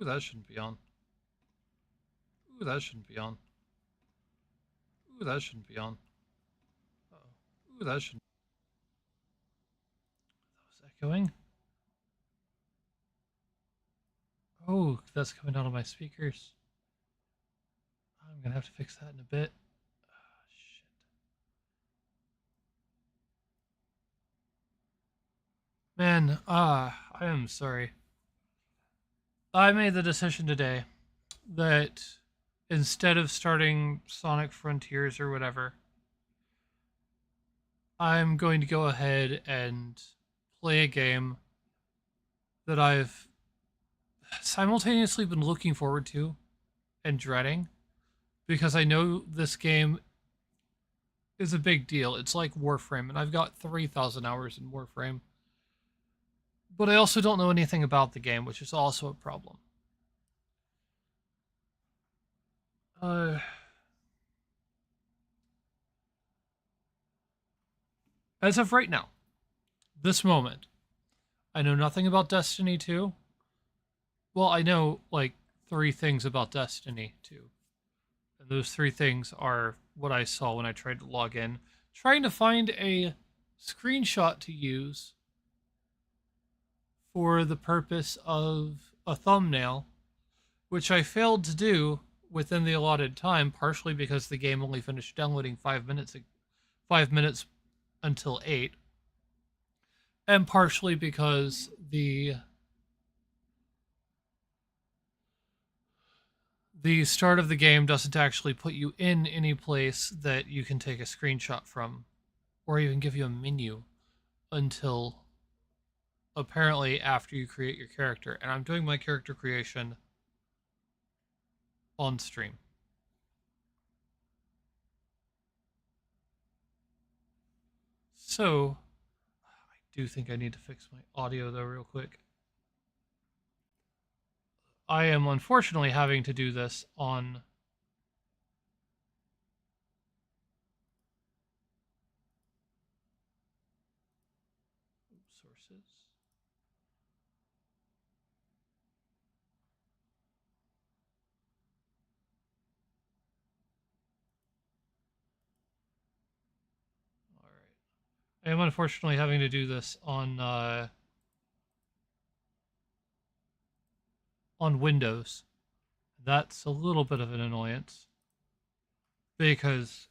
Ooh, that shouldn't be on. Ooh, that shouldn't be on. Ooh, that shouldn't be on. Uh-oh. Ooh, that shouldn't. That was echoing. Oh, that's coming out of my speakers. I'm gonna have to fix that in a bit. Ah, shit. Man, I am sorry. I made the decision today that instead of starting Sonic Frontiers or whatever, I'm going to go ahead and play a game that I've simultaneously been looking forward to and dreading because I know this game is a big deal. It's like Warframe, and I've got 3,000 hours in Warframe. But I also don't know anything about the game, which is also a problem. Uh, as of right now, this moment, I know nothing about Destiny 2. Well, I know like 3 things about Destiny 2. And those 3 things are what I saw when I tried to log in, trying to find a screenshot to use for the purpose of a thumbnail, which I failed to do within the allotted time, partially because the game only finished downloading 5 minutes until 8, and partially because the start of the game doesn't actually put you in any place that you can take a screenshot from or even give you a menu until apparently after you create your character. And I'm doing my character creation on stream. So I do think I need to fix my audio though real quick. I am unfortunately having to do this on sources. All right. I am unfortunately having to do this on Windows. That's a little bit of an annoyance because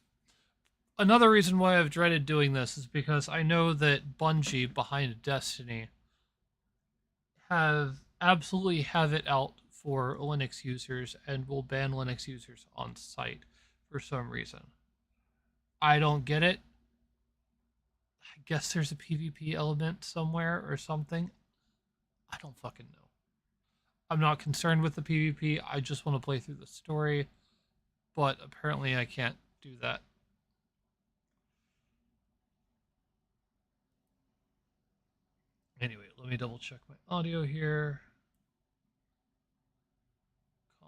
another reason why I've dreaded doing this is because I know that Bungie behind Destiny have it out for Linux users and will ban Linux users on site for some reason. I don't get it. I guess there's a PvP element somewhere or something. I don't fucking know. I'm not concerned with the PvP. I just want to play through the story, but apparently I can't do that. Anyway, let me double check my audio here.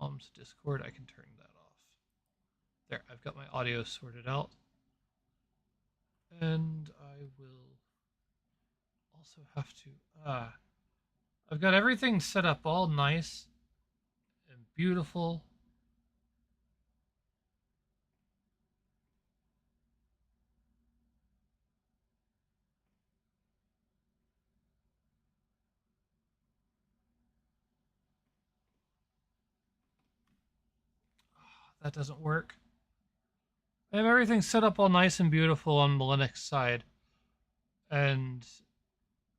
Comms, Discord, I can turn that off. There, I've got my audio sorted out. And I will also have to, I've got everything set up all nice and beautiful. That doesn't work. I have everything set up all nice and beautiful on the Linux side. And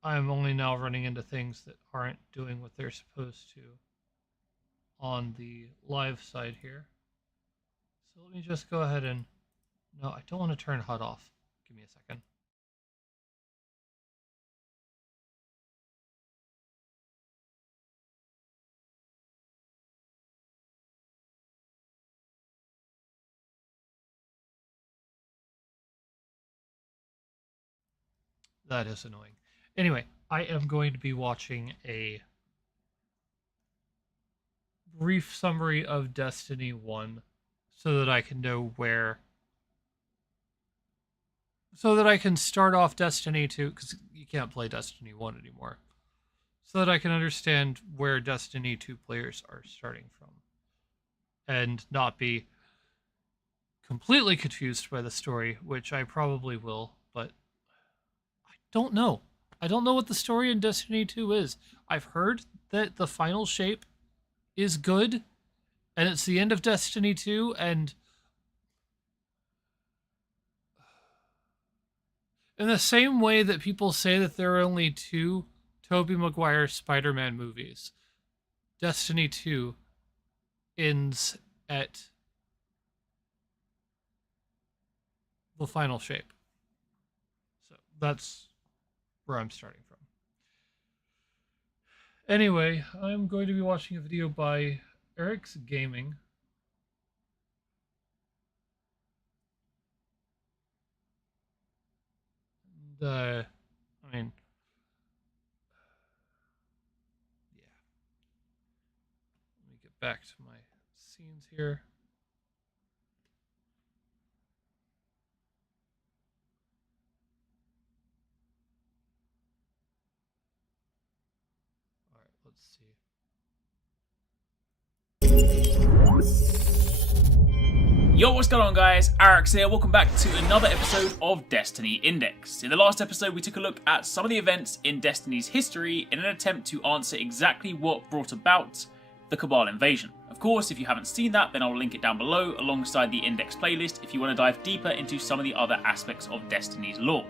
I'm only now running into things that aren't doing what they're supposed to on the live side here. So let me just go ahead and, no, I don't want to turn HUD off. Give me a second. That is annoying. Anyway, I am going to be watching a brief summary of Destiny 1 so that I can know where. So that I can start off Destiny 2, because you can't play Destiny 1 anymore. so that I can understand where Destiny 2 players are starting from and not be completely confused by the story, which I probably will, but I don't know. I don't know what the story in Destiny 2 is. I've heard that the final shape is good and it's the end of Destiny 2, and in the same way that people say that there are only 2 Tobey Maguire Spider-Man movies, Destiny 2 ends at the final shape. So that's where I'm starting from. Anyway, I'm going to be watching a video by Eric's Gaming. And, I mean, yeah. Let me get back to my scenes here. All right, let's see. Yo, what's going on guys? Arax here, welcome back to another episode of Destiny Index. In the last episode we took a look at some of the events in Destiny's history in an attempt to answer exactly what brought about the Cabal invasion. Of course, if you haven't seen that, then I'll link it down below alongside the Index playlist if you want to dive deeper into some of the other aspects of Destiny's lore.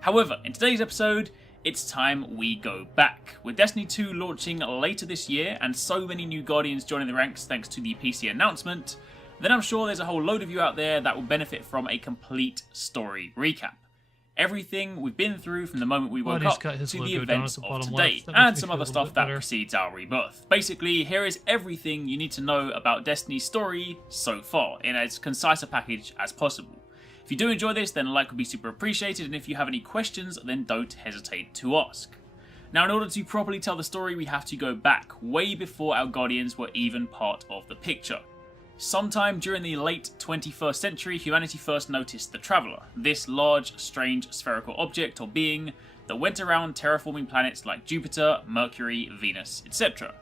However, in today's episode, it's time we go back. With Destiny 2 launching later this year and so many new Guardians joining the ranks thanks to the PC announcement, then I'm sure there's a whole load of you out there that will benefit from a complete story recap. Everything we've been through from the moment we woke up to the events of today, and some other stuff that precedes our rebirth. Basically, here is everything you need to know about Destiny's story so far, in as concise a package as possible. If you do enjoy this, then a like would be super appreciated, and if you have any questions, then don't hesitate to ask. Now, in order to properly tell the story, we have to go back, way before our Guardians were even part of the picture. Sometime during the late 21st century, humanity first noticed the Traveller, this large, strange, spherical object or being that went around terraforming planets like Jupiter, Mercury, Venus, etc.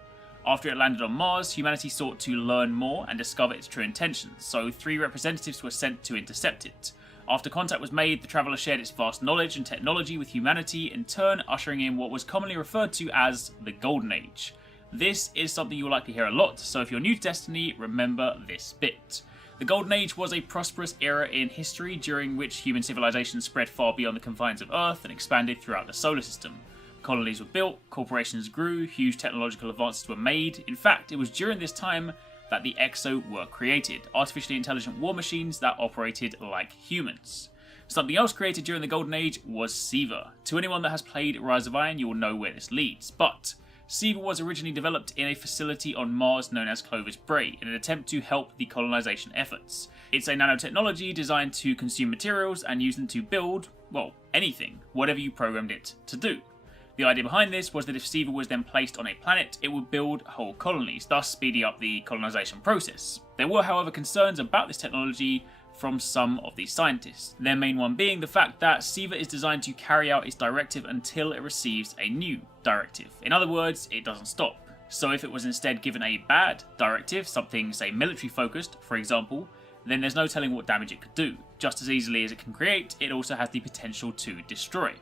After it landed on Mars, humanity sought to learn more and discover its true intentions, so 3 representatives were sent to intercept it. After contact was made, the Traveller shared its vast knowledge and technology with humanity, in turn ushering in what was commonly referred to as the Golden Age. This is something you'll likely hear a lot, so if you're new to Destiny, remember this bit. The Golden Age was a prosperous era in history during which human civilization spread far beyond the confines of Earth and expanded throughout the solar system. Colonies were built, corporations grew, huge technological advances were made. In fact, it was during this time that the Exo were created, artificially intelligent war machines that operated like humans. Something else created during the Golden Age was Siva. To anyone that has played Rise of Iron, you will know where this leads, but Siva was originally developed in a facility on Mars known as Clovis Bray in an attempt to help the colonization efforts. It's a nanotechnology designed to consume materials and use them to build, well, anything, whatever you programmed it to do. The idea behind this was that if Siva was then placed on a planet, it would build whole colonies, thus speeding up the colonization process. There were, however, concerns about this technology from some of these scientists, their main one being the fact that Siva is designed to carry out its directive until it receives a new directive. In other words, it doesn't stop. So if it was instead given a bad directive, something say military focused, for example, then there's no telling what damage it could do. Just as easily as it can create, it also has the potential to destroy.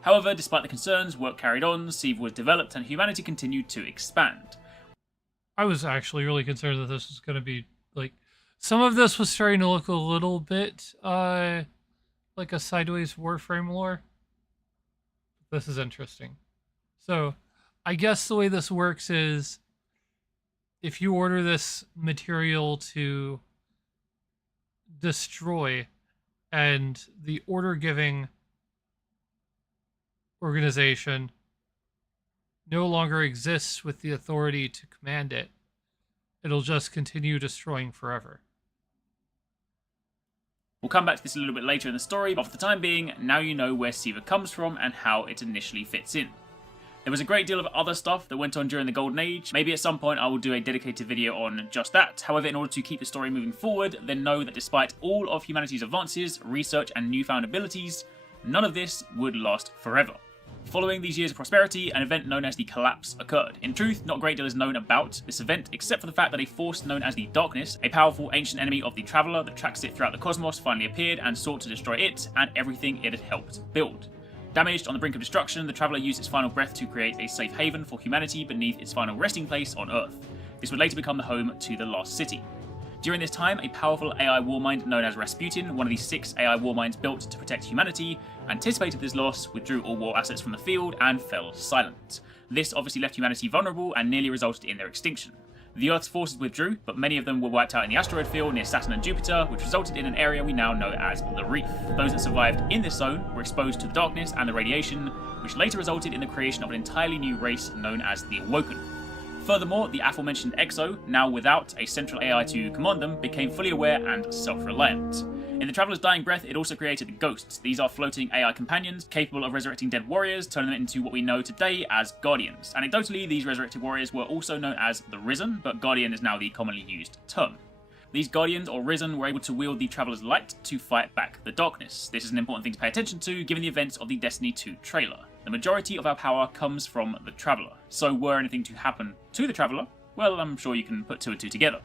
However, despite the concerns, work carried on, Siva was developed, and humanity continued to expand. I was actually really concerned that this was going to be, like, some of this was starting to look a little bit like a sideways Warframe lore. This is interesting. So, I guess the way this works is if you order this material to destroy and the order-giving organization no longer exists with the authority to command it, it'll just continue destroying forever. We'll come back to this a little bit later in the story, but for the time being, now you know where Siva comes from and how it initially fits in. There was a great deal of other stuff that went on during the Golden Age. Maybe at some point I will do a dedicated video on just that. However, in order to keep the story moving forward, then know that despite all of humanity's advances, research and newfound abilities, none of this would last forever. Following these years of prosperity, an event known as the Collapse occurred. In truth, not a great deal is known about this event, except for the fact that a force known as the Darkness, a powerful ancient enemy of the Traveller that tracks it throughout the cosmos, finally appeared and sought to destroy it and everything it had helped build. Damaged on the brink of destruction, the Traveller used its final breath to create a safe haven for humanity beneath its final resting place on Earth. This would later become the home to the Lost City. During this time, a powerful AI warmind known as Rasputin, one of the 6 AI warminds built to protect humanity, anticipated this loss, withdrew all war assets from the field, and fell silent. This obviously left humanity vulnerable and nearly resulted in their extinction. The Earth's forces withdrew, but many of them were wiped out in the asteroid field near Saturn and Jupiter, which resulted in an area we now know as the Reef. Those that survived in this zone were exposed to the darkness and the radiation, which later resulted in the creation of an entirely new race known as the Awoken. Furthermore, the aforementioned EXO, now without a central AI to command them, became fully aware and self-reliant. In the Traveller's dying breath, it also created the Ghosts. These are floating AI companions, capable of resurrecting dead warriors, turning them into what we know today as Guardians. Anecdotally, these resurrected warriors were also known as the Risen, but Guardian is now the commonly used term. These Guardians, or Risen, were able to wield the Traveller's light to fight back the darkness. This is an important thing to pay attention to, given the events of the Destiny 2 trailer. The majority of our power comes from the Traveller, so were anything to happen to the Traveller, well, I'm sure you can put 2 and 2 together.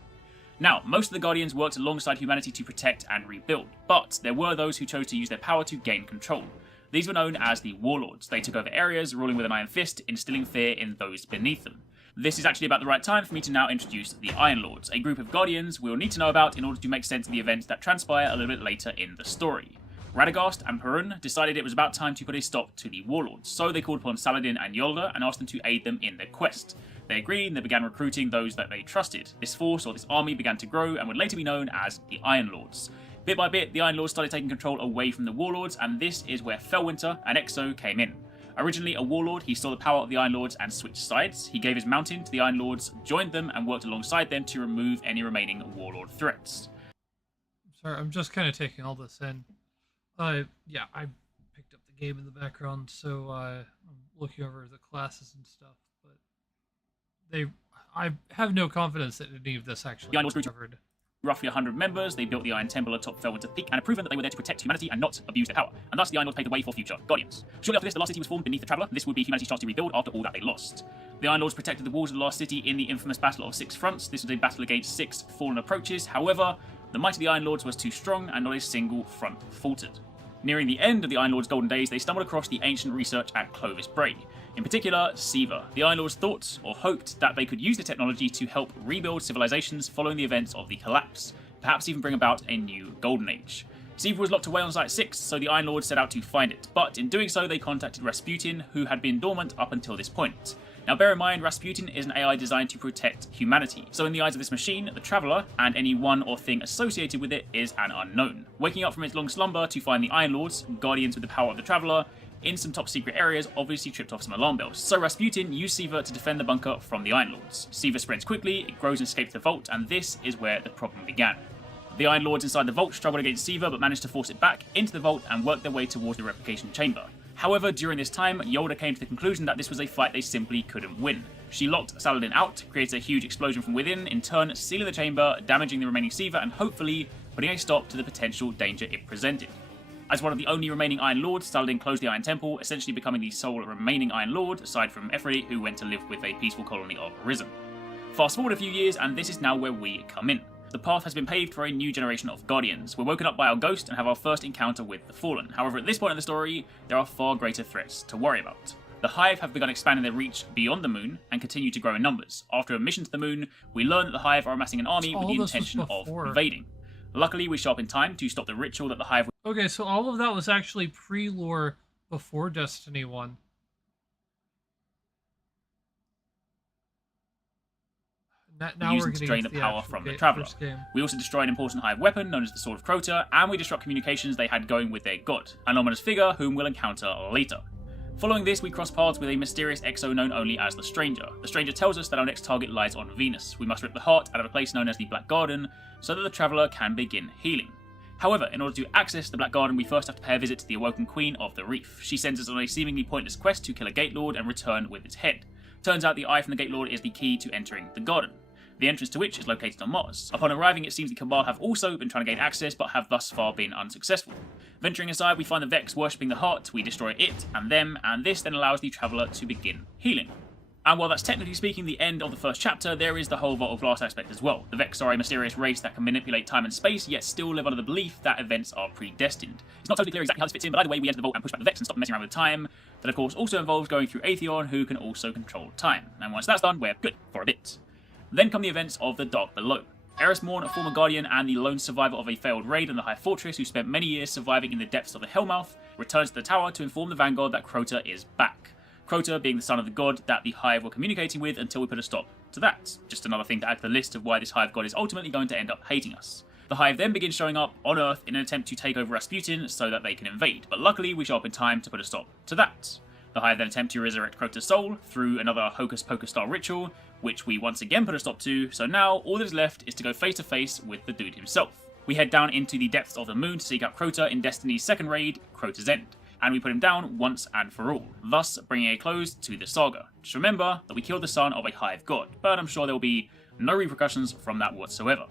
Now, most of the Guardians worked alongside humanity to protect and rebuild, but there were those who chose to use their power to gain control. These were known as the Warlords. They took over areas, ruling with an iron fist, instilling fear in those beneath them. This is actually about the right time for me to now introduce the Iron Lords, a group of Guardians we'll need to know about in order to make sense of the events that transpire a little bit later in the story. Radagast and Perun decided it was about time to put a stop to the Warlords, so they called upon Saladin and Yolda and asked them to aid them in their quest. They agreed and they began recruiting those that they trusted. This force, or this army, began to grow and would later be known as the Iron Lords. Bit by bit, the Iron Lords started taking control away from the Warlords, and this is where Felwinter, an EXO, came in. Originally a warlord, he saw the power of the Iron Lords and switched sides. He gave his mountain to the Iron Lords, joined them, and worked alongside them to remove any remaining warlord threats. Sorry, I'm just kind of taking all this in. Yeah, I picked up the game in the background, so I'm looking over the classes and stuff, but I have no confidence that any of this actually covered. Roughly 100 members, they built the Iron Temple atop Felwinter Peak and have proven that they were there to protect humanity and not abuse their power, and thus the Iron Lords paved the way for future Guardians. Shortly after this, the Lost City was formed beneath the Traveller. This would be humanity's chance to rebuild after all that they lost. The Iron Lords protected the walls of the Lost City in the infamous Battle of 6 Fronts. This was a battle against 6 fallen approaches. However, the might of the Iron Lords was too strong and not a single front faltered. Nearing the end of the Iron Lords' golden days, they stumbled across the ancient research at Clovis Bray. In particular, Siva. The Iron Lords thought, or hoped, that they could use the technology to help rebuild civilizations following the events of the Collapse, perhaps even bring about a new Golden Age. Siva was locked away on Site 6, so the Iron Lords set out to find it, but in doing so they contacted Rasputin, who had been dormant up until this point. Now bear in mind, Rasputin is an AI designed to protect humanity, so in the eyes of this machine, the Traveller, and any one or thing associated with it, is an unknown. Waking up from its long slumber to find the Iron Lords, Guardians with the power of the Traveller, in some top secret areas, obviously tripped off some alarm bells. So Rasputin used Siva to defend the bunker from the Iron Lords. Siva spreads quickly, it grows and escapes the vault, and this is where the problem began. The Iron Lords inside the vault struggled against Siva, but managed to force it back into the vault and work their way towards the replication chamber. However, during this time, Yolda came to the conclusion that this was a fight they simply couldn't win. She locked Saladin out, created a huge explosion from within, in turn sealing the chamber, damaging the remaining Siva, and hopefully putting a stop to the potential danger it presented. As one of the only remaining Iron Lords, Saladin closed the Iron Temple, essentially becoming the sole remaining Iron Lord, aside from Ephraim, who went to live with a peaceful colony of Risen. Fast forward a few years, and this is now where we come in. The path has been paved for a new generation of Guardians. We're woken up by our ghost and have our first encounter with the Fallen. However, at this point in the story, there are far greater threats to worry about. The Hive have begun expanding their reach beyond the moon and continue to grow in numbers. After a mission to the moon, we learn that the Hive are amassing an army with the intention of invading. Luckily, we show up in time to stop the ritual that the Hive... Okay, so all of that was actually pre-lore before Destiny 1. Now using to drain the power from the Traveller. We also destroy an important Hive weapon known as the Sword of Crota, and we disrupt communications they had going with their god, an ominous figure whom we'll encounter later. Following this, we cross paths with a mysterious EXO known only as the Stranger. The Stranger tells us that our next target lies on Venus. We must rip the heart out of a place known as the Black Garden, so that the Traveller can begin healing. However, in order to access the Black Garden, we first have to pay a visit to the Awoken Queen of the Reef. She sends us on a seemingly pointless quest to kill a Gate Lord and return with its head. Turns out the eye from the Gate Lord is the key to entering the garden. the entrance to which is located on Mars. Upon arriving, it seems the Cabal have also been trying to gain access, but have thus far been unsuccessful. Venturing inside, we find the Vex worshipping the heart, we destroy it and them, and this then allows the Traveller to begin healing. And while that's technically speaking the end of the first chapter, there is the whole Vault of Glass aspect as well. The Vex are a mysterious race that can manipulate time and space, yet still live under the belief that events are predestined. It's not totally clear exactly how this fits in, but either way, we enter the Vault and push back the Vex and stop messing around with time. That of course also involves going through Atheon, who can also control time. And once that's done, we're good for a bit. Then come the events of the Dark Below. Eris Morn, a former Guardian and the lone survivor of a failed raid in the High Fortress who spent many years surviving in the depths of the Hellmouth, returns to the tower to inform the Vanguard that Crota is back. Crota being the son of the god that the Hive were communicating with until we put a stop to that. Just another thing to add to the list of why this Hive god is ultimately going to end up hating us. The Hive then begins showing up on Earth in an attempt to take over Rasputin so that they can invade, but luckily we show up in time to put a stop to that. The Hive then attempt to resurrect Crota's soul through another Hocus Pocus style ritual, which we once again put a stop to, so now all that is left is to go face to face with the dude himself. We head down into the depths of the moon to seek out Crota in Destiny's second raid, Crota's End, and we put him down once and for all, thus bringing a close to the saga. Just remember that we killed the son of a Hive god, but I'm sure there will be no repercussions from that whatsoever.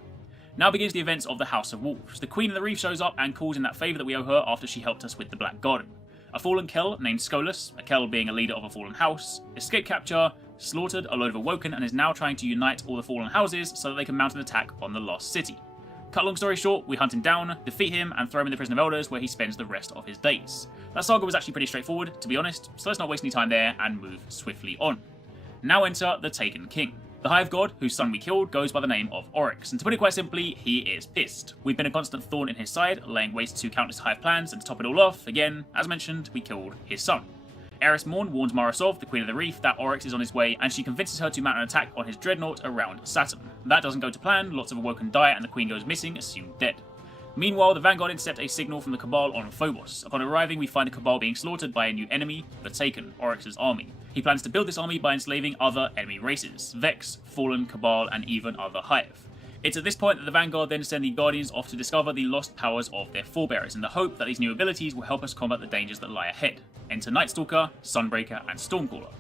Now begins the events of the House of Wolves. The Queen of the Reef shows up and calls in that favour that we owe her after she helped us with the Black Garden. A fallen Kel named Skolas, a Kel being a leader of a fallen house, escaped capture, slaughtered a load of Awoken, and is now trying to unite all the fallen houses so that they can mount an attack on the lost city. Cut long story short, we hunt him down, defeat him, and throw him in the Prison of Elders where he spends the rest of his days. That saga was actually pretty straightforward, to be honest, so let's not waste any time there and move swiftly on. Now enter the Taken King. The Hive God, whose son we killed, goes by the name of Oryx, and to put it quite simply, he is pissed. We've been a constant thorn in his side, laying waste to countless Hive plans, and to top it all off, again, as mentioned, we killed his son. Eris Morn warns Marasov, the Queen of the Reef, that Oryx is on his way, and she convinces her to mount an attack on his dreadnought around Saturn. That doesn't go to plan, lots of Awoken die, and the Queen goes missing, assumed dead. Meanwhile, the Vanguard intercept a signal from the Cabal on Phobos. Upon arriving, we find the Cabal being slaughtered by a new enemy, the Taken, Oryx's army. He plans to build this army by enslaving other enemy races, Vex, Fallen, Cabal, and even other Hive. It's at this point that the Vanguard then send the Guardians off to discover the lost powers of their forebears in the hope that these new abilities will help us combat the dangers that lie ahead. Enter Nightstalker, Sunbreaker, and Stormcaller.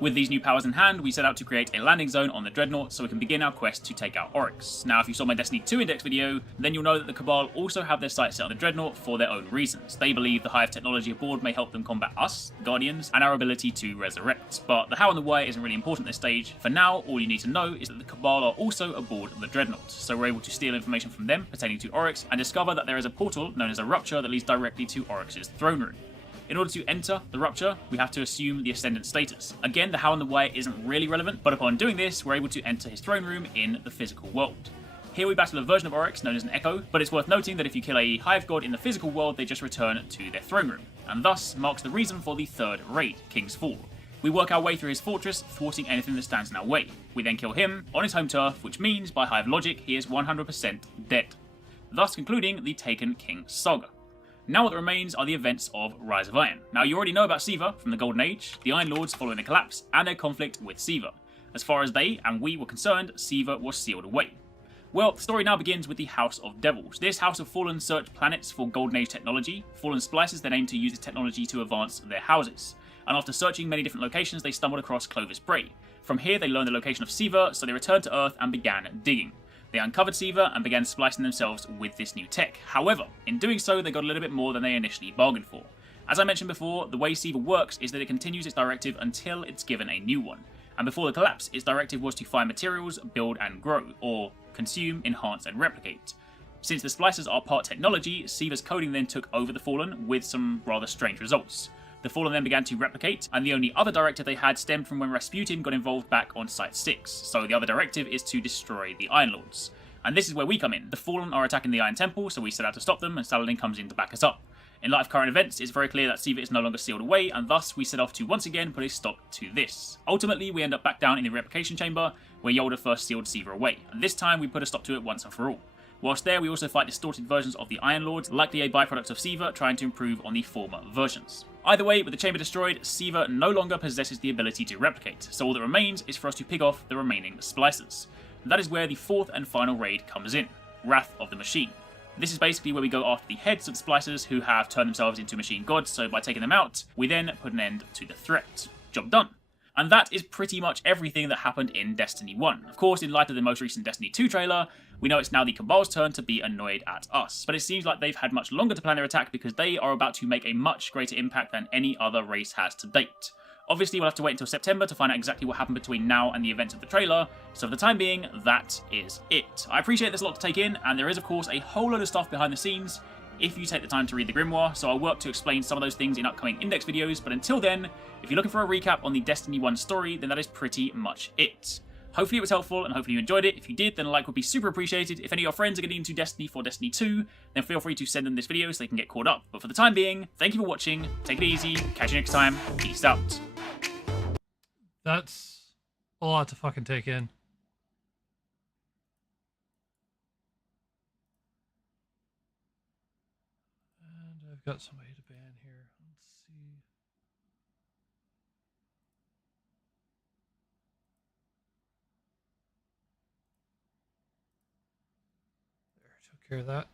With these new powers in hand, we set out to create a landing zone on the Dreadnought so we can begin our quest to take out Oryx. Now, if you saw my Destiny 2 Index video, then you'll know that the Cabal also have their sights set on the Dreadnought for their own reasons. They believe the Hive technology aboard may help them combat us, the Guardians, and our ability to resurrect. But the how and the why isn't really important at this stage. For now, all you need to know is that the Cabal are also aboard the Dreadnought, so we're able to steal information from them pertaining to Oryx and discover that there is a portal known as a Rupture that leads directly to Oryx's throne room. In order to enter the Rupture, we have to assume the Ascendant status. Again, the how and the why isn't really relevant, but upon doing this, we're able to enter his throne room in the physical world. Here we battle a version of Oryx known as an Echo, but it's worth noting that if you kill a Hive God in the physical world, they just return to their throne room, and thus marks the reason for the third raid, King's Fall. We work our way through his fortress, thwarting anything that stands in our way. We then kill him on his home turf, which means, by Hive logic, he is 100% dead, thus concluding the Taken King saga. Now what remains are the events of Rise of Iron. Now you already know about Siva from the Golden Age, the Iron Lords following the collapse, and their conflict with Siva. As far as they and we were concerned, Siva was sealed away. Well, the story now begins with the House of Devils. This House of Fallen search planets for Golden Age technology. Fallen splices then aim to use this technology to advance their houses. And after searching many different locations, they stumbled across Clovis Bray. From here they learned the location of Siva, so they returned to Earth and began digging. They uncovered Siva and began splicing themselves with this new tech. However, in doing so, they got a little bit more than they initially bargained for. As I mentioned before, the way Siva works is that it continues its directive until it's given a new one. And before the collapse, its directive was to find materials, build and grow, or consume, enhance and replicate. Since the splicers are part technology, Siva's coding then took over the Fallen with some rather strange results. The Fallen then began to replicate, and the only other directive they had stemmed from when Rasputin got involved back on Site 6, so the other directive is to destroy the Iron Lords. And this is where we come in. The Fallen are attacking the Iron Temple, so we set out to stop them, and Saladin comes in to back us up. In light of current events, it's very clear that Siva is no longer sealed away, and thus we set off to once again put a stop to this. Ultimately, we end up back down in the replication chamber, where Yolda first sealed Siva away, and this time we put a stop to it once and for all. Whilst there, we also fight distorted versions of the Iron Lords, likely a byproduct of Siva trying to improve on the former versions. Either way, with the chamber destroyed, Siva no longer possesses the ability to replicate, so all that remains is for us to pick off the remaining splicers. And that is where the fourth and final raid comes in, Wrath of the Machine. This is basically where we go after the heads of the splicers who have turned themselves into machine gods, so by taking them out, we then put an end to the threat. Job done. And that is pretty much everything that happened in Destiny 1. Of course, in light of the most recent Destiny 2 trailer, we know it's now the Cabal's turn to be annoyed at us. But it seems like they've had much longer to plan their attack because they are about to make a much greater impact than any other race has to date. Obviously, we'll have to wait until September to find out exactly what happened between now and the events of the trailer, so for the time being, that is it. I appreciate there's a lot to take in, and there is of course a whole load of stuff behind the scenes if you take the time to read the Grimoire, so I'll work to explain some of those things in upcoming Index videos, but until then, if you're looking for a recap on the Destiny 1 story, then that is pretty much it. Hopefully it was helpful, and hopefully you enjoyed it. If you did, then a like would be super appreciated. If any of your friends are getting into Destiny for Destiny 2, then feel free to send them this video so they can get caught up. But for the time being, thank you for watching, take it easy, catch you next time, peace out. That's a lot to fucking take in. And I've got somebody to ban here. Let's see. There, took care of that.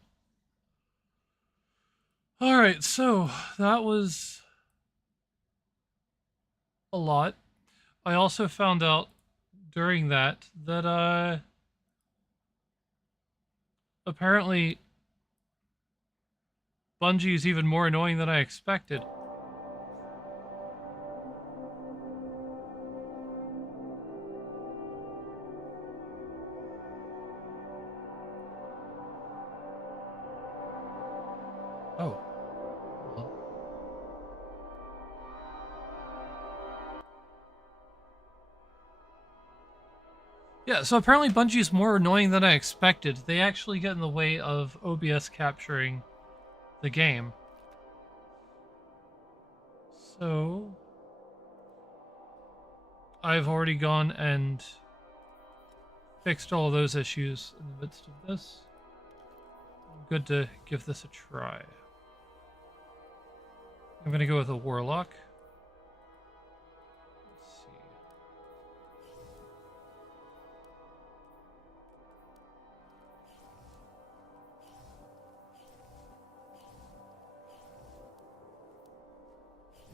Alright, so that was a lot. I also found out during that apparently Bungie is even more annoying than I expected. Oh. Well. Yeah, so apparently Bungie is more annoying than I expected. They actually get in the way of OBS capturing the game. So I've already gone and fixed all of those issues in the midst of this. I'm good to give this a try. I'm gonna go with a Warlock. Let's see.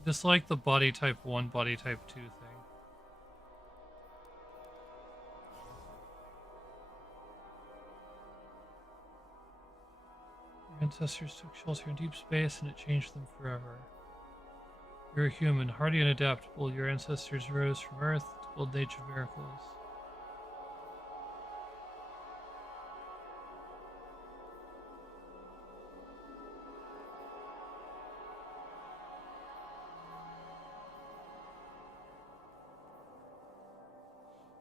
Just like the body type 1, body type 2 thing. Your ancestors took shelter in deep space and it changed them forever. You're a human, hardy and adaptable. Your ancestors rose from Earth to build an age of miracles.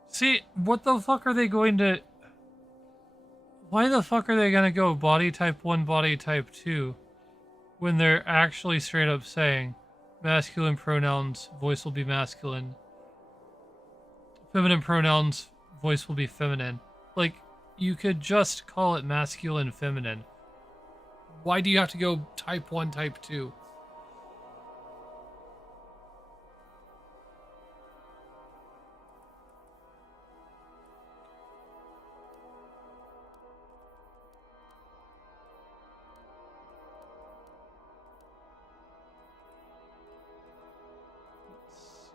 See, what the fuck are they going to... Why the fuck are they gonna go body type 1, body type 2 when they're actually straight up saying masculine pronouns, voice will be masculine. Feminine pronouns, voice will be feminine. Like, you could just call it masculine, feminine. Why do you have to go type 1, type 2?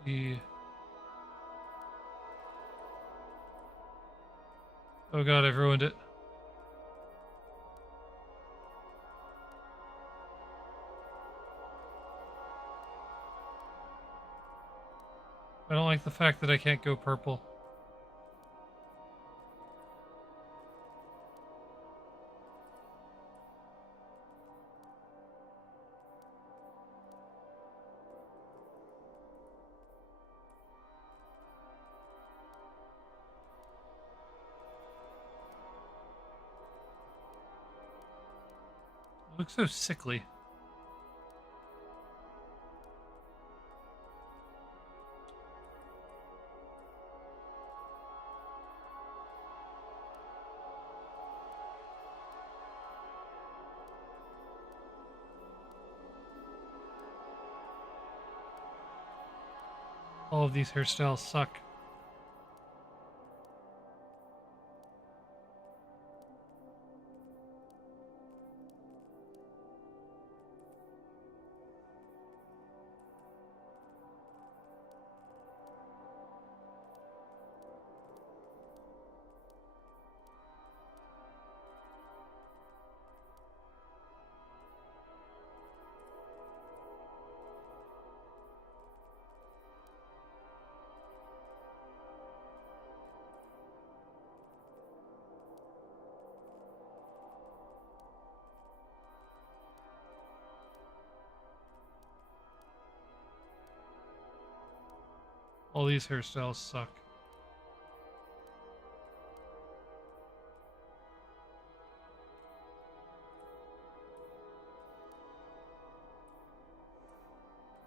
See. Oh god, I've ruined it. I don't like the fact that I can't go purple. It looks so sickly. All of these hairstyles suck. All these hairstyles suck.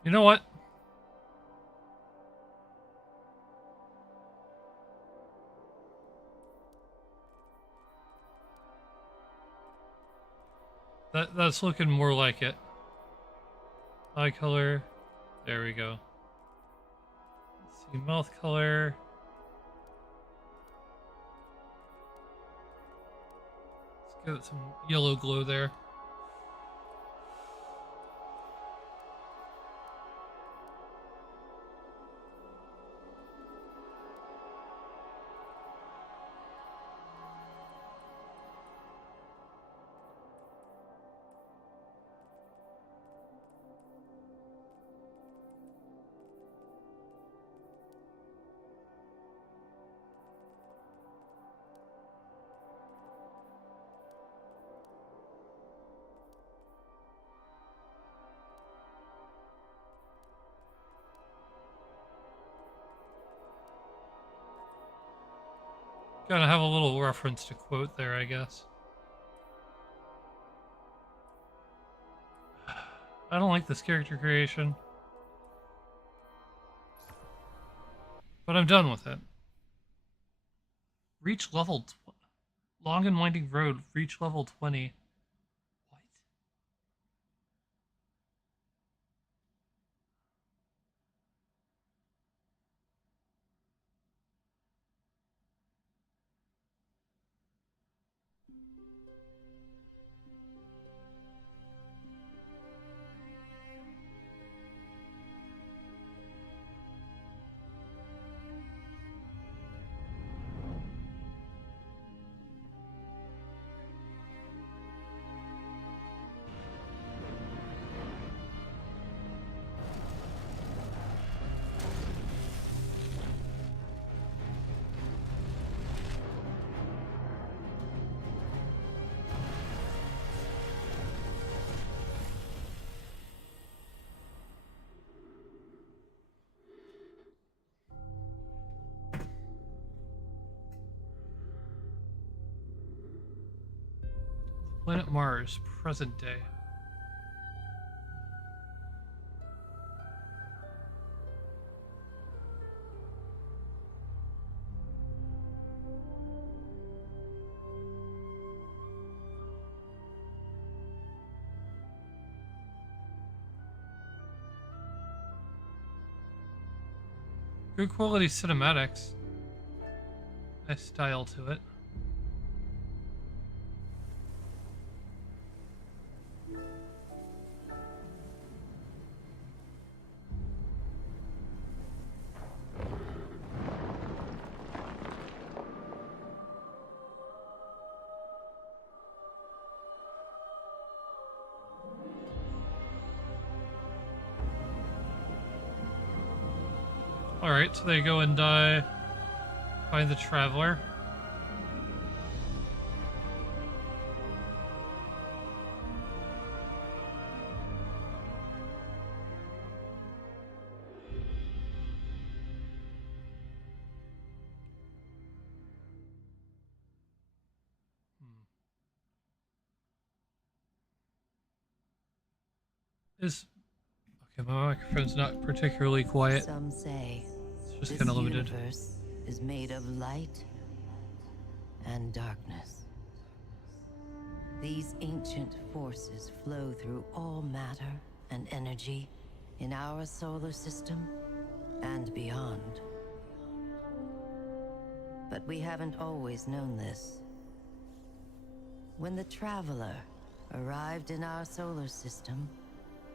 You know what? That's looking more like it. Eye color. There we go. Let's see, mouth color. Let's give it some yellow glow there. Gotta have a little reference to quote there, I guess. I don't like this character creation, but I'm done with it. Reach level long and winding road. Reach level 20. What? Planet Mars, present day. Good quality cinematics. Nice style to it. Alright, so they go and find the Traveler. Okay, my microphone's not particularly quiet. Some say It's just this kind of limited. universe is made of light and darkness. These ancient forces flow through all matter and energy in our solar system and beyond. But we haven't always known this. When the Traveler arrived in our solar system,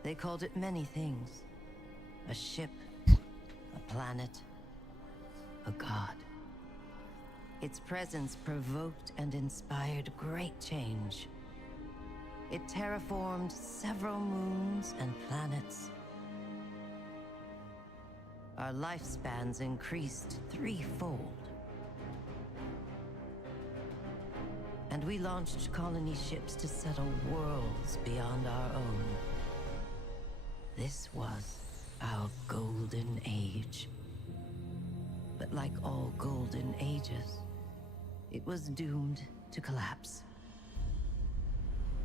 they called it many things. A ship, a planet, a god. Its presence provoked and inspired great change. It terraformed several moons and planets. Our lifespans increased threefold. And we launched colony ships to settle worlds beyond our own. This was our golden age. But like all golden ages, it was doomed to collapse.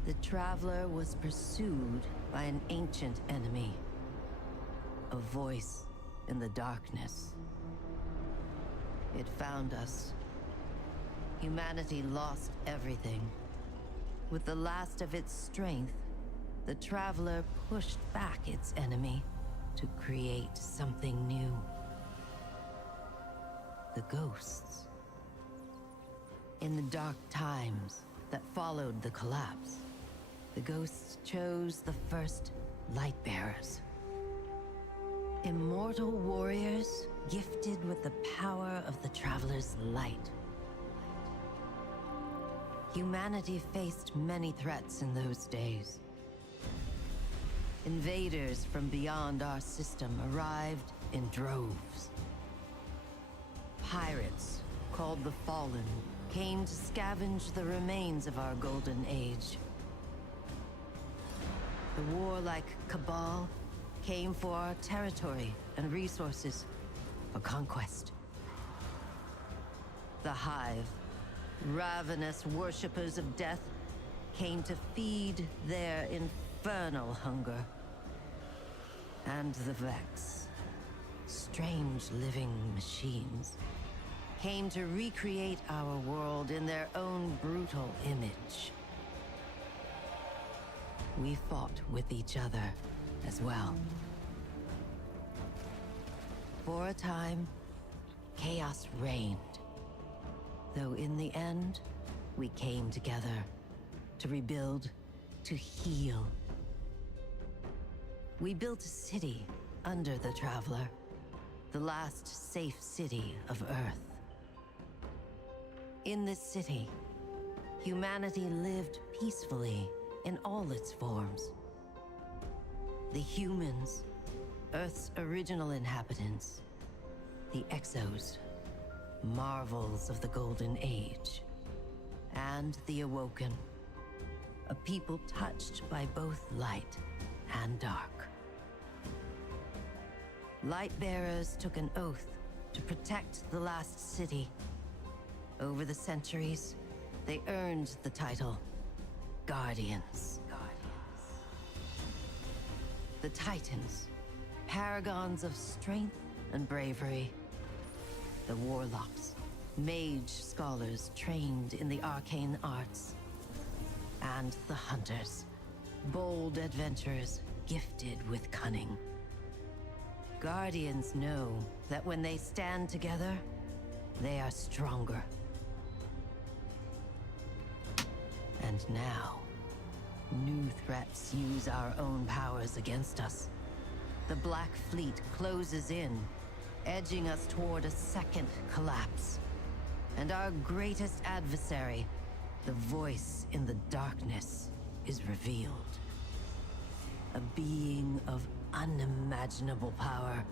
The Traveler was pursued by an ancient enemy, a voice in the darkness. It found us. Humanity lost everything. With the last of its strength, the Traveler pushed back its enemy to create something new. The ghosts. In the dark times that followed the collapse, the ghosts chose the first Lightbearers. Immortal warriors gifted with the power of the Traveler's light. Humanity faced many threats in those days. Invaders from beyond our system arrived in droves. Pirates, called the Fallen, came to scavenge the remains of our golden age. The warlike Cabal came for our territory and resources for conquest. The Hive, ravenous worshippers of death, came to feed their infernal hunger. And the Vex, strange living machines, came to recreate our world in their own brutal image. We fought with each other as well. For a time, chaos reigned. Though in the end, we came together to rebuild, to heal. We built a city under the Traveler, the last safe city of Earth. In this city, humanity lived peacefully in all its forms. The humans, Earth's original inhabitants, the Exos, marvels of the Golden Age, and the Awoken, a people touched by both light and dark. Lightbearers took an oath to protect the last city. Over the centuries, they earned the title Guardians. The Titans, paragons of strength and bravery. The Warlocks, mage scholars trained in the arcane arts. And the Hunters, bold adventurers gifted with cunning. Guardians know that when they stand together, they are stronger. And now, new threats use our own powers against us. The Black Fleet closes in, edging us toward a second collapse. And our greatest adversary, the voice in the darkness, is revealed. A being of unimaginable power.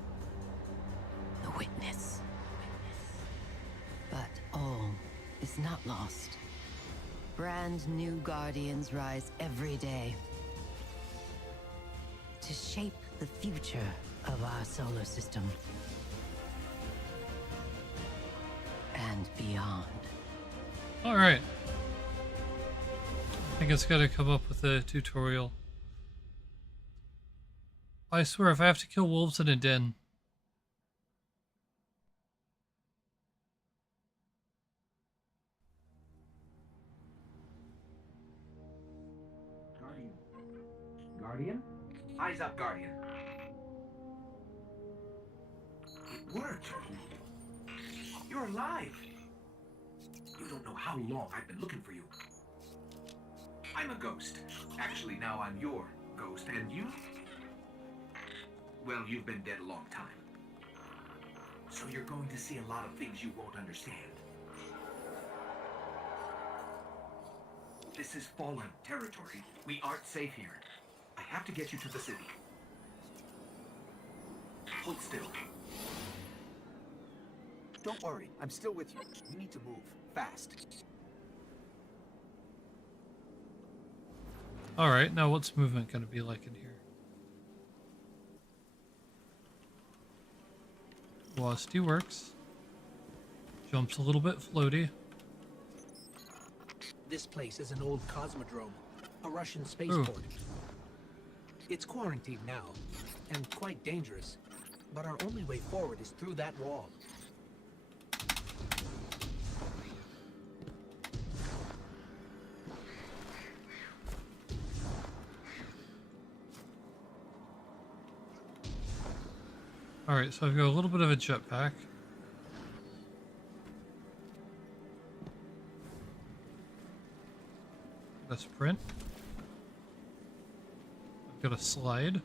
The Witness. But all is not lost. Brand new Guardians rise every day to shape the future of our solar system and beyond. All right. I think it's got to come up with a tutorial. I swear, if I have to kill wolves in a den. Guardian? Eyes up, Guardian. It worked. You're alive. You don't know how long I've been looking for you. I'm a ghost. Actually, now I'm your ghost. And you? Well, you've been dead a long time. So you're going to see a lot of things you won't understand. This is fallen territory. We aren't safe here. I have to get you to the city. Hold still. Don't worry, I'm still with you. You need to move, fast. Alright, now what's movement going to be like in here? Velocity works. Jump's a little bit floaty. This place is an old cosmodrome, a Russian spaceport. It's quarantined now, and quite dangerous. But our only way forward is through that wall. Alright, so I've got a little bit of a jetpack. A sprint. I've got a slide.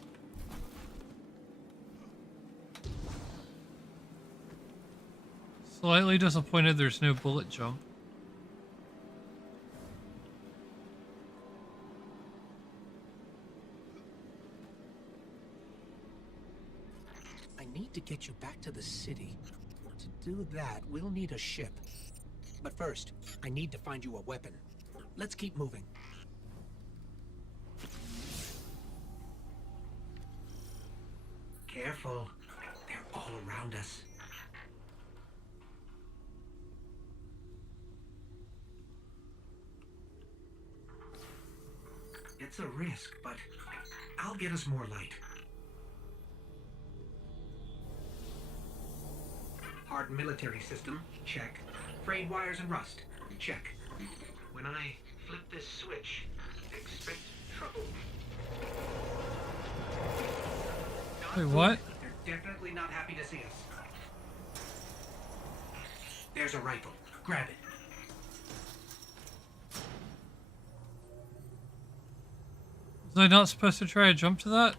Slightly disappointed there's no bullet jump. I need to get you back to the city. To do that, we'll need a ship. But first, I need to find you a weapon. Let's keep moving. Careful. They're all around us. It's a risk, but I'll get us more light. Hardened military system, check. Frayed wires and rust, check. When I flip this switch, expect trouble. Wait, what? They're definitely not happy to see us. There's a rifle. Grab it. Was I not supposed to try to jump to that?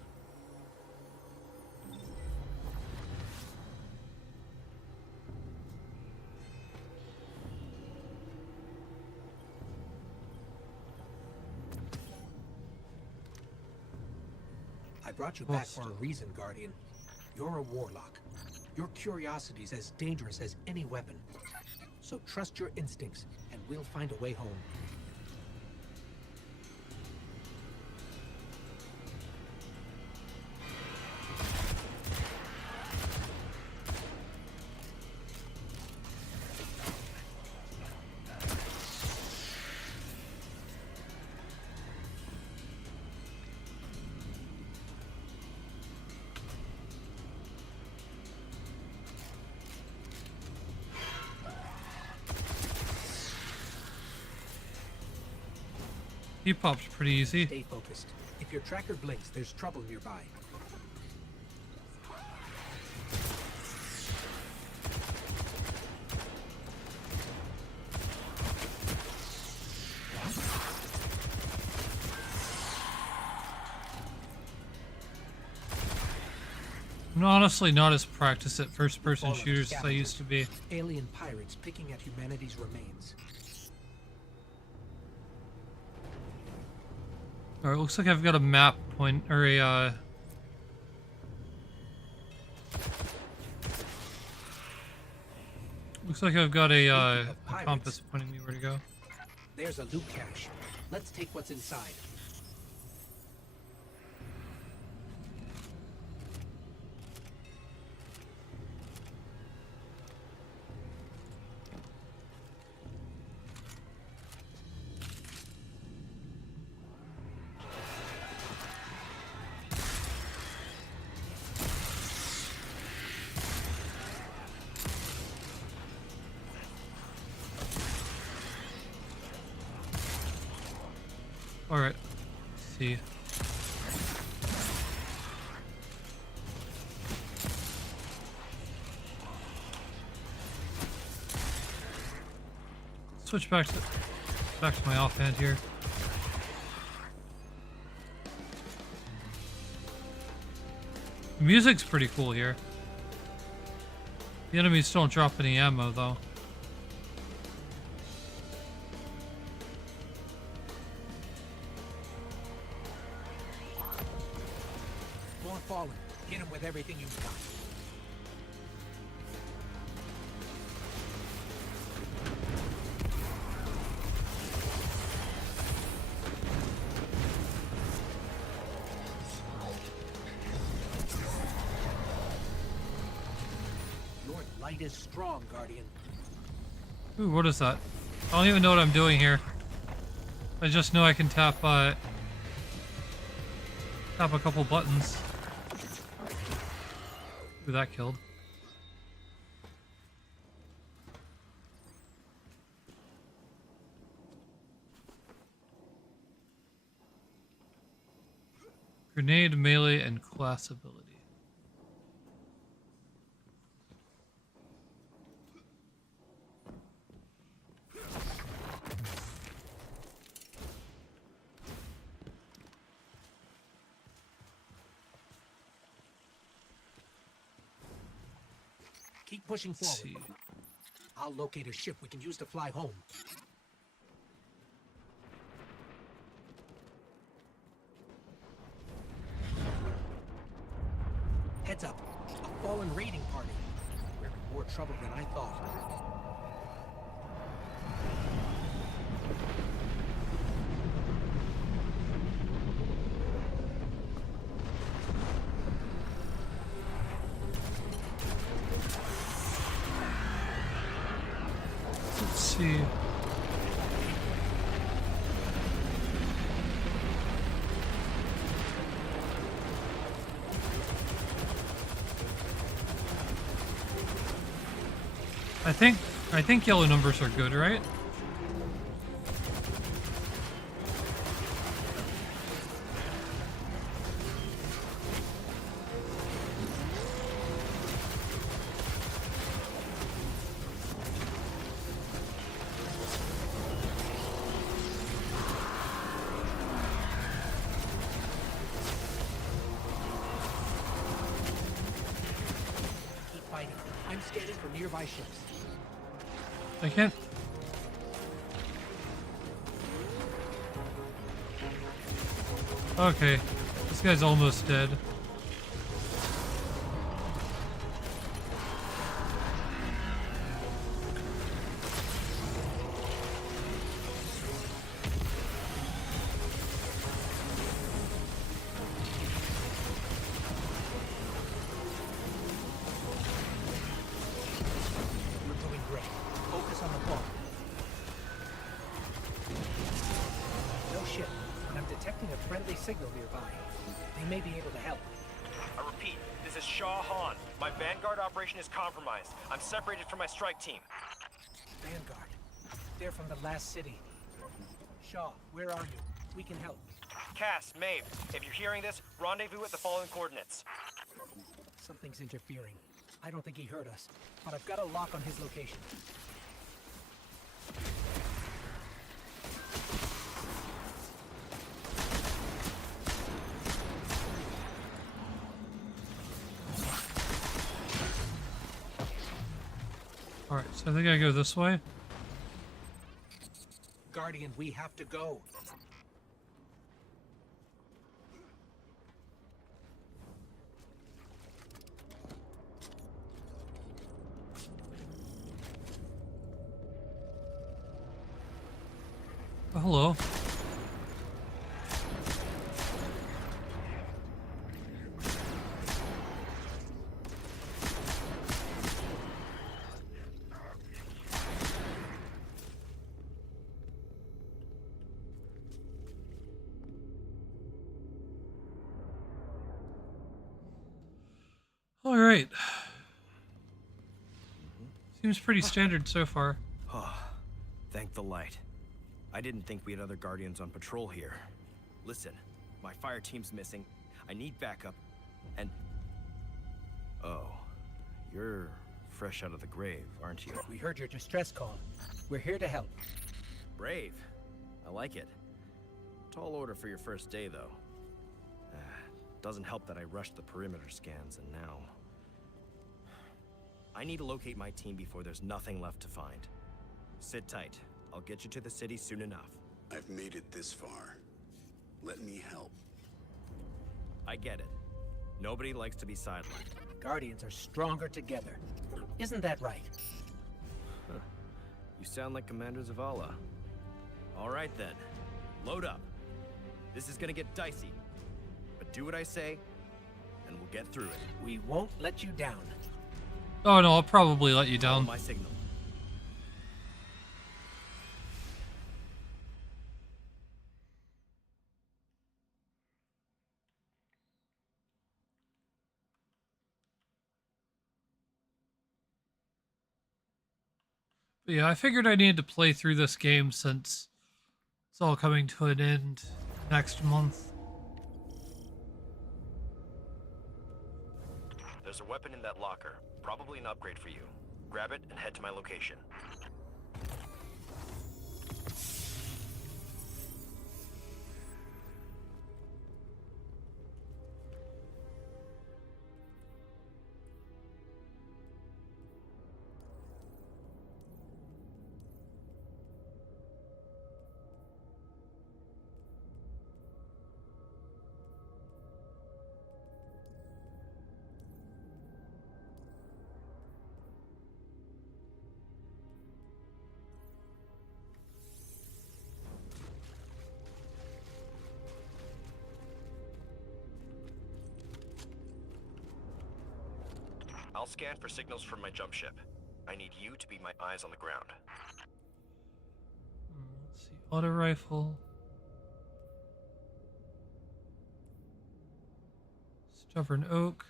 I brought you back for a reason, Guardian. You're a warlock. Your curiosity's as dangerous as any weapon. So trust your instincts, and we'll find a way home. He pops pretty easy. Stay focused. If your tracker blinks, there's trouble nearby. I'm honestly not as practiced at first-person All of us shooters as I captured. used to be. Alien pirates picking at humanity's remains. Alright, looks like I've got a map point, or a, looks like I've got a compass pointing me where to go. There's a loot cache. Let's take what's inside. Alright, let's see. Switch back to my offhand here. The music's pretty cool here. The enemies don't drop any ammo though. More fallen. Hit him with everything you've got. Your light is strong, Guardian. Ooh, what is that? I don't even know what I'm doing here. I just know I can tap a couple buttons. Ooh, that killed. Grenade, melee, and class ability. Keep pushing Let's forward. see. I'll locate a ship we can use to fly home. Heads up. A fallen raiding party. We're in more trouble than I thought. Let's see. I think yellow numbers are good, right? Keep fighting. I'm scanning for nearby ships. I can't. Okay, this guy's almost dead. You're doing great. Focus on the ball. No ship, but I'm detecting a friendly signal nearby. They may be able to help. I repeat, this is Shaw Han. My Vanguard operation is compromised. I'm separated from my strike team. Vanguard. They're from the last city. Shaw, where are you? We can help. Cass, Maeve, if you're hearing this, rendezvous at the following coordinates. Something's interfering. I don't think he heard us, but I've got a lock on his location. Alright, so I think I go this way. Guardian, we have to go. Oh, hello. All right. Seems pretty standard so far. Thank the light. I didn't think we had other Guardians on patrol here. Listen, my fire team's missing. I need backup, and... Oh, you're fresh out of the grave, aren't you? We heard your distress call. We're here to help. Brave. I like it. Tall order for your first day, though. Doesn't help that I rushed the perimeter scans, and now... I need to locate my team before there's nothing left to find. Sit tight. I'll get you to the city soon enough. I've made it this far. Let me help. I get it. Nobody likes to be sidelined. Guardians are stronger together. Isn't that right? You sound like Commander Zavala. All right then. Load up. This is gonna get dicey. But do what I say, and we'll get through it. We won't let you down. Oh no, I'll probably let you Follow down. my signal. But yeah, I figured I needed to play through this game since it's all coming to an end next month. There's a weapon in that locker. Probably an upgrade for you. Grab it and head to my location. I'll scan for signals from my jump ship. I need you to be my eyes on the ground. Let's see, auto rifle. Stubborn oak.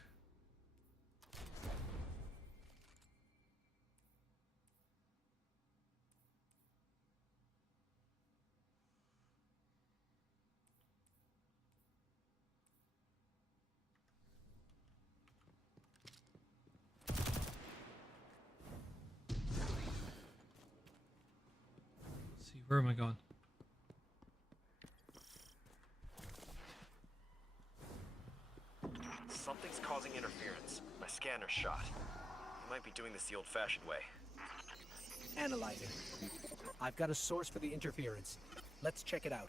Let's see, where am I going? Something's causing interference. My scanner's shot. You might be doing this the old-fashioned way. Analyze it. I've got a source for the interference. Let's check it out.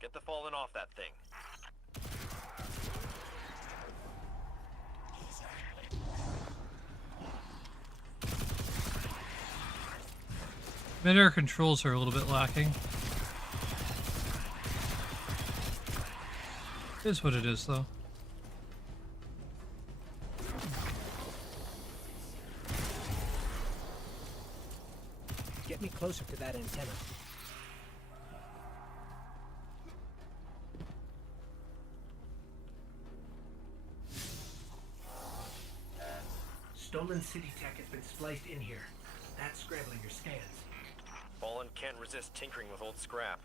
Get the fallen off that thing. Mid-air controls are a little bit lacking. It is what it is, though. Get me closer to that antenna. Stolen city tech has been spliced in here. That's scrambling your scans. Fallen can't resist tinkering with old scrap.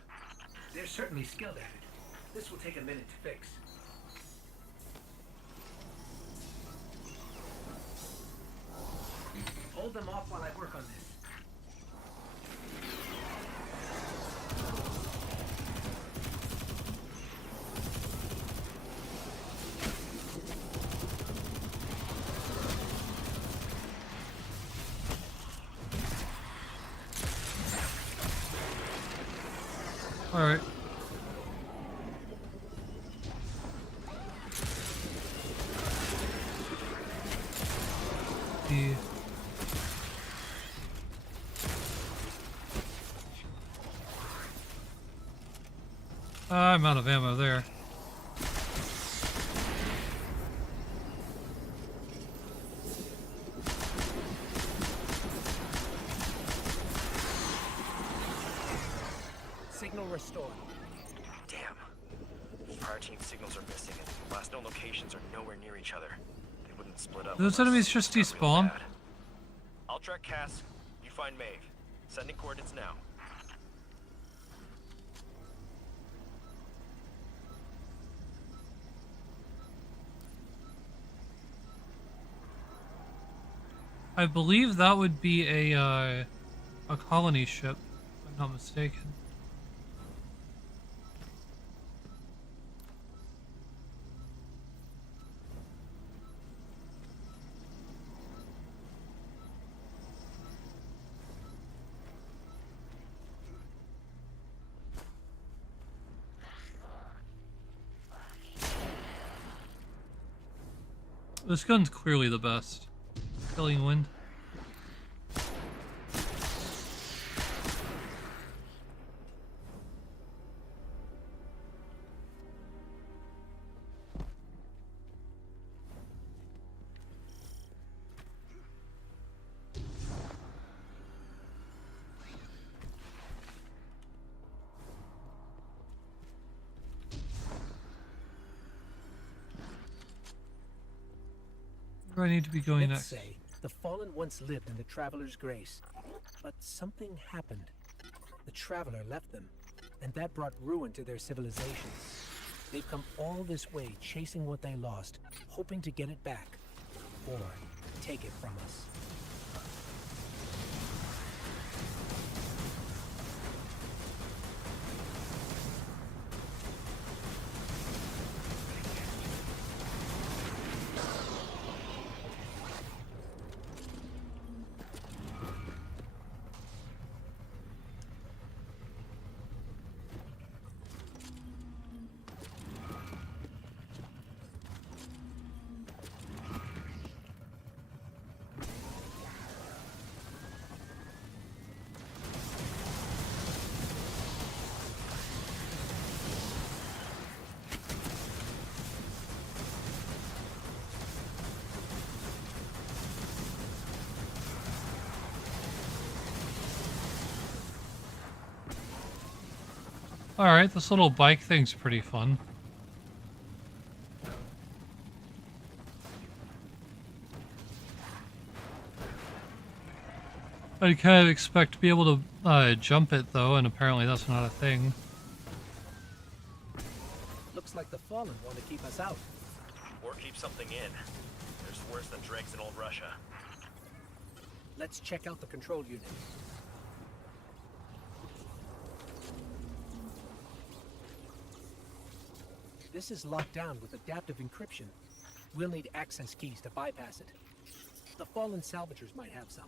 They're certainly skilled at it. This will take a minute to fix. Hold them off while I work on this. All right. I'm out of ammo there. Signal restored. Damn. Fire team signals are missing and last known locations are nowhere near each other. They wouldn't split up. Those unless enemies just something real despawn? bad. I'll track Cass. You find Maeve. Sending coordinates now. I believe that would be a colony ship, if I'm not mistaken. This gun's clearly the best. Killing wind. Where do I need to be going Let's next? say the Fallen once lived in the Traveler's grace, but something happened. The Traveler left them, and that brought ruin to their civilization. They've come all this way chasing what they lost, hoping to get it back, or take it from us. Alright, this little bike thing's pretty fun. I'd kind of expect to be able to jump it though, and apparently that's not a thing. Looks like the Fallen want to keep us out. Or keep something in. There's worse than dregs in old Russia. Let's check out the control unit. This is locked down with adaptive encryption. We'll need access keys to bypass it. The Fallen salvagers might have some.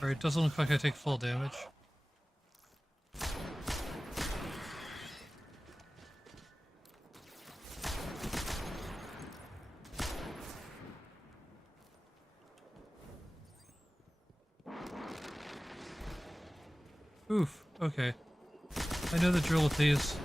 Alright, it doesn't look like I take full damage. Oof, okay. I know the drill with these.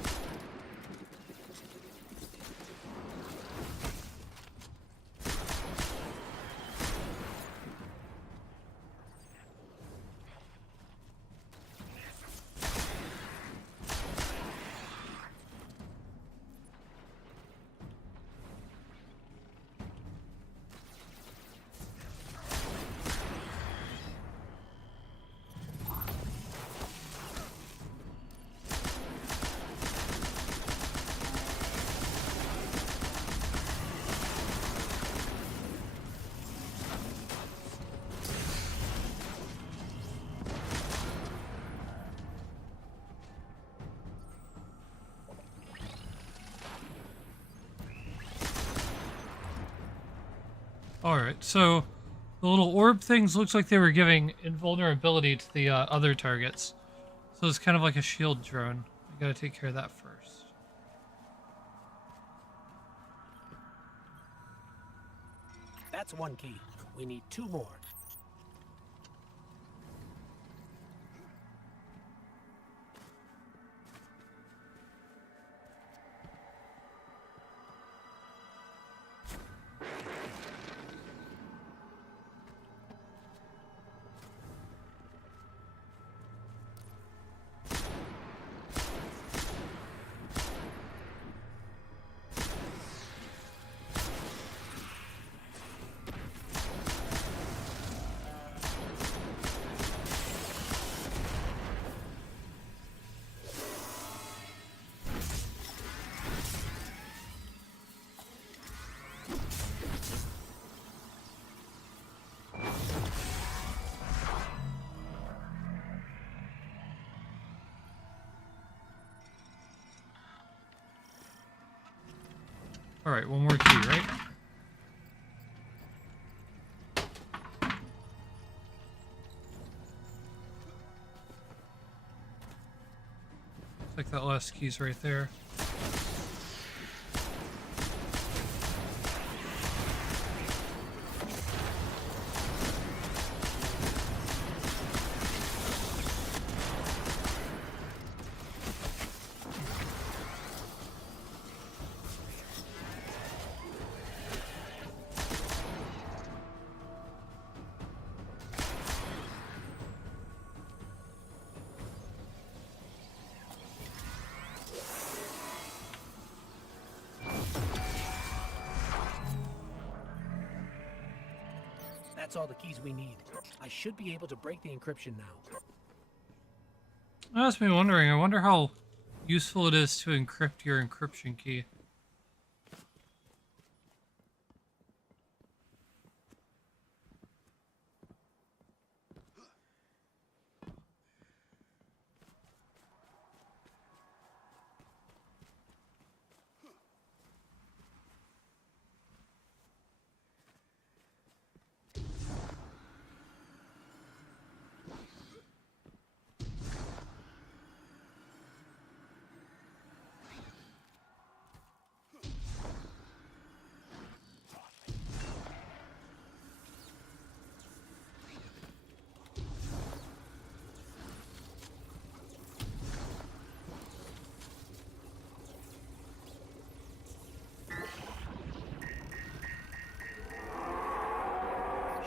Alright, so the little orb things looks like they were giving invulnerability to the other targets. So it's kind of like a shield drone. I gotta take care of that first. That's one key. We need 2 more. Alright, one more key, right? Looks like that last key's right there. That's all the keys we need. I should be able to break the encryption now. That has me wondering. I wonder how useful it is to encrypt your encryption key.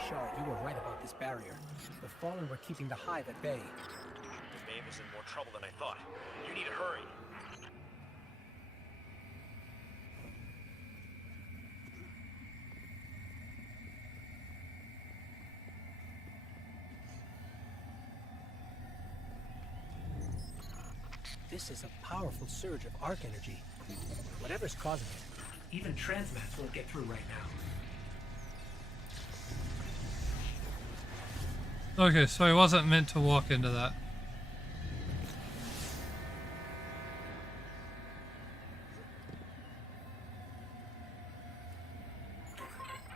Shaw, you were right about this barrier. The Fallen were keeping the Hive at bay. The Maeve is in more trouble than I thought. You need to hurry. This is a powerful surge of arc energy. Whatever's causing it, even transmats won't get through right now. Okay, so I wasn't meant to walk into that.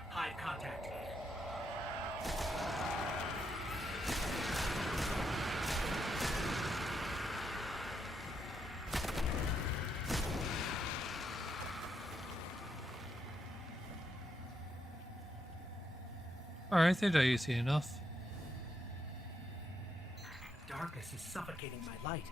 Hive contact. Alright, they're easy enough. Darkness is suffocating my light.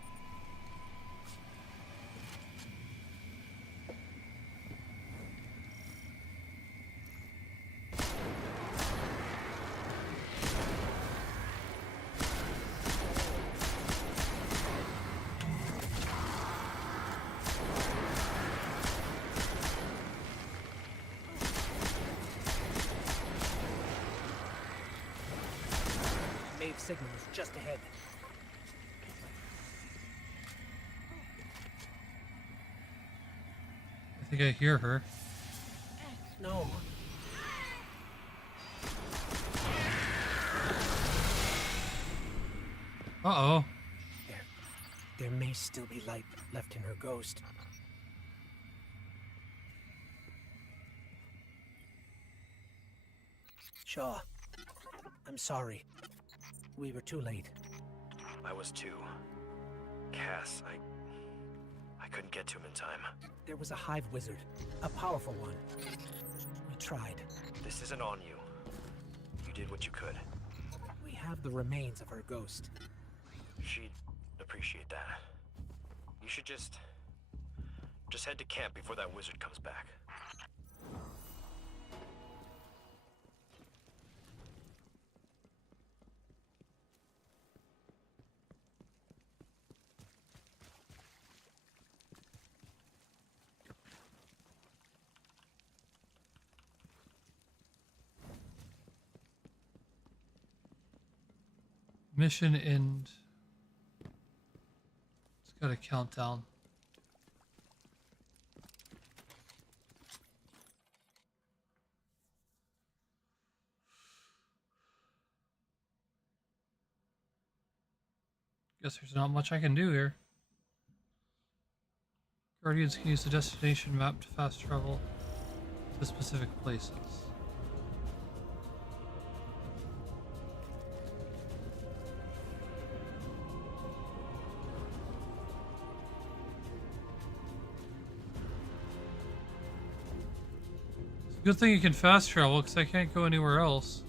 Maeve signal is just ahead. I think I hear her. No. Uh-oh. There may still be light left in her ghost. Shaw, I'm sorry. We were too late. I was too. Cass, I couldn't get to him in time. There was a Hive wizard, a powerful one. We tried. This isn't on you. You did what you could. We have the remains of her ghost. She'd appreciate that. You should just head to camp before that wizard comes back. Mission end. It's got a countdown. Guess there's not much I can do here. Guardians can use the destination map to fast travel to specific places. Good thing you can fast travel, because I can't go anywhere else.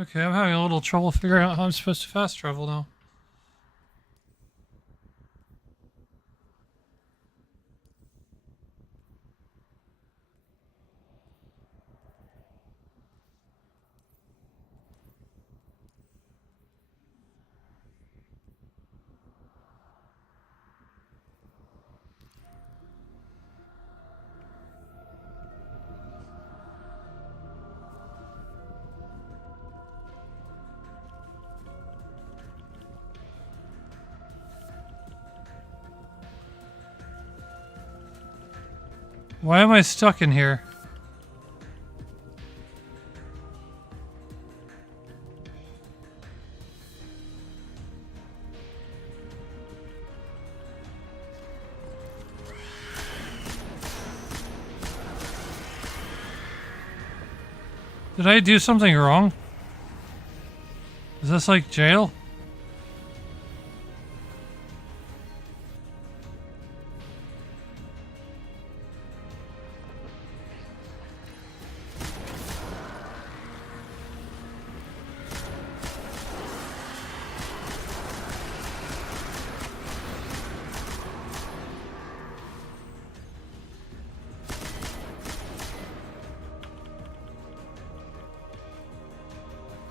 Okay, I'm having a little trouble figuring out how I'm supposed to fast travel now. Why am I stuck in here? Did I do something wrong? Is this like jail?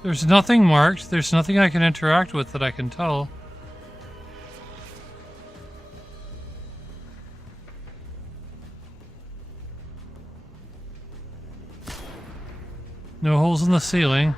There's nothing marked. There's nothing I can interact with that I can tell. No holes in the ceiling.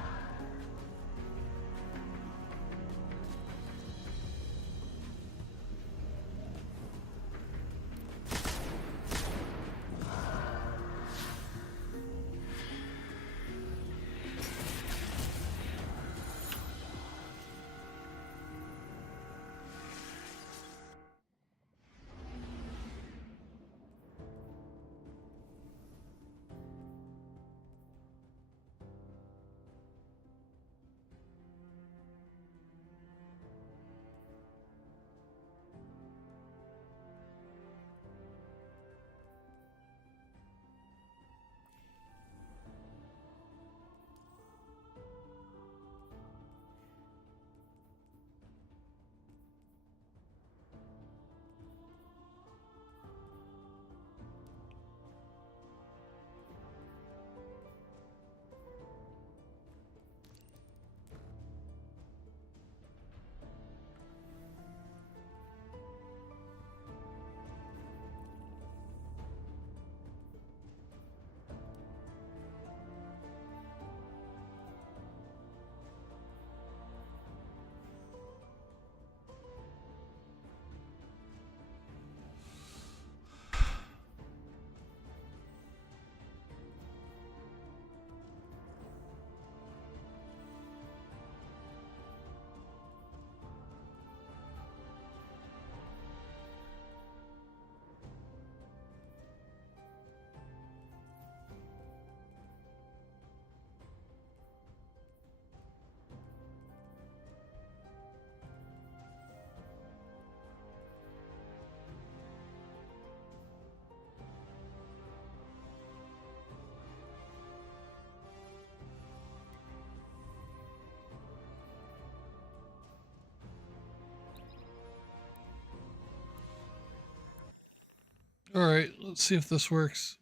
All right, let's see if this works.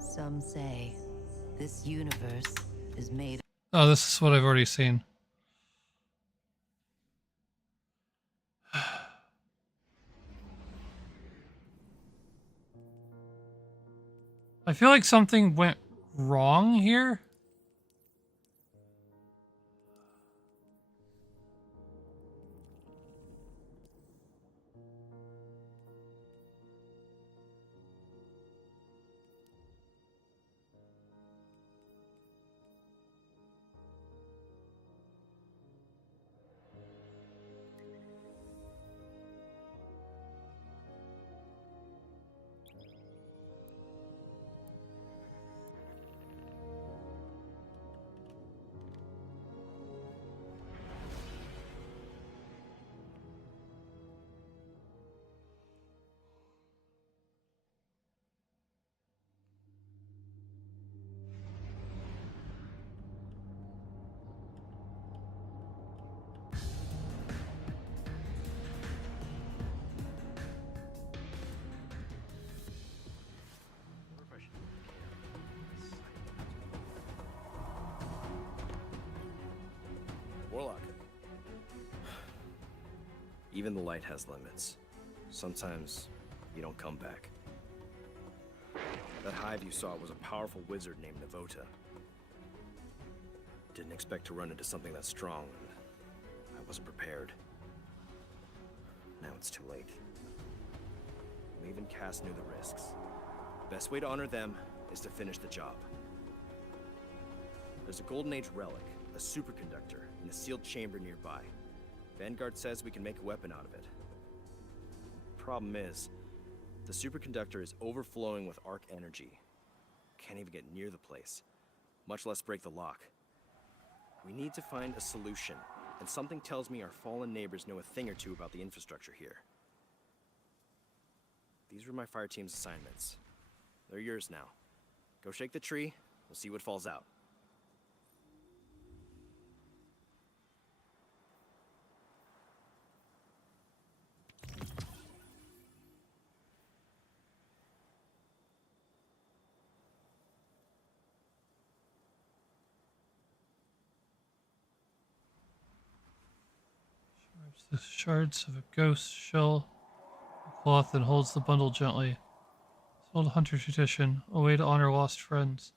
Some say this universe is made. Oh, this is what I've already seen. I feel like something went wrong here. Even the light has limits. Sometimes you don't come back. That hive you saw was a powerful wizard named Navota. Didn't expect to run into something that strong. I wasn't prepared. Now it's too late. Maeve and Cass knew the risks. The best way to honor them is to finish the job. There's a Golden Age relic, a superconductor, in a sealed chamber nearby. Vanguard says we can make a weapon out of it. Problem is, the superconductor is overflowing with arc energy. Can't even get near the place, much less break the lock. We need to find a solution, and something tells me our fallen neighbors know a thing or two about the infrastructure here. These were my fire team's assignments. They're yours now. Go shake the tree, we'll see what falls out. The shards of a ghost shell, a cloth that holds the bundle gently. It's an old hunter tradition, a way to honor lost friends.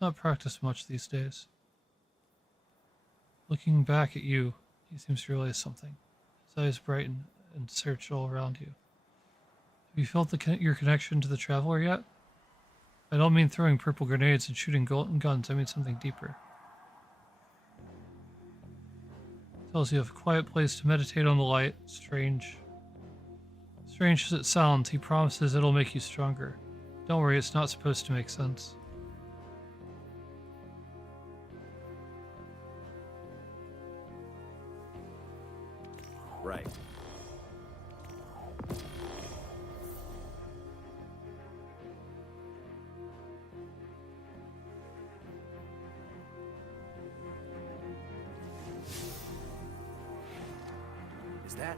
Not practiced much these days. Looking back at you, he seems to realize something. His eyes brighten and search all around you. Have you felt your connection to the Traveler yet? I don't mean throwing purple grenades and shooting golden guns, I mean something deeper. Tells you of a quiet place to meditate on the light. Strange as it sounds, he promises it'll make you stronger. Don't worry, it's not supposed to make sense. Right. Is that?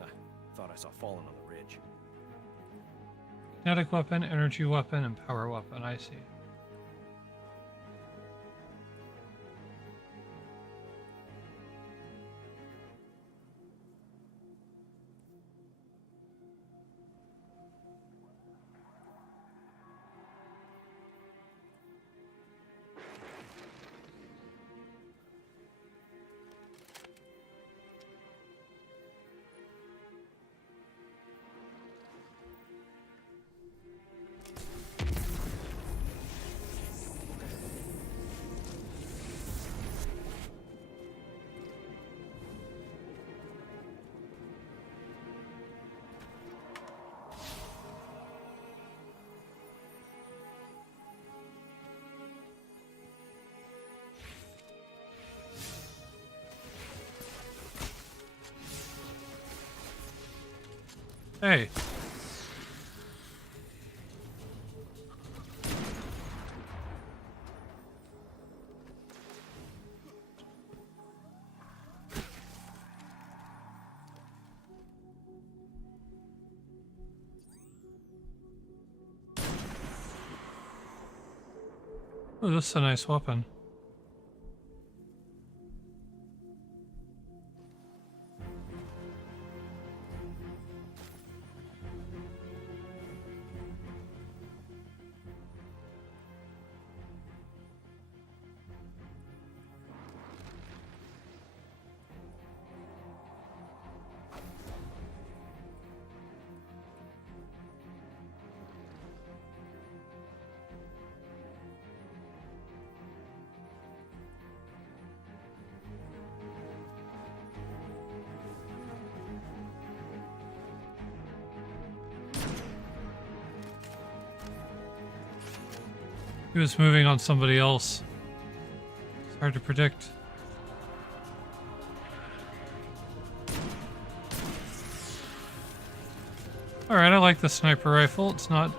I thought I saw Fallen on the ridge. Kinetic weapon, energy weapon, and power weapon, I see. Hey. Oh, this is a nice weapon. He was moving on somebody else. It's hard to predict. Alright, I like the sniper rifle. It's not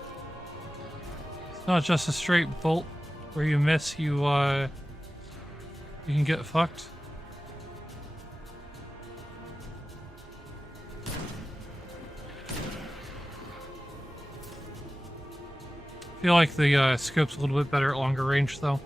just a straight bolt where you miss, you can get fucked. I feel like the scope's a little bit better at longer range, though.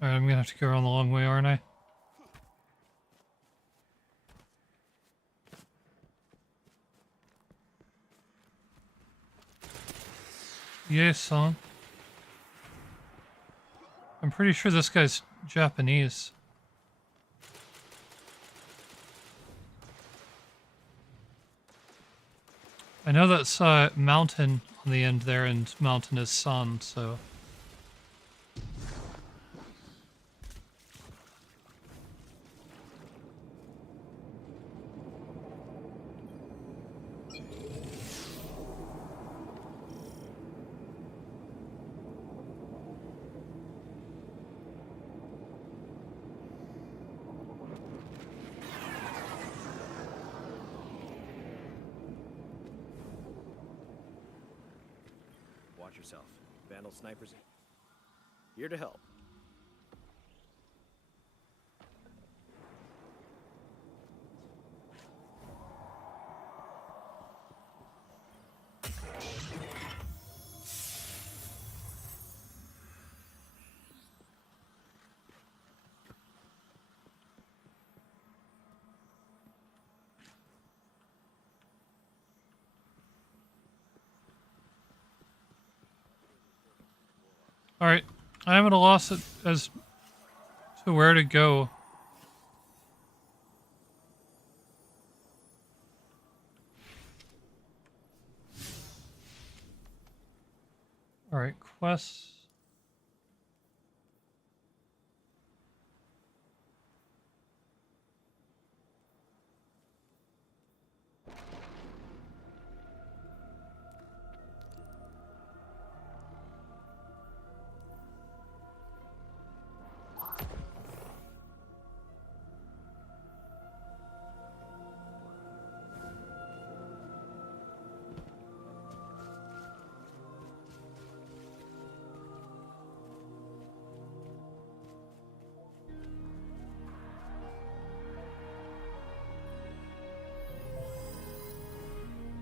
Alright, I'm gonna have to go around the long way, aren't I? Yes, son. I'm pretty sure this guy's Japanese. I know that's mountain on the end there, and mountain is sun, so... Watch yourself. Vandal snipers here to help. Alright, I haven't lost it as to where to go. Alright, quests.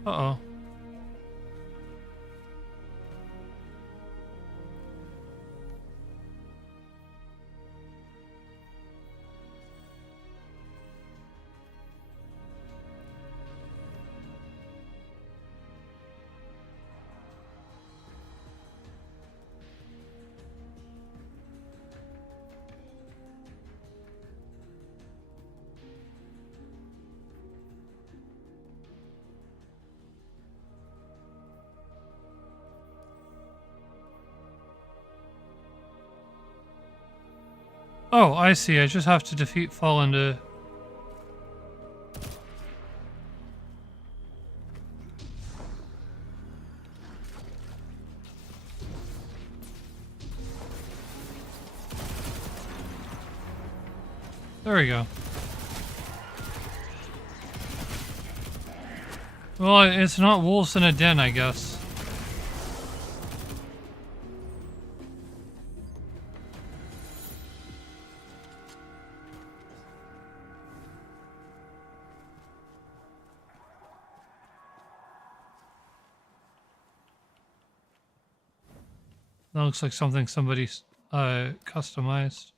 Uh-oh. Oh, I see. I just have to defeat Fallen to... There we go. Well, it's not wolves in a den, I guess. That looks like something somebody customized.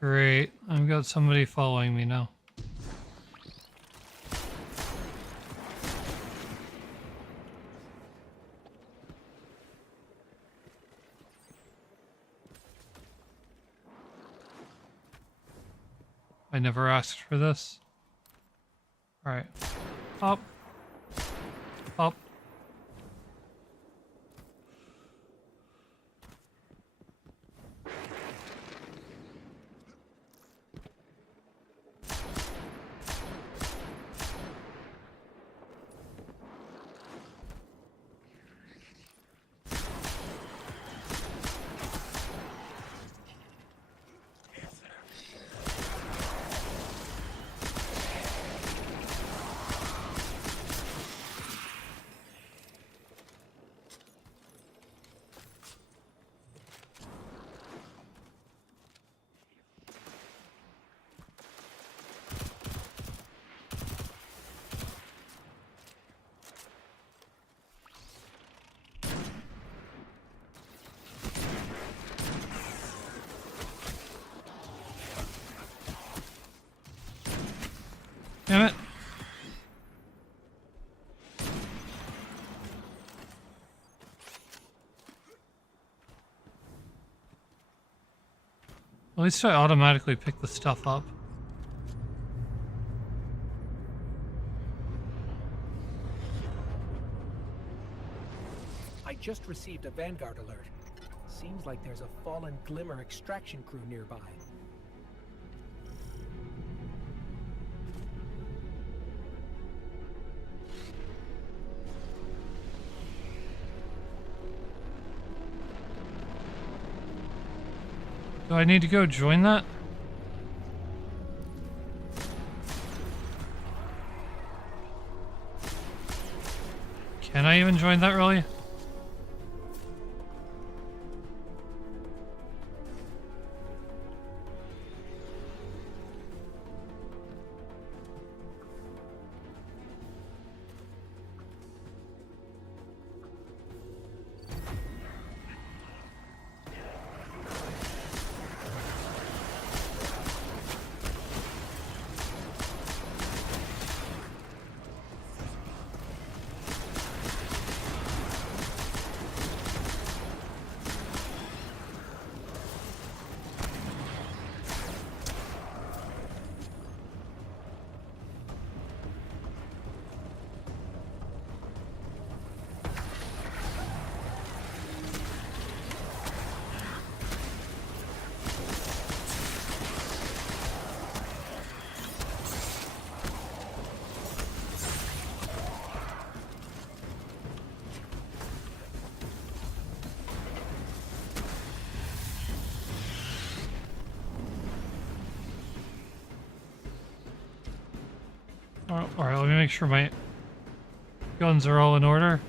Great. I've got somebody following me now. I never asked for this. Alright. Up. Up. At least I automatically pick the stuff up. I just received a Vanguard alert. Seems like there's a fallen Glimmer extraction crew nearby. Do I need to go join that? Can I even join that, really? Alright, let me make sure my guns are all in order.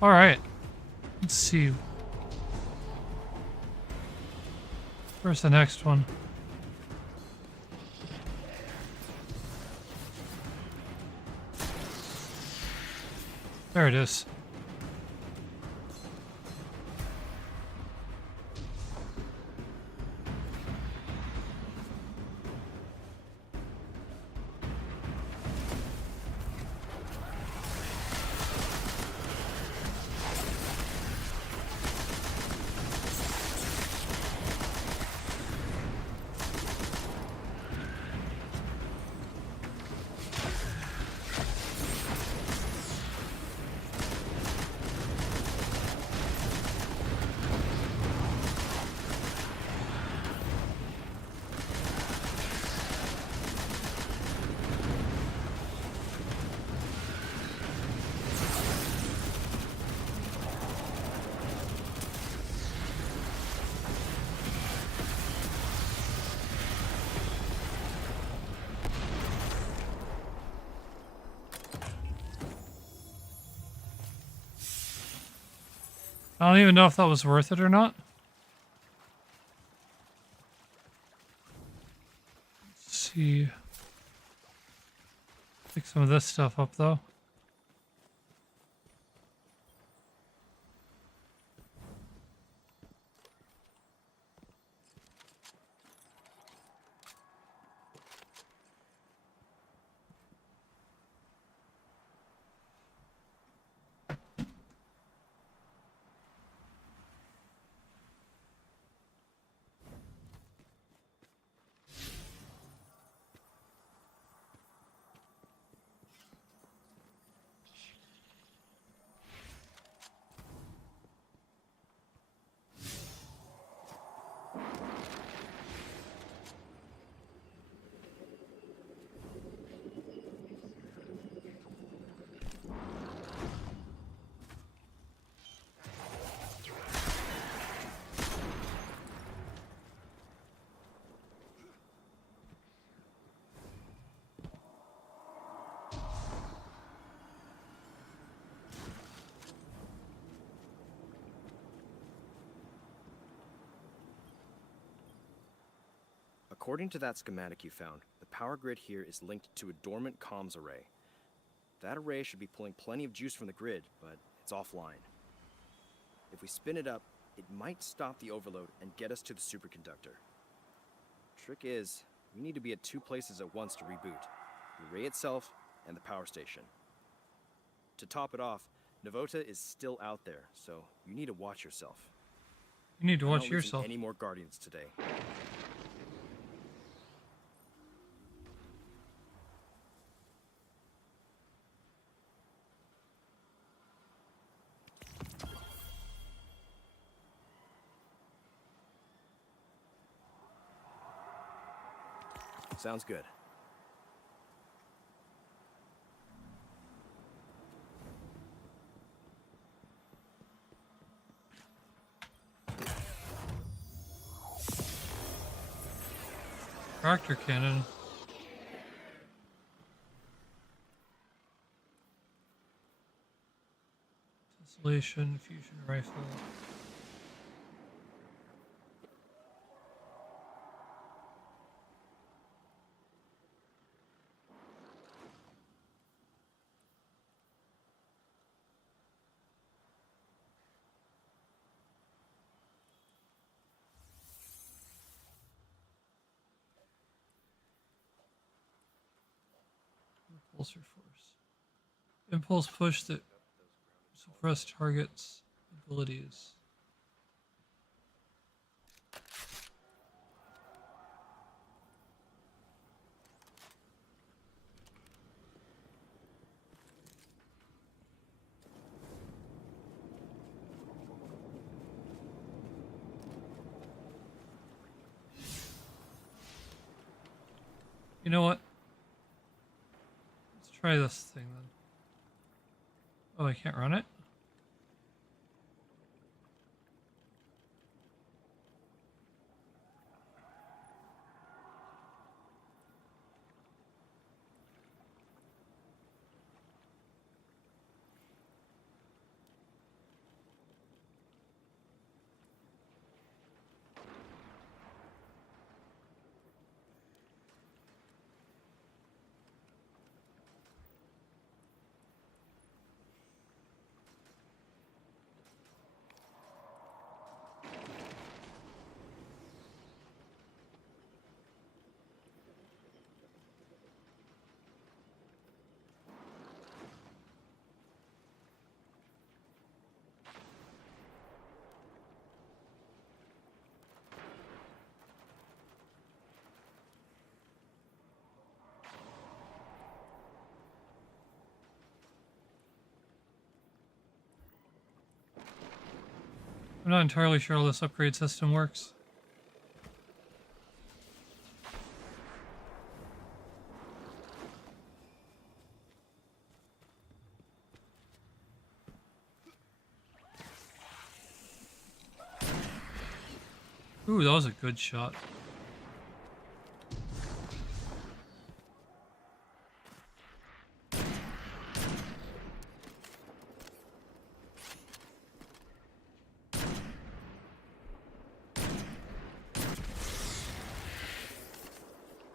Alright. Let's see. Where's the next one? There it is. I don't even know if that was worth it or not. Let's see. Pick some of this stuff up though. According to that schematic you found, the power grid here is linked to a dormant comms array. That array should be pulling plenty of juice from the grid, but it's offline. If we spin it up, it might stop the overload and get us to the superconductor. Trick is, we need to be at 2 places at once to reboot. The array itself and the power station. To top it off, Navota is still out there, so you need to watch yourself. You need to I'm watch not losing yourself. any more Guardians today. Sounds good. Tractor cannon. Tessellation, fusion rifle. Repulsor force. Impulse push that suppress targets' abilities. You know what? Let's try this thing then. Oh, I can't run it? I'm not entirely sure how this upgrade system works. Ooh, that was a good shot.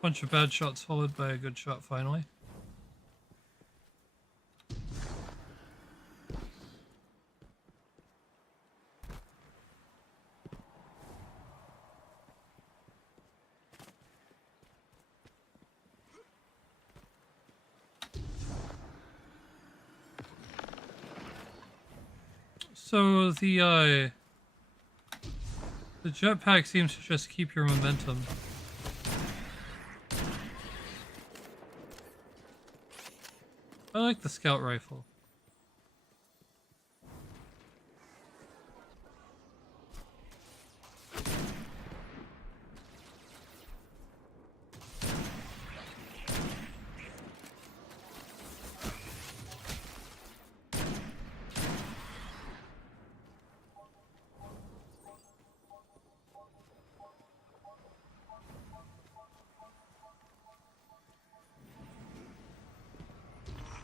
Bunch of bad shots followed by a good shot finally. So the jetpack seems to just keep your momentum. I like the scout rifle.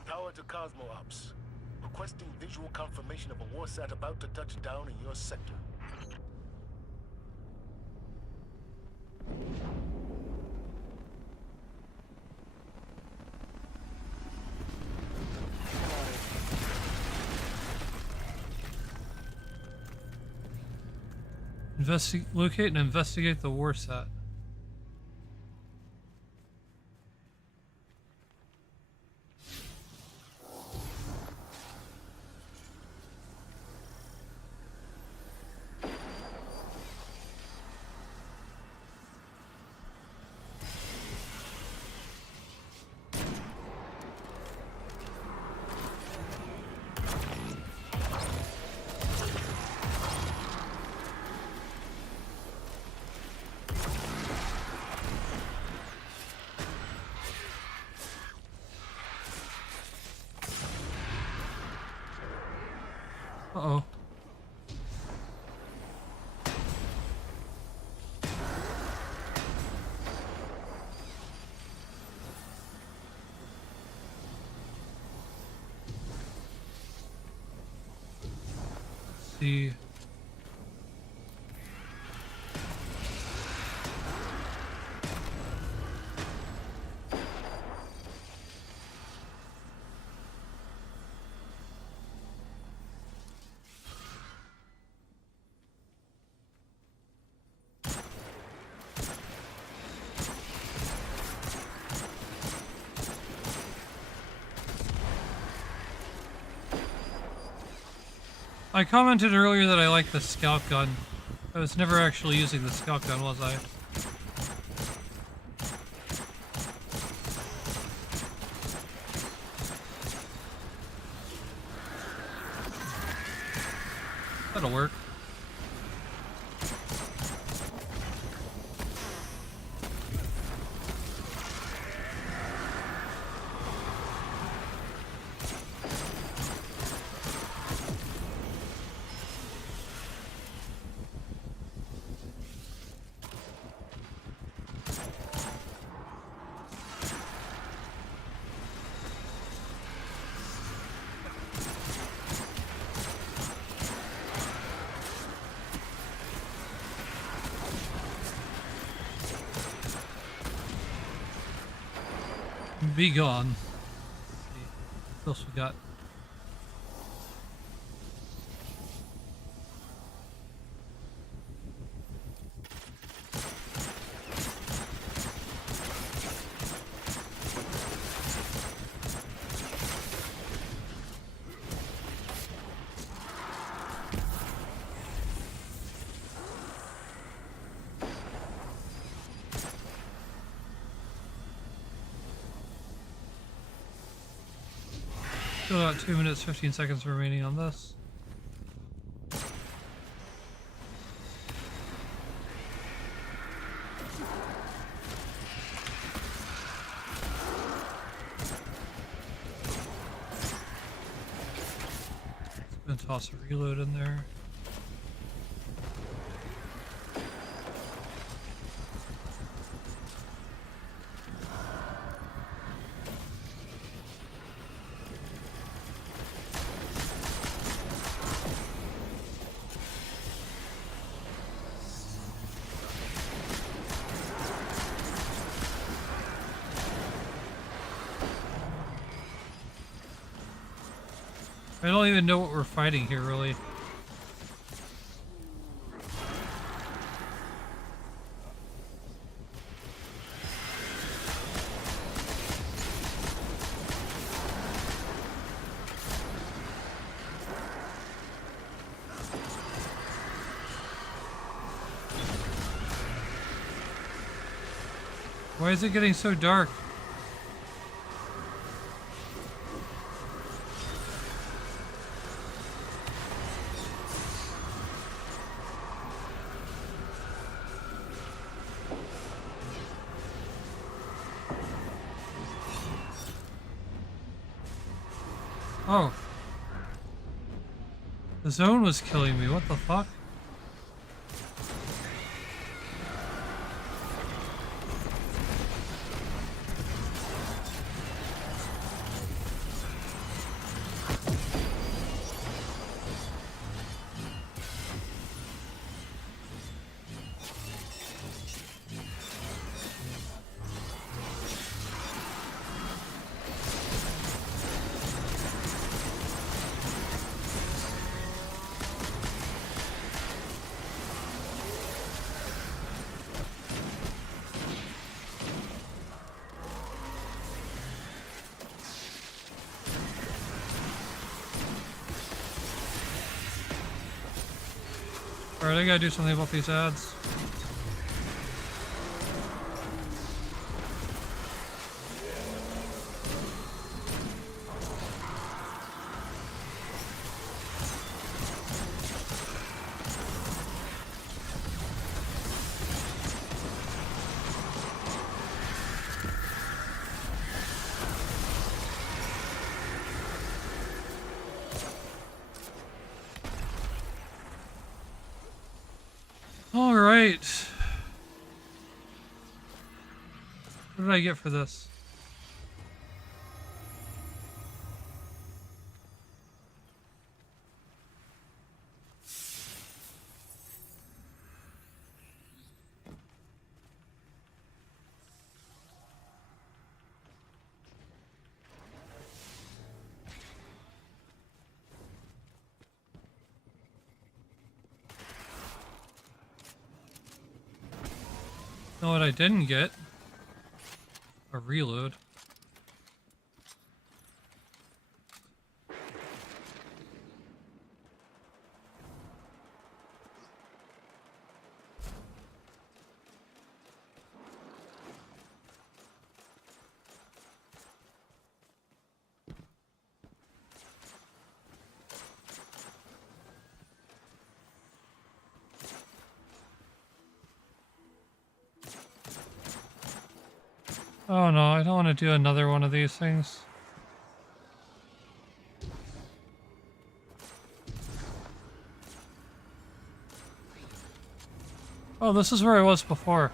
Power to Cosmo Ops. Requesting visual confirmation of a warsat about to touch down in your sector. Locate and investigate the war set. Uh-oh. Let's see. I commented earlier that I like the scout gun. I was never actually using the scout gun, was I? That'll work. Be gone. Let's see. What else we got? Still got 2 minutes, 15 seconds remaining on this. Gonna toss a reload in there. I don't even know what we're fighting here, really. Why is it getting so dark? Oh. The zone was killing me, what the fuck? Alright, I gotta do something about these ads. Alright. What did I get for this? Know what I didn't get? A reload. Oh no, I don't want to do another one of these things. Oh, this is where I was before.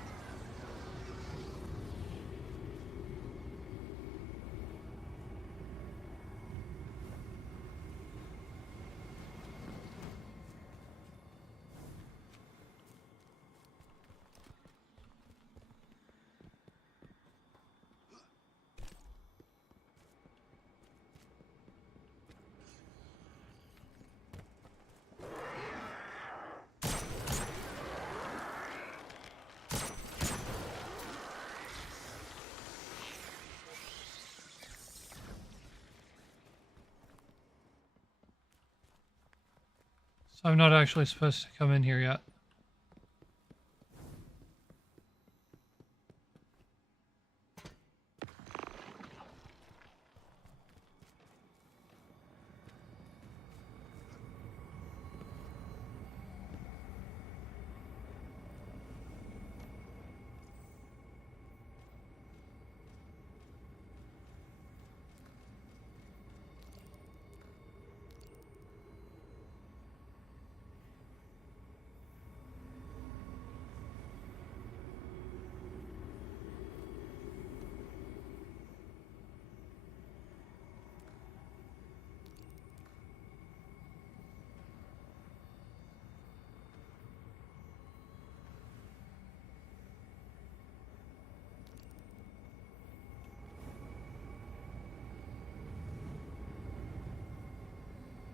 So I'm not actually supposed to come in here yet.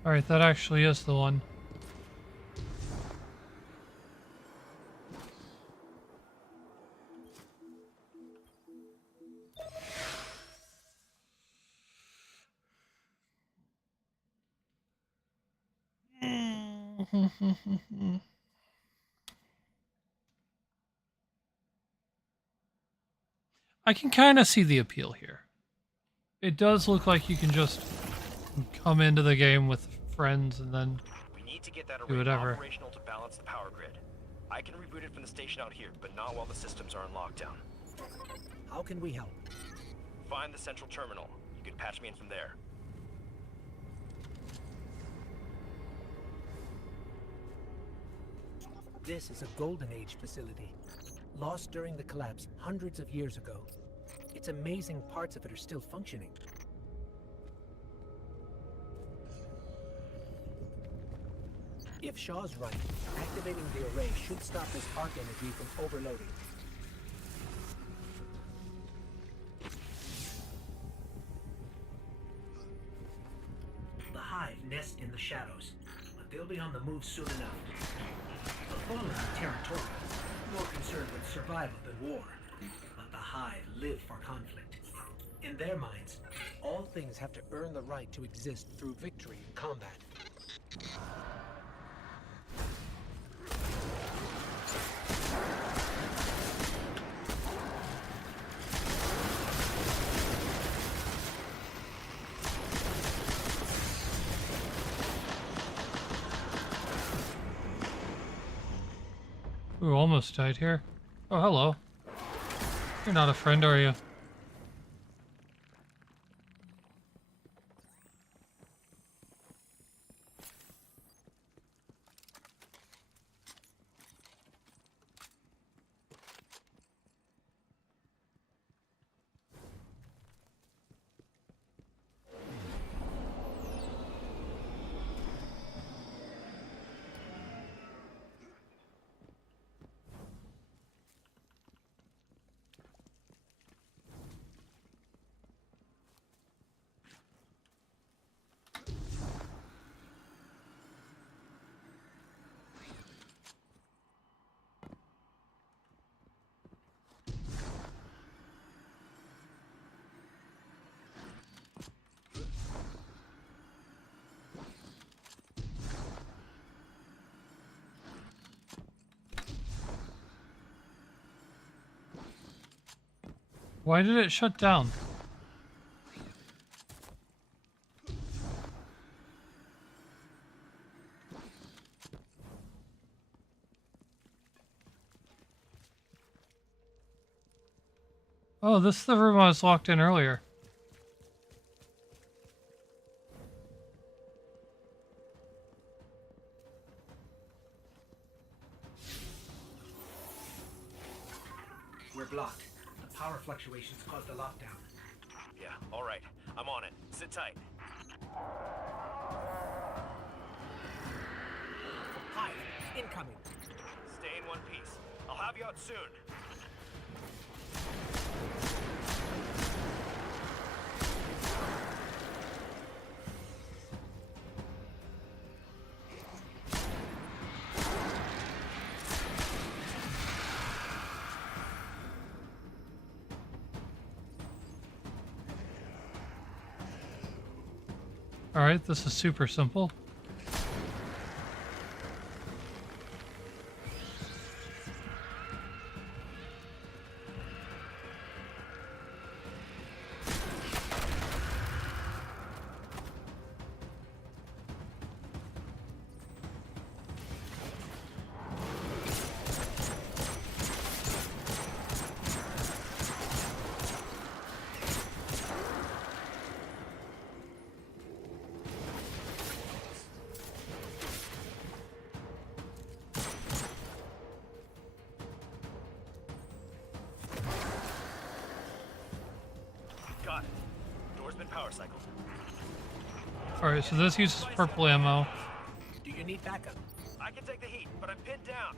Alright, that actually is the one. I can kind of see the appeal here. It does look like you can just come into the game with friends and then We need to get that do array whatever. operational to balance the power grid. I can reboot it from the station out here, but not while the systems are in lockdown. How can we help? Find the central terminal. You can patch me in from there. This is a Golden Age facility. Lost during the collapse hundreds of years ago. It's amazing parts of it are still functioning. If Shaw's right, activating the array should stop this arc energy from overloading. The Hive nest in the shadows, but they'll be on the move soon enough. The Fallen are territorial, more concerned with survival than war. But the Hive live for conflict. In their minds, All things have to earn the right to exist through victory in combat. Ooh, almost died here. Oh, hello. You're not a friend, are you? Why did it shut down? Oh, this is the room I was locked in earlier. We're blocked. The power fluctuations caused a lockdown. Yeah, all right. I'm on it. Sit tight. Hive, incoming. Stay in one piece. I'll have you out soon. Alright, this is super simple. Got it. Door's been power cycled. Alright, so this uses purple ammo. Do you need backup? I can take the heat, but I'm pinned down.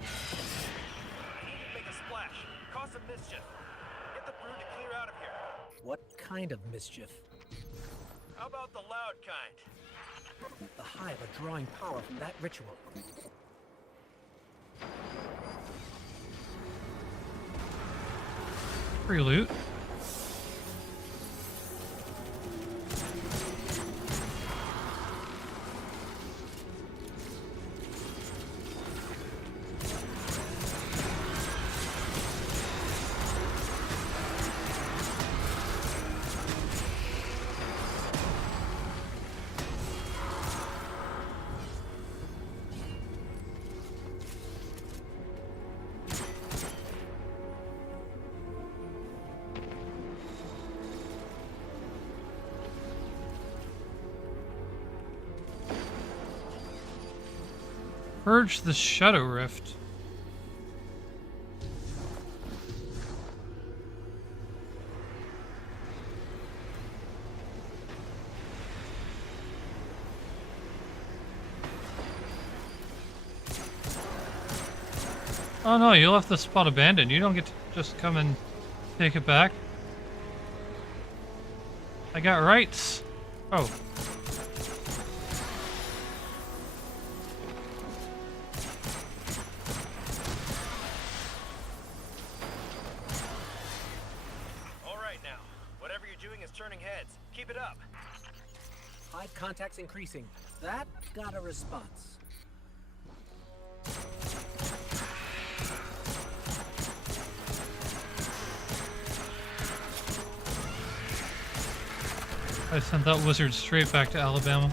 I need to make a splash. Cause some mischief. Get the brood to clear out of here. What kind of mischief? How about the loud kind? The Hive are drawing power from that ritual. Free loot. Purge the Shadow Rift. Oh no, you left the spot abandoned. You don't get to just come and take it back. I got rights. Oh. Keep it up. Hive contacts increasing. That got a response. I sent that wizard straight back to Alabama.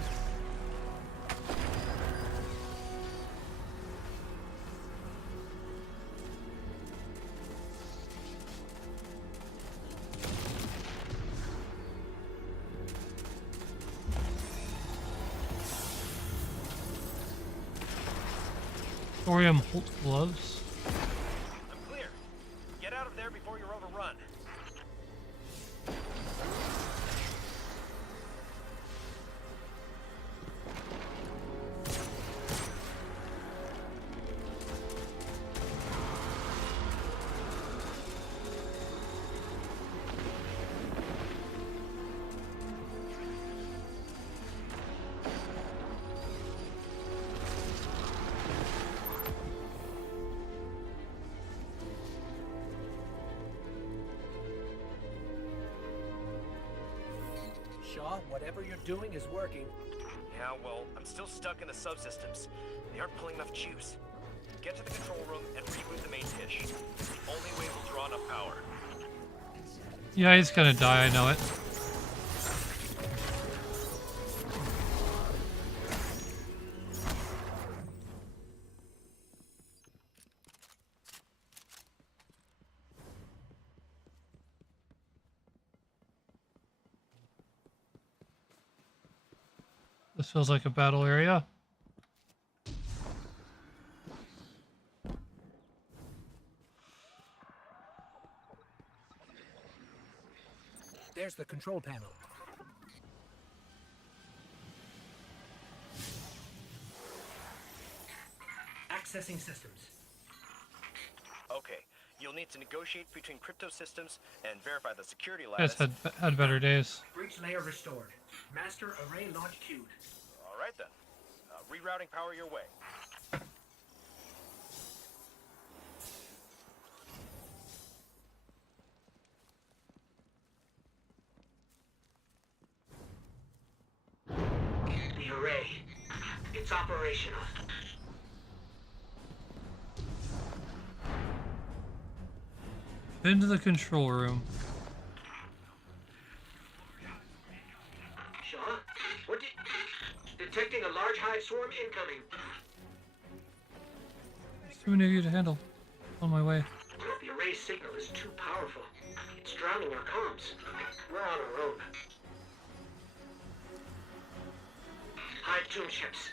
Thorium Holt gloves. I'm clear. Get out of there before you're overrun. Shaw, whatever you're doing is working. Yeah, well, I'm still stuck in the subsystems. They aren't pulling enough juice. Get to the control room and reboot the main dish. It's the only way we'll draw enough power. Yeah, he's gonna die, I know it. This feels like a battle area. There's the control panel. Accessing systems. Okay, you'll need to negotiate between crypto systems and verify the security Guys lattice. had better days. Breach layer restored. Master array launch queued. All right then. Rerouting power your way. The array. It's operational. Into the control room. Shaw? What did... Detecting a large hive swarm incoming. There's too many of you to handle. On my way. The array's signal is too powerful. It's drowning our comms. We're on our own. Hive tomb ships.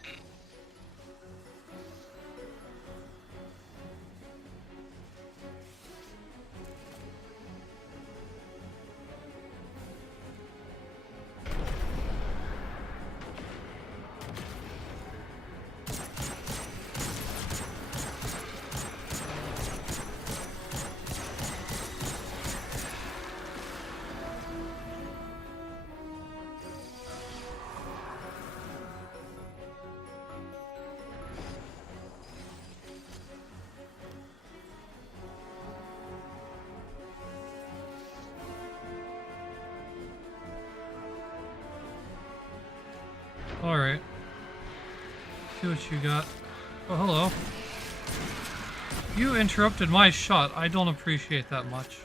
Alright. See what you got. Oh, hello. You interrupted my shot. I don't appreciate that much.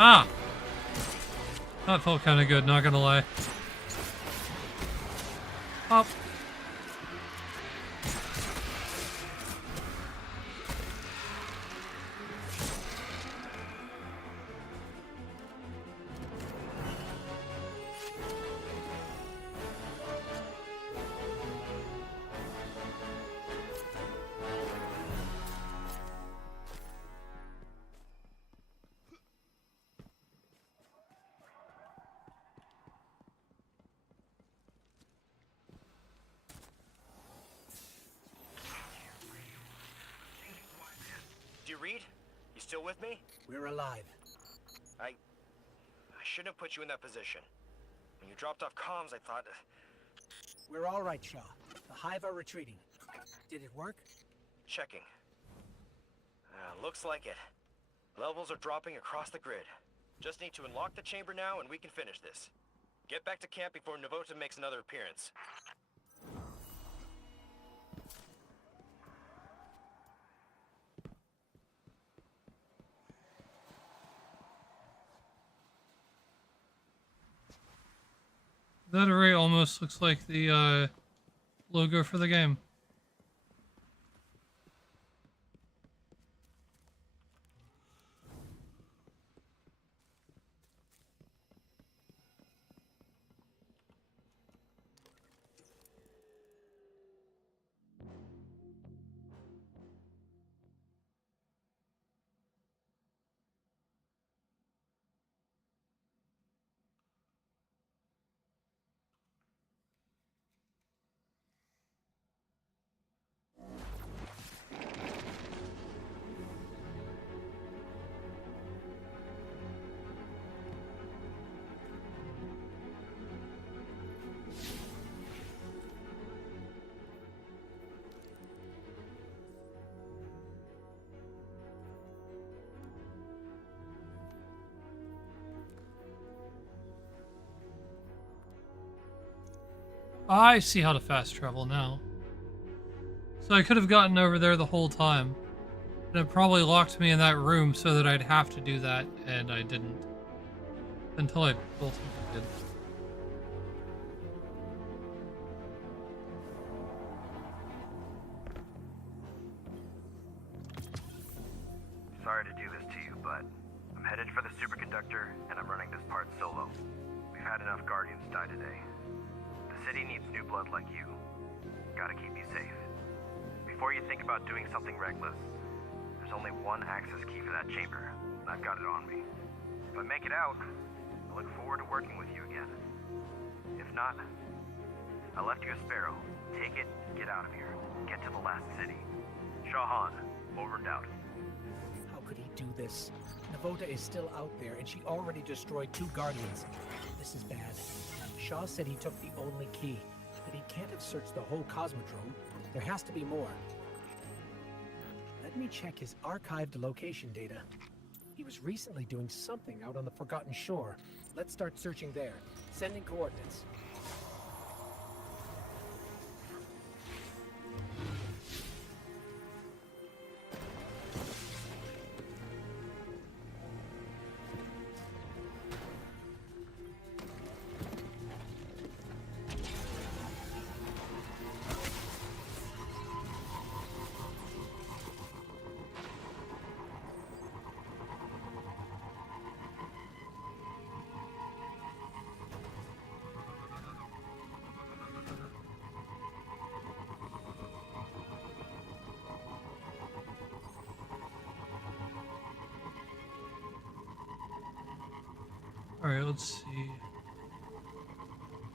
Ah! That felt kind of good, not gonna lie. Up. Do you read? You still with me? We're alive. I shouldn't have put you in that position. When you dropped off comms, I thought... We're all right, Shaw. The Hive are retreating. Did it work? Checking. Looks like it. Levels are dropping across the grid. Just need to unlock the chamber now and we can finish this. Get back to camp before Navota makes another appearance. That array almost looks like the logo for the game. I see how to fast travel now. So I could have gotten over there the whole time. And it probably locked me in that room so that I'd have to do that, and I didn't. Until I ultimately did. Sorry to do this to you, but I'm headed for the superconductor and I'm running this part solo. We've had enough Guardians die today. The city needs new blood like you. Gotta keep you safe. Before you think about doing something reckless, there's only one access key for that chamber, and I've got it on me. If I make it out, I look forward to working with you again. If not, I left you a sparrow. Take it, get out of here. Get to the last city. Shahan, over and out. How could he do this? Navota is still out there, and she already destroyed 2 Guardians. This is bad. Shaw said he took the only key, but he can't have searched the whole Cosmodrome. There has to be more. Let me check his archived location data. He was recently doing something out on the Forgotten Shore. Let's start searching there. Sending coordinates. Alright, let's see.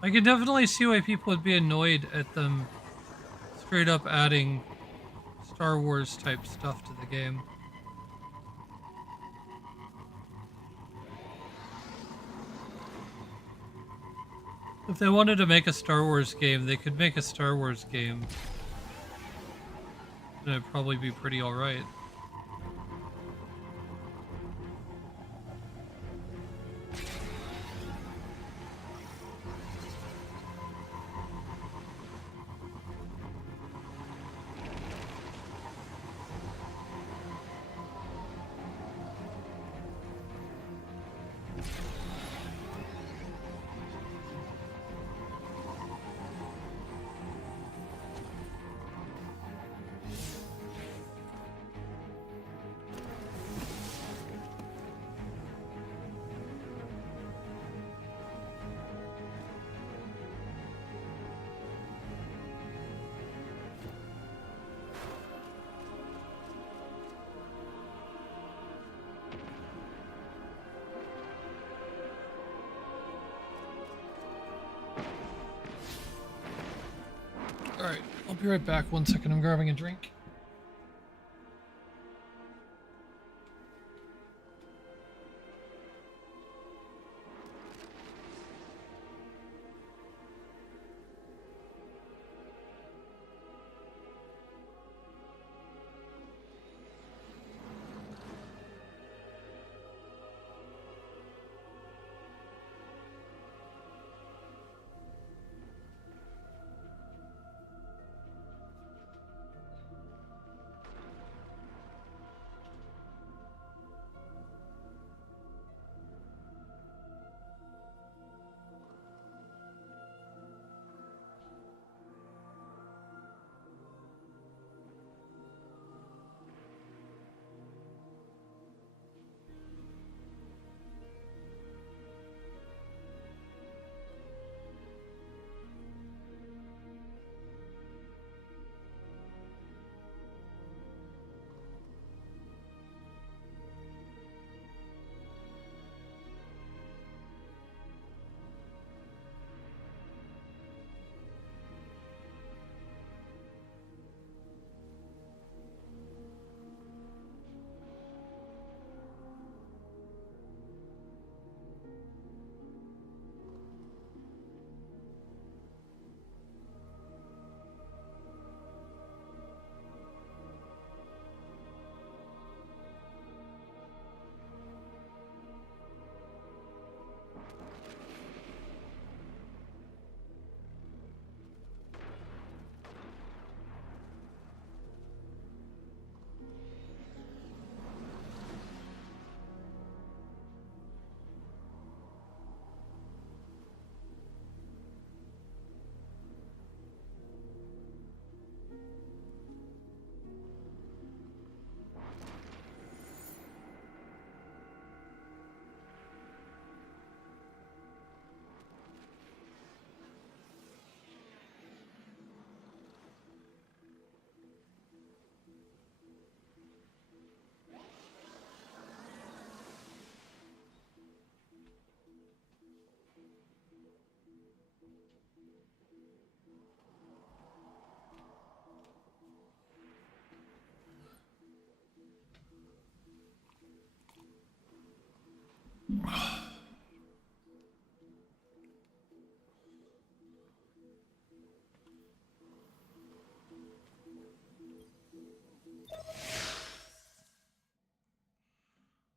I can definitely see why people would be annoyed at them straight up adding Star Wars type stuff to the game. If they wanted to make a Star Wars game, they could make a Star Wars game. And it'd probably be pretty alright. Alright, I'll be right back. 1 second, I'm grabbing a drink.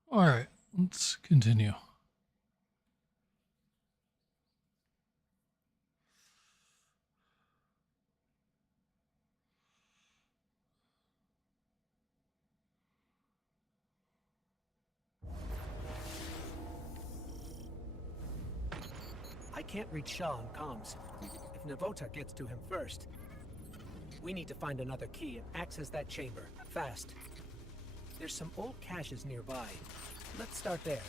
All right, let's continue. I can't reach Shaw on comms. If Navota gets to him first, we need to find another key and access that chamber, fast. There's some old caches nearby. Let's start there.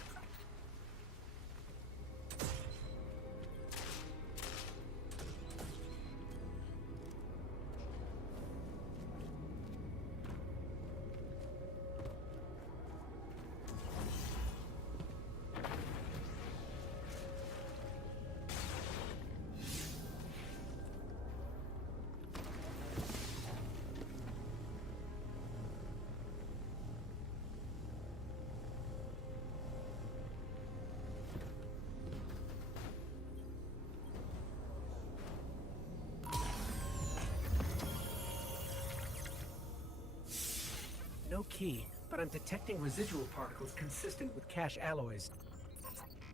No key, but I'm detecting residual particles consistent with cache alloys.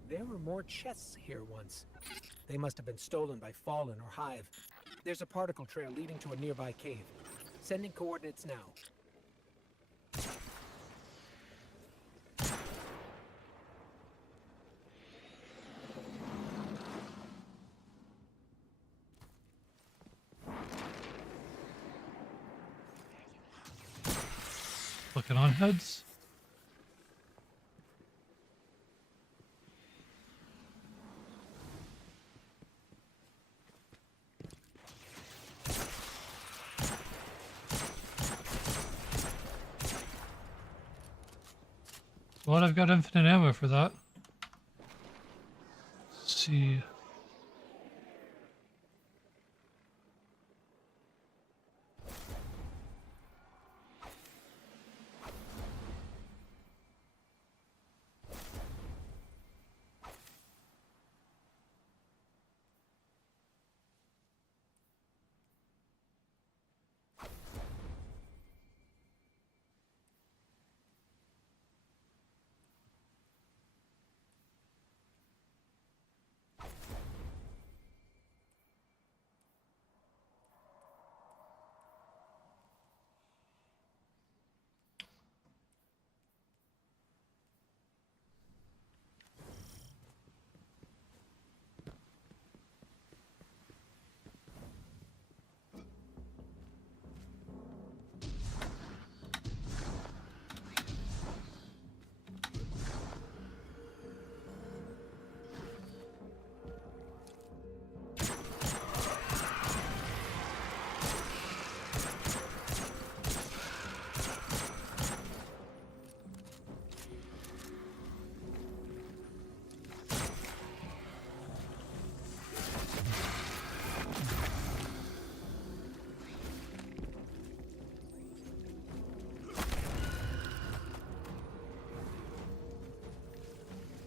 There were more chests here once. They must have been stolen by Fallen or Hive. There's a particle trail leading to a nearby cave. Sending coordinates now. Looking on heads. Well, I've got infinite ammo for that. Let's see.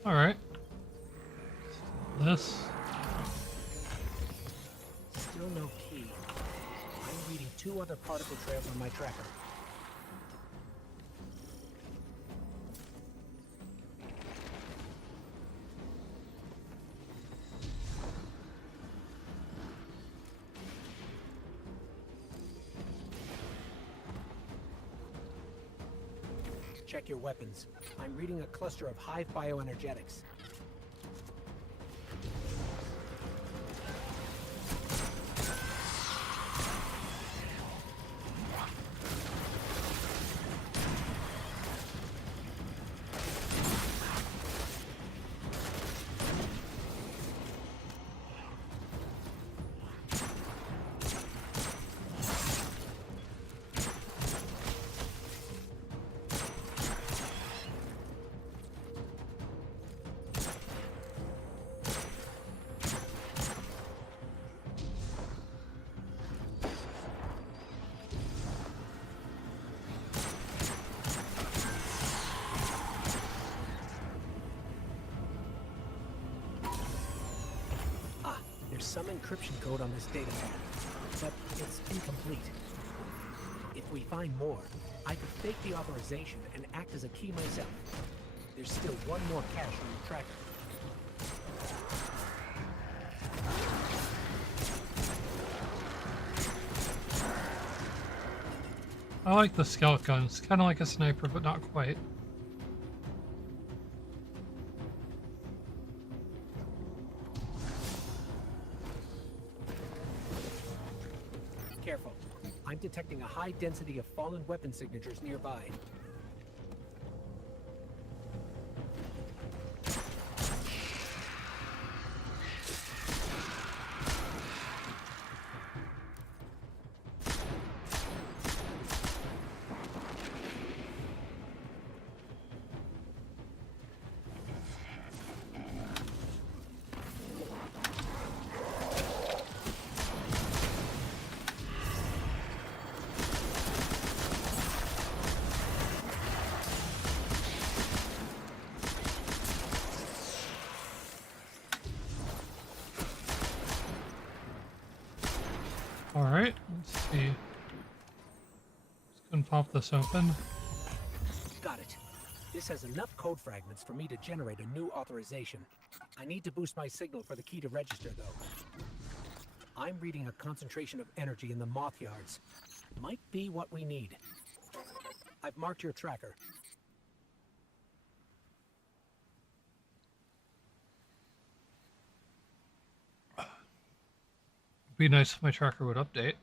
All right. This. Still no key. I'm reading 2 other particle trails on my tracker. Check your weapons. I'm reading a cluster of Hive bioenergetics. There's some encryption code on this data pad, but it's incomplete. If we find more, I could fake the authorization and act as a key myself. There's still one more cache on the tracker. I like the scout guns, kind of like a sniper, but not quite. Careful. I'm detecting a high density of fallen weapon signatures nearby. Alright, let's see. Just gonna pop this open. Got it. This has enough code fragments for me to generate a new authorization. I need to boost my signal for the key to register, though. I'm reading a concentration of energy in the moth yards. Might be what we need. I've marked your tracker. Be nice if my tracker would update.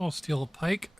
I'll steal a pike.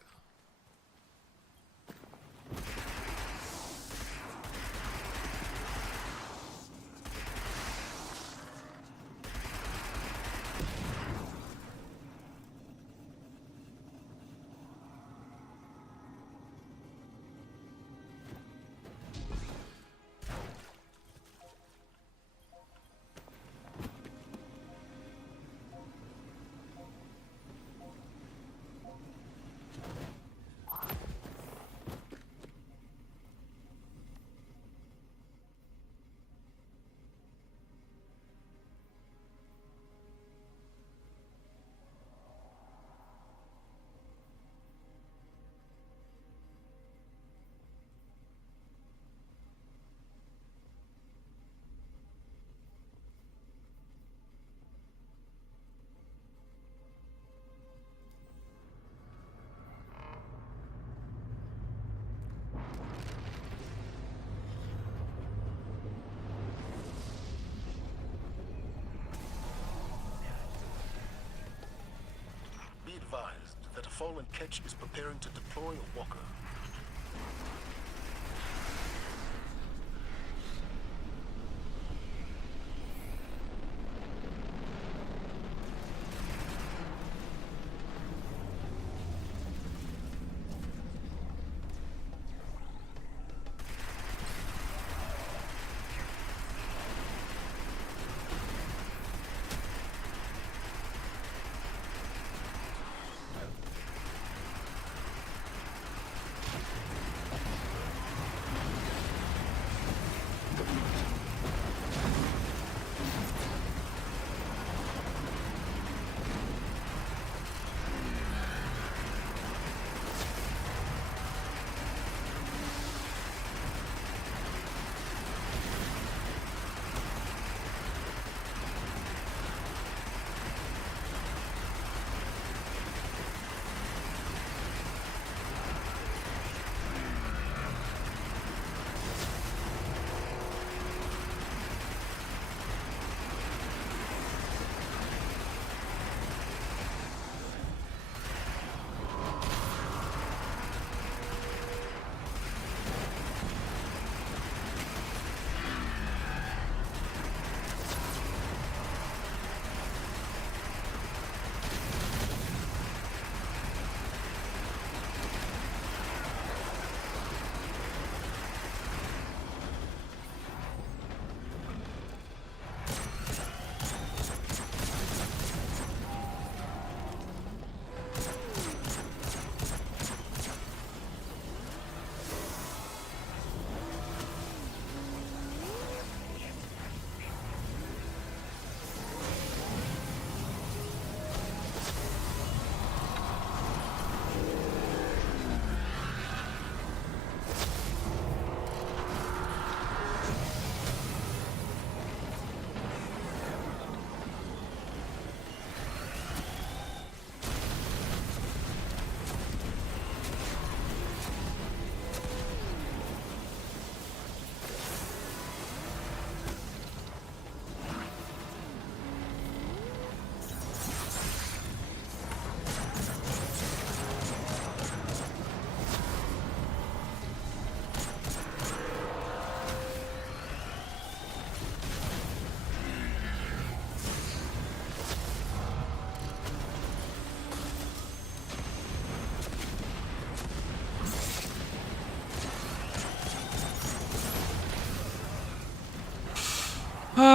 Be advised that a fallen ketch is preparing to deploy a walker.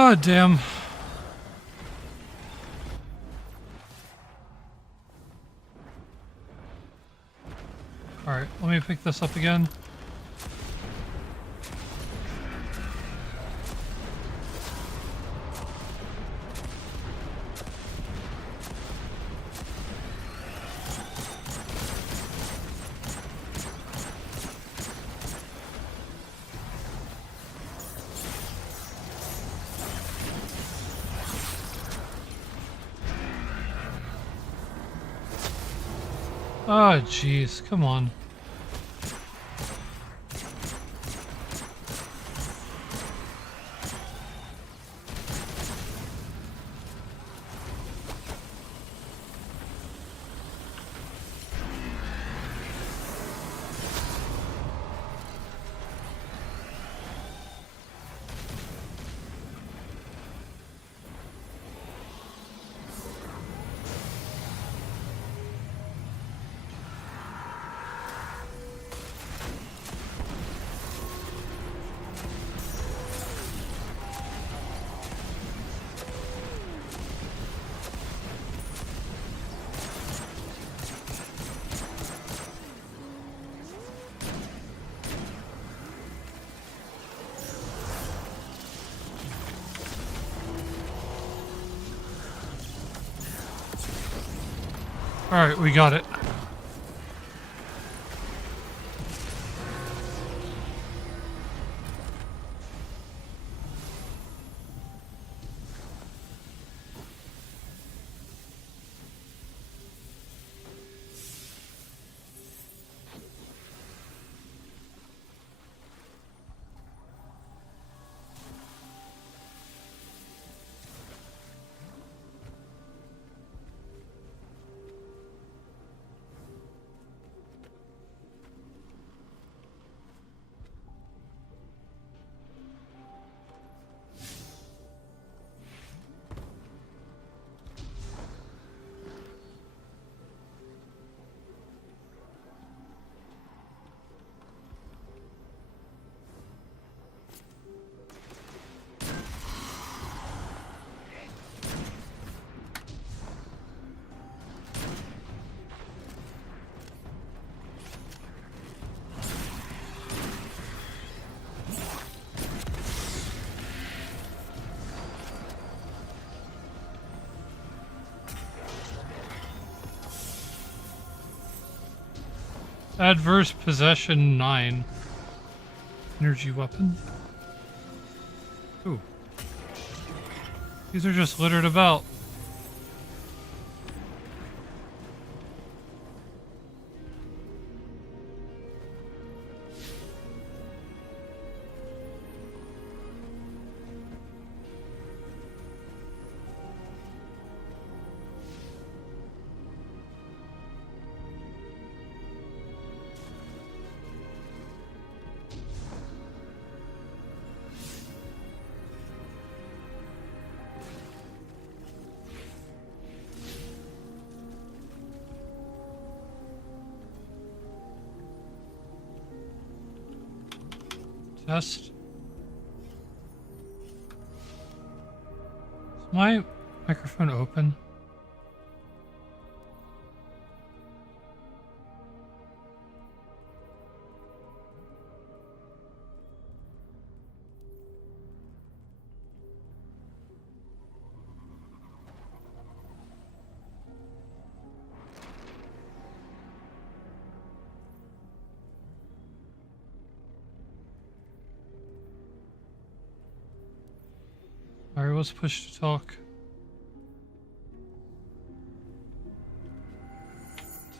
Oh, damn. Alright, let me pick this up again. Oh, jeez, come on. Alright, we got it. Adverse possession 9. Energy weapon. Ooh. These are just littered about. Test. Is my microphone open? Alright, let's push to talk.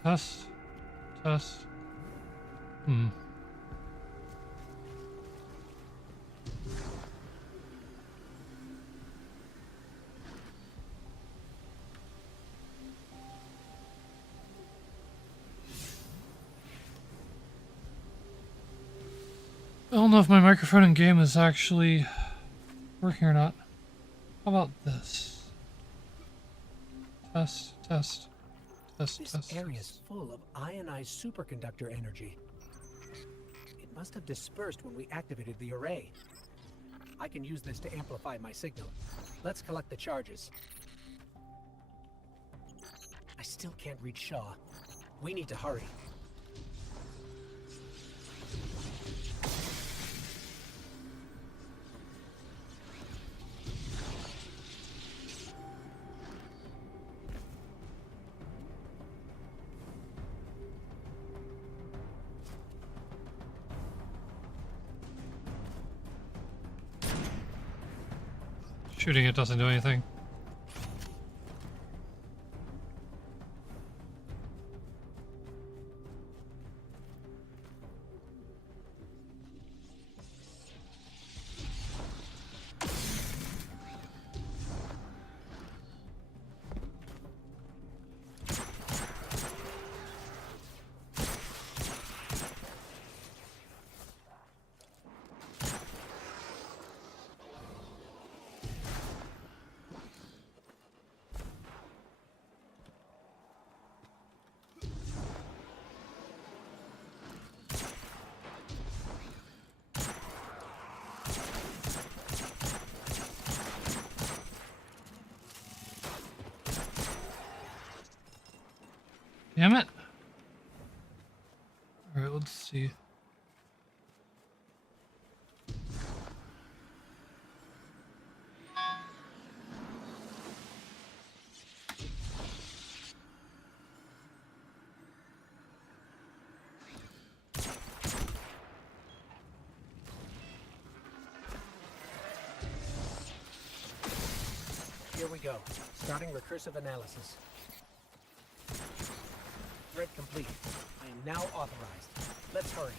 Test. Test. I don't know if my microphone in game is actually working or not. How about this? Test, test, test, This test. area is full of ionized superconductor energy. It must have dispersed when we activated the array. I can use this to amplify my signal. Let's collect the charges. I still can't reach Shaw. We need to hurry. Shooting it doesn't do anything. Damn it. Alright, let's see. Here we go. Starting recursive analysis. Thread complete. I am now authorized. Let's hurry.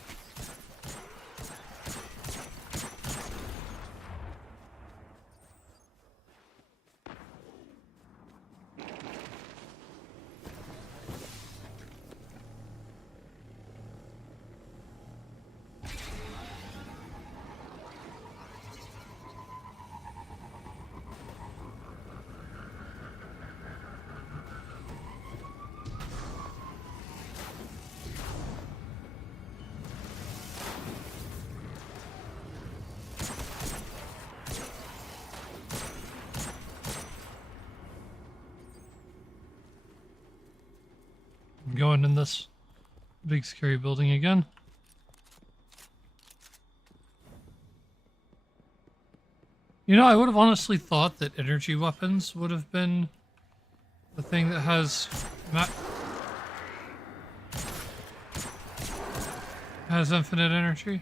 I'm going in this big scary building again. You know, I would have honestly thought that energy weapons would have been the thing that has infinite energy.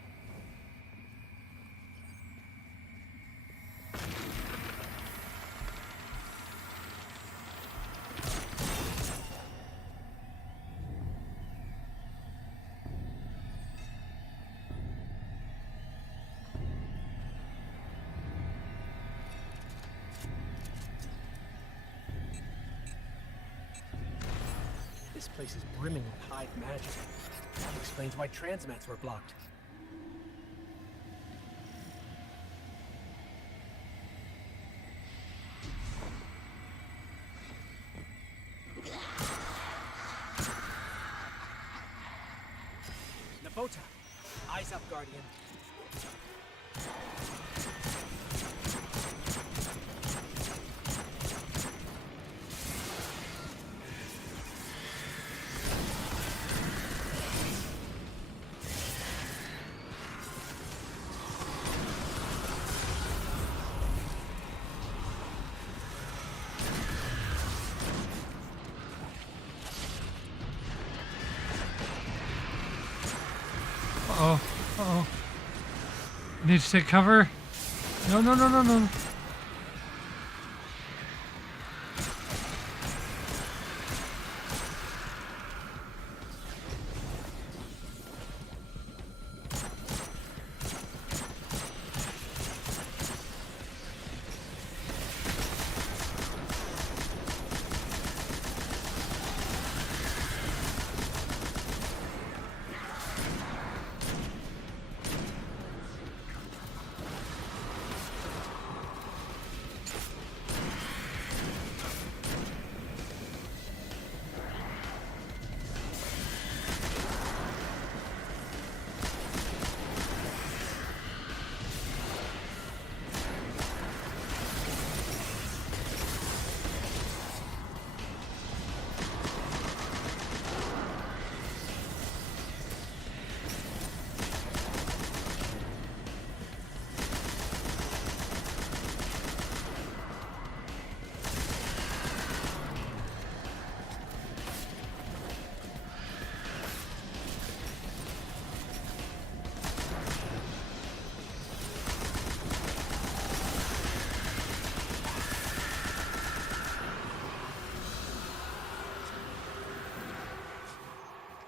This place is brimming with hive magic. That explains why transmats were blocked. Nabota! Eyes up, Guardian. Uh-oh. Uh-oh. I need to take cover. No, no, no, no, no.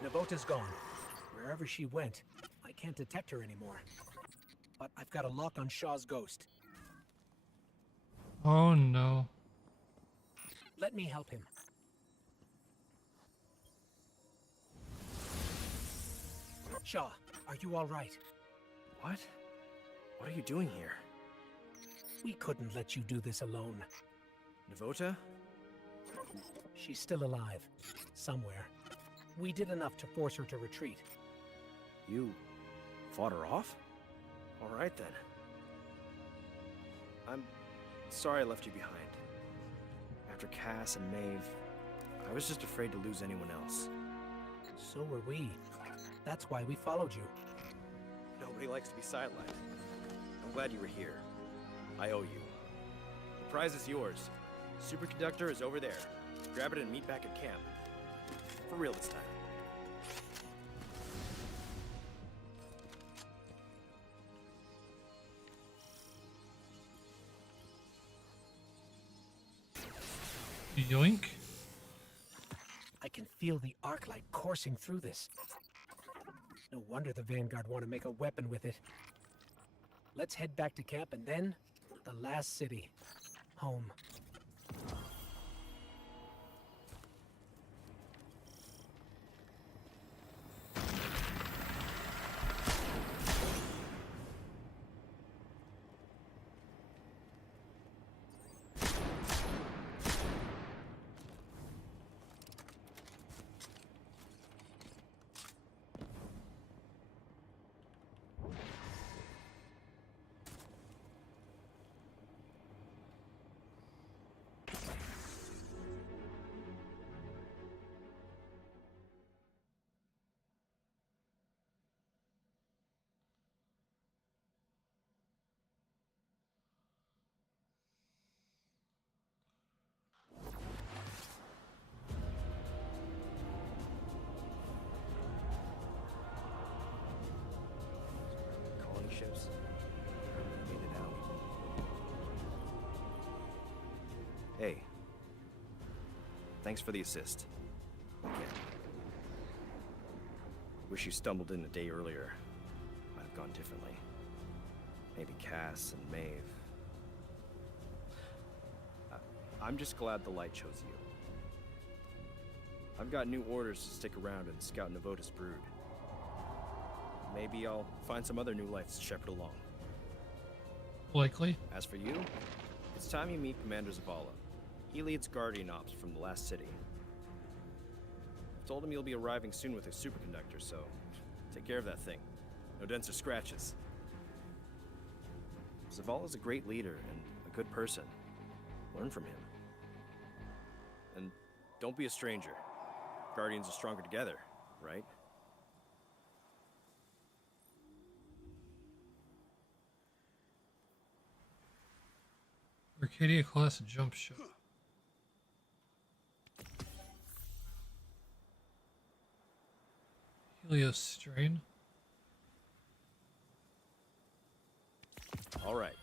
Navota's gone. Wherever she went, I can't detect her anymore. But I've got a lock on Shaw's ghost. Oh no. Let me help him. Shaw, are you all right? What? What are you doing here? We couldn't let you do this alone. Navota? She's still alive. Somewhere. We did enough to force her to retreat. You fought her off? All right then. I'm sorry I left you behind. After Cass and Maeve, I was just afraid to lose anyone else. So were we. That's why we followed you. Nobody likes to be sidelined. I'm glad you were here. I owe you. The prize is yours. Superconductor is over there. Grab it and meet back at camp. For real this time. Yoink. I can feel the arc light coursing through this. No wonder the Vanguard want to make a weapon with it. Let's head back to camp and then the last city. Home. Colony ships. Made it out. Hey. Thanks for the assist. Again. Wish you stumbled in a day earlier. Might have gone differently. Maybe Cass and Maeve. I'm just glad the light chose you. I've got new orders to stick around and scout Navota's brood. Maybe I'll find some other new lights to shepherd along. Likely. As for you, it's time you meet Commander Zavala. He leads Guardian Ops from the last city. I've told him you'll be arriving soon with a superconductor, so take care of that thing. No dents or scratches. Zavala's a great leader and a good person. Learn from him. And don't be a stranger. Guardians are stronger together, right? Arcadia class jump ship. Helios strain. All right.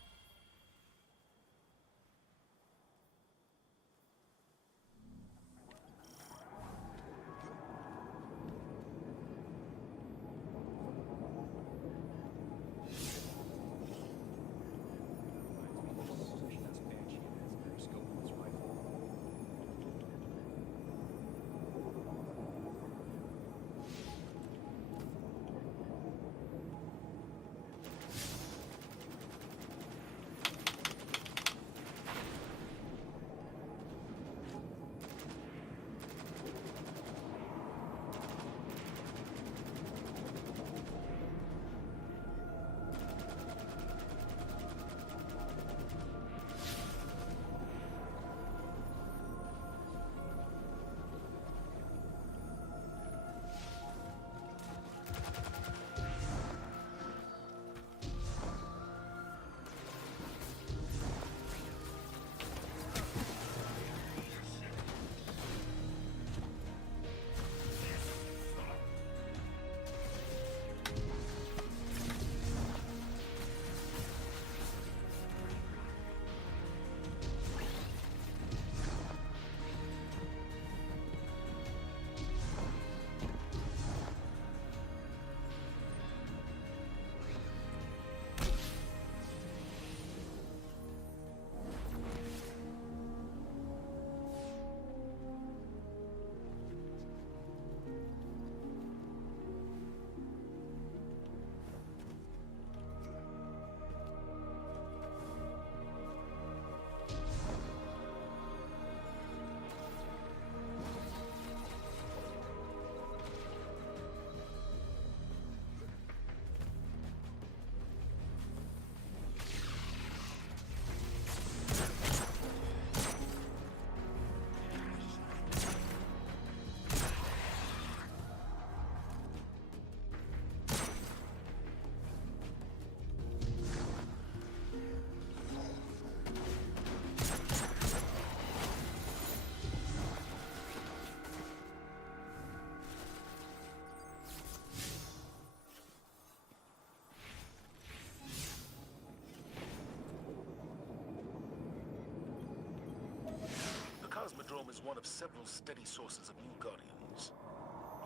one of several steady sources of new Guardians.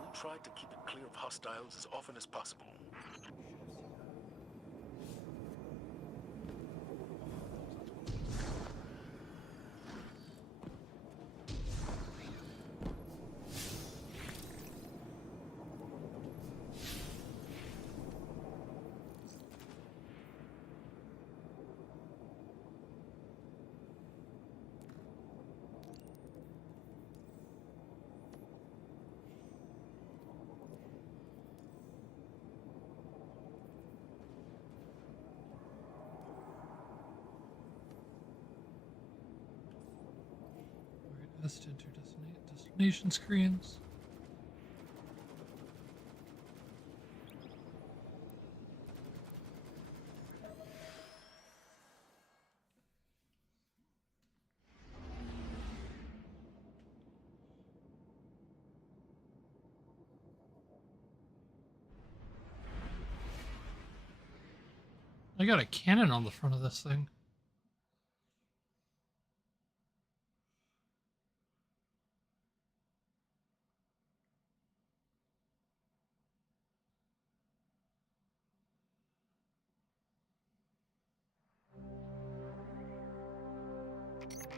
We tried to keep it clear of hostiles as often as possible. Let's enter destination screens. I got a cannon on the front of this thing.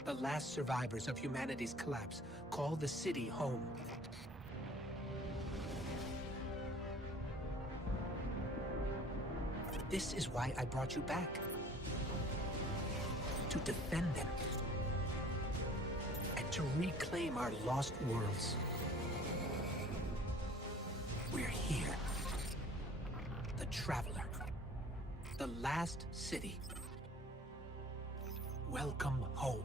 The last survivors of humanity's collapse call the city home. This is why I brought you back. To defend them. And to reclaim our lost worlds. We're here. The Traveler. The last city. Welcome home.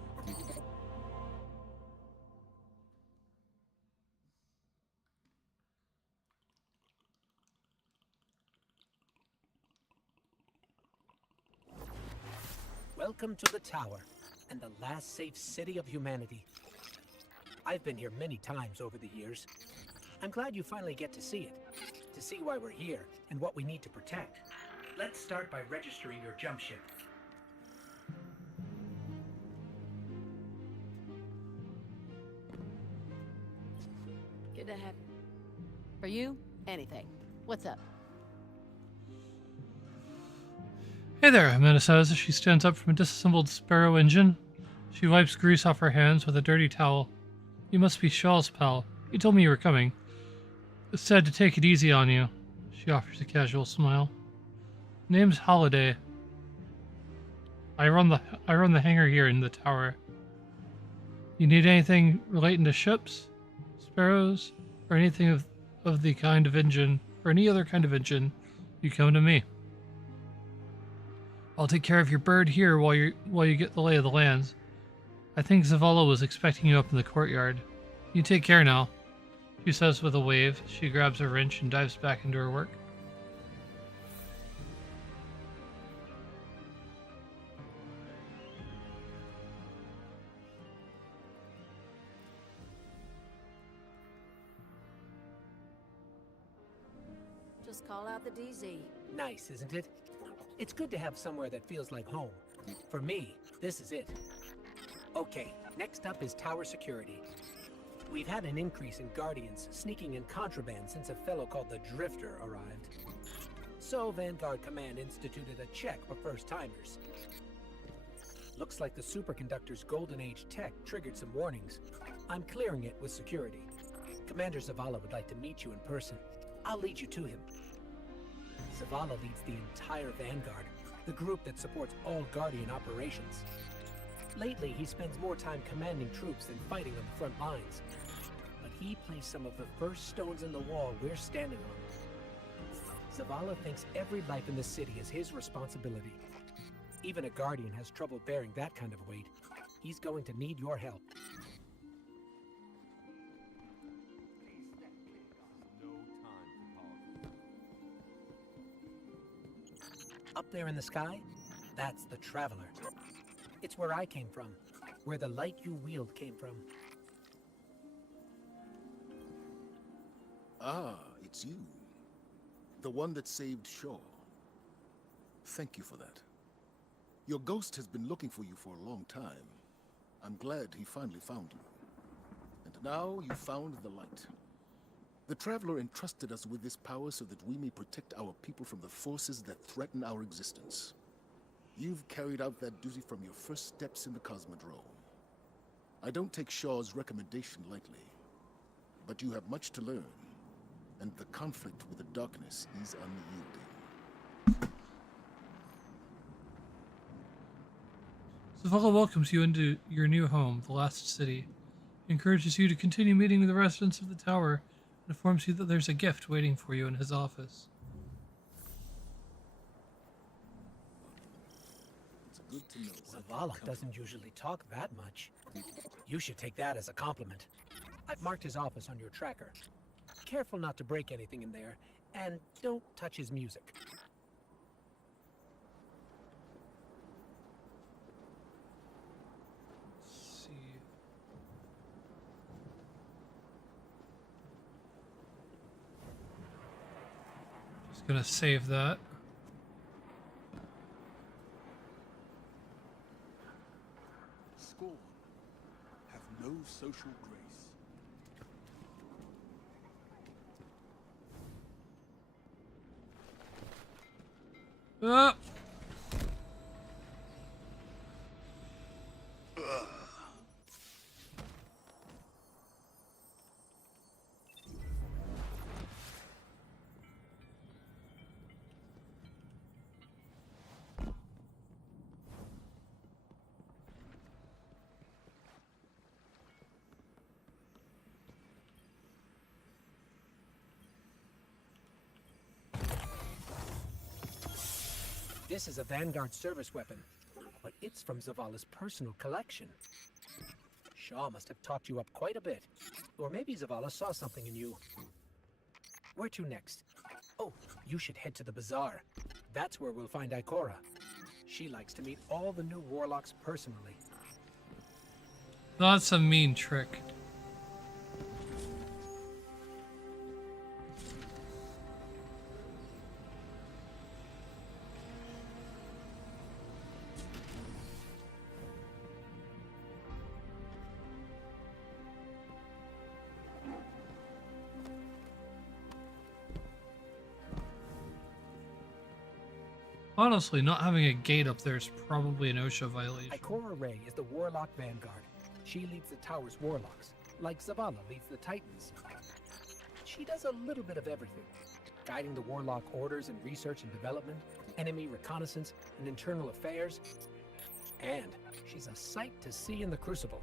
Welcome to the Tower, and the last safe city of humanity. I've been here many times over the years. I'm glad you finally get to see it, to see why we're here and what we need to protect. Let's start by registering your jump ship. Good to have you. For you, anything. What's up? Hey there, Amanda says as she stands up from a disassembled Sparrow engine. She wipes grease off her hands with a dirty towel. You must be Shaw's pal. He told me you were coming. It said to take it easy on you. She offers a casual smile. Name's Holiday. I run the hangar here in the tower. You need anything relating to ships, sparrows, or anything of the kind of engine, or any other kind of engine, you come to me. I'll take care of your bird here while you get the lay of the lands. I think Zavala was expecting you up in the courtyard. You take care now, she says with a wave. She grabs a wrench and dives back into her work. Just call out the DZ. Nice, isn't it? It's good to have somewhere that feels like home. For me, this is it. Okay, next up is tower security. We've had an increase in Guardians sneaking in contraband since a fellow called the Drifter arrived. So Vanguard Command instituted a check for first-timers. Looks like the superconductor's Golden Age tech triggered some warnings. I'm clearing it with security. Commander Zavala would like to meet you in person. I'll lead you to him. Zavala leads the entire Vanguard, the group that supports all Guardian operations. Lately, he spends more time commanding troops than fighting on the front lines. But he placed some of the first stones in the wall we're standing on. Zavala thinks every life in the city is his responsibility. Even a Guardian has trouble bearing that kind of weight. He's going to need your help. Up there in the sky, that's the Traveler. It's where I came from, where the light you wield came from. Ah, it's you. The one that saved Shaw. Thank you for that. Your ghost has been looking for you for a long time. I'm glad he finally found you. Now you found the light. The Traveler entrusted us with this power so that we may protect our people from the forces that threaten our existence. You've carried out that duty from your first steps in the Cosmodrome. I don't take Shaw's recommendation lightly, but you have much to learn, and the conflict with the darkness is unyielding. Zavala welcomes you into your new home, the Last City. He encourages you to continue meeting with the residents of the tower and informs you that there's a gift waiting for you in his office. It's good to know. Zavala doesn't usually talk that much. You should take that as a compliment. I've marked his office on your tracker. Careful not to break anything in there, and don't touch his music. Let's see. Just gonna save that. Scorn have no social grace. Ah! This is a Vanguard service weapon, but it's from Zavala's personal collection. Shaw must have talked you up quite a bit. Or maybe Zavala saw something in you. Where to next? Oh, you should head to the bazaar. That's where we'll find Ikora. She likes to meet all the new warlocks personally. That's a mean trick. Honestly, not having a gate up there is probably an OSHA violation. Ikora Rey is the Warlock Vanguard. She leads the tower's warlocks, like Zavala leads the Titans. She does a little bit of everything, guiding the warlock orders in research and development, enemy reconnaissance, and internal affairs. And she's a sight to see in the Crucible.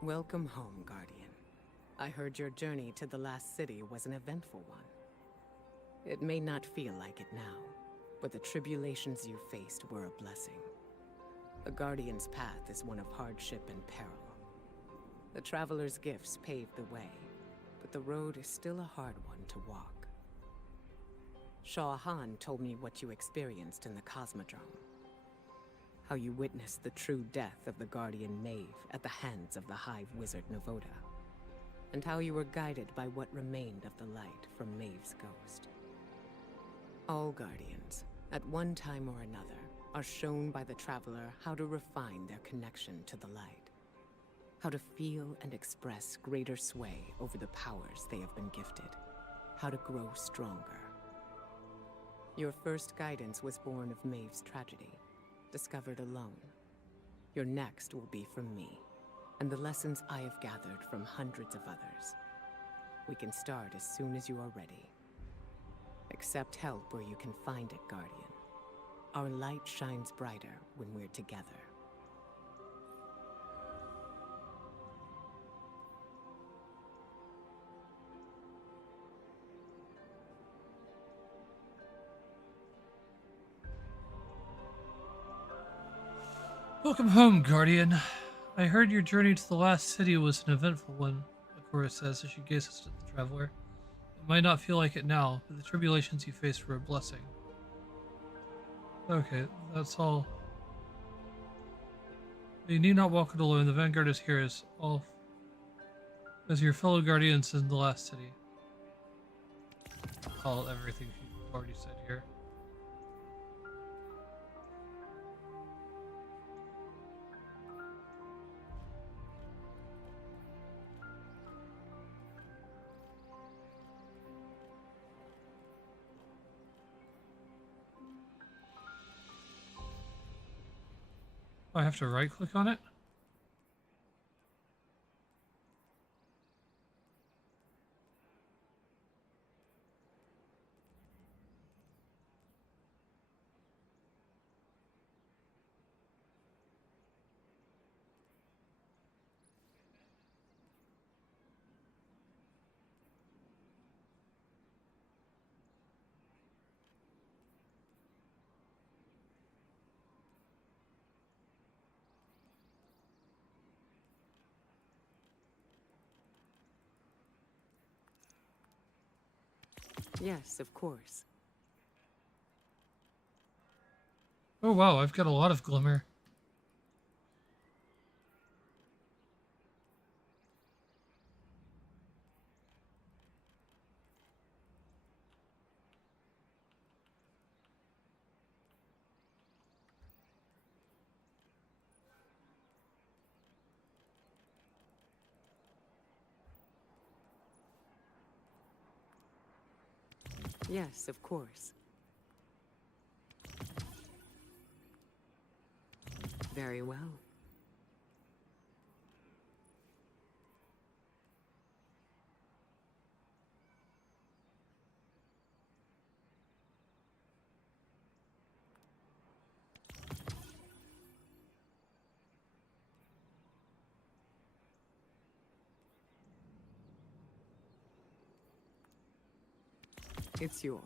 Welcome home, Guardian. I heard your journey to the Last City was an eventful one. It may not feel like it now, but the tribulations you faced were a blessing. A Guardian's path is one of hardship and peril. The Traveler's gifts paved the way, but the road is still a hard one to walk. Shah Han told me what you experienced in the Cosmodrome. How you witnessed the true death of the Guardian Maeve at the hands of the Hive Wizard Novoda, and how you were guided by what remained of the light from Maeve's ghost. All Guardians, at one time or another, are shown by the Traveler how to refine their connection to the light. How to feel and express greater sway over the powers they have been gifted. How to grow stronger. Your first guidance was born of Maeve's tragedy, discovered alone. Your next will be from me, and the lessons I have gathered from hundreds of others. We can start as soon as you are ready. Accept help where you can find it, Guardian. Our light shines brighter when we're together. Welcome home, Guardian. I heard your journey to the Last City was an eventful one, Ikora says as she gazes at the Traveler. It might not feel like it now, but the tribulations you faced were a blessing. Okay, that's all. You need not walk it alone. The Vanguard is here as your fellow Guardians in the Last City. Call everything you've already said here. I have to right click on it? Yes, of course. Oh wow, I've got a lot of glimmer. Yes, of course. Very well. It's yours.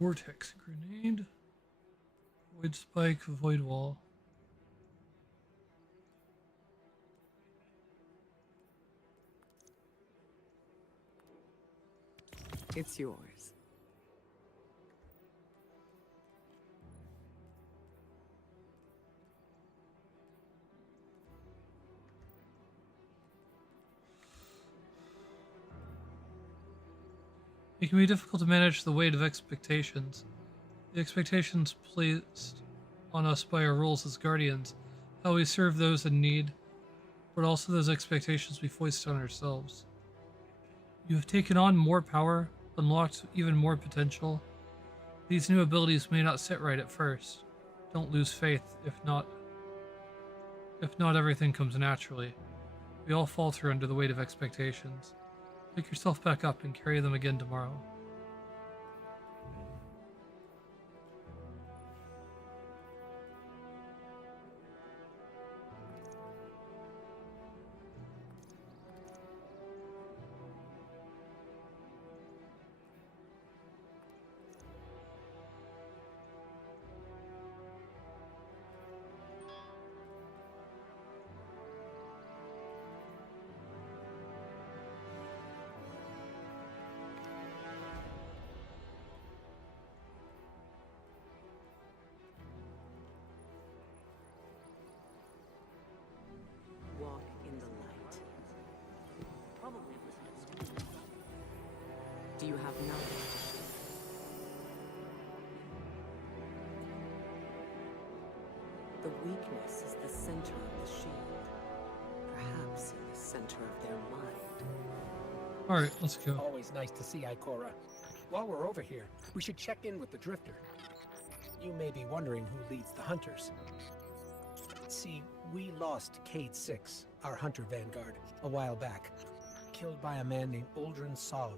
Vortex grenade. Void spike, void wall. It's yours. It can be difficult to manage the weight of expectations. The expectations placed on us by our roles as guardians, how we serve those in need, but also those expectations we foist on ourselves. You have taken on more power, unlocked even more potential. These new abilities may not sit right at first. Don't lose faith, if not everything comes naturally. We all falter under the weight of expectations. Pick yourself back up and carry them again tomorrow. Walk in the light. Do you have knowledge? The weakness is the center of the shield. Perhaps in the center of their mind. Alright, let's go. Always nice to see Ikora. While we're over here, we should check in with the Drifter. You may be wondering who leads the Hunters. See, we lost Cade 6, our Hunter Vanguard, a while back. Killed by a man named Uldren Sov.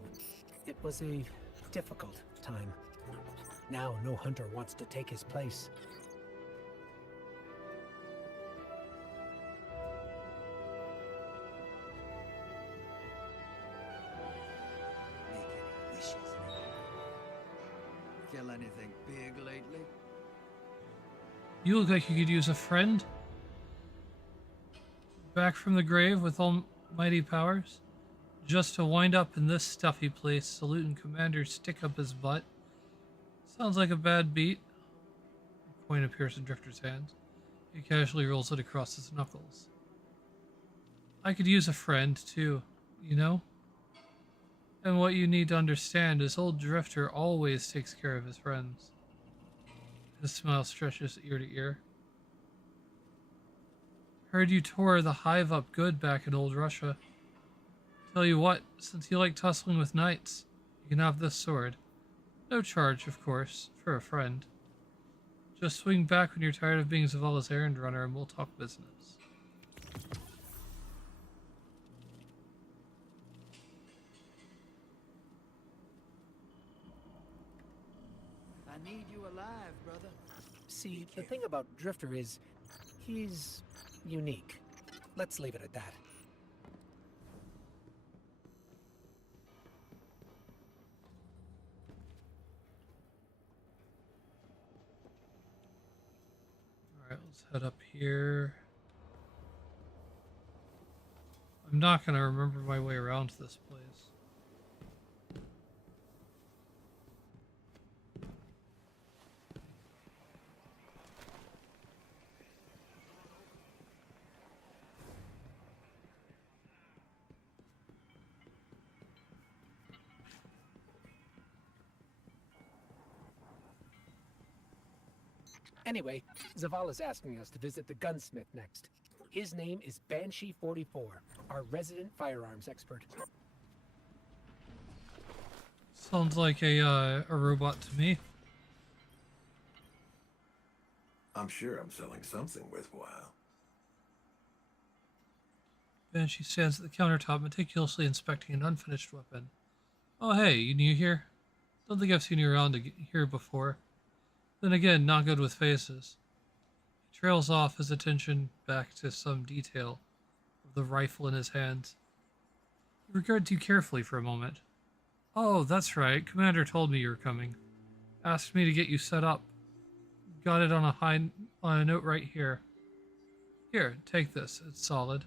It was a difficult time. Now no Hunter wants to take his place. Make any wishes, kill anything big lately? You look like you could use a friend. Back from the grave with almighty powers. Just to wind up in this stuffy place, saluting Commander stick up his butt. Sounds like a bad beat. coin appears in Drifter's hand. He casually rolls it across his knuckles. I could use a friend, too, you know? And what you need to understand is old Drifter always takes care of his friends. His smile stretches ear to ear. Heard you tore the hive up good back in old Russia. Tell you what, since you like tussling with knights, you can have this sword. No charge, of course, for a friend. Just swing back when you're tired of being Zavala's errand runner and we'll talk business. I need you alive, brother. See, the thing about Drifter is, he's unique. Let's leave it at that. Alright, let's head up here. I'm not going to remember my way around this place. Anyway, Zavala's asking us to visit the gunsmith next. His name is Banshee44, our resident firearms expert. Sounds like a robot to me. I'm sure I'm selling something worthwhile. Banshee stands at the countertop, meticulously inspecting an unfinished weapon. Oh hey, you new here? Don't think I've seen you around here before. Then again, not good with faces. He trails off, his attention back to some detail of the rifle in his hands. He regarded you carefully for a moment. Oh, that's right. Commander told me you were coming. Asked me to get you set up. Got it on a note right here. Here, take this. It's solid.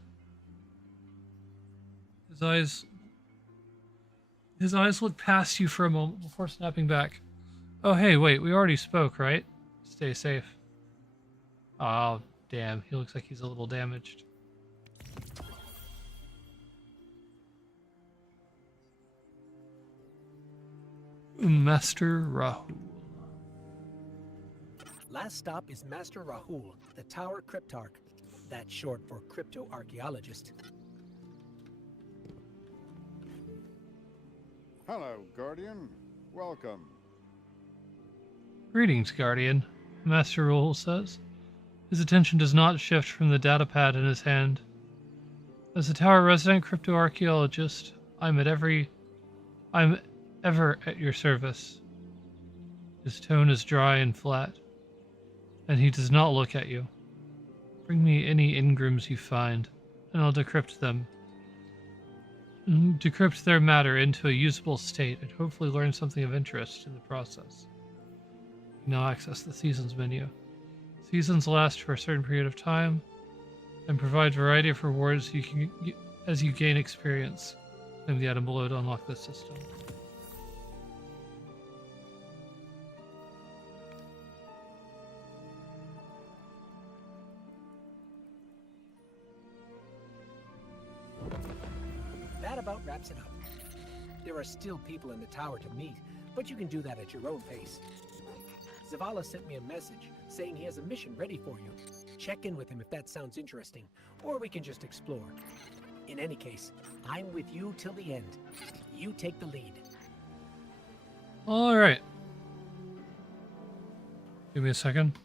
His eyes look past you for a moment before snapping back. Oh, hey, wait, we already spoke, right? Stay safe. Oh, damn, he looks like he's a little damaged. Master Rahul. Last stop is Master Rahul, the Tower Cryptarch. That's short for crypto-archaeologist. Hello, Guardian. Welcome. Greetings, Guardian, Master Rahul says. His attention does not shift from the datapad in his hand. As a Tower resident crypto-archaeologist, I'm ever at your service. His tone is dry and flat, and he does not look at you. Bring me any engrams you find, and I'll decrypt them. Decrypt their matter into a usable state, and hopefully learn something of interest in the process. You now access the Seasons menu. Seasons last for a certain period of time, and provide a variety of rewards as you gain experience. Claim the item below to unlock this system. That about wraps it up. There are still people in the tower to meet, but you can do that at your own pace. Zavala sent me a message saying he has a mission ready for you. Check in with him if that sounds interesting, or we can just explore. In any case, I'm with you till the end. You take the lead. Alright. Give me a second.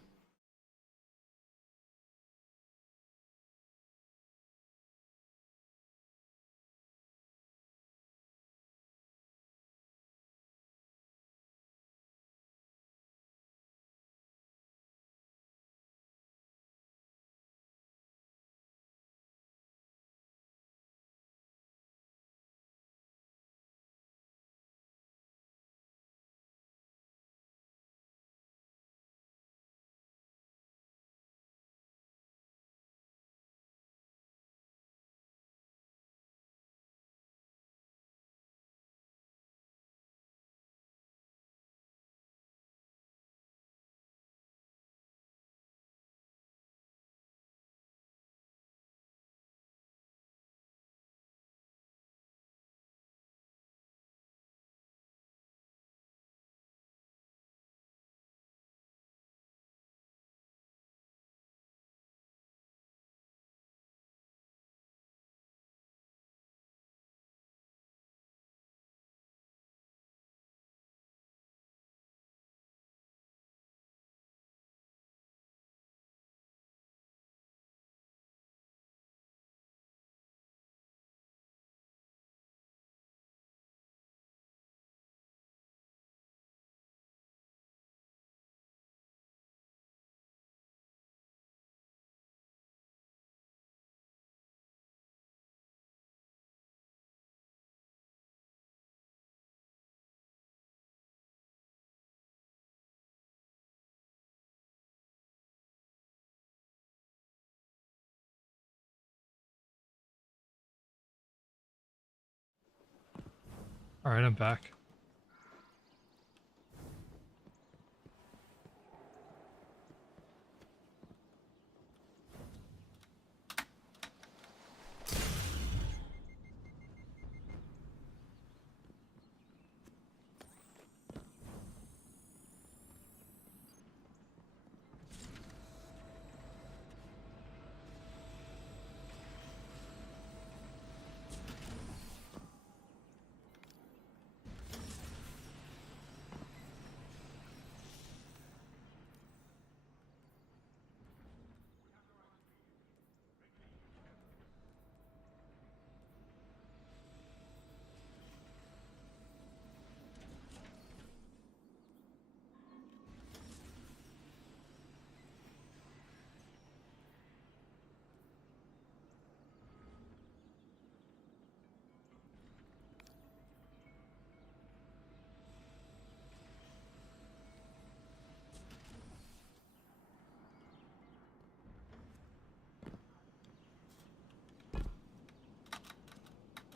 Alright, I'm back.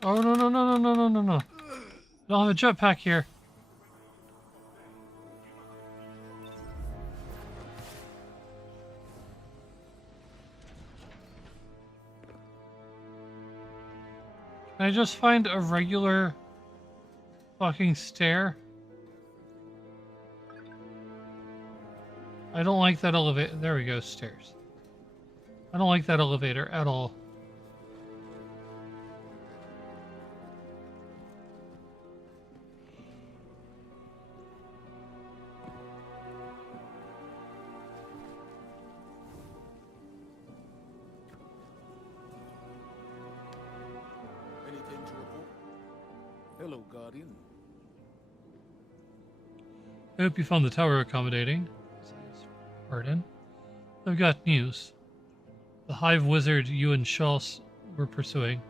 Oh, no, no, no, no, no, no, no, no. I don't have a jetpack here. Can I just find a regular fucking stair? I don't like that elevator. There we go, stairs. I don't like that elevator at all. Anything to report? Hello, Guardian. I hope you found the tower accommodating. Pardon. I've got news. The Hive wizard you and Shaws were pursuing.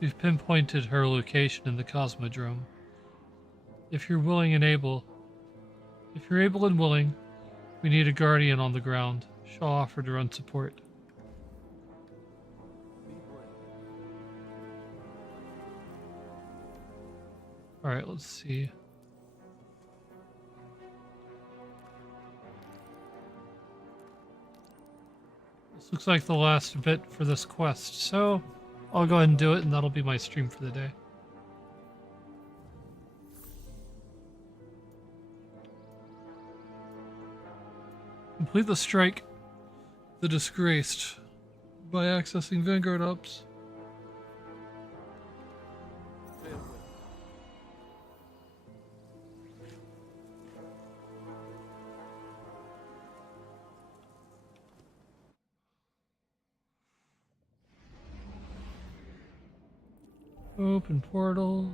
We've pinpointed her location in the Cosmodrome. If you're able and willing, we need a guardian on the ground. Shaw offered to run support. Alright, let's see. This looks like the last bit for this quest, so I'll go ahead and do it, and that'll be my stream for the day. Complete the strike, the disgraced, by accessing Vanguard Ops. Open portal.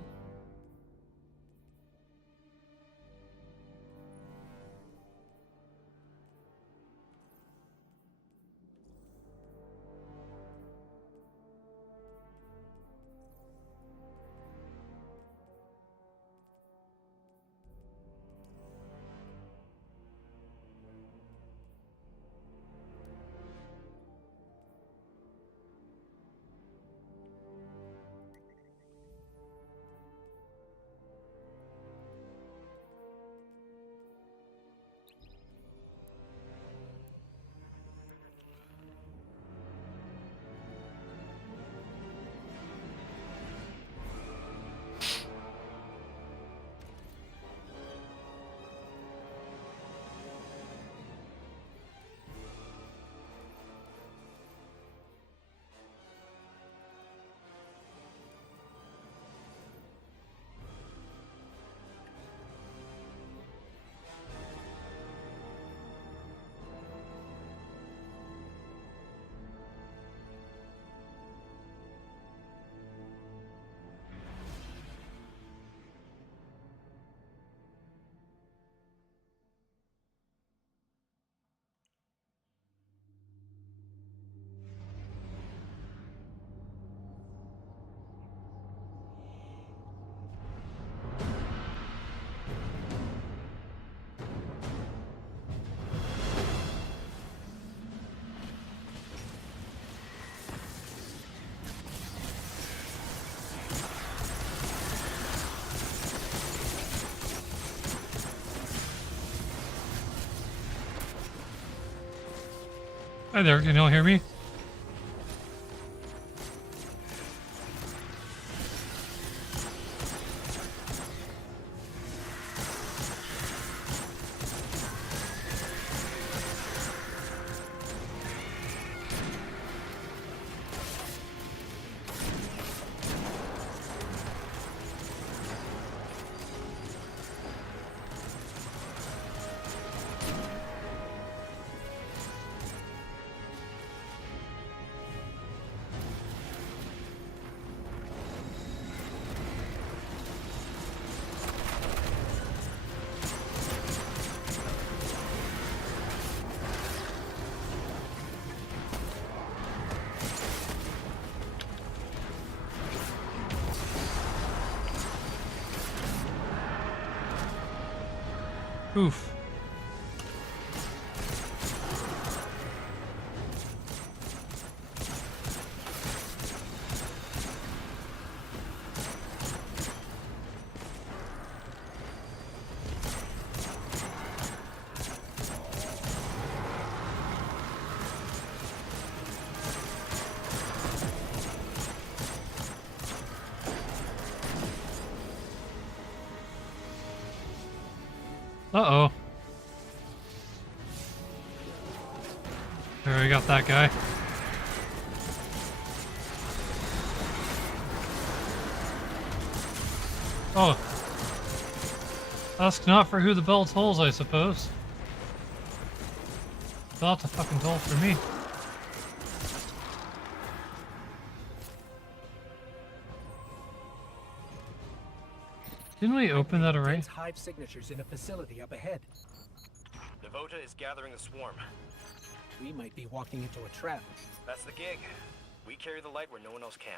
Hi there, can you all hear me? Oof. Uh-oh. There, I got that guy. Oh. Ask not for who the bell tolls, I suppose. They'll have to fucking toll for me. Didn't we open that array? Hive signatures in a facility up ahead. Devota is gathering the swarm. We might be walking into a trap. That's the gig. We carry the light where no one else can.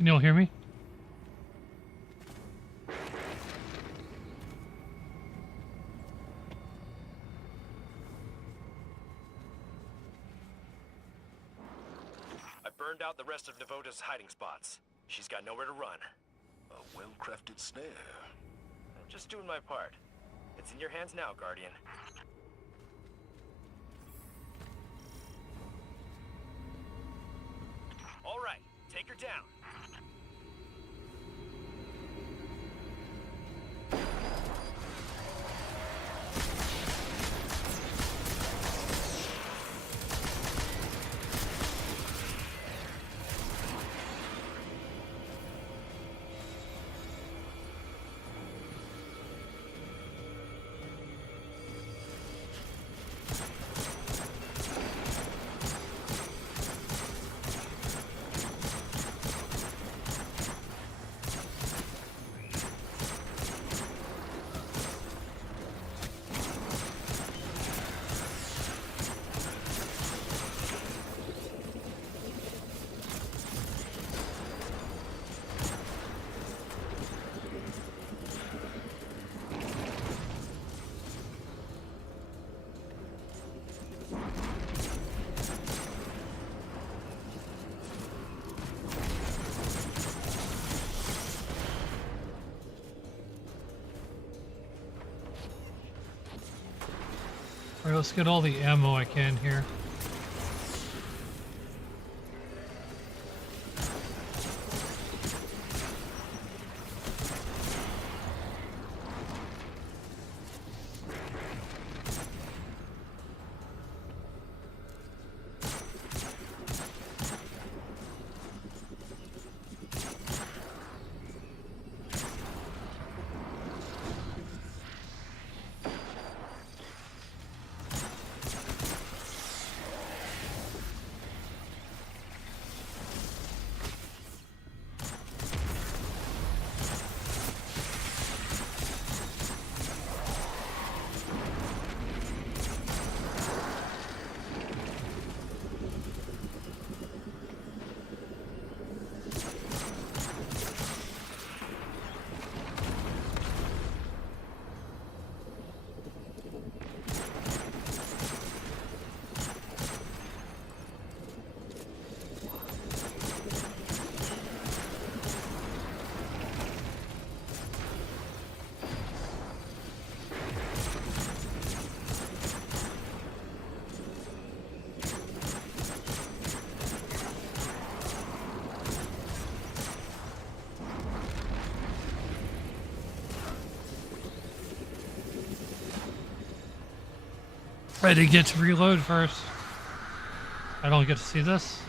Can you all hear me? I burned out the rest of Devota's hiding spots. She's got nowhere to run. A well-crafted snare. I'm just doing my part. It's in your hands now, Guardian. All right, take her down. Alright, let's get all the ammo I can here. I did get to reload first. I don't get to see this.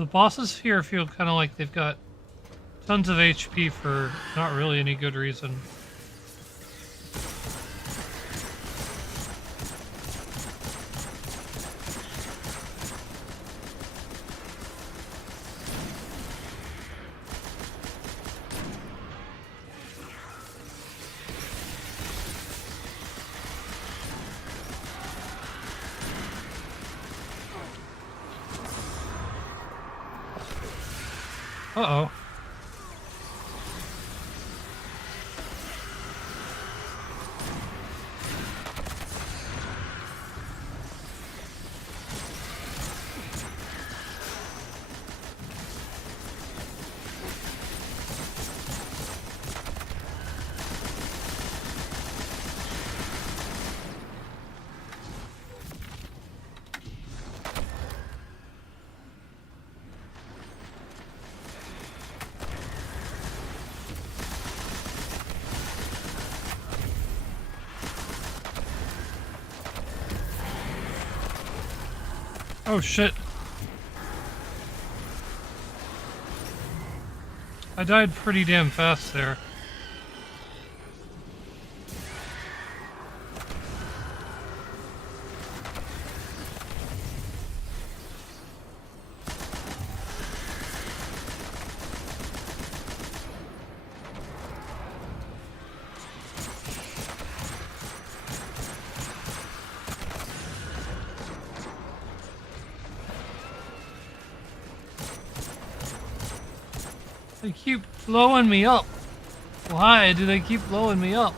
The bosses here feel kind of like they've got tons of HP for not really any good reason. Uh-oh. Oh shit. I died pretty damn fast there. They keep blowing me up. Why do they keep blowing me up?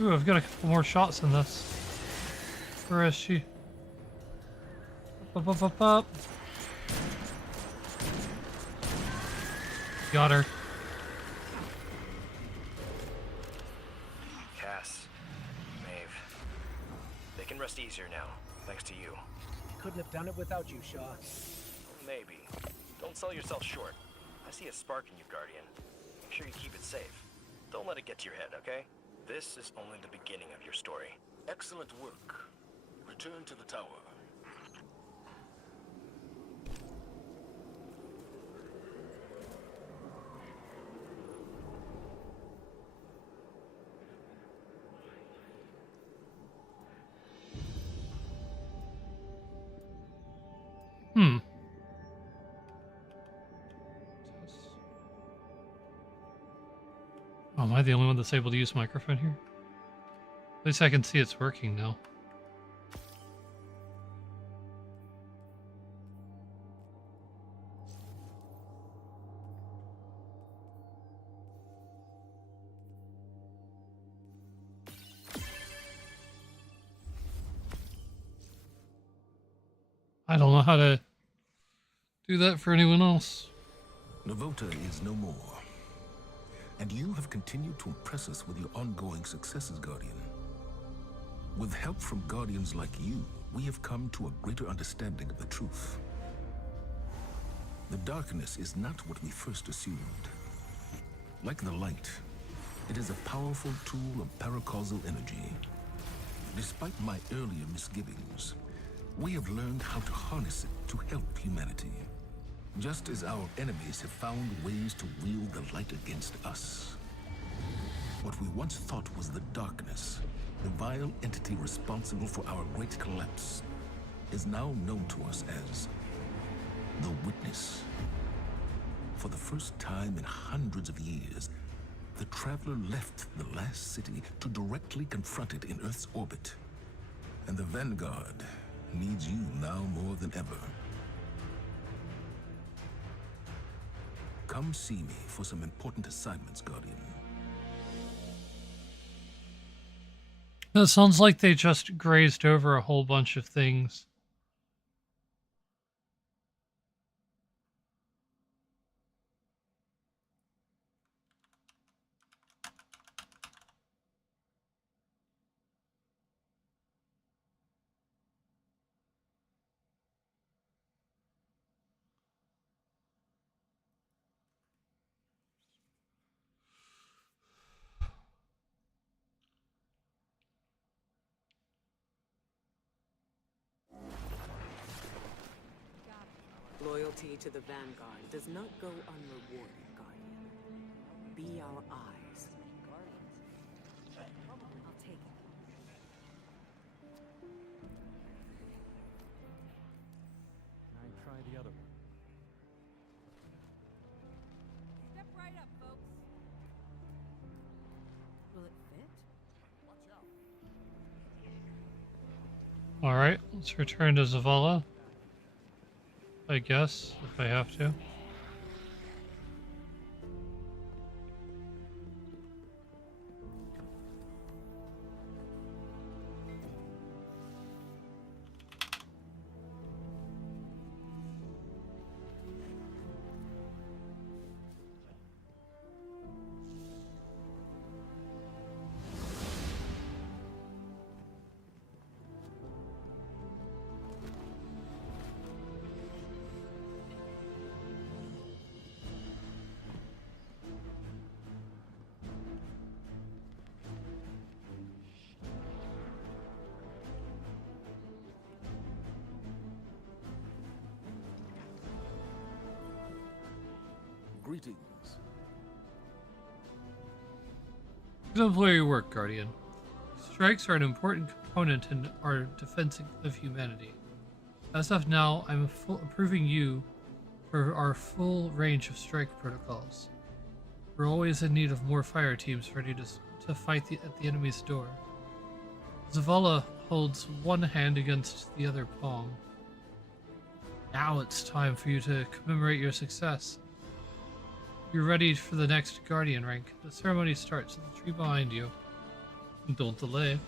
Ooh, I've got a couple more shots in this. Where is she? Up, up, up, up. Got her. Cass, Maeve, they can rest easier now, thanks to you. Couldn't have done it without you, Shaw. Maybe. Don't sell yourself short. I see a spark in you, Guardian. Make sure you keep it safe. Don't let it get to your head, okay? This is only the beginning of your story. Excellent work. Return to the tower. Oh, am I the only one that's able to use microphone here? At least I can see it's working now. I don't know how to do that for anyone else. Novota is no more. And you have continued to impress us with your ongoing successes, Guardian. With help from Guardians like you, we have come to a greater understanding of the truth. The darkness is not what we first assumed. Like the light, it is a powerful tool of paracausal energy. Despite my earlier misgivings, we have learned how to harness it to help humanity. Just as our enemies have found ways to wield the light against us. What we once thought was the darkness, the vile entity responsible for our great collapse, is now known to us as the Witness. For the first time in hundreds of years, the Traveler left the last city to directly confront it in Earth's orbit. And the Vanguard needs you now more than ever. Come see me for some important assignments, Guardian. That sounds like they just grazed over a whole bunch of things. Loyalty to the Vanguard does not go unrewarded, Guardian. Be our eyes. I'll take it. Can I try the other one? Step right up, folks. Will it fit? Alright, let's return to Zavala. I guess, if I have to. Greetings. Exemplary work, Guardian. Strikes are an important component in our defense of humanity. As of now, I'm approving you for our full range of strike protocols. We're always in need of more fire teams ready to fight at the enemy's door. Zavala holds one hand against the other palm. Now it's time for you to commemorate your success. You're ready for the next Guardian rank. The ceremony starts at the tree behind you. Don't delay.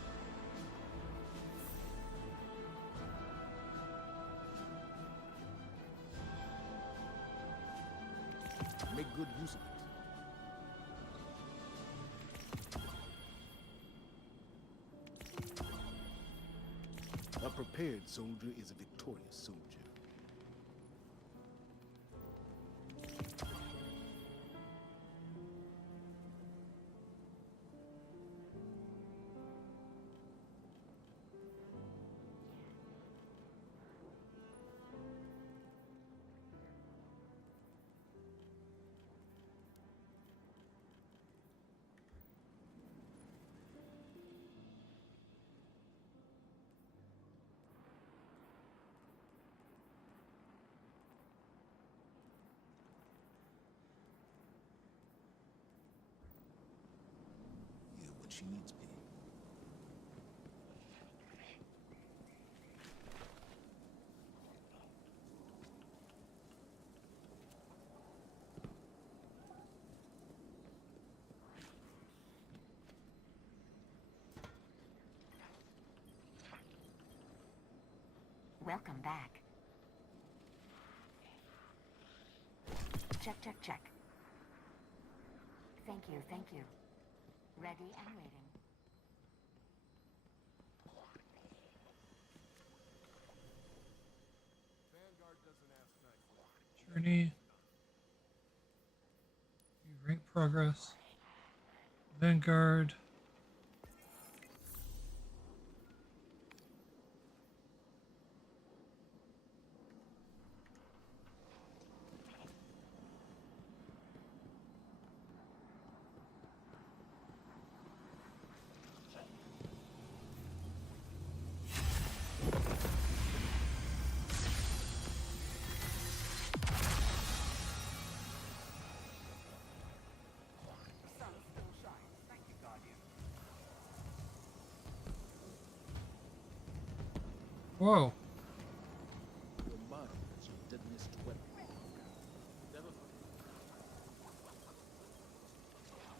Make good use of it. A prepared soldier is a victorious soldier. She needs me. Welcome back. Check, check, check. Thank you, thank you. Ready and waiting. Journey. Rank progress. Vanguard. Whoa. Your mind is your deadliest weapon. Never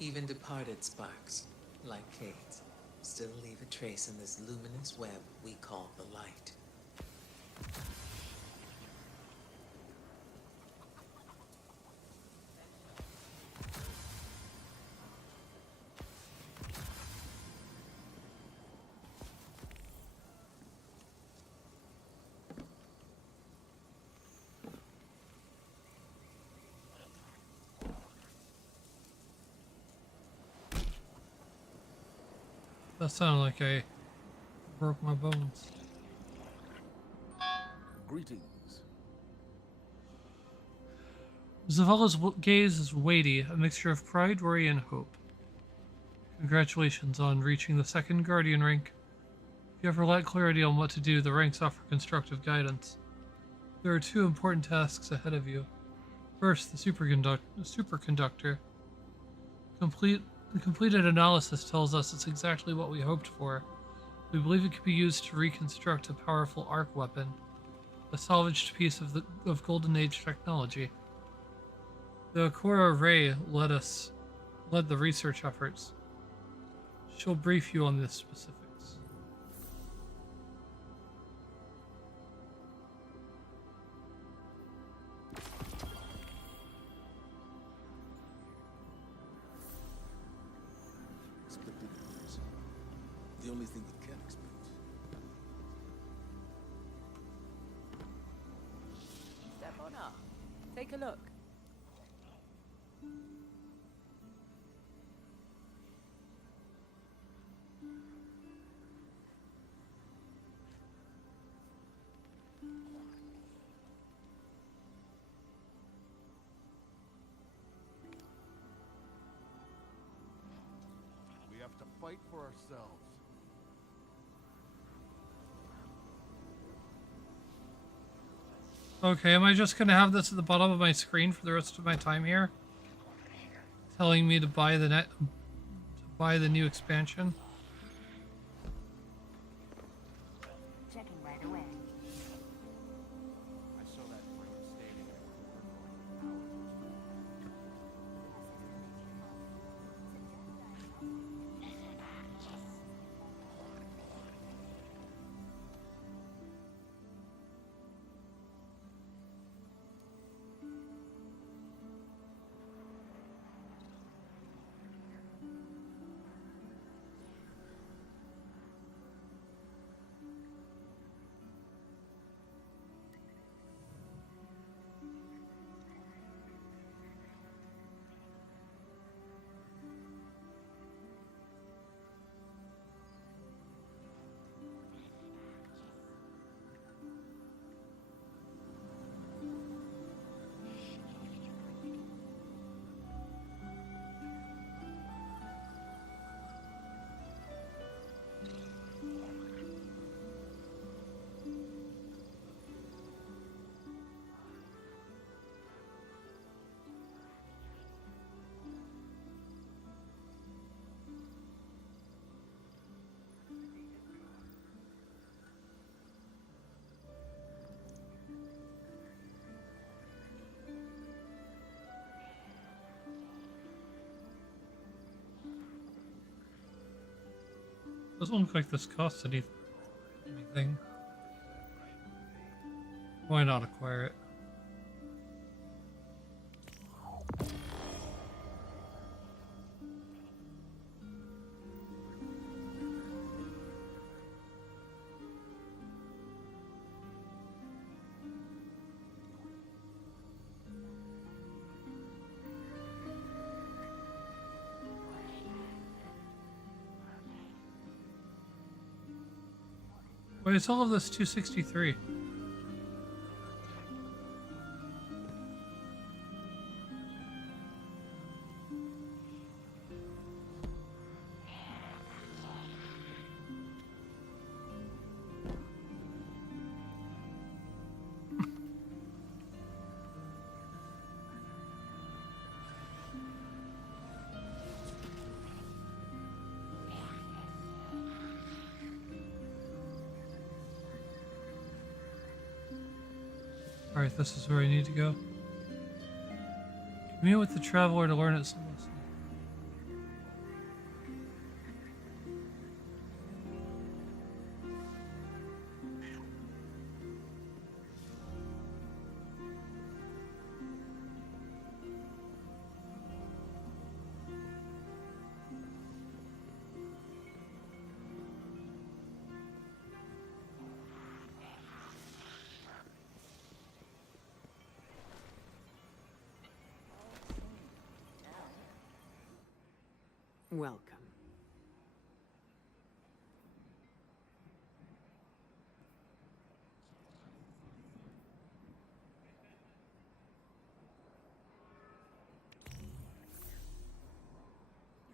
Even departed sparks, like Kate's, still leave a trace in this luminous web we call the light. That sounded like I broke my bones. Greetings. Zavala's gaze is weighty, a mixture of pride, worry, and hope. Congratulations on reaching the second Guardian rank. If you ever lack clarity on what to do, the ranks offer constructive guidance. There are two important tasks ahead of you. First, the superconductor. The completed analysis tells us it's exactly what we hoped for. We believe it could be used to reconstruct a powerful arc weapon, a salvaged piece of Golden Age technology. The Akora Rye led the research efforts. She'll brief you on the specifics. Expected news. The only thing you can expect. Step on up. Take a look. have to fight for ourselves. Okay, am I just gonna have this at the bottom of my screen for the rest of my time here? Telling me to buy the new expansion? Checking right away. I saw that frame standing there with the work going. Doesn't look like this costs anything. Why not acquire it? Wait, it's all of this 263. Alright, this is where I need to go. Meet with the traveler to learn its lesson. Welcome.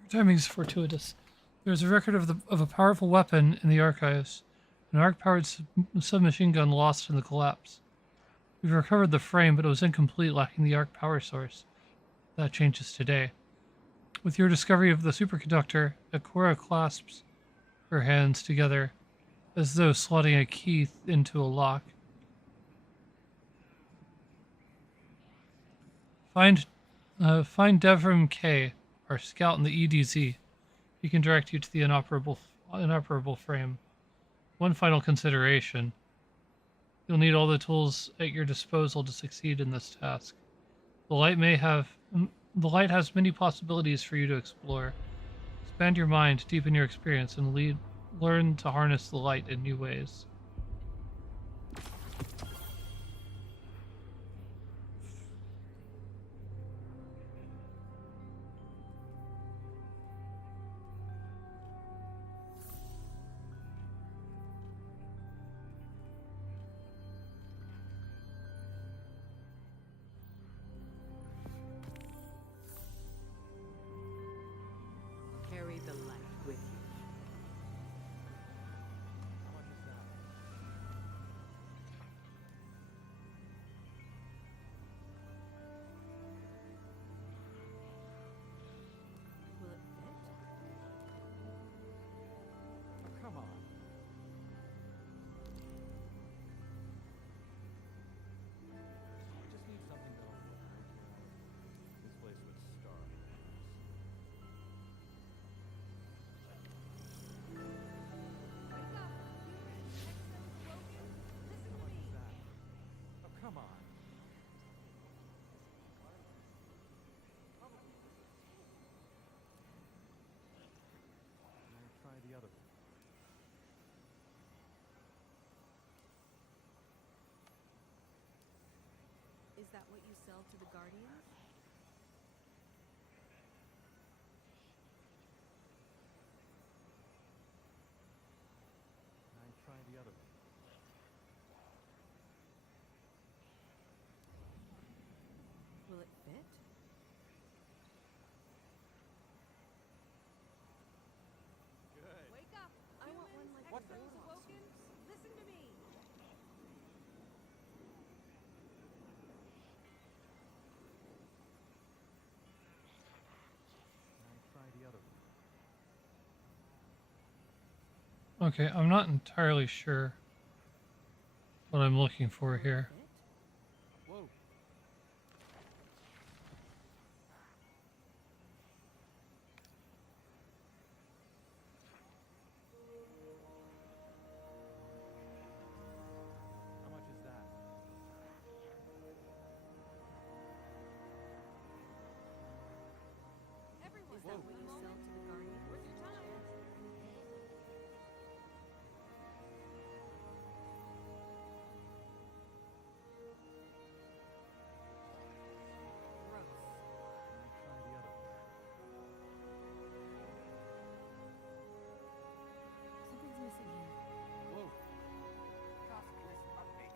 Your timing is fortuitous. There's a record of a powerful weapon in the archives, an arc-powered submachine gun lost in the collapse. We've recovered the frame, but it was incomplete, lacking the arc power source. That changes today. With your discovery of the superconductor, Akora clasps her hands together, as though slotting a key into a lock. Find Devrim K, our scout in the EDZ. He can direct you to the inoperable frame. One final consideration. You'll need all the tools at your disposal to succeed in this task. The light has many possibilities for you to explore. Expand your mind, deepen your experience, and learn to harness the light in new ways. Carry the light that what you sell to the Guardians? Can I try the other one? Will it fit? Good. Wake up! I want one like What the- those awoken. Listen to me. Can I try the other one? Okay, I'm not entirely sure what I'm looking for here. Whoa. How much is that? Everyone, is that what you sell to the Guardians? Worth your time. Gross. Can I try the other one? Something's missing here. Whoa. Taskless update.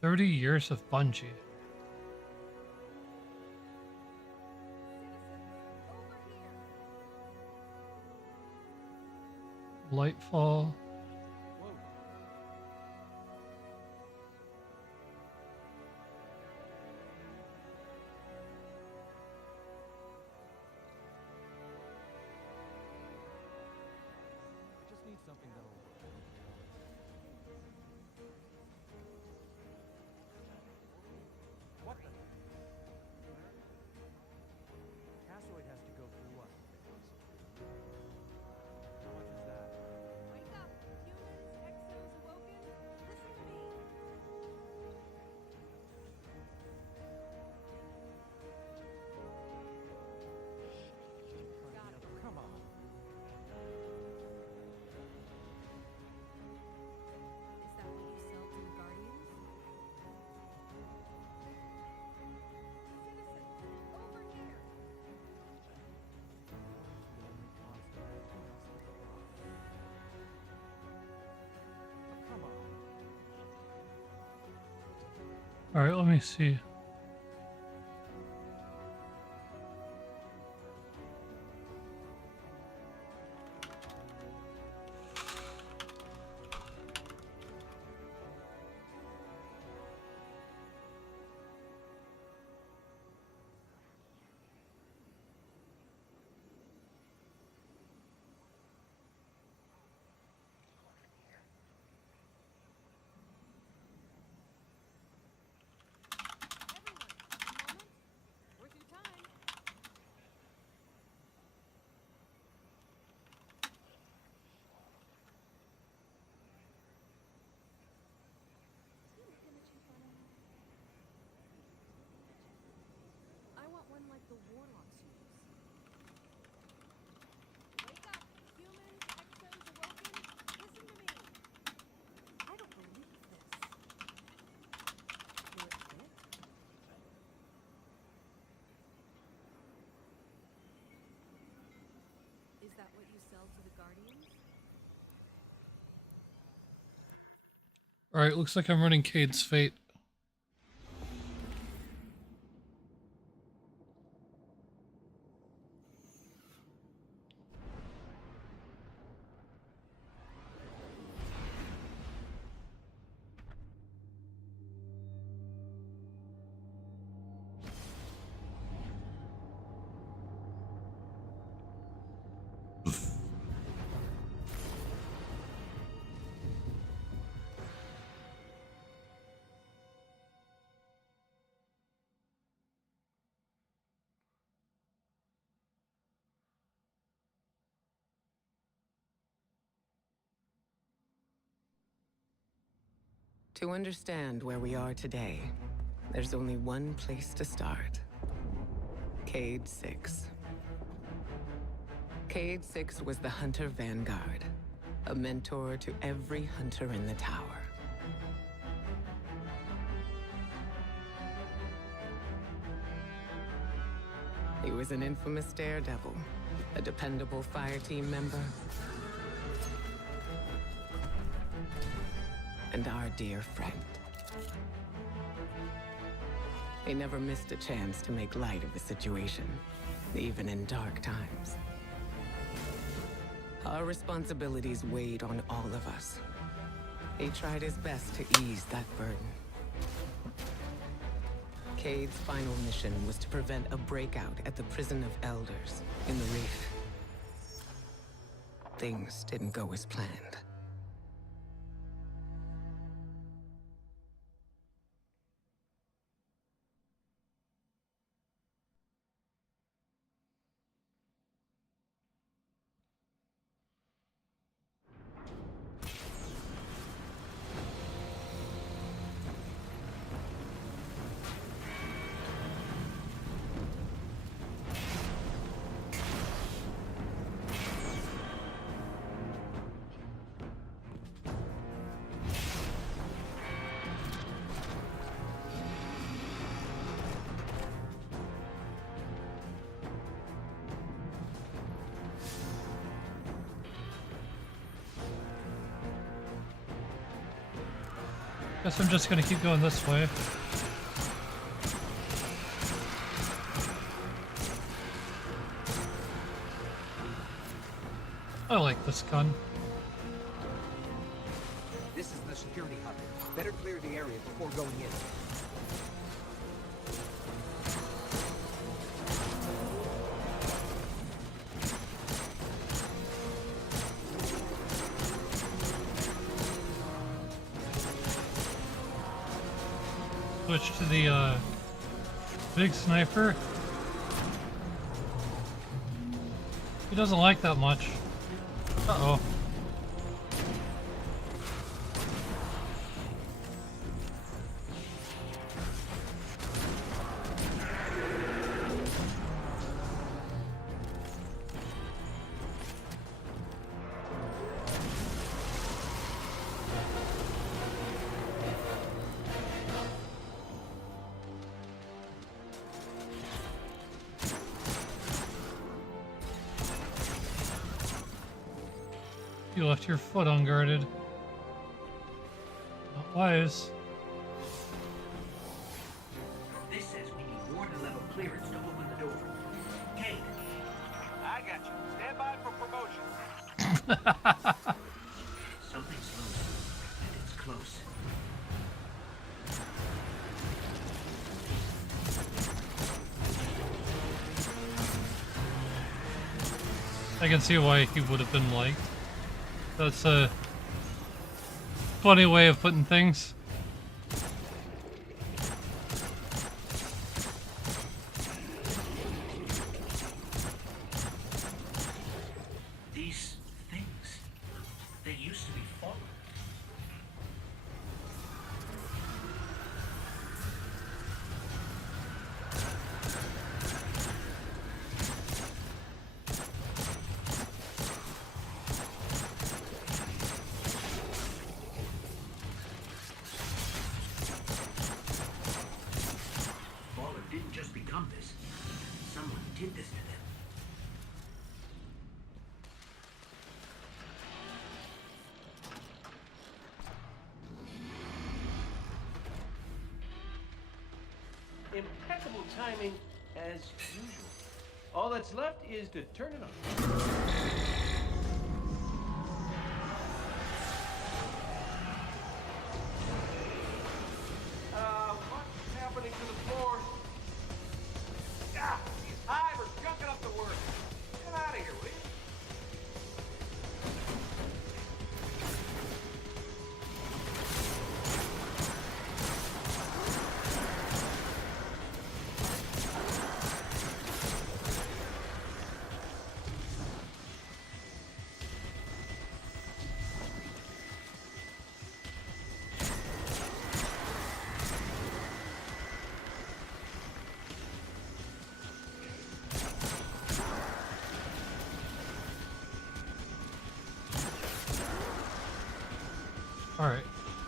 30 years of Bungie. Lightfall. Whoa. I just need something that'll work. What the? Cassioid has to go through us. How much is that? Wake up! Humans, exos, awoken. Listen to me. Got it. Come on. Is that what you sell to the Guardians? Citizens, over here! Come on. Alright, let me see. Worth your time. I want one like the Warlocks use. Wake up! Humans, exos, awoken. Listen to me. I don't believe this. Will it fit? Is that what you sell to the Guardians? Alright, looks like I'm running Cade's Fate. To understand where we are today, there's only one place to start. Cade 6. Cade 6 was the Hunter Vanguard, a mentor to every hunter in the tower. He was an infamous daredevil, a dependable fire team member, and our dear friend. He never missed a chance to make light of a situation, even in dark times. Our responsibilities weighed on all of us. He tried his best to ease that burden. Cade's final mission was to prevent a breakout at the Prison of Elders in the Reef. Things didn't go as planned. Guess I'm just gonna keep going this way. I like this gun. This is the security hub. Better clear the area before going in. Switch to the big sniper. He doesn't like that much. Uh-oh. You left your foot unguarded. Not wise. This says we need warden level clearance to open the door. Kate. I got you. Stand by for promotion. Something's loose, and it's close. I can see why he would have been liked. That's a funny way of putting things. These things, they used to be fallen. Fallen didn't just become this. Someone did this to them. Impeccable timing, as usual. All that's left is to turn it on. What's happening to the floor? Ah, these hive are junking up the work. Get out of here, will you?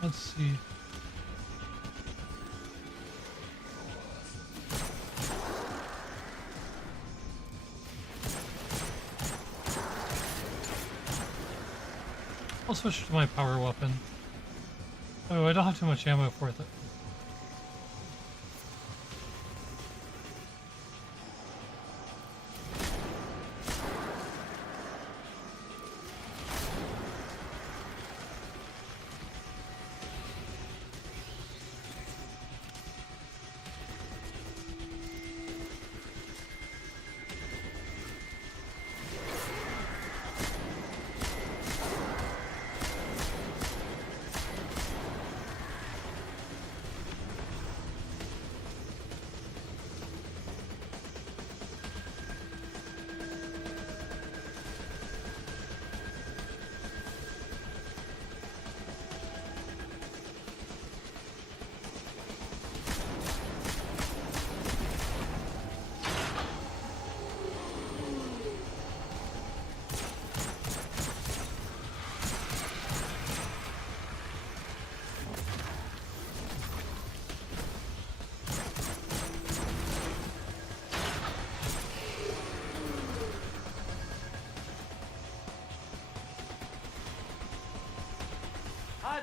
Let's see. I'll switch to my power weapon. Oh, I don't have too much ammo for it.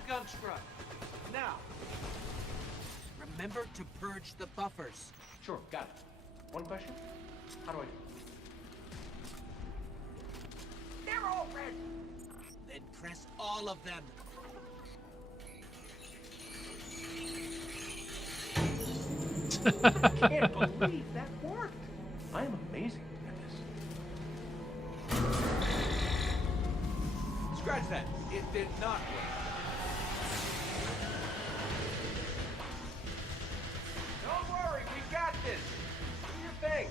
Gun strut. Now. Remember to purge the buffers. Sure, got it. One question? How do I do it? They're all red. Then press all of them. I can't believe that worked. I am amazing at this. Scratch that. It did not work. Don't worry, we got this. Do your thing.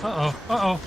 Uh-oh, uh-oh.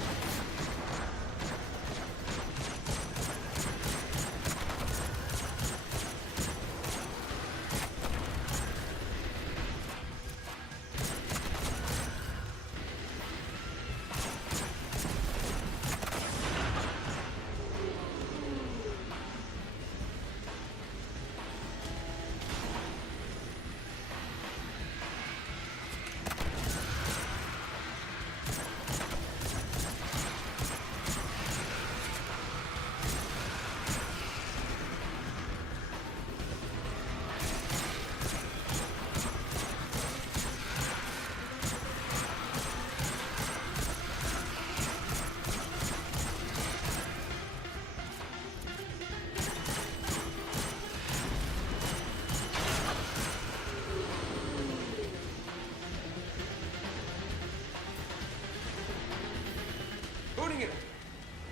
Booting it up.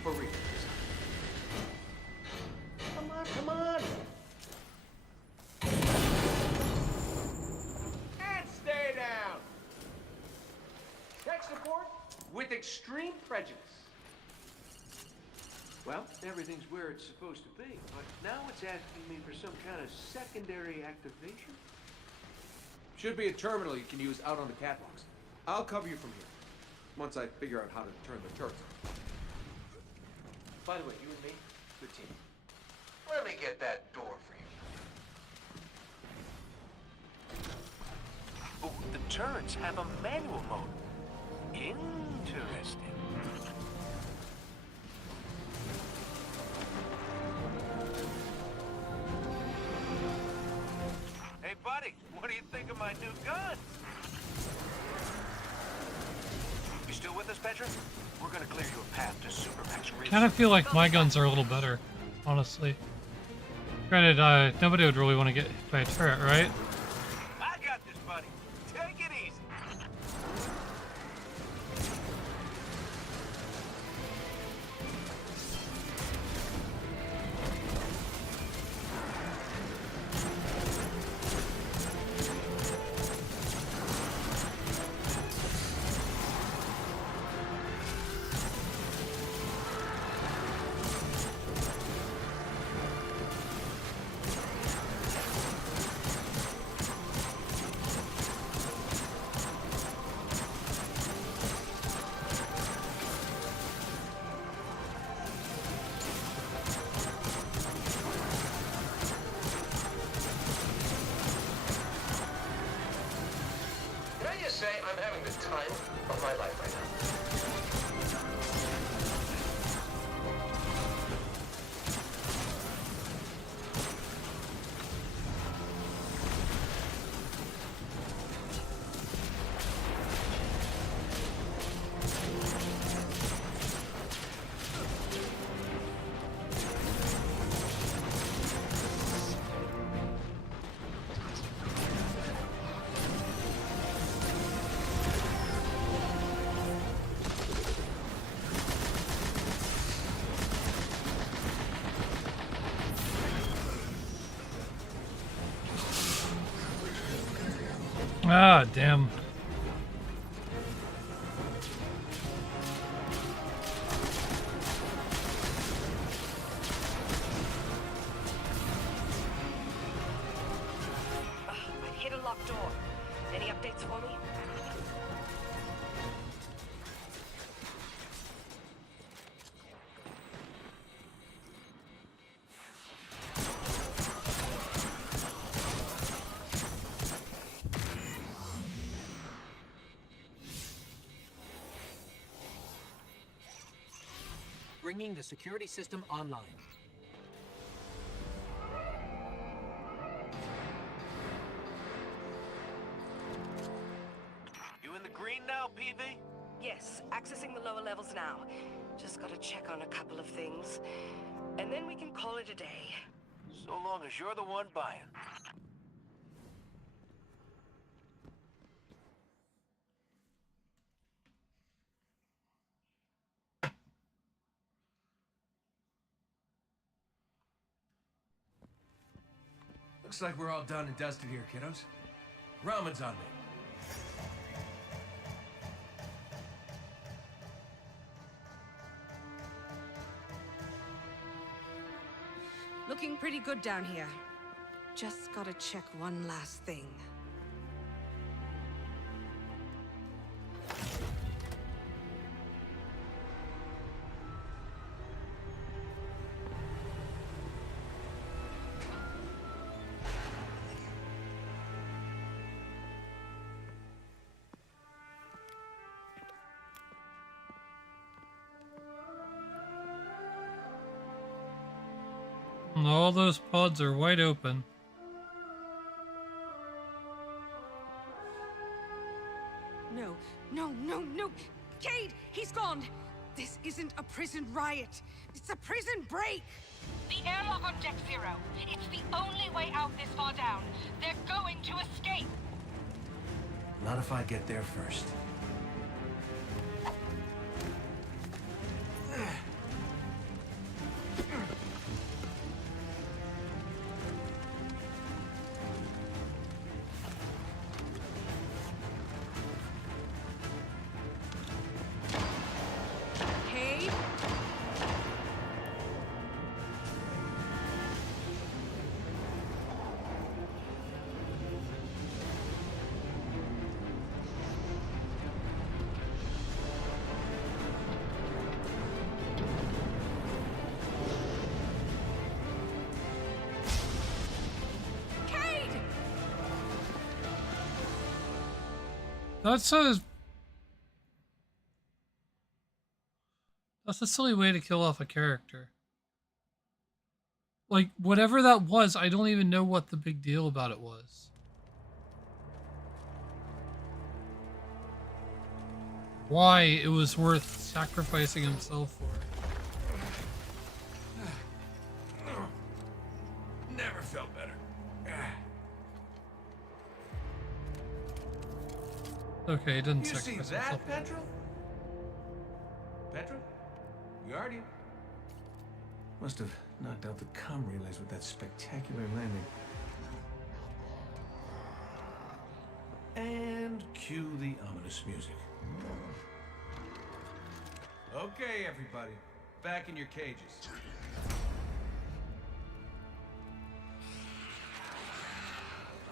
For real. Come on, come on. And stay down. Tech support with extreme prejudice. Well, everything's where it's supposed to be, but now it's asking me for some kind of secondary activation. Should be a terminal you can use out on the catwalks. I'll cover you from here, once I figure out how to turn the turrets on. By the way, you and me, good team. Let me get that door for you. Oh, the turrets have a manual mode. Interesting. Hey, buddy, what do you think of my new gun? You still with us, Petra? We're gonna clear you a path to Supermax Ridge. Kind of feel like my guns are a little better, honestly. Granted, nobody would really want to get hit by a turret, right? I got this, buddy. Take it easy. time of my life right now. Ah, damn. I've hit a locked door. Any updates for me? Bringing the security system online. You in the green now, PV? Yes, accessing the lower levels now. Just gotta check on a couple of things. And then we can call it a day. So long as you're the one buying. Looks like we're all done and dusted here, kiddos. Ramen's on me. Looking pretty good down here. Just gotta check one last thing. All those pods are wide open. No, no, no, no! Cade, he's gone! This isn't a prison riot. It's a prison break! The airlock on Deck Zero. It's the only way out this far down. They're going to escape. Not if I get there first. Cade? That's a silly way to kill off a character. Like, whatever that was, I don't even know what the big deal about it was. Why it was worth sacrificing himself for. Never felt better. Okay, he didn't You see sacrifice that, himself. Petra? Petra? Guardian? Must have knocked out the comm relays with that spectacular landing. And cue the ominous music. Okay, everybody. Back in your cages.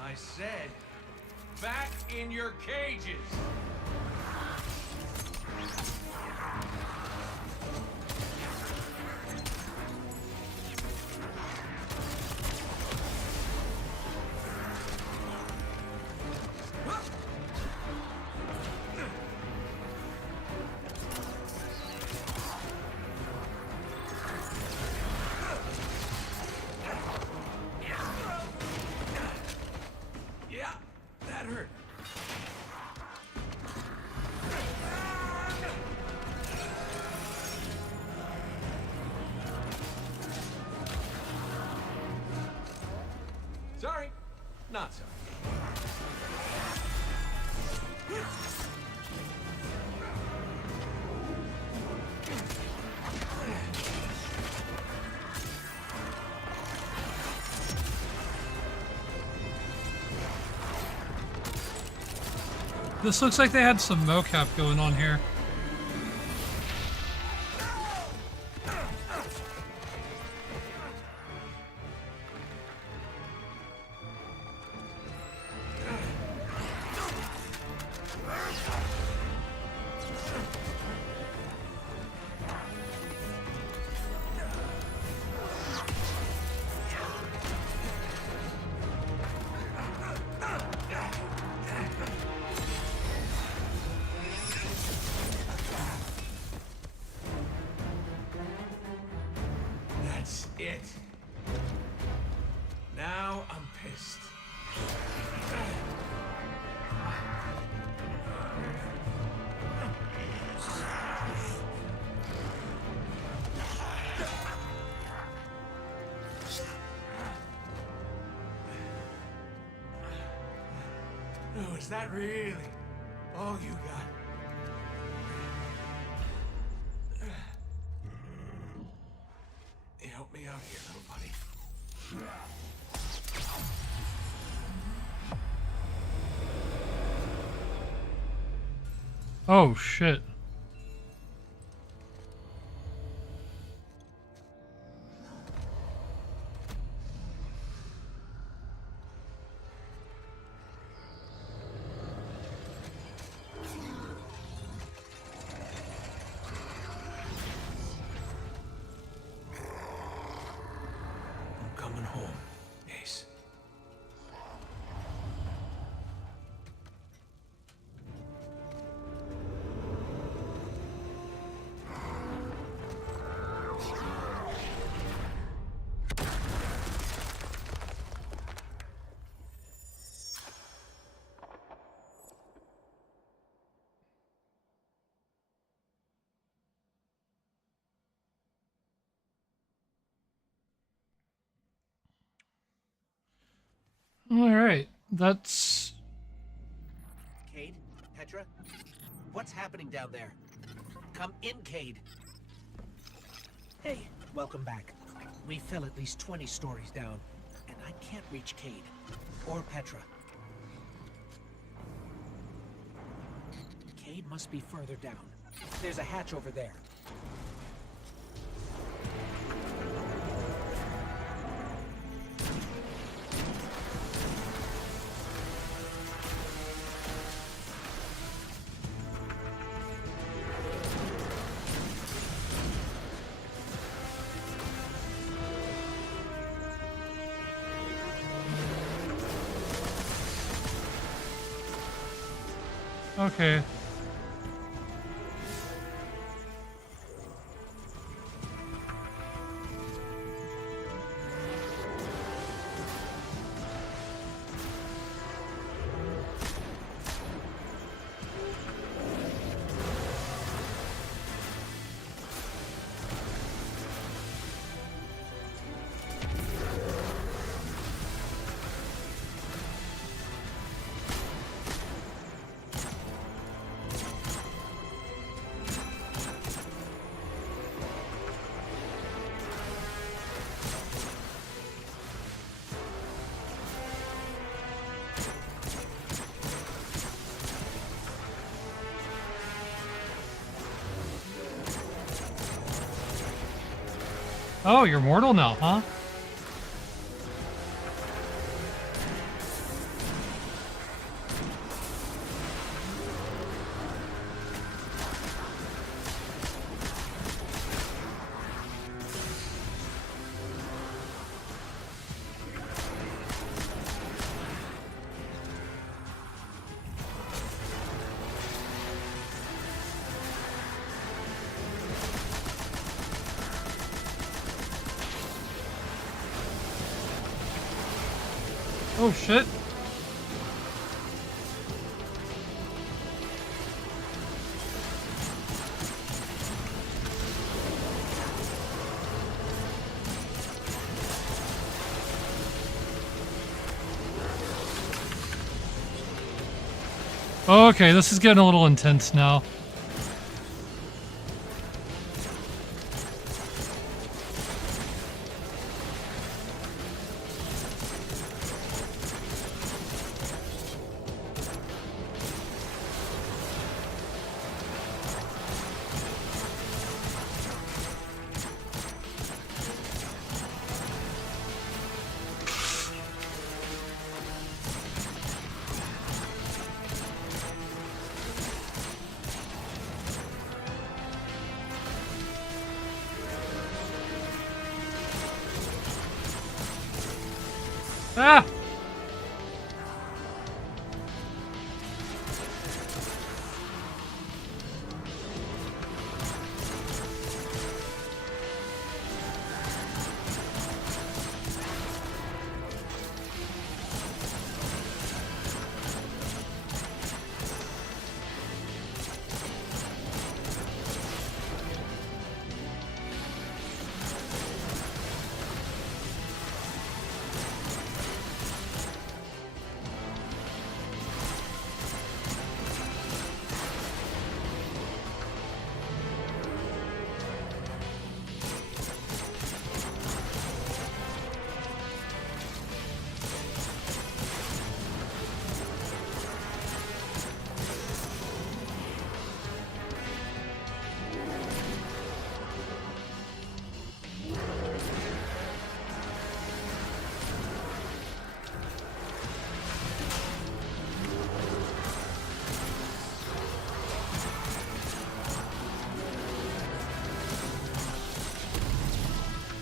I said, back in your cages! Not so. This looks like they had some mocap going on here. That's it. Now I'm pissed. Oh, is that really all you got? You help me out here, little buddy. Oh shit. I'm coming home, Ace. All right, that's. Cade? Petra? What's happening down there? Come in, Cade. Hey, welcome back. We fell at least 20 stories down, and I can't reach Cade or Petra. Cade must be further down. There's a hatch over there. Okay. Oh, you're mortal now, huh? Oh shit. Okay, this is getting a little intense now. Ah!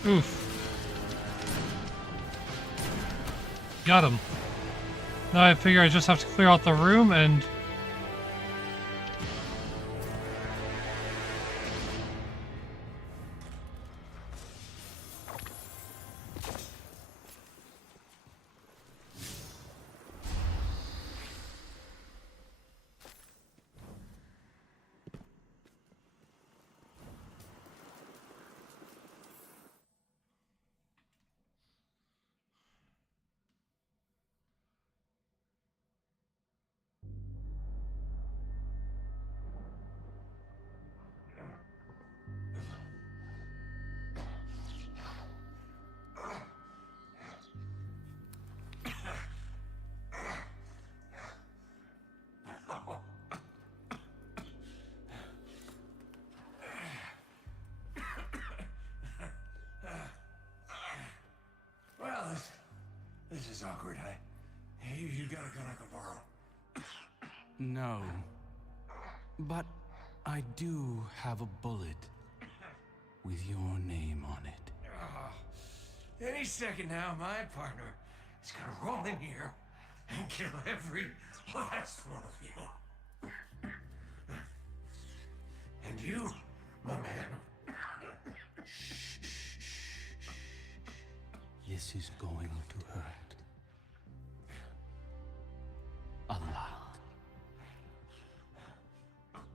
Oof. Got him. Now I figure I just have to clear out the room and... Well, this is awkward. You got a gun I can borrow? No. But I do have a bullet with your name on it. Any second now, my partner is gonna roll in here and kill every last one of you. And you, my man. This is going to hurt. A lot.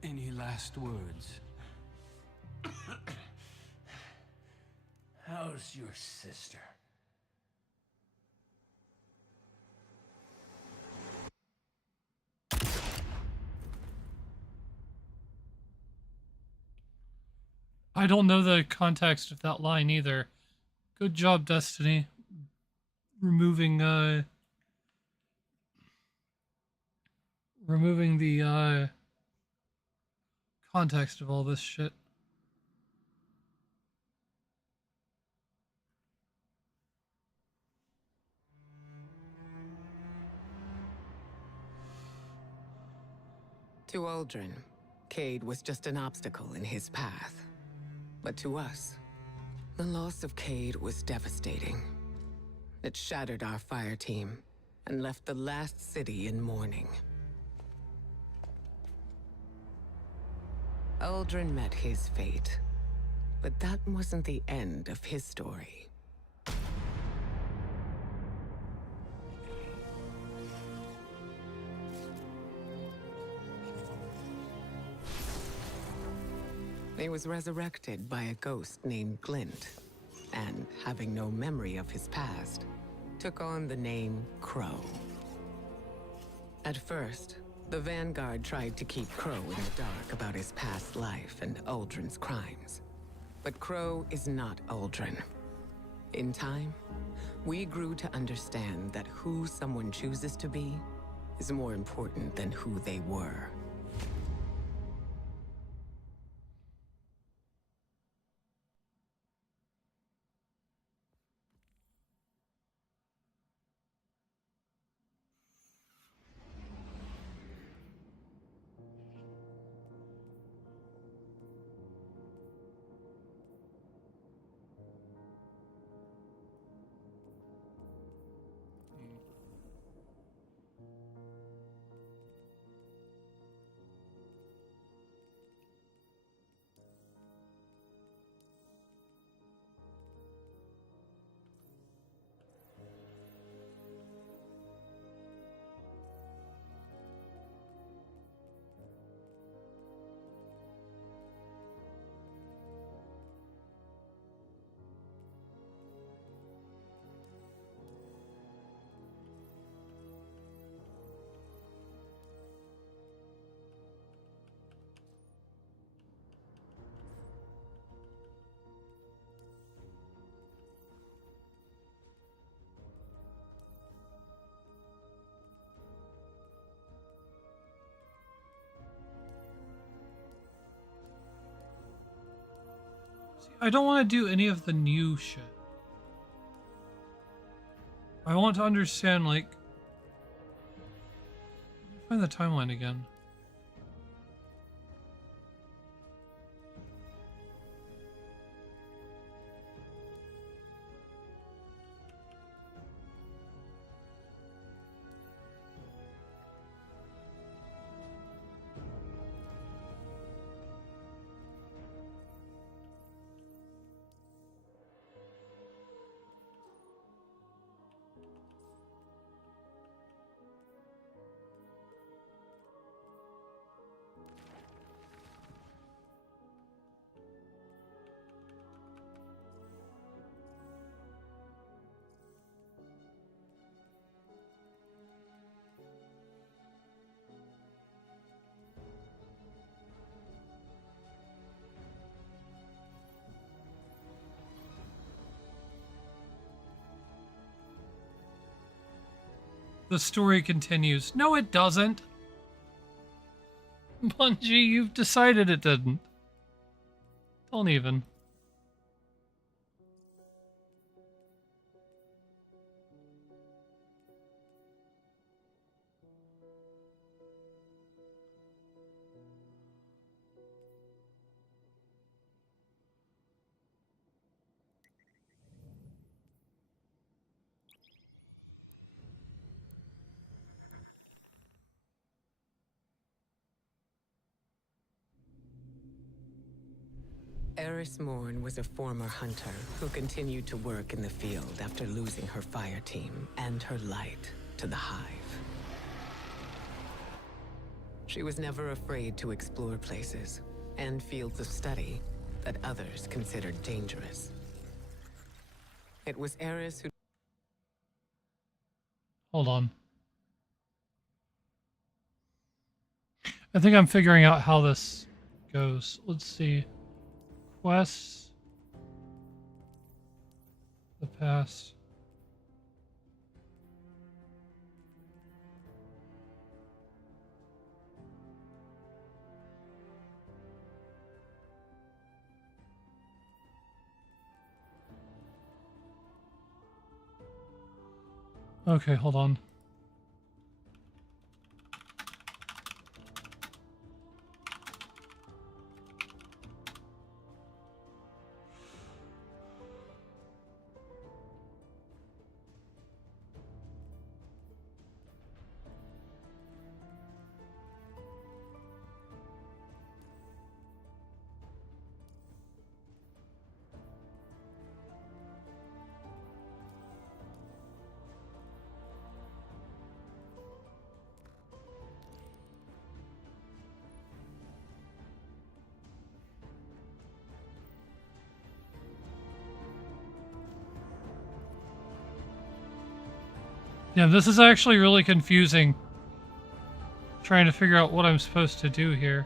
Any last words? How's your sister? I don't know the context of that line either. Good job, Destiny. Removing the context of all this shit. To Aldrin, Cade was just an obstacle in his path. But to us, the loss of Cade was devastating. It shattered our fire team and left the last city in mourning. Aldrin met his fate, but that wasn't the end of his story. He was resurrected by a ghost named Glint, and having no memory of his past, took on the name Crow. At first, The Vanguard tried to keep Crow in the dark about his past life and Uldren's crimes. But Crow is not Uldren. In time, we grew to understand that who someone chooses to be is more important than who they were. I don't want to do any of the new shit. I want to understand, like... Let me find the timeline again. The story continues. No, it doesn't. Bungie, you've decided it didn't. Don't even. Eris Morn was a former hunter who continued to work in the field after losing her fire team and her light to the Hive. She was never afraid to explore places and fields of study that others considered dangerous. It was Eris who... Hold on. I think I'm figuring out how this goes. Let's see. Quests. The past. Okay, hold on. Yeah, this is actually really confusing. Trying to figure out what I'm supposed to do here.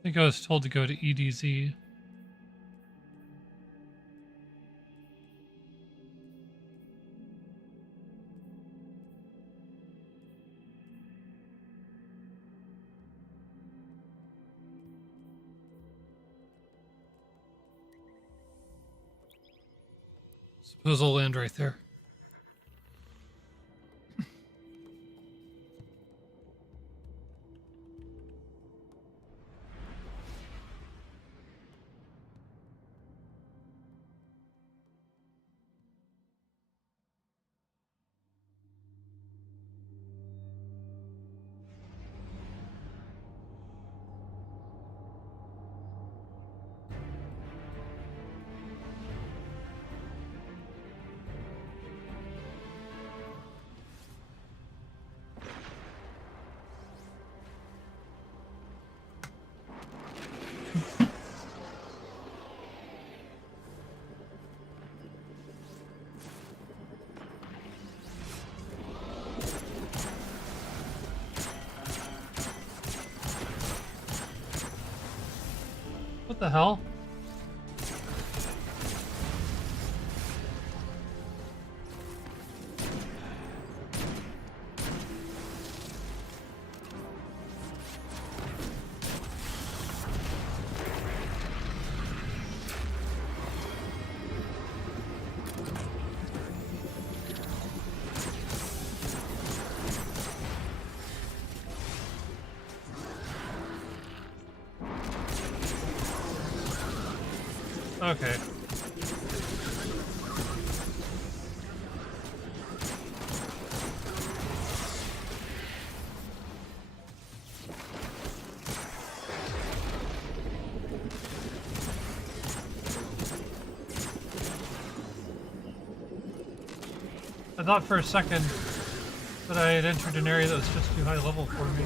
I think I was told to go to EDZ. Suppose I'll land right there. What the hell? Okay. I thought for a second that I had entered an area that was just too high level for me.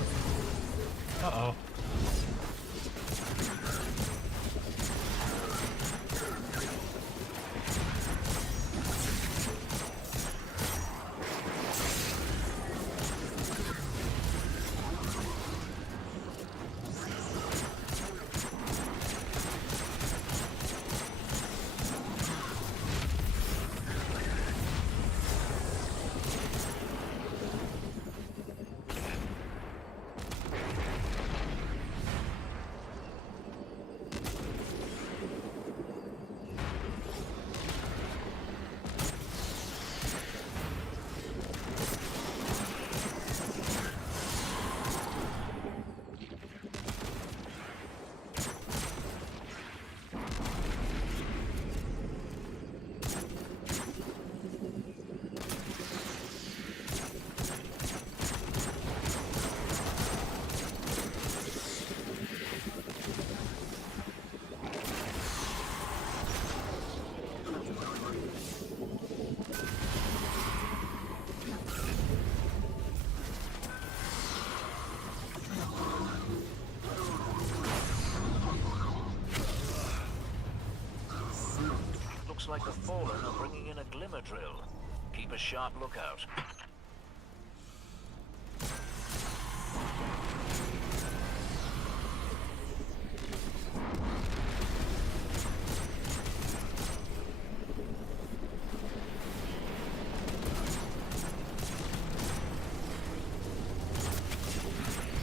Uh-oh. Looks like the Fallen are bringing in a glimmer drill. Keep a sharp lookout.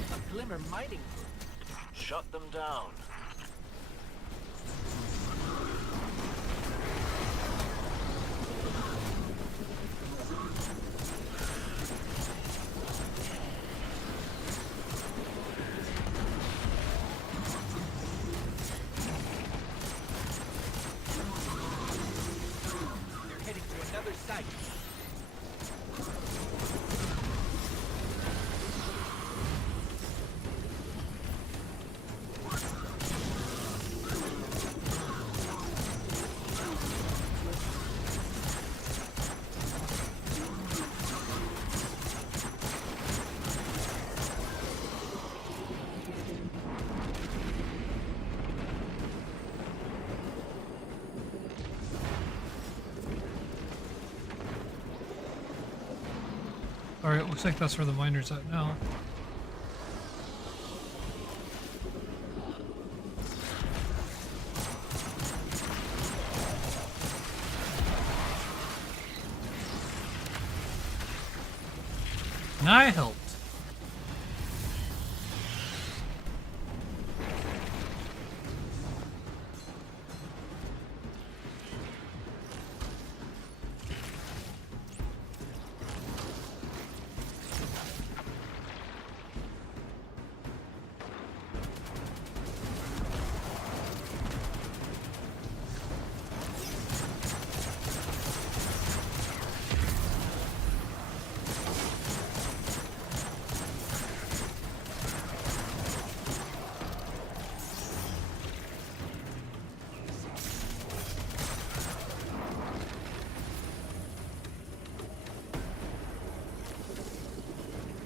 A glimmer mining group. Shut them down. They're heading to another site. Alright, looks like that's where the miner's at now. And I helped.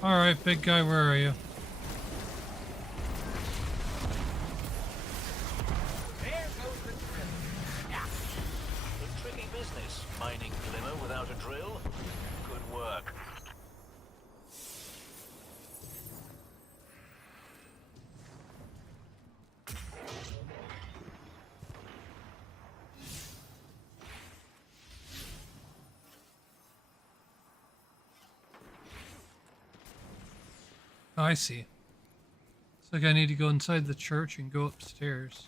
Alright, big guy, where are you? There goes the drill. Yeah. A tricky business, mining glimmer without a drill. Good work. Oh, I see. Looks like I need to go inside the church and go upstairs.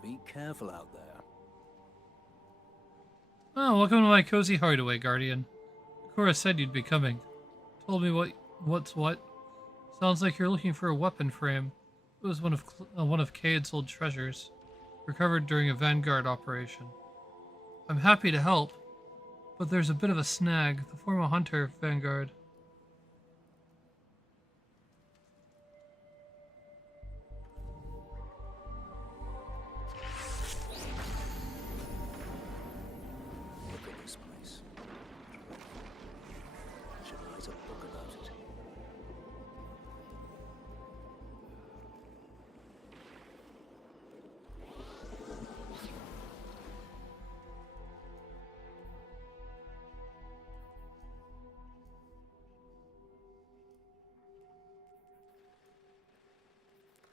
Be careful out there. Oh, welcome to my cozy hideaway, Guardian. Cora said you'd be coming. Told me what's what. Sounds like you're looking for a weapon frame. It was one of Cade's old treasures, recovered during a Vanguard operation. I'm happy to help, but there's a bit of a snag. The former hunter of Vanguard. Look at this place. I should write a book about it.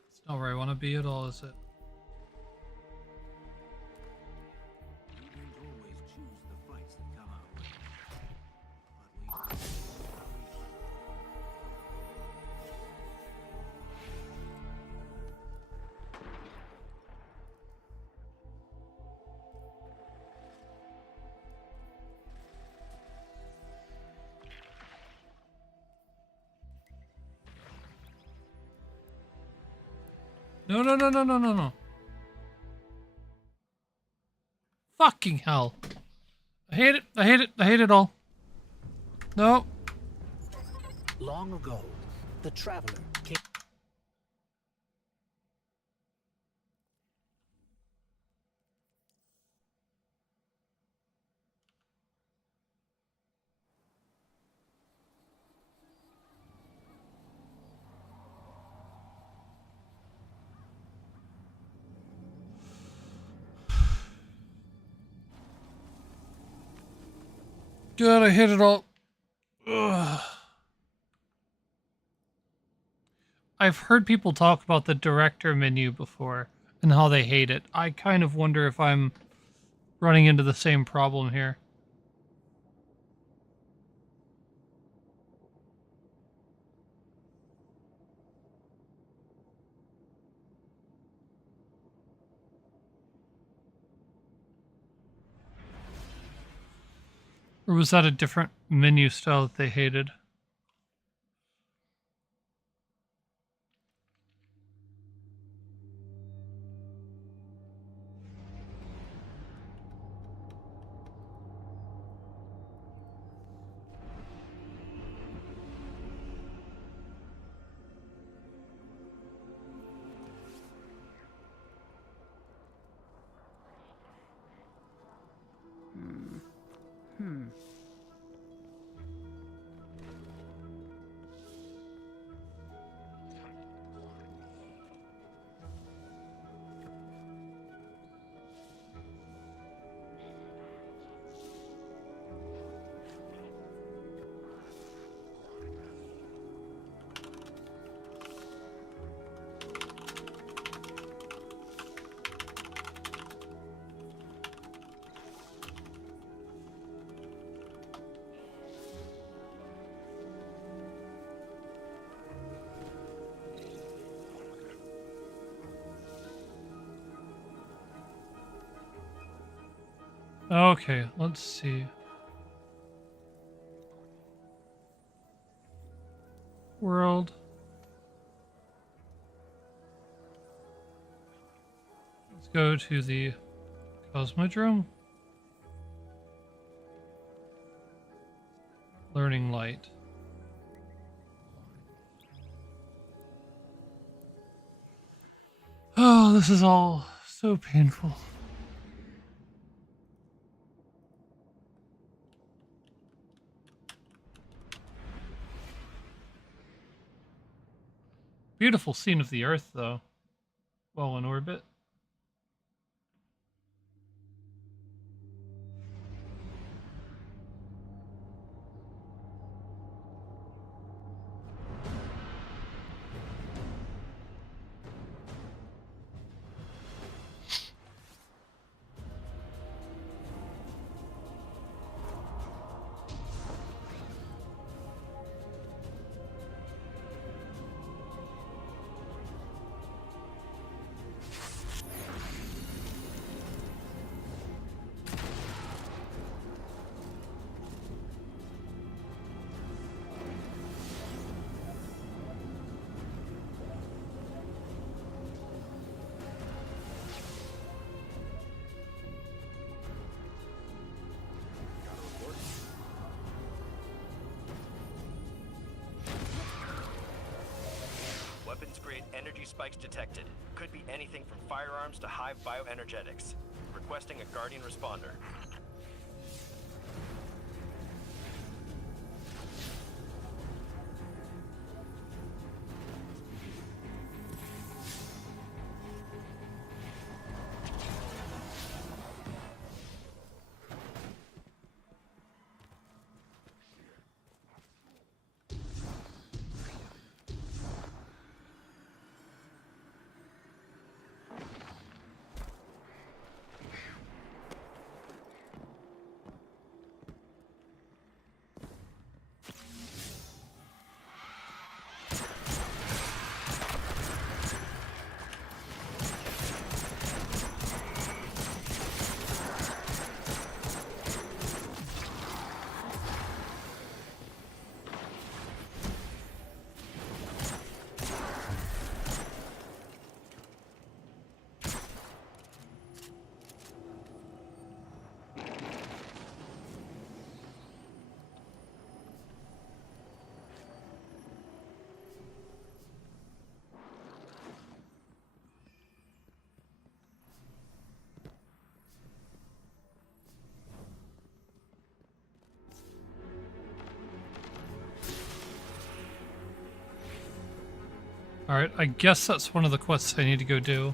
It's not where I want to be at all, is it? We don't always choose the fights that come our way. But we... No, no, no, no, no, no, no. Fucking hell. I hate it. I hate it. I hate it all. No. Long ago, the Traveler came... God, I hate it all. Ugh. I've heard people talk about the director menu before and how they hate it. I kind of wonder if I'm running into the same problem here. Or was that a different menu style that they hated? Okay, let's see. World. Let's go to the Cosmodrome. Learning Light. Oh, this is all so painful. Beautiful scene of the Earth, though, while in orbit. Weapons-grade energy spikes detected. Could be anything from firearms to hive bioenergetics. Requesting a Guardian responder. Alright, I guess that's one of the quests I need to go do.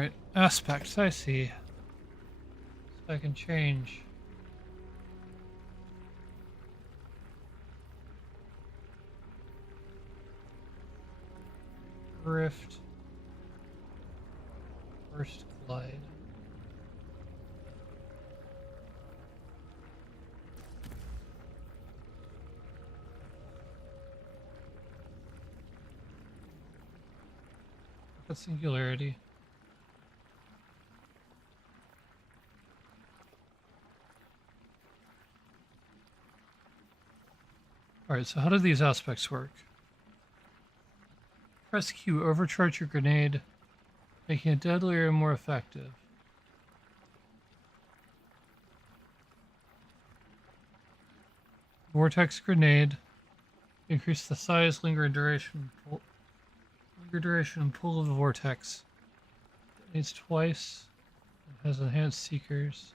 Alright, aspects, I see. So I can change. Rift. First glide. A singularity. Alright, so how do these aspects work? Press Q, overcharge your grenade, making it deadlier and more effective. Vortex grenade, increase the size, linger, and duration, and pull of the vortex. Detonates twice, and has enhanced seekers.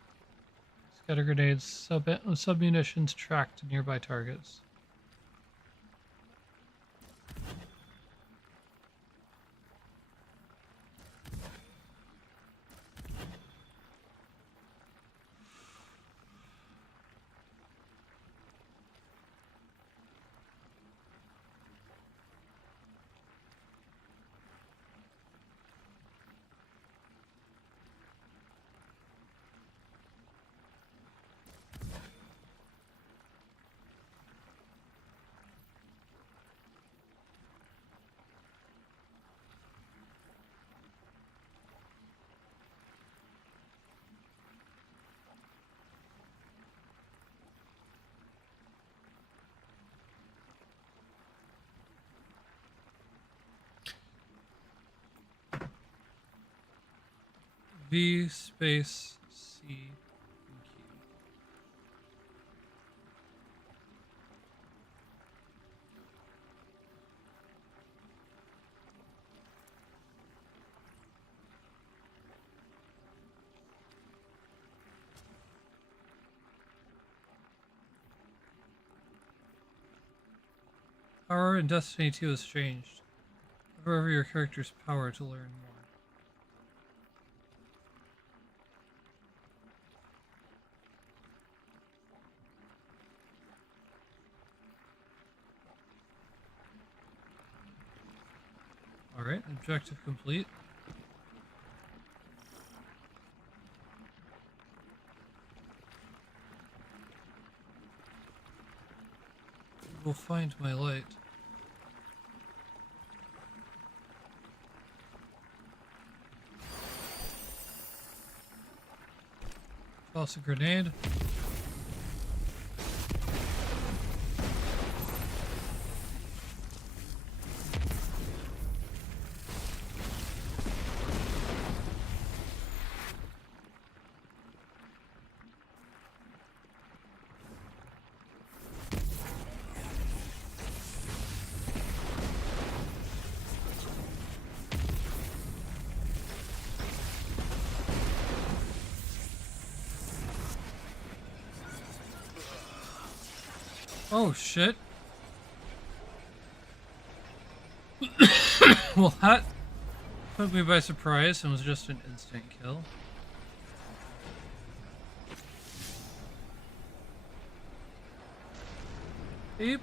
Scatter grenades, sub-munitions tracked to nearby targets. V space C and Q. Power in Destiny 2 has changed. However, your character's power to learn more. Alright, objective complete. We'll find my light. Toss a grenade. Oh shit. Well, that took me by surprise and was just an instant kill. Beep.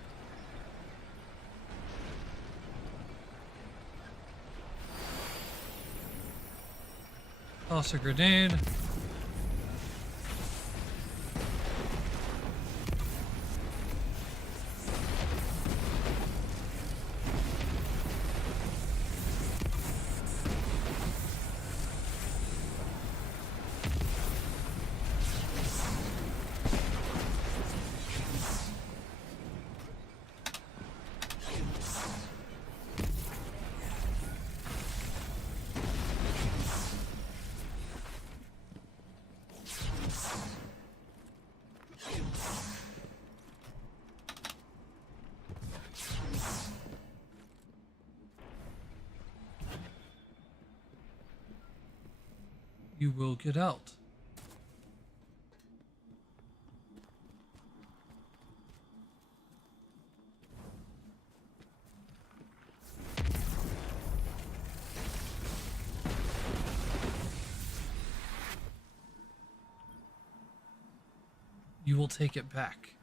Toss a grenade. You will get out. you will take it back.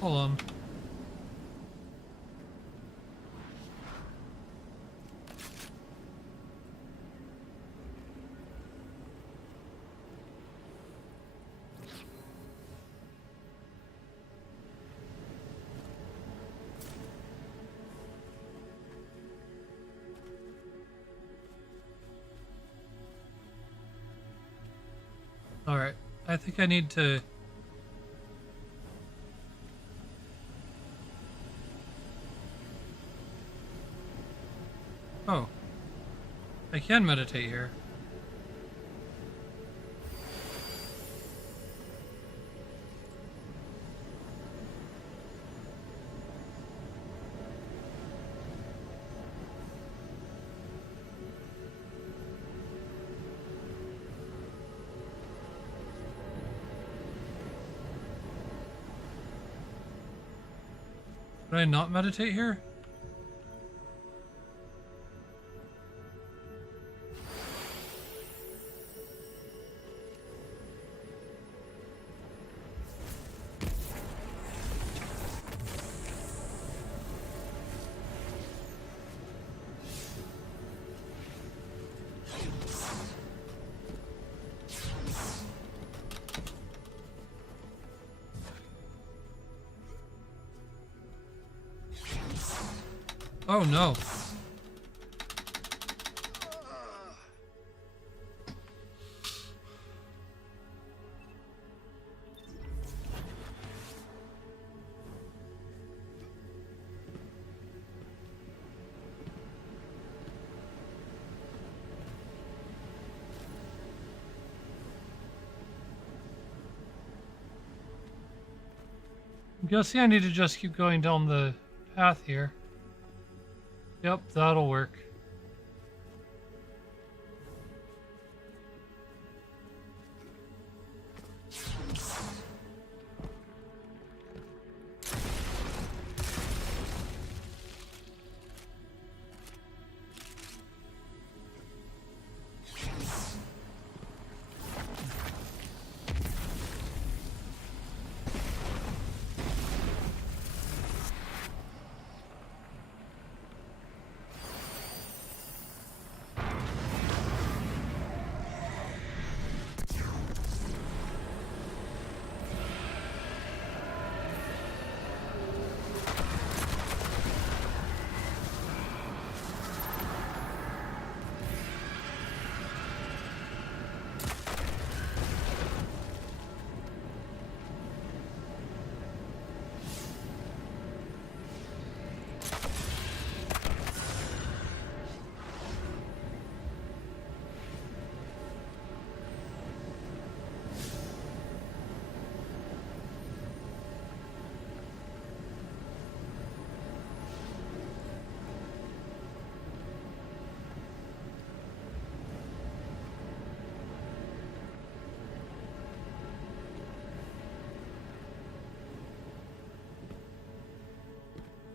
Hold on. All right. I think I need to... Oh. I can meditate here. Did I not meditate here? Oh no. I'm guessing I need to just keep going down the path here. Yep, that'll work.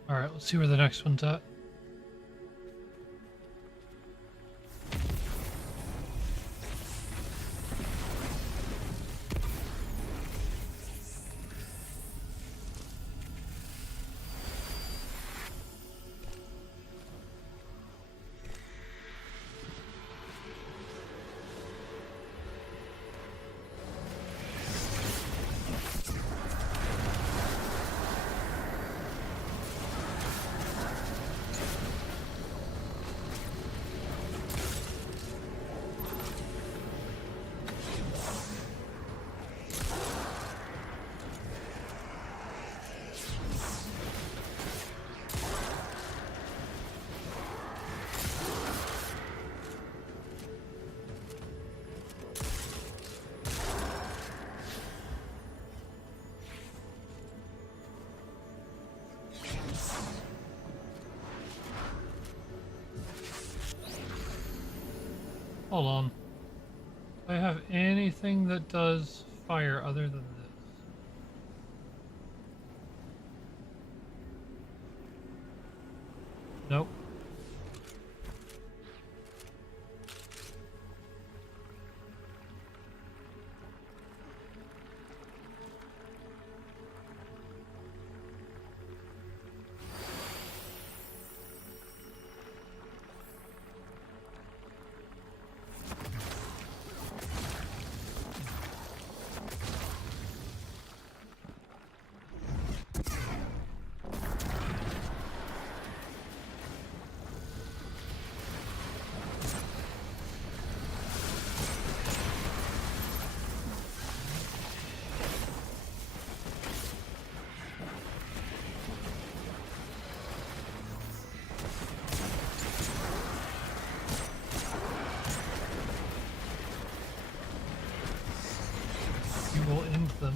Alright, let's see where the next one's at. Hold on. Do I have anything that does fire other than this? Nope. You will end them.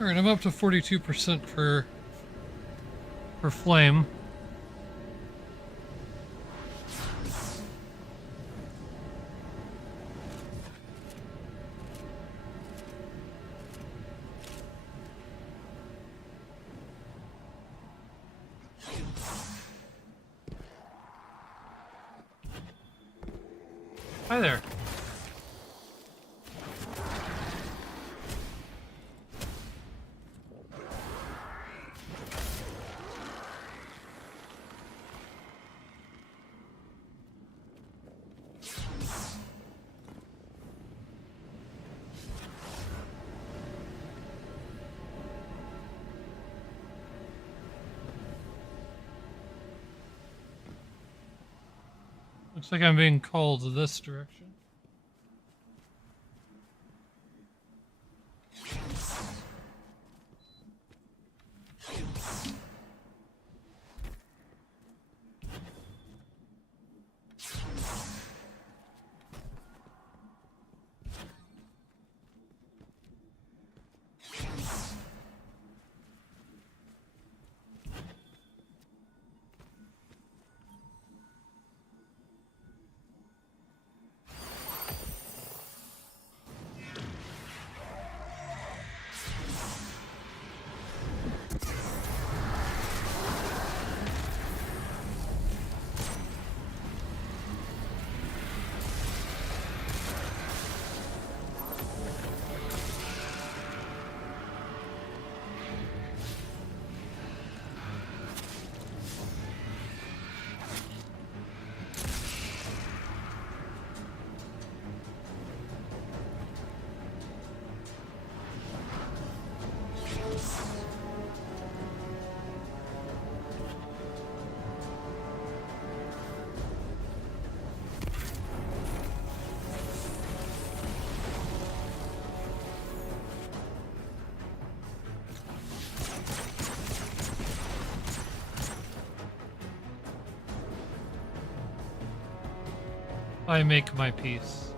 Alright, I'm up to 42% for flame. Hi there. Looks like I'm being called this direction. I make my peace.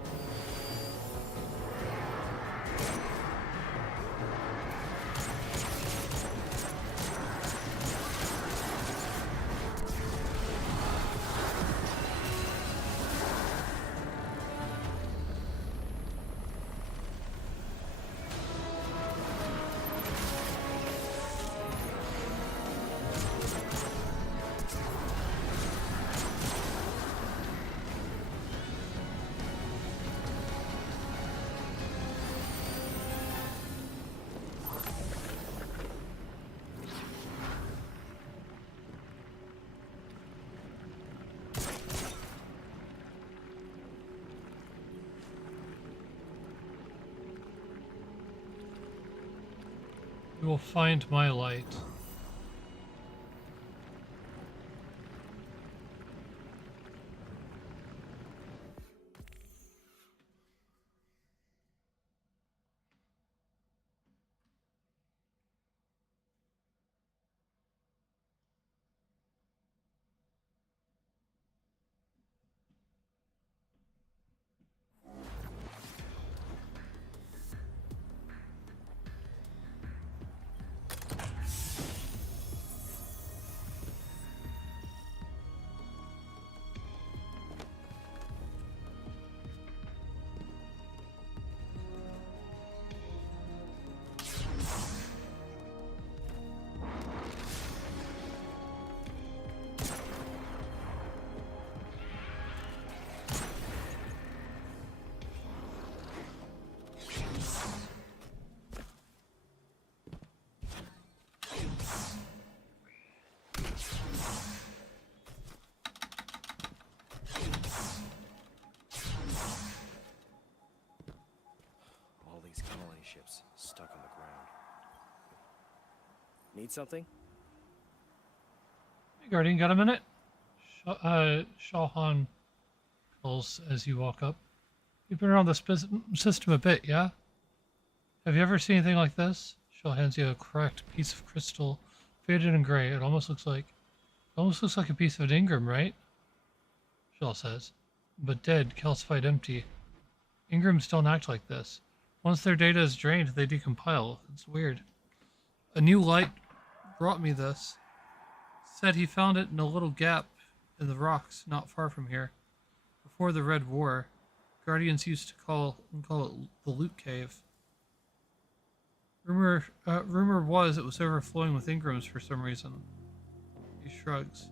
You will find my light. Need something? Hey, Guardian, got a minute? Shahan calls as you walk up. You've been around the system a bit, yeah? Have you ever seen anything like this? Shaw hands you a cracked piece of crystal, faded and gray. It almost looks like a piece of an Ingram, right? Shaw says. But dead, calcified, empty. Ingrams don't act like this. Once their data is drained, they decompile. It's weird. A new light brought me this. Said he found it in a little gap in the rocks not far from here. Before the Red War, Guardians used to call it the Loot Cave. Rumor was it was overflowing with Ingrams for some reason. He shrugs.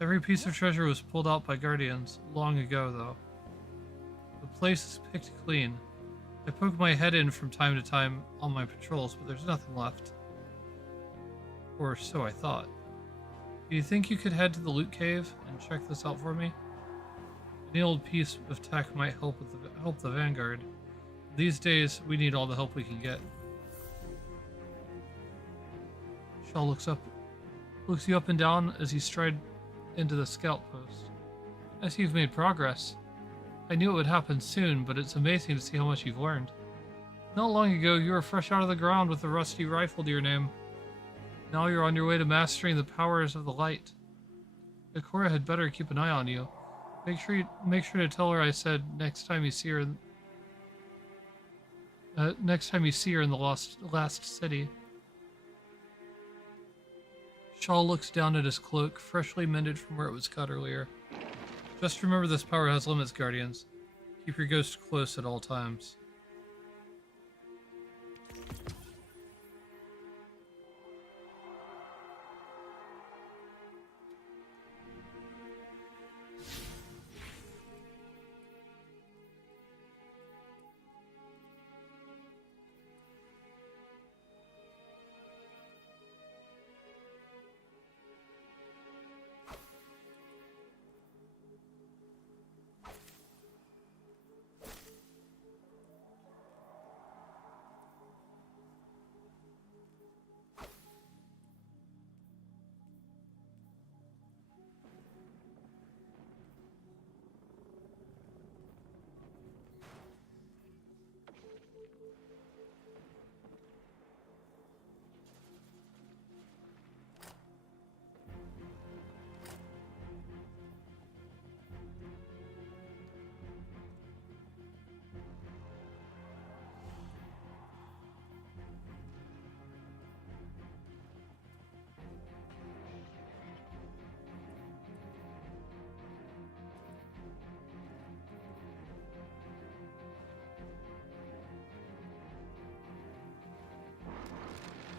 Every piece of treasure was pulled out by Guardians, long ago though. The place is picked clean. I poke my head in from time to time on my patrols, but there's nothing left. Or so I thought. Do you think you could head to the Loot Cave and check this out for me? Any old piece of tech might help the Vanguard. These days, we need all the help we can get. Shaw looks you up and down as you stride into the scout post. I see you've made progress. I knew it would happen soon, but it's amazing to see how much you've learned. Not long ago, you were fresh out of the ground with a rusty rifle to your name. Now you're on your way to mastering the powers of the light. Ikora had better keep an eye on you. Make sure to tell her I said next time you see her in the last city. Shaw looks down at his cloak, freshly mended from where it was cut earlier. Just remember this power has limits, Guardians. Keep your ghost close at all times.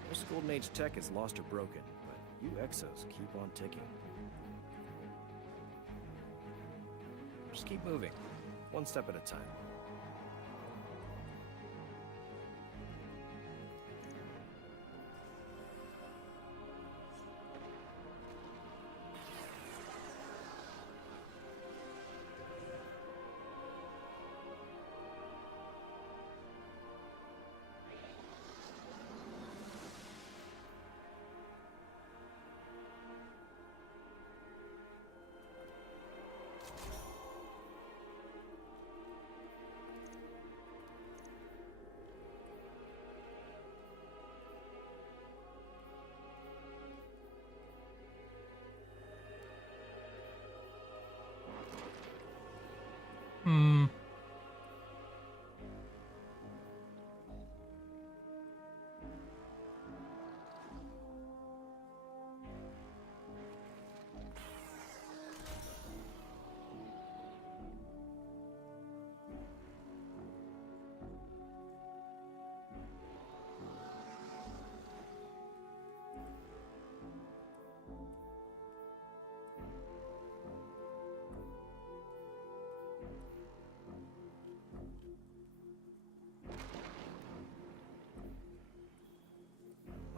Most Golden Age tech is lost or broken, but you Exos keep on ticking. Just keep moving, one step at a time.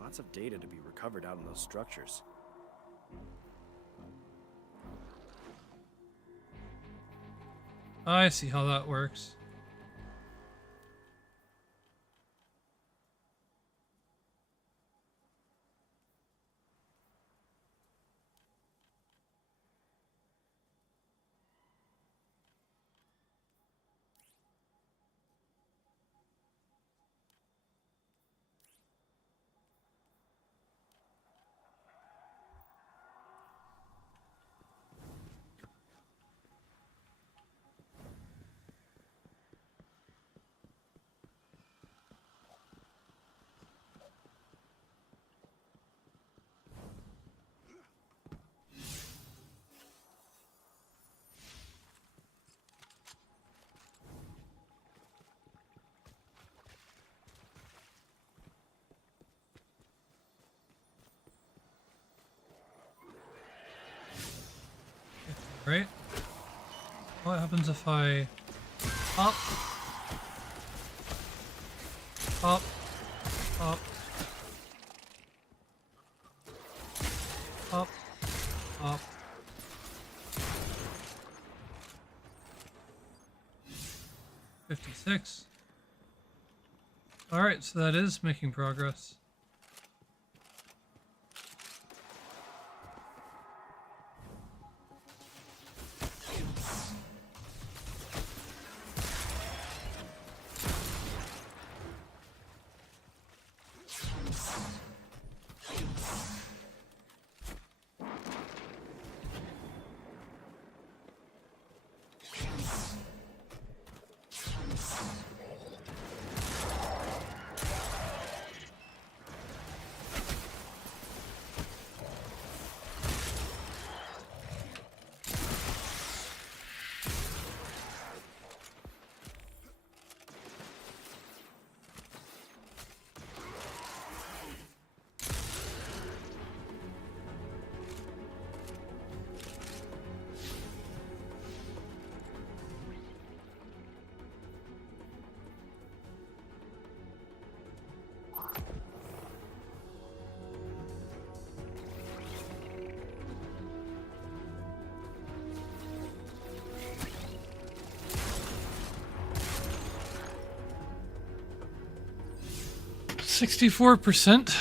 Lots of data to be recovered out in those structures. I see how that works. right? What happens if I up, up, up, up, up? 56. Alright, so that is making progress. $64%.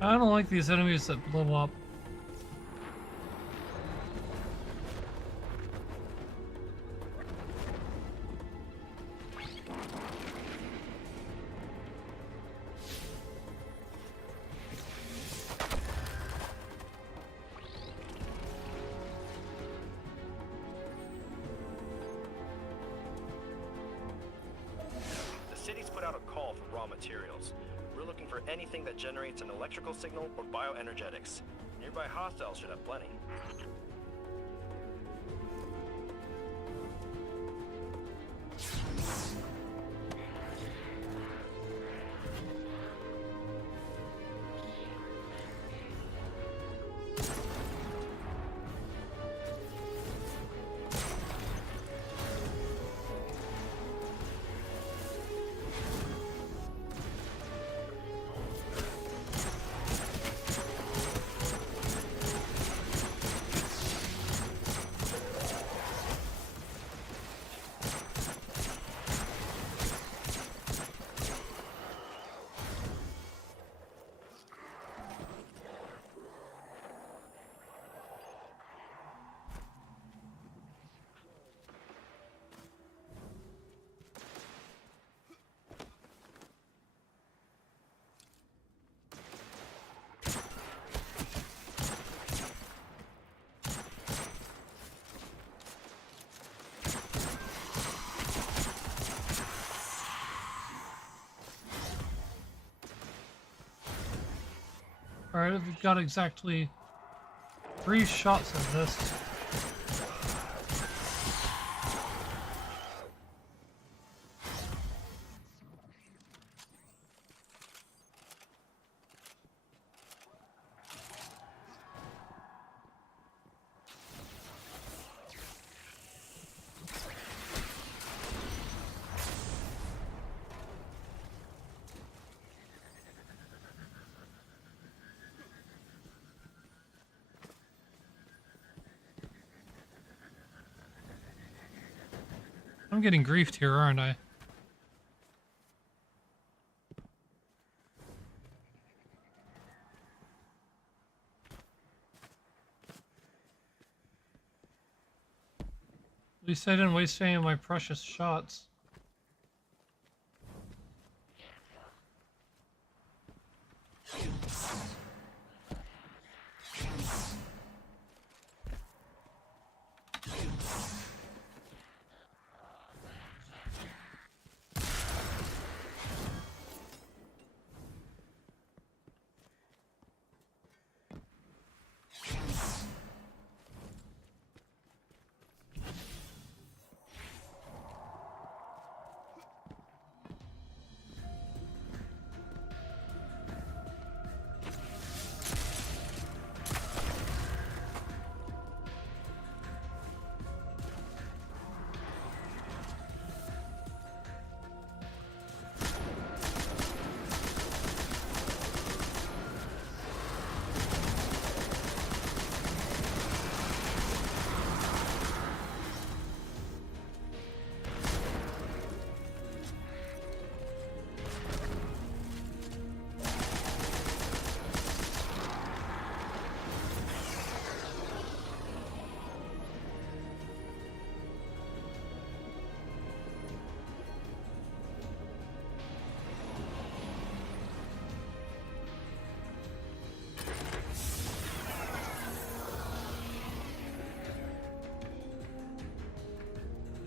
I don't like these enemies that blow up. The city's put out a call for raw materials. We're looking for anything that generates an electrical signal or bioenergetics. Nearby hostiles should have plenty. Alright, we've got exactly 3 shots of this. I'm getting griefed here, aren't I? At least I didn't waste any of my precious shots.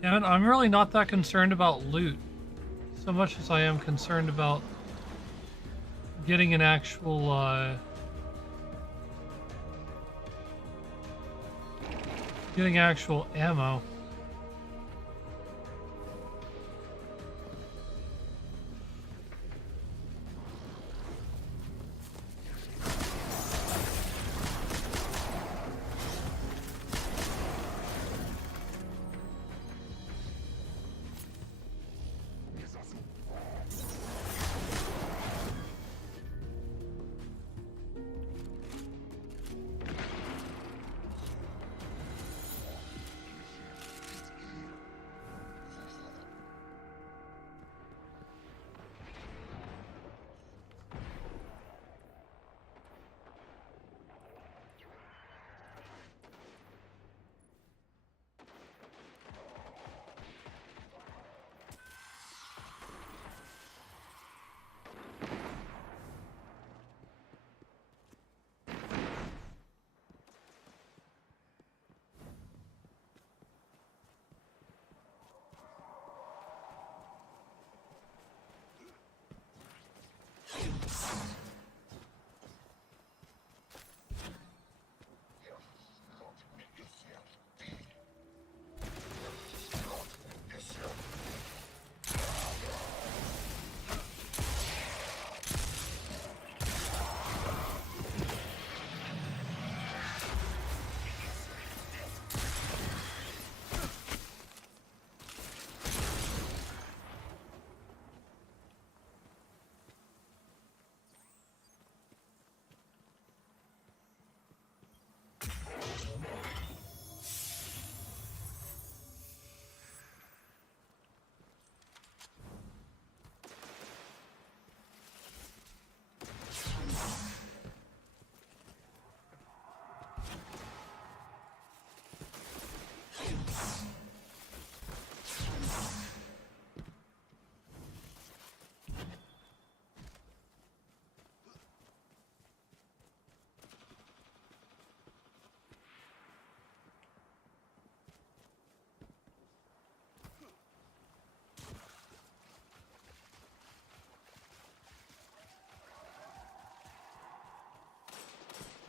Damn it, I'm really not that concerned about loot, so much as I am concerned about getting an actual, getting actual ammo.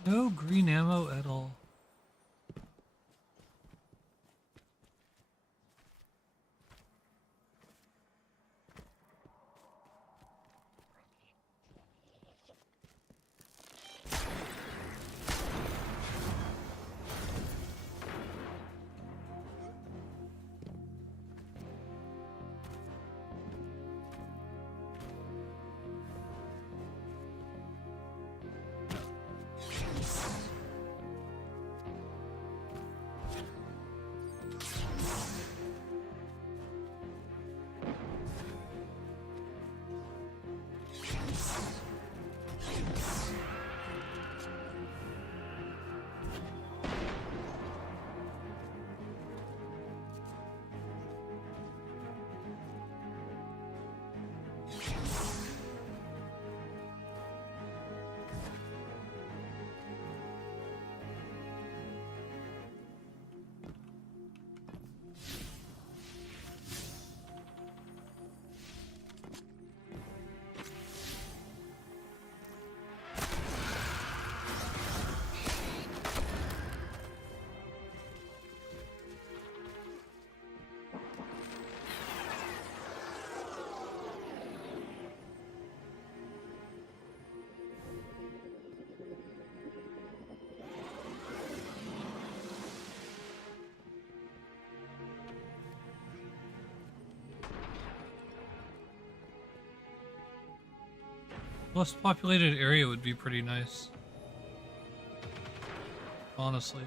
No green ammo at all. Less populated area would be pretty nice. Honestly.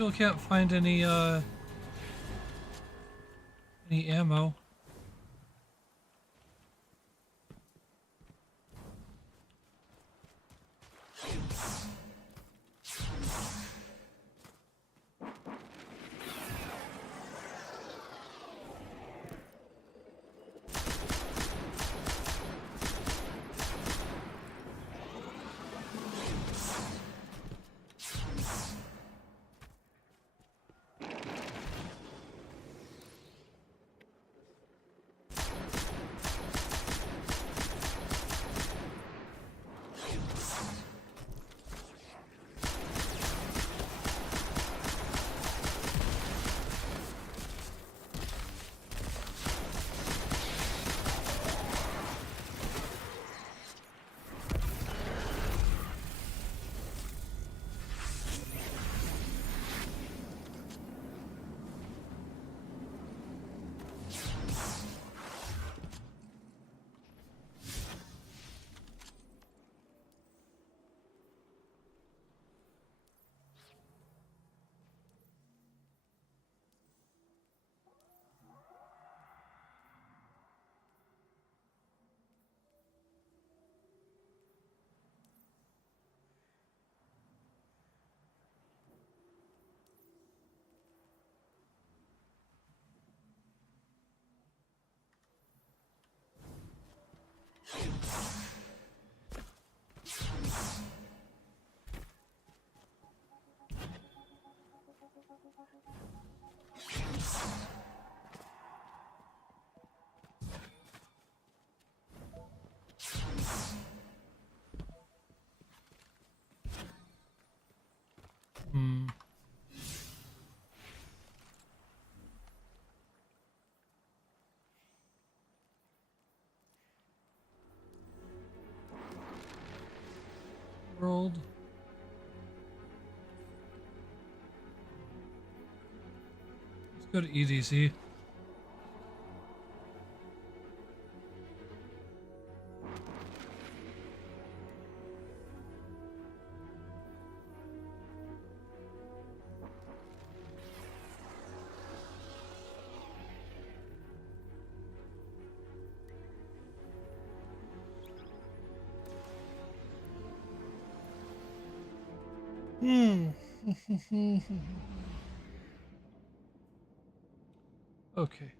Still can't find any ammo. shield. Let's go to EDC. Okay.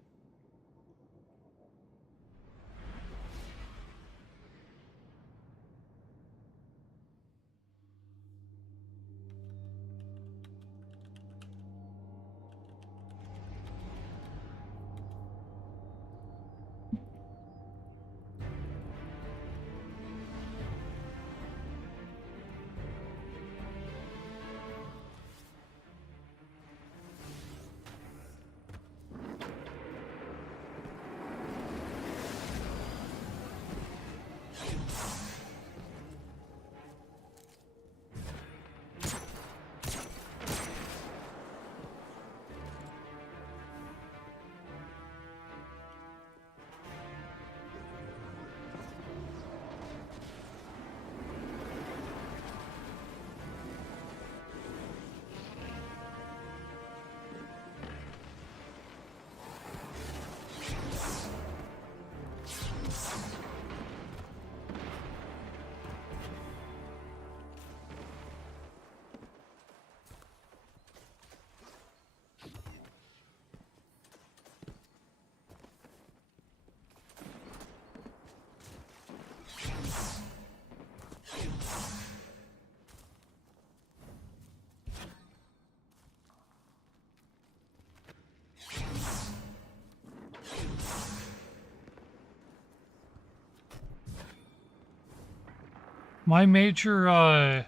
My major,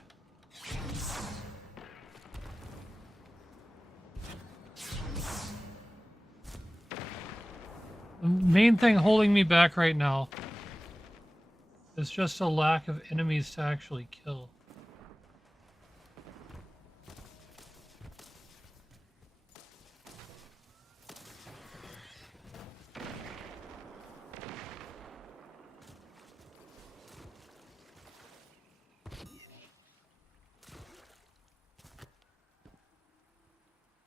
the main thing holding me back right now is just a lack of enemies to actually kill.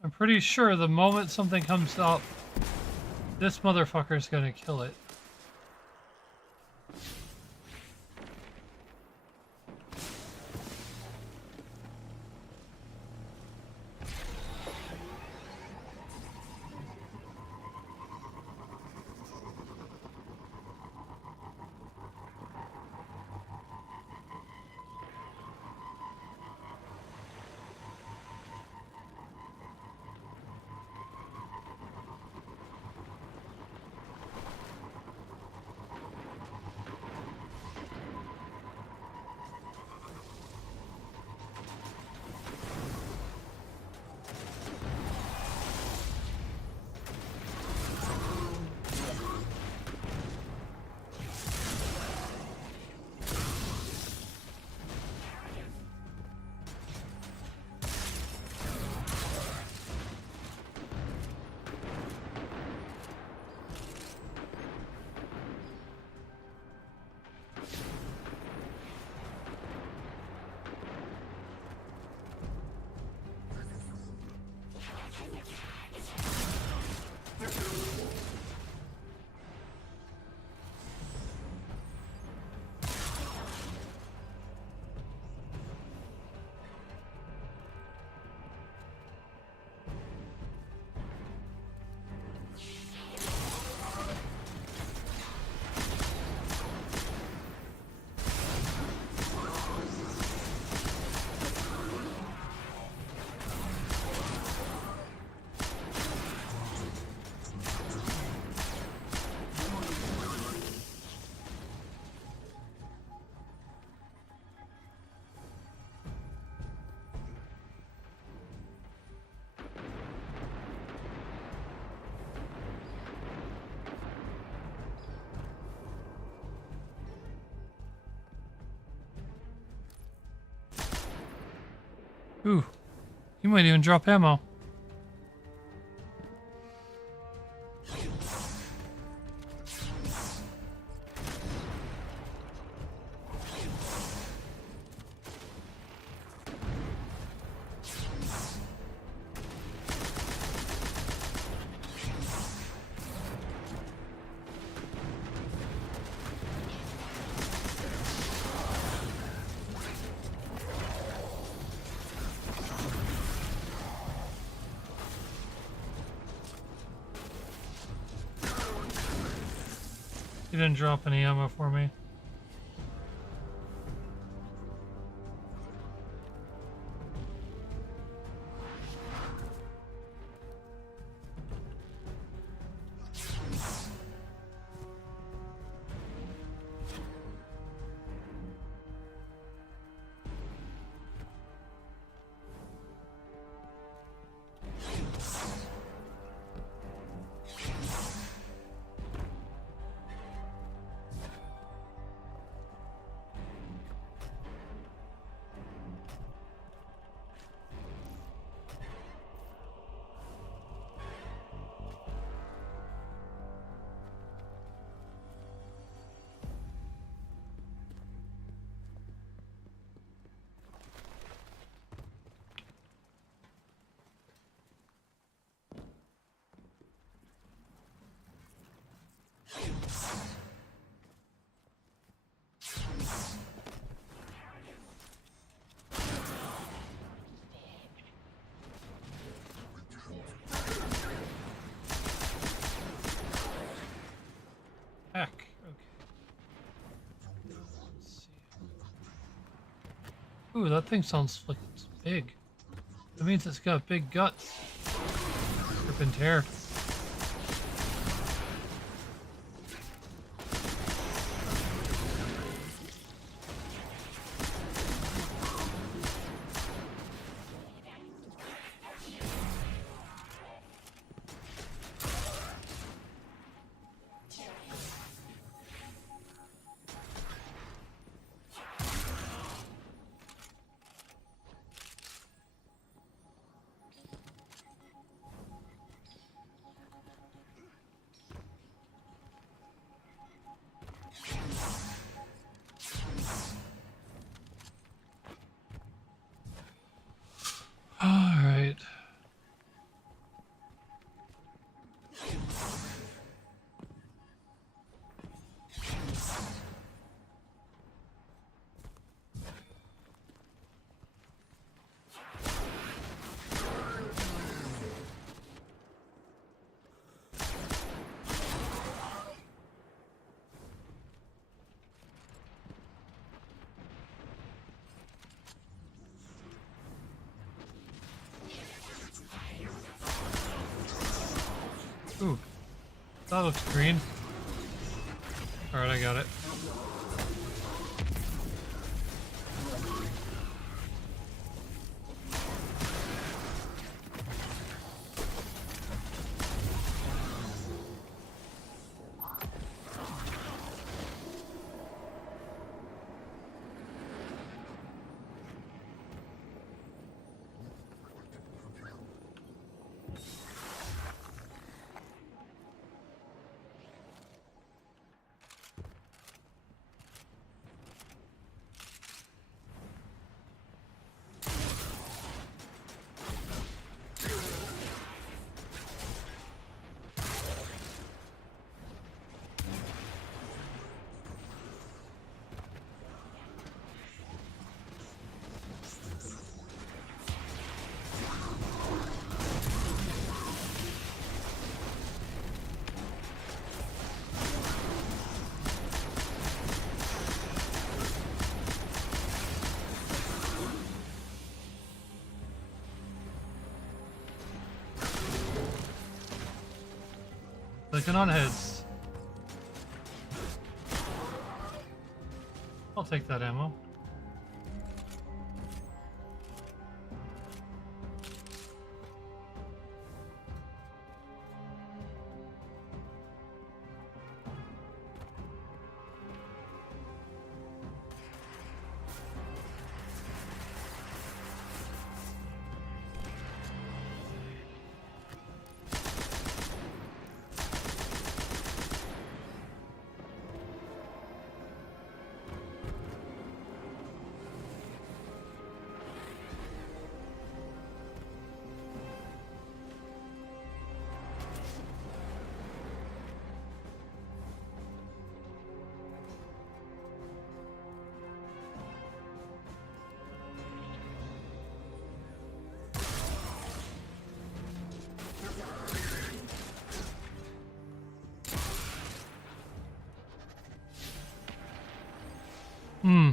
I'm pretty sure the moment something comes up, this motherfucker's gonna kill it. Ooh, you might even drop ammo. You didn't drop any ammo for me. Heck, okay. Let's see. Ooh, that thing sounds like it's big. That means it's got big guts. Rip and tear. All right. Ooh, that looks green. Alright, I got it. Clicking on heads. I'll take that ammo.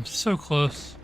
I'm so close.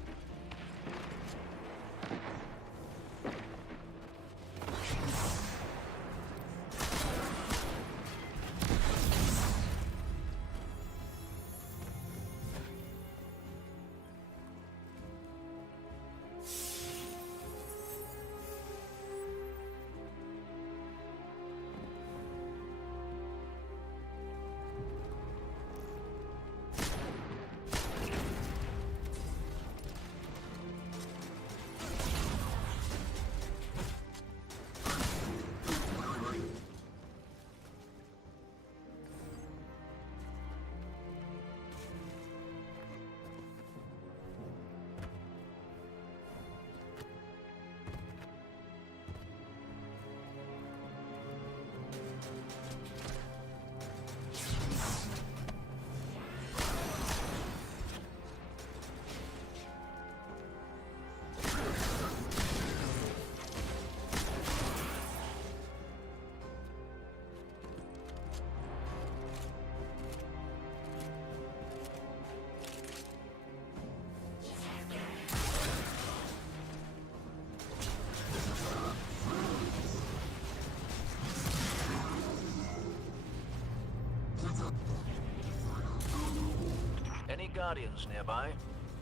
Any Guardians nearby?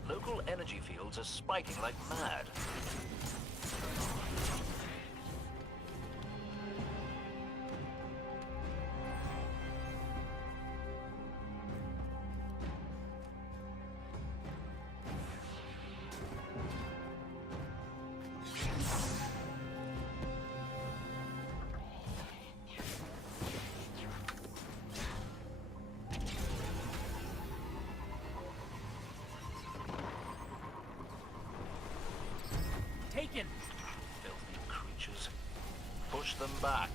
Local energy fields are spiking like mad. Taken! Filthy creatures. Push them back.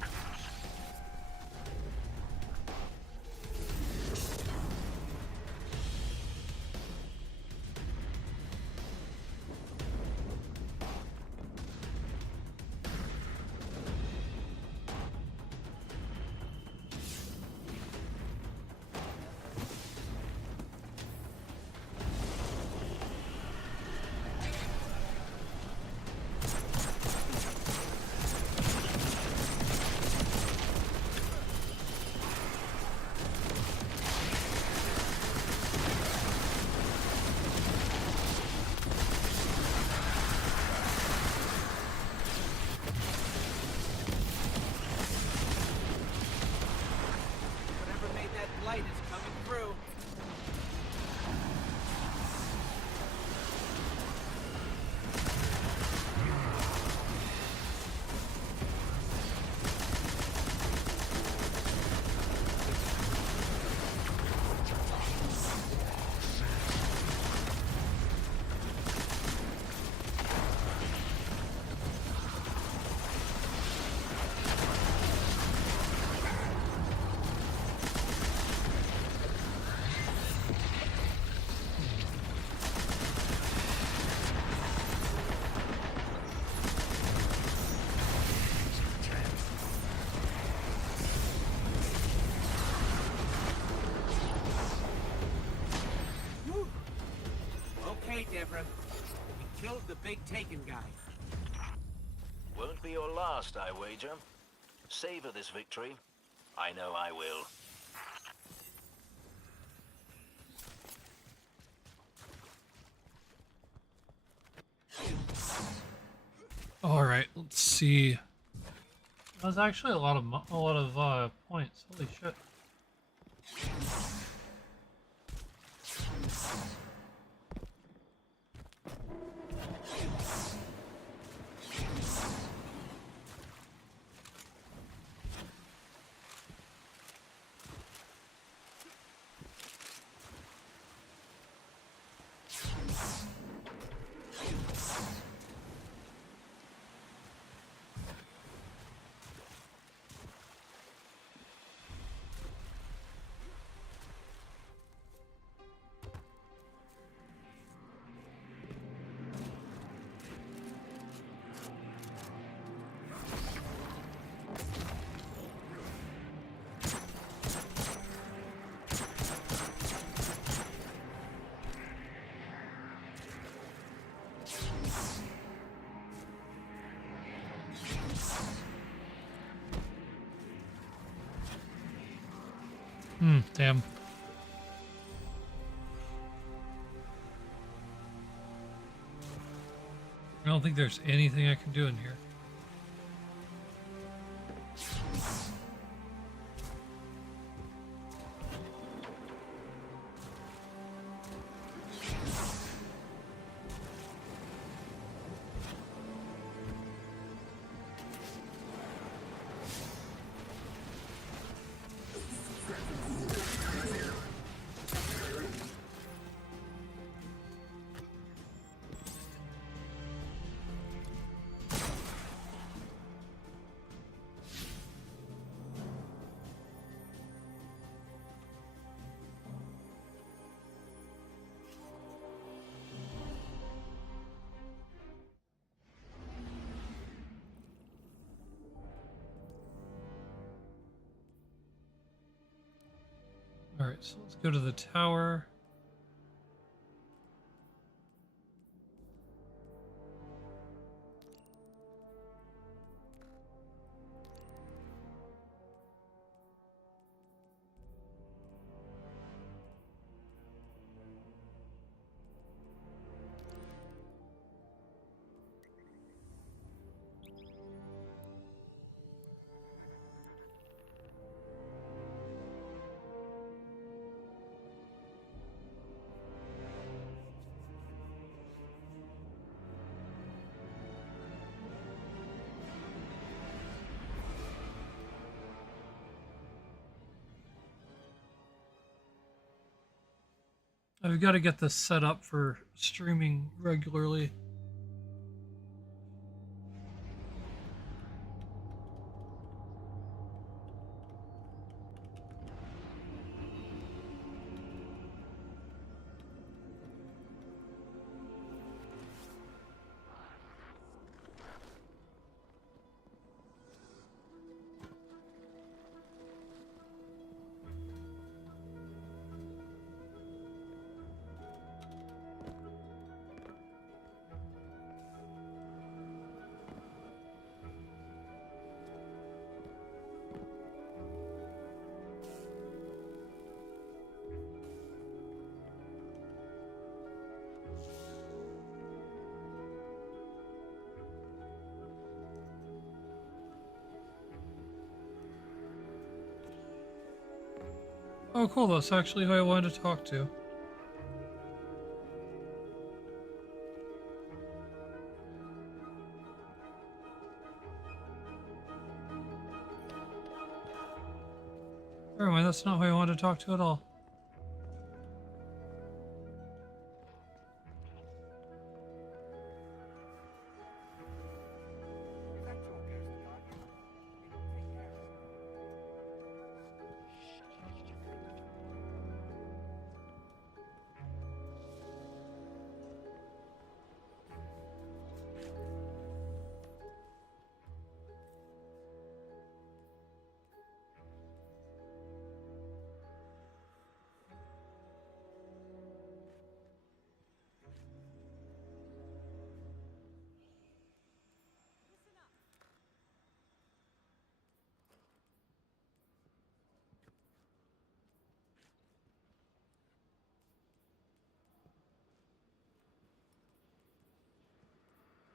Whatever made that light is coming through. Okay, Devrim. We killed the big Taken guy. Won't be your last, I wager. Savor this victory. I know I will. All right, let's see. That was actually a lot of points. Holy shit. Damn. I don't think there's anything I can do in here. Alright, so let's go to the tower. I've got to get this set up for streaming regularly. Oh, cool. That's actually who I wanted to talk to. Never mind, that's not who I wanted to talk to at all.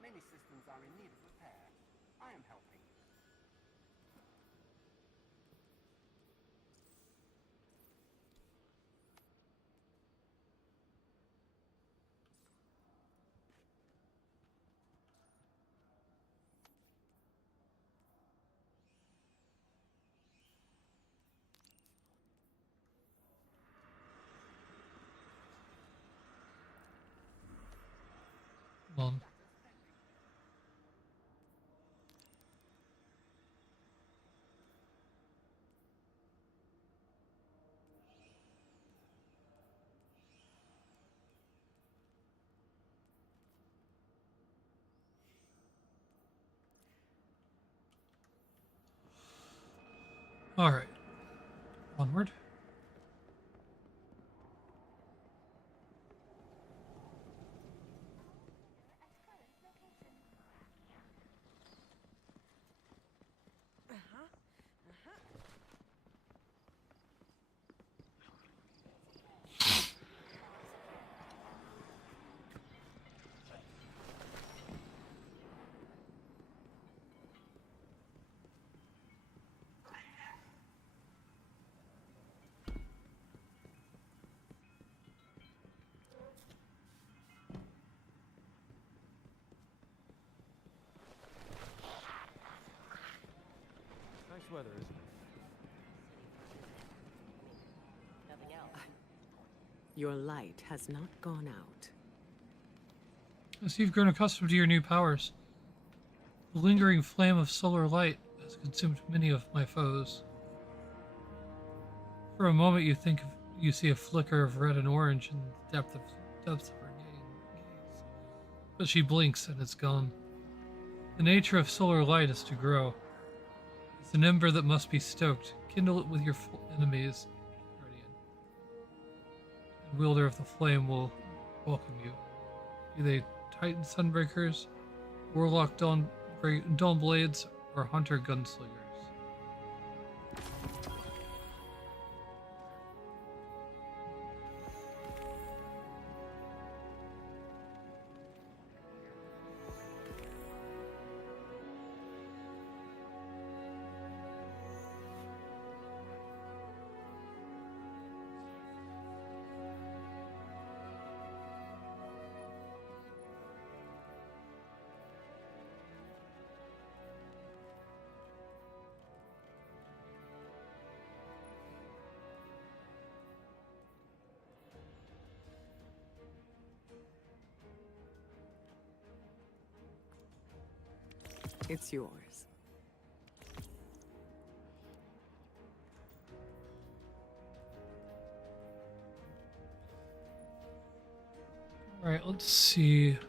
Many systems are in need of repair. I am helping. Well, all right. Onward. Your light has not gone out. As you've grown accustomed to your new powers, the lingering flame of solar light has consumed many of my foes. For a moment, you see a flicker of red and orange in the depths of her gaze, but she blinks and it's gone. The nature of solar light is to grow. It's an ember that must be stoked. Kindle it with your enemies, Guardian. And wielder of the flame will welcome you. Be they Titan Sunbreakers, Warlock Dawn Blades, or Hunter Gunslingers. It's yours. All right, let's see.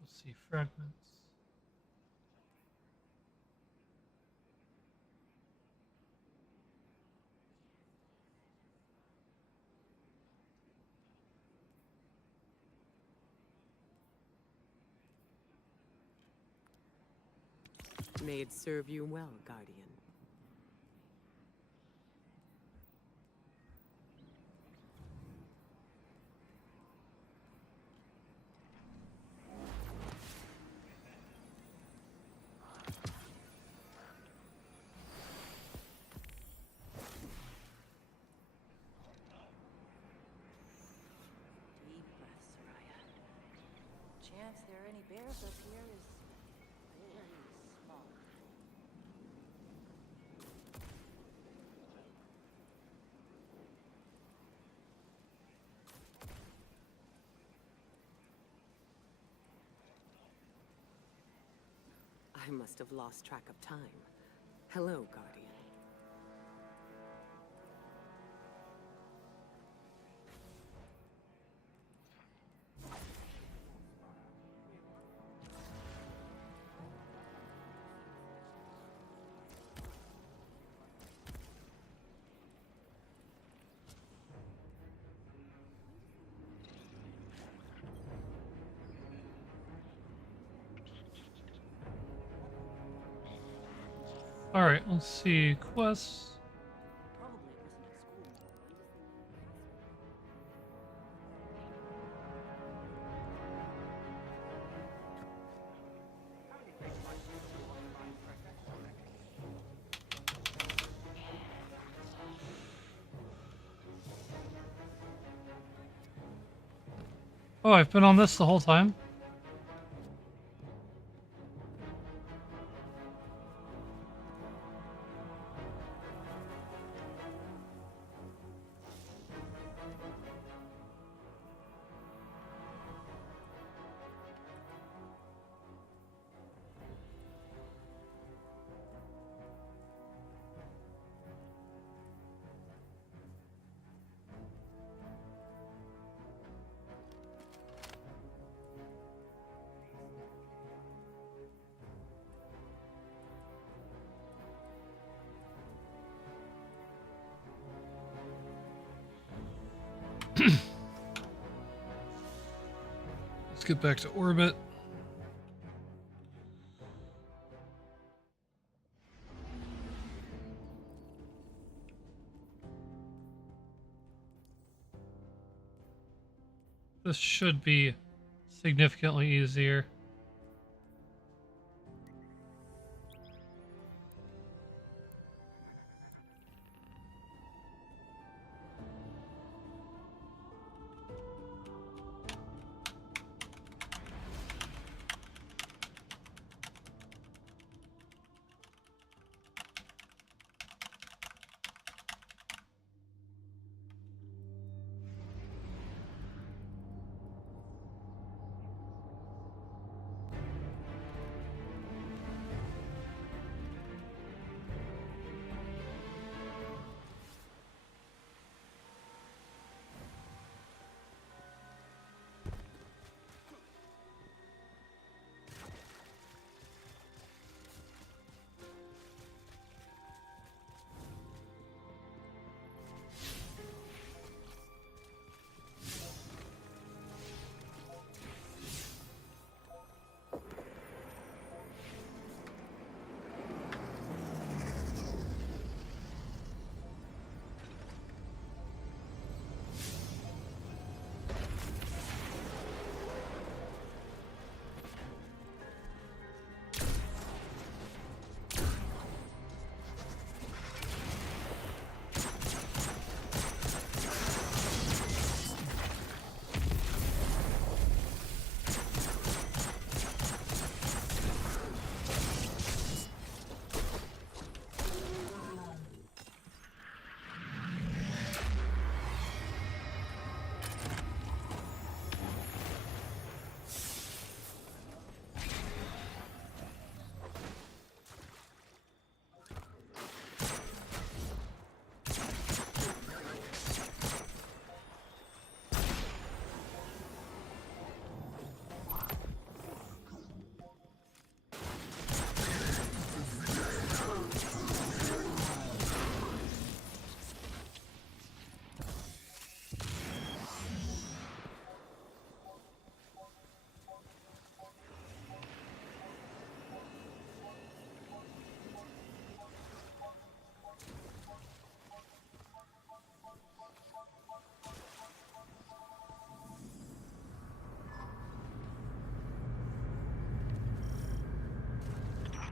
Let's see, fragments. May it serve you well, Guardian. Deep breaths, Raya. Chance there are any bears up here is very small. I must have lost track of time. Hello, Guardian. All right, let's see quests. Oh, I've been on this the whole time. Let's get back to orbit. This should be significantly easier.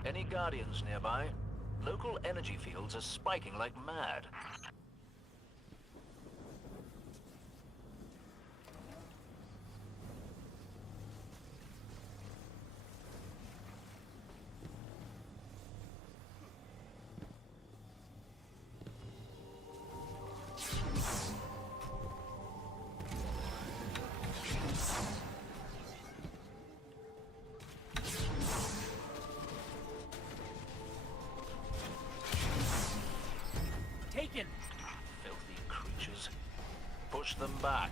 Any Guardians nearby? Local energy fields are spiking like mad. Taken! Filthy creatures. Push them back.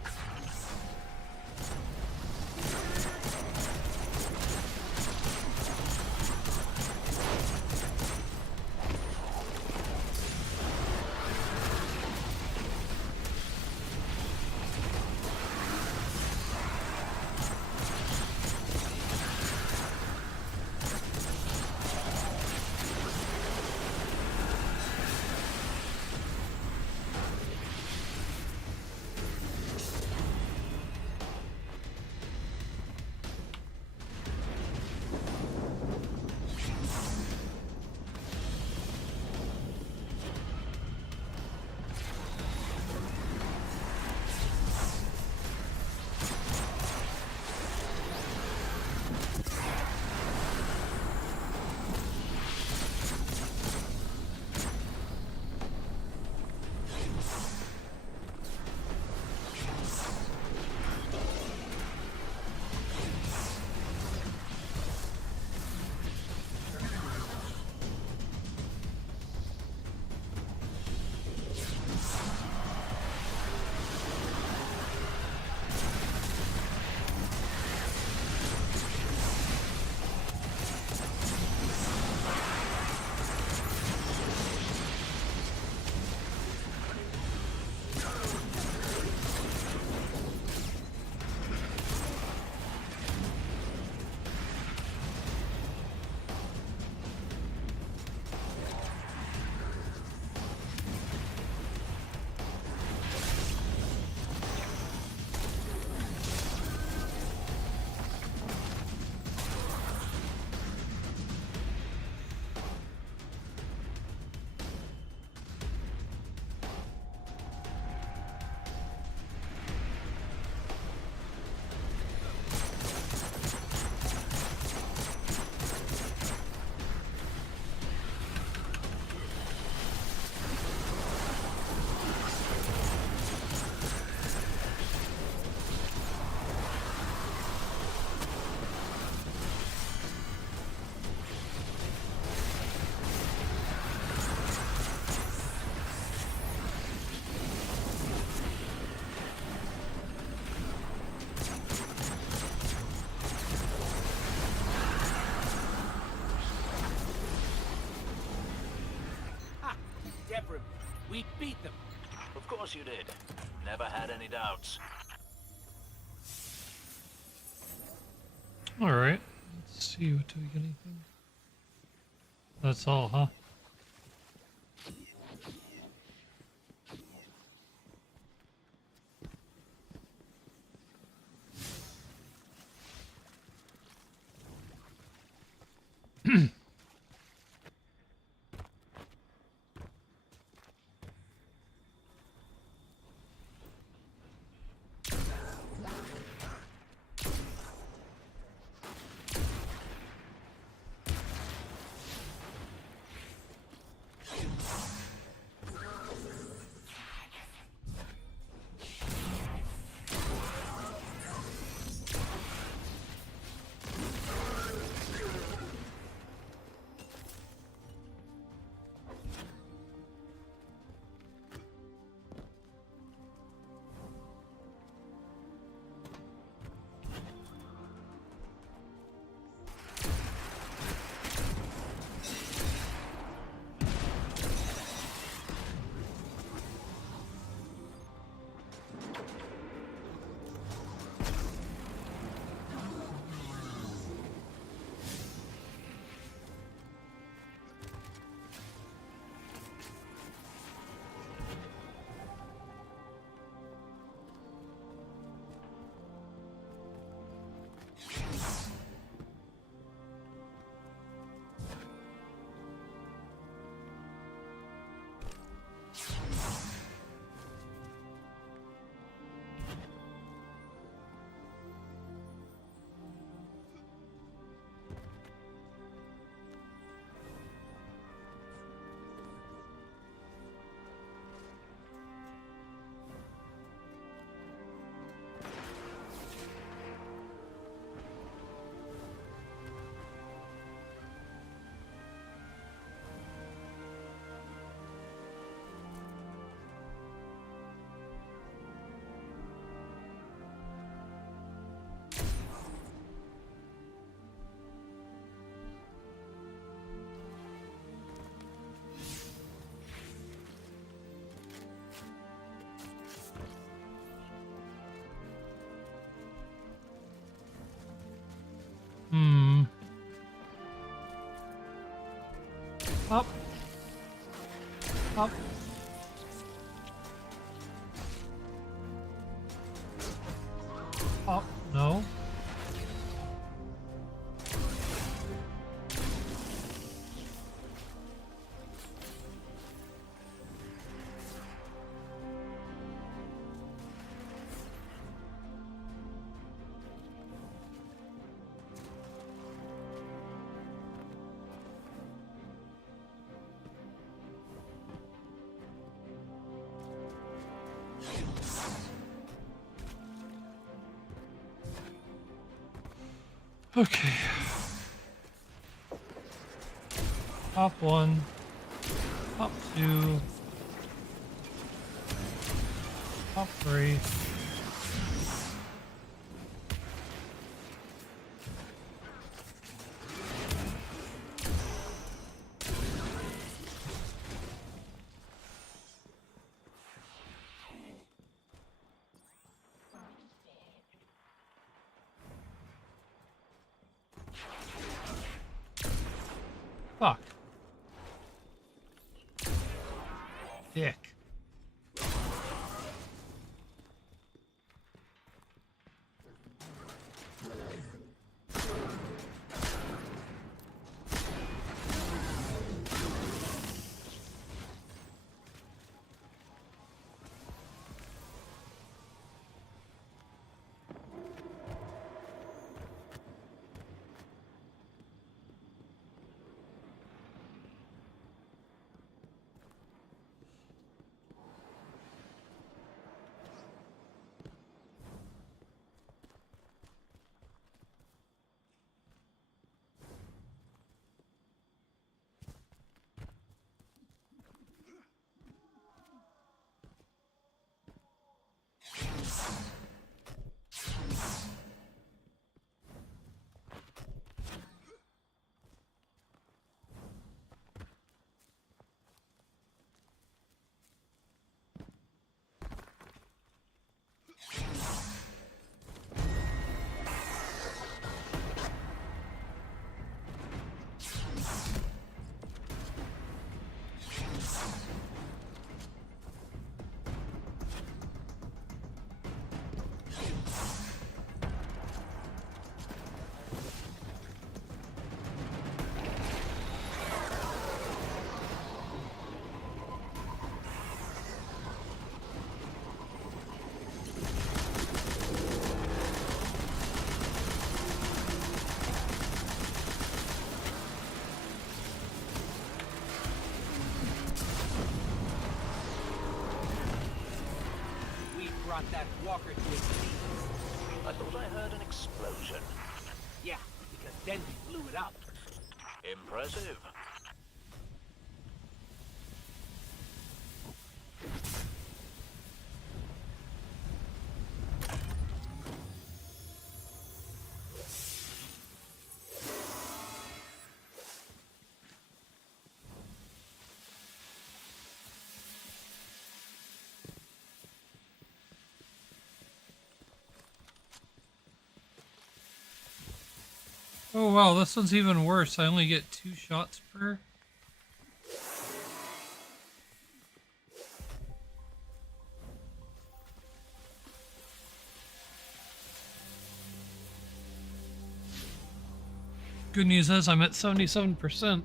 Deborah, we beat them. Of course you did. Never had any doubts. All right. Let's see. What do we get? Anything? That's all, huh? Up. Up. Up. No. Okay. Top 1. Top 2. Top 3. Fuck. Dick. brought that walker to its knees. I thought I heard an explosion. Yeah, because then we blew it up. Impressive. Oh wow, this one's even worse. I only get 2 shots per. Good news is I'm at 77%.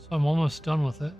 So I'm almost done with it.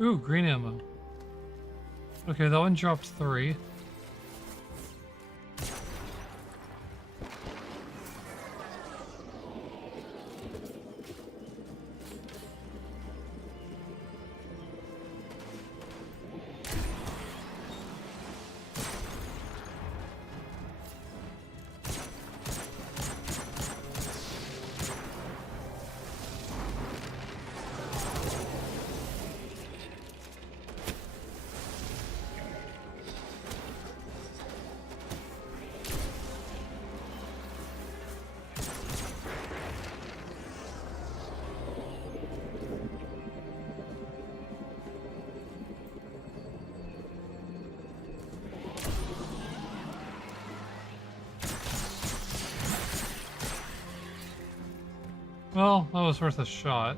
Ooh, green ammo. Okay, that one dropped 3. Well, that was worth a shot.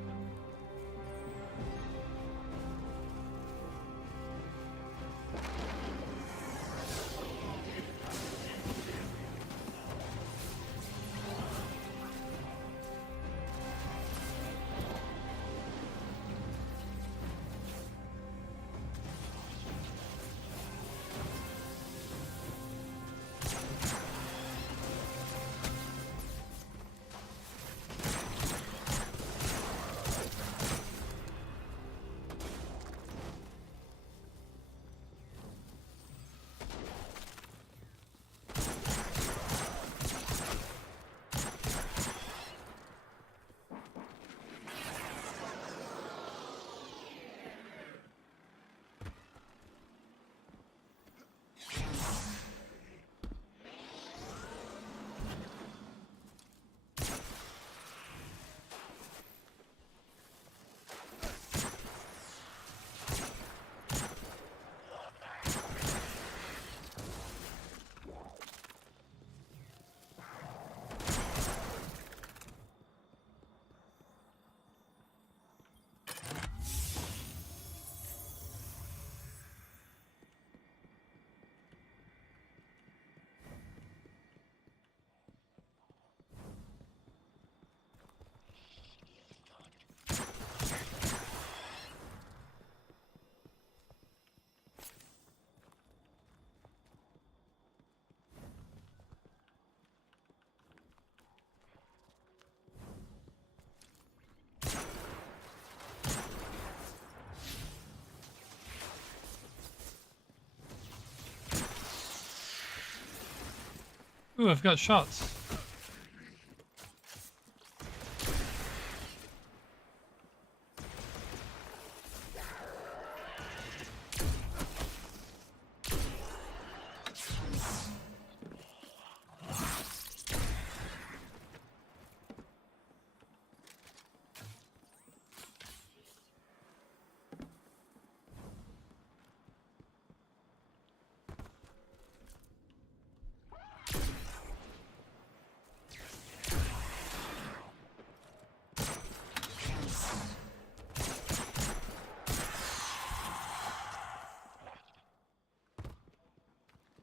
Ooh, I've got shots.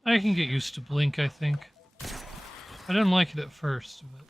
I can get used to Blink, I think. I didn't like it at first, but...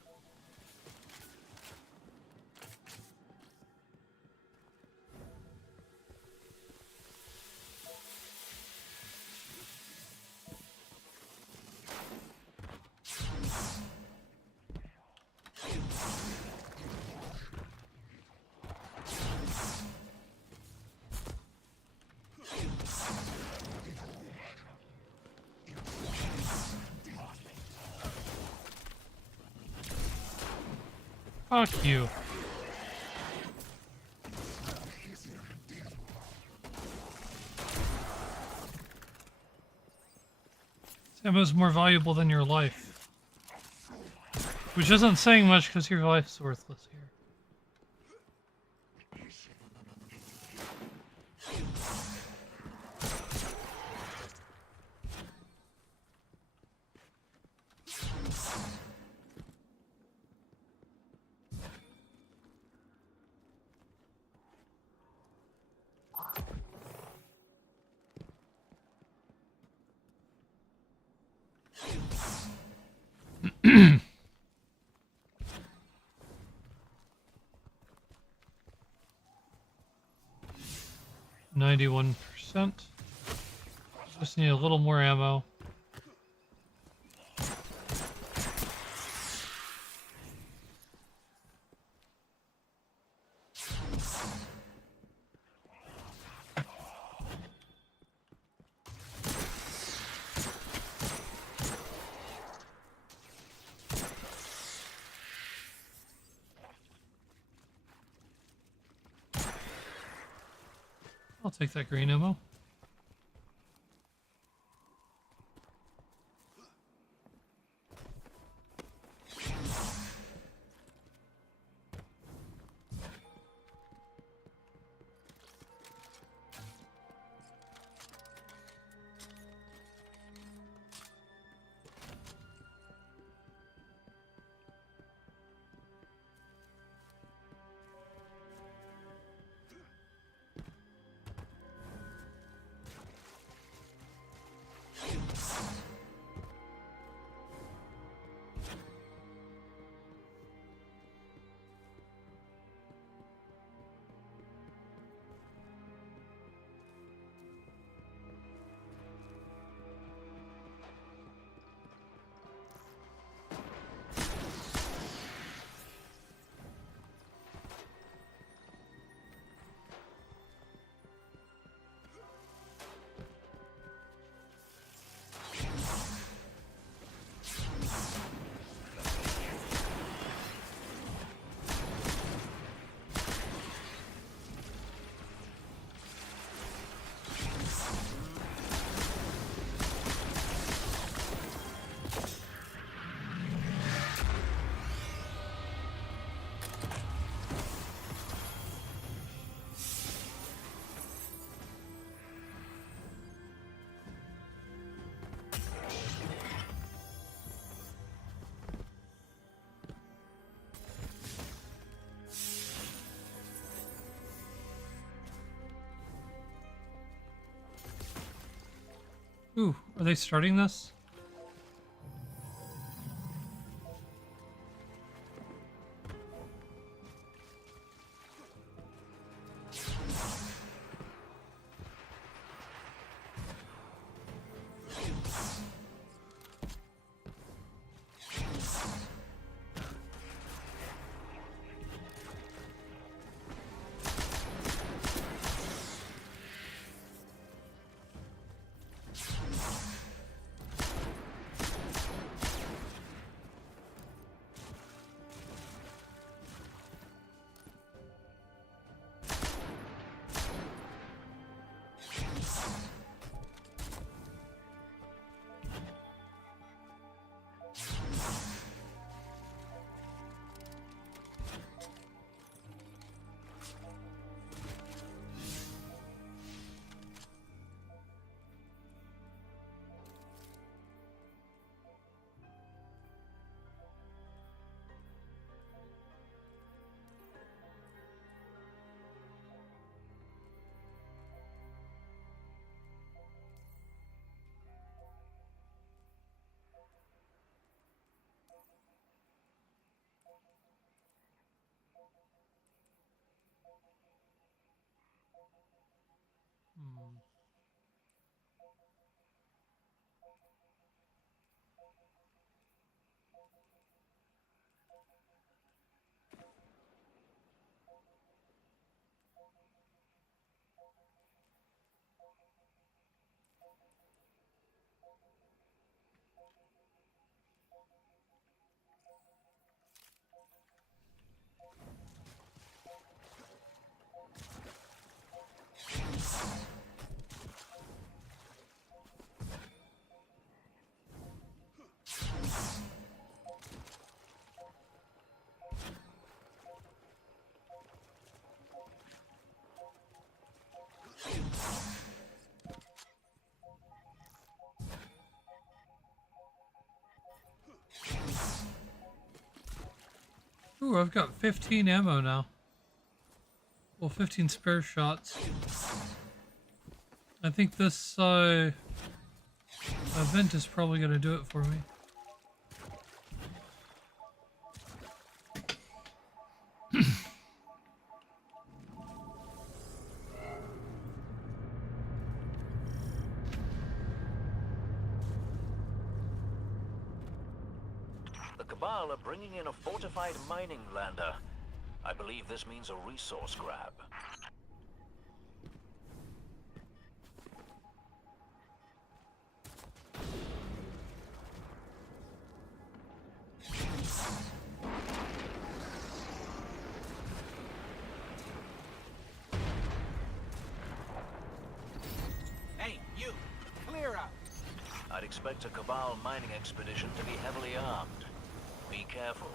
Fuck you. This ammo's more valuable than your life. Which isn't saying much because your life's worthless here. %. Just need a little more ammo. I'll take that green ammo. Ooh, are they starting this? Ooh, I've got 15 ammo now. Well, 15 spare shots. I think this event is probably going to do it for me. The Cabal are bringing in a fortified mining lander. I believe this means a resource grab. Hey, you! Clear out! I'd expect a Cabal mining expedition to be heavily armed. Be careful.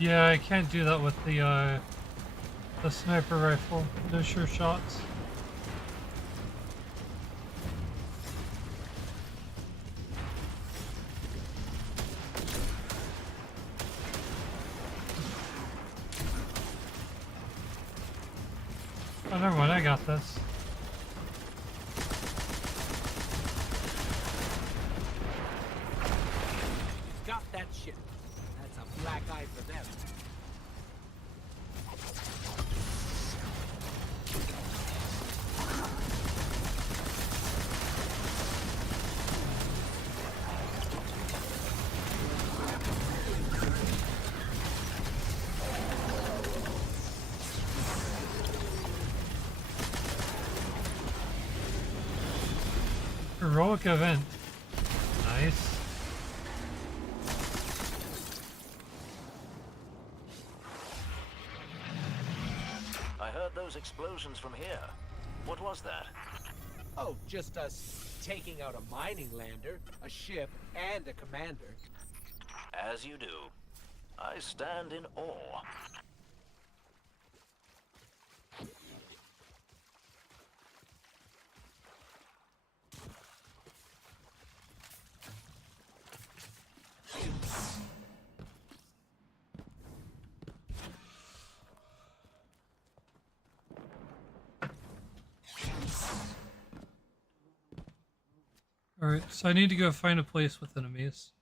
Yeah, I can't do that with the sniper rifle. No sure shots. Oh, never mind, I got this. Stop that shit. That's a black eye for them. Heroic event. Nice. I heard those explosions from here. What was that? Oh, just us taking out a mining lander, a ship, and a commander. As you do. I stand in awe. Alright, so I need to go find a place with enemies.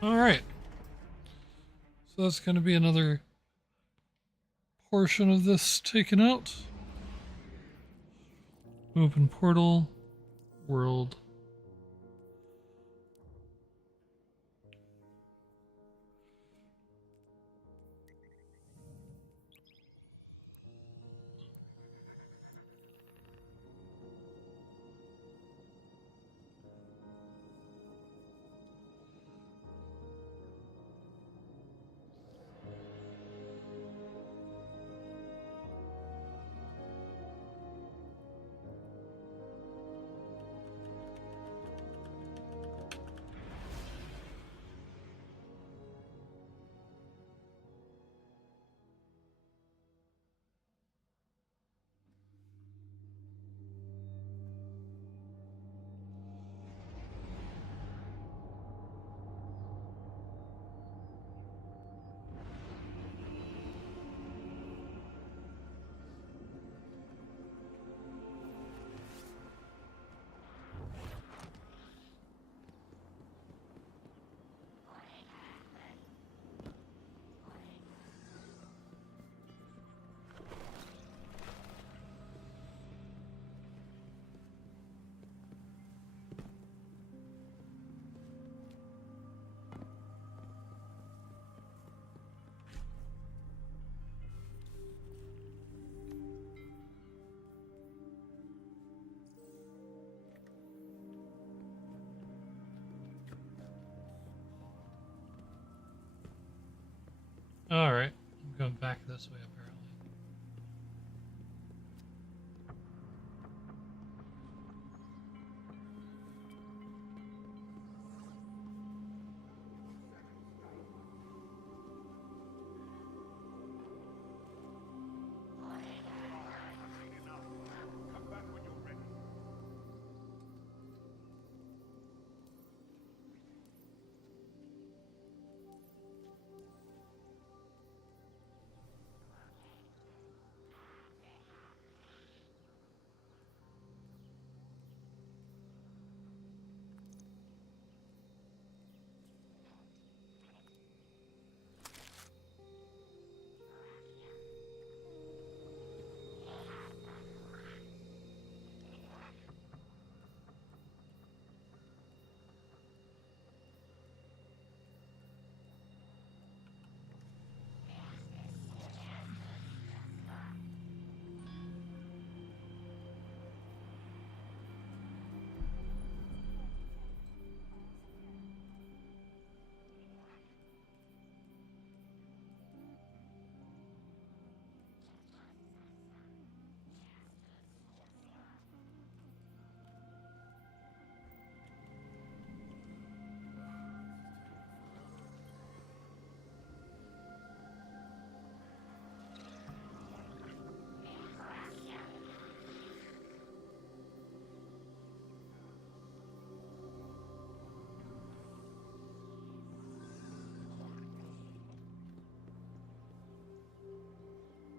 Alright. So that's going to be another portion of this taken out. Open portal. World. Alright, I'm going back this way apparently.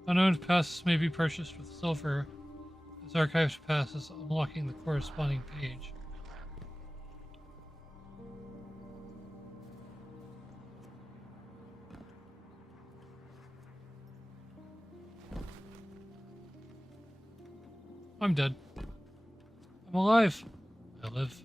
Unknown passes may be purchased with silver. As archived passes, unlocking the corresponding page. I'm dead. I'm alive. I live.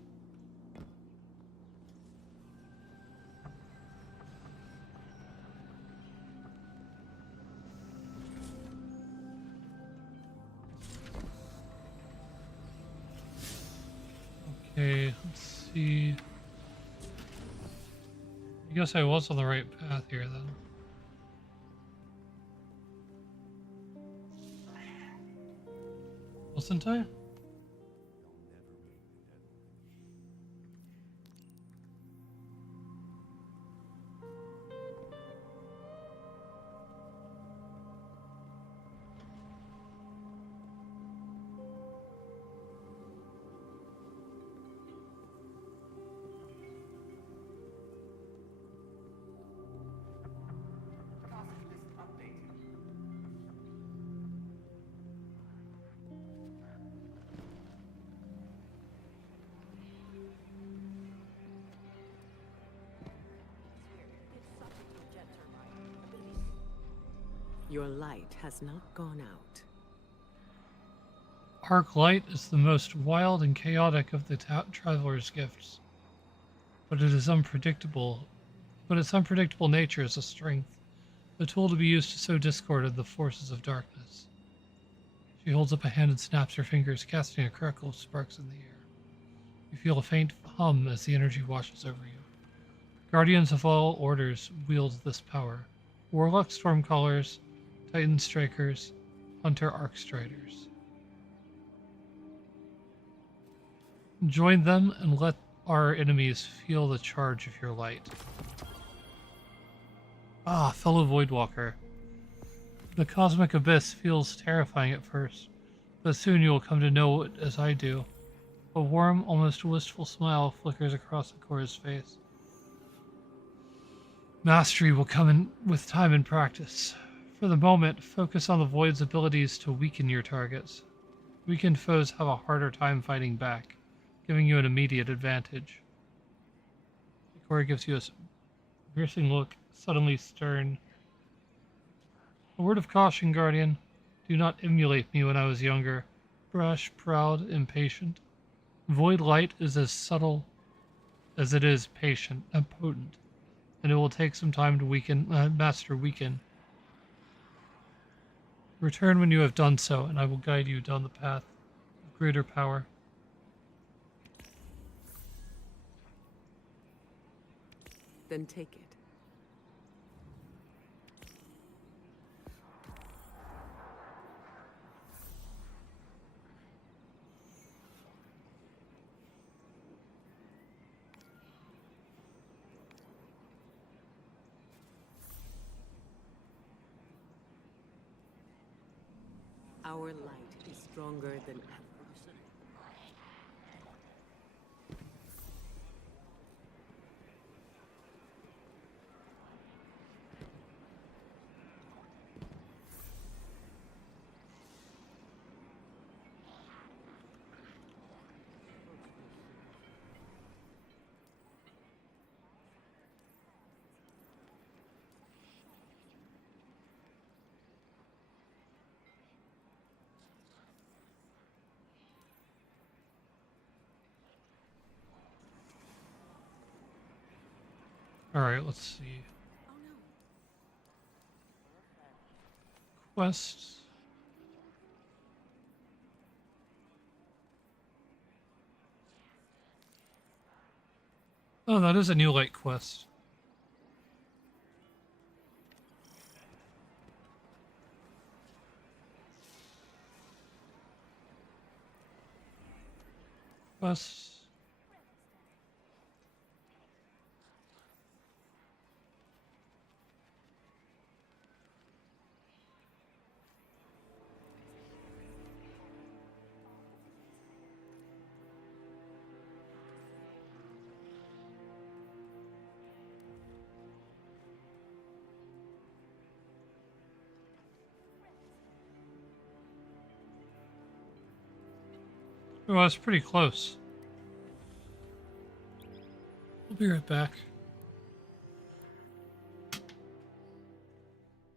Okay, let's see. I guess I was on the right path here then. Wasn't I? Task list updated. Your light has not gone out. Arc light is the most wild and chaotic of the traveler's gifts, but its unpredictable nature is a strength, a tool to be used to sow discord in the forces of darkness. She holds up a hand and snaps her fingers, casting a crackle of sparks in the air. You feel a faint hum as the energy washes over you. Guardians of all orders wield this power. Warlock Stormcallers, Titan Strikers, Hunter Arcstriders. Join them and let our enemies feel the charge of your light. Ah, fellow Voidwalker. The cosmic abyss feels terrifying at first, but soon you will come to know it as I do. A warm, almost wistful smile flickers across Ikora's face. Mastery will come in with time and practice. For the moment, focus on the Void's abilities to weaken your targets. Weakened foes have a harder time fighting back, giving you an immediate advantage. Ikora gives you a piercing look, suddenly stern. A word of caution, Guardian. Do not emulate me when I was younger. Brash, proud, impatient. Void light is as subtle as it is patient and potent, and it will take some time to master weaken. Return when you have done so, and I will guide you down the path of greater power. Then take it. Our light is stronger than ever. Alright, let's see. Quests. Oh, that is a new light quest. Quests. Oh, that's pretty close. We'll be right back.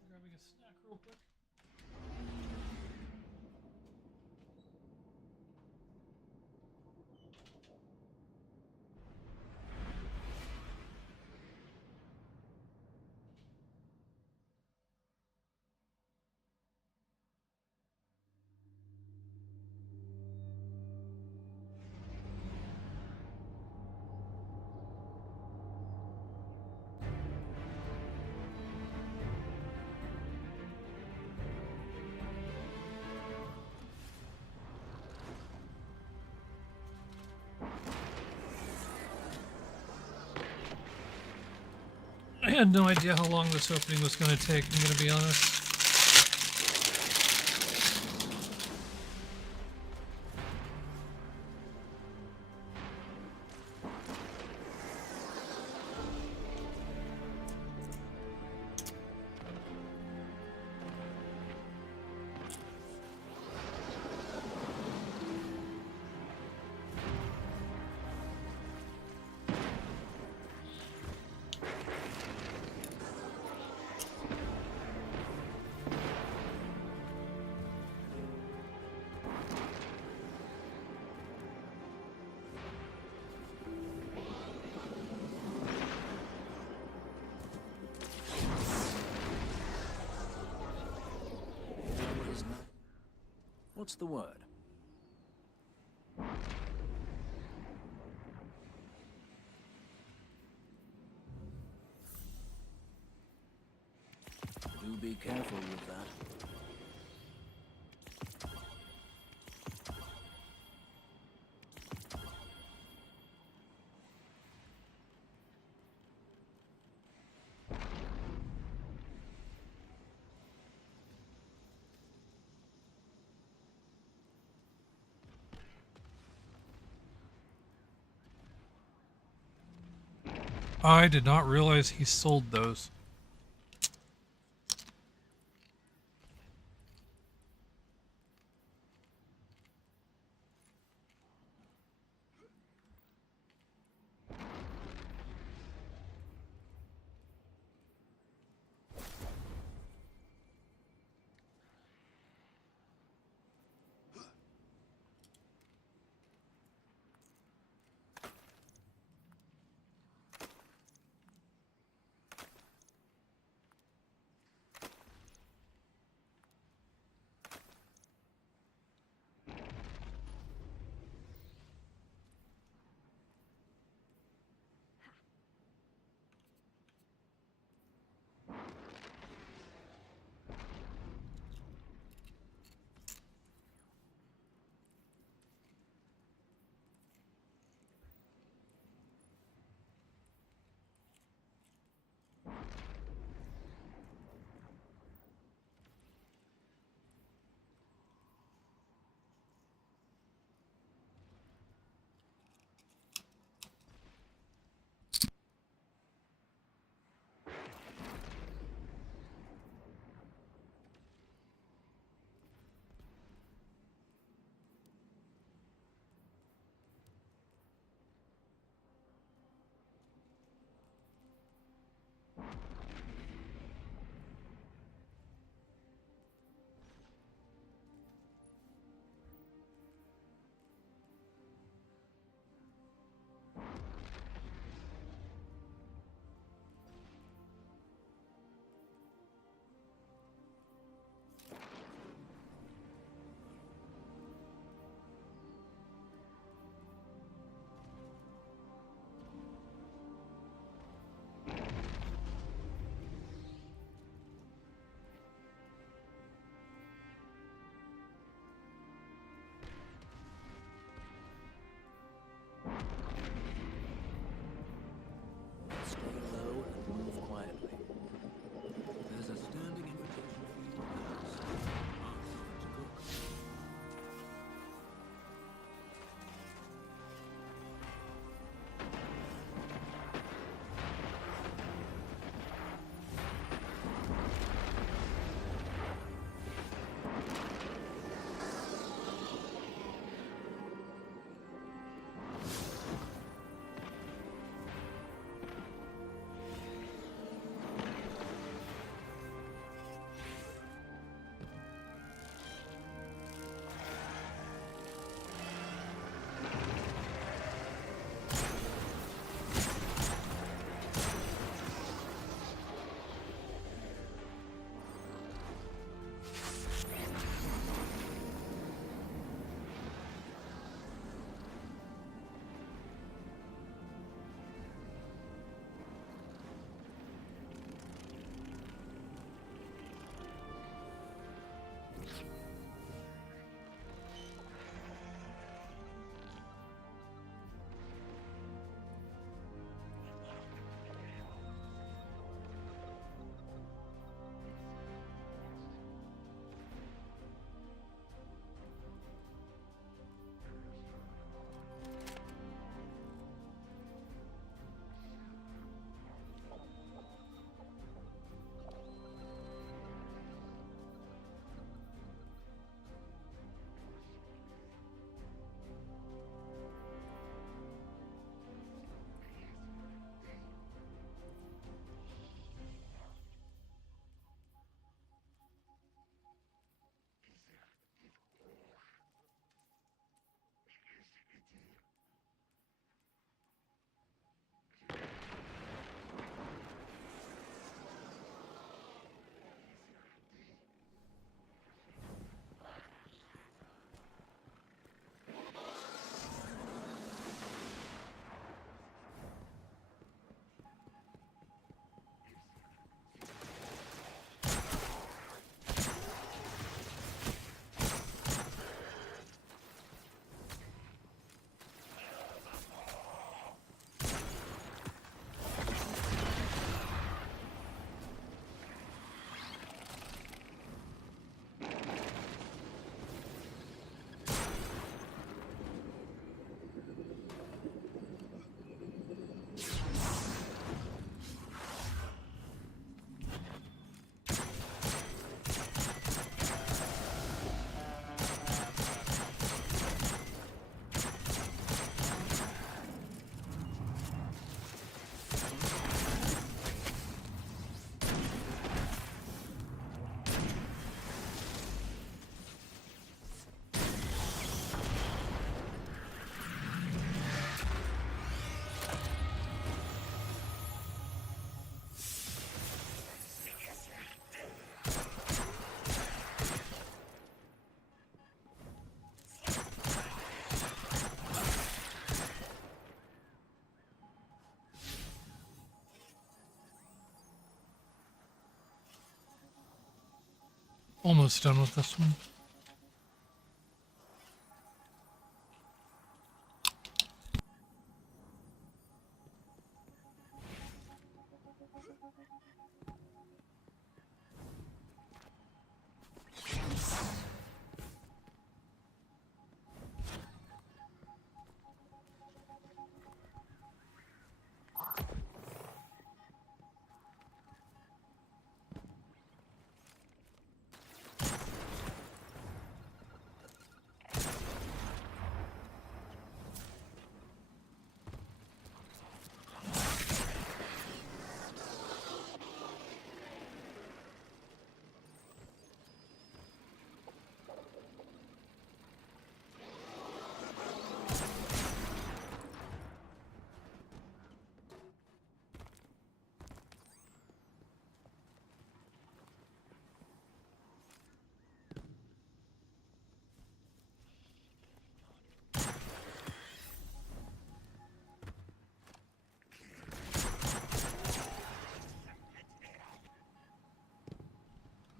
Grabbing a snack real quick. I had no idea how long this opening was going to take, I'm going to be honest. What's the word? Do be careful with that. I did not realize he sold those. Almost done with this one.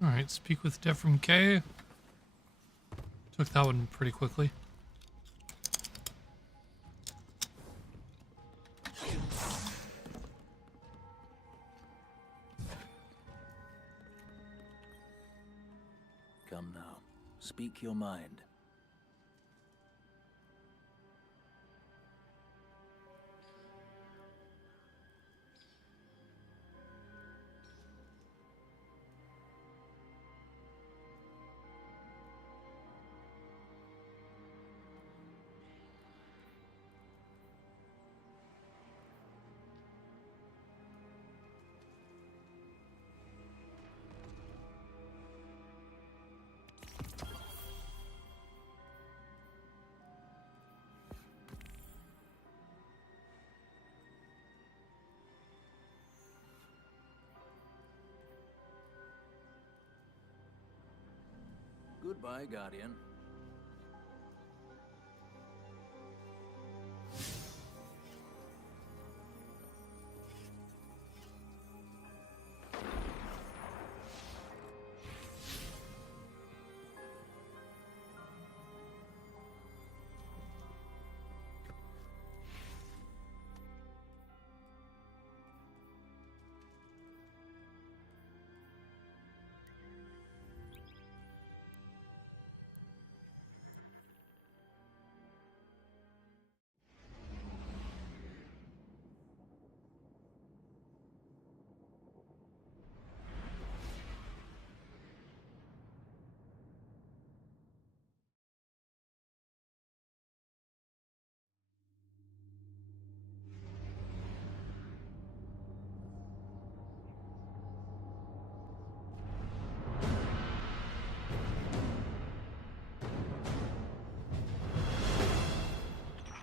Alright, speak with Devrim K. Took that one pretty quickly. Come now, speak your mind. Goodbye, Guardian.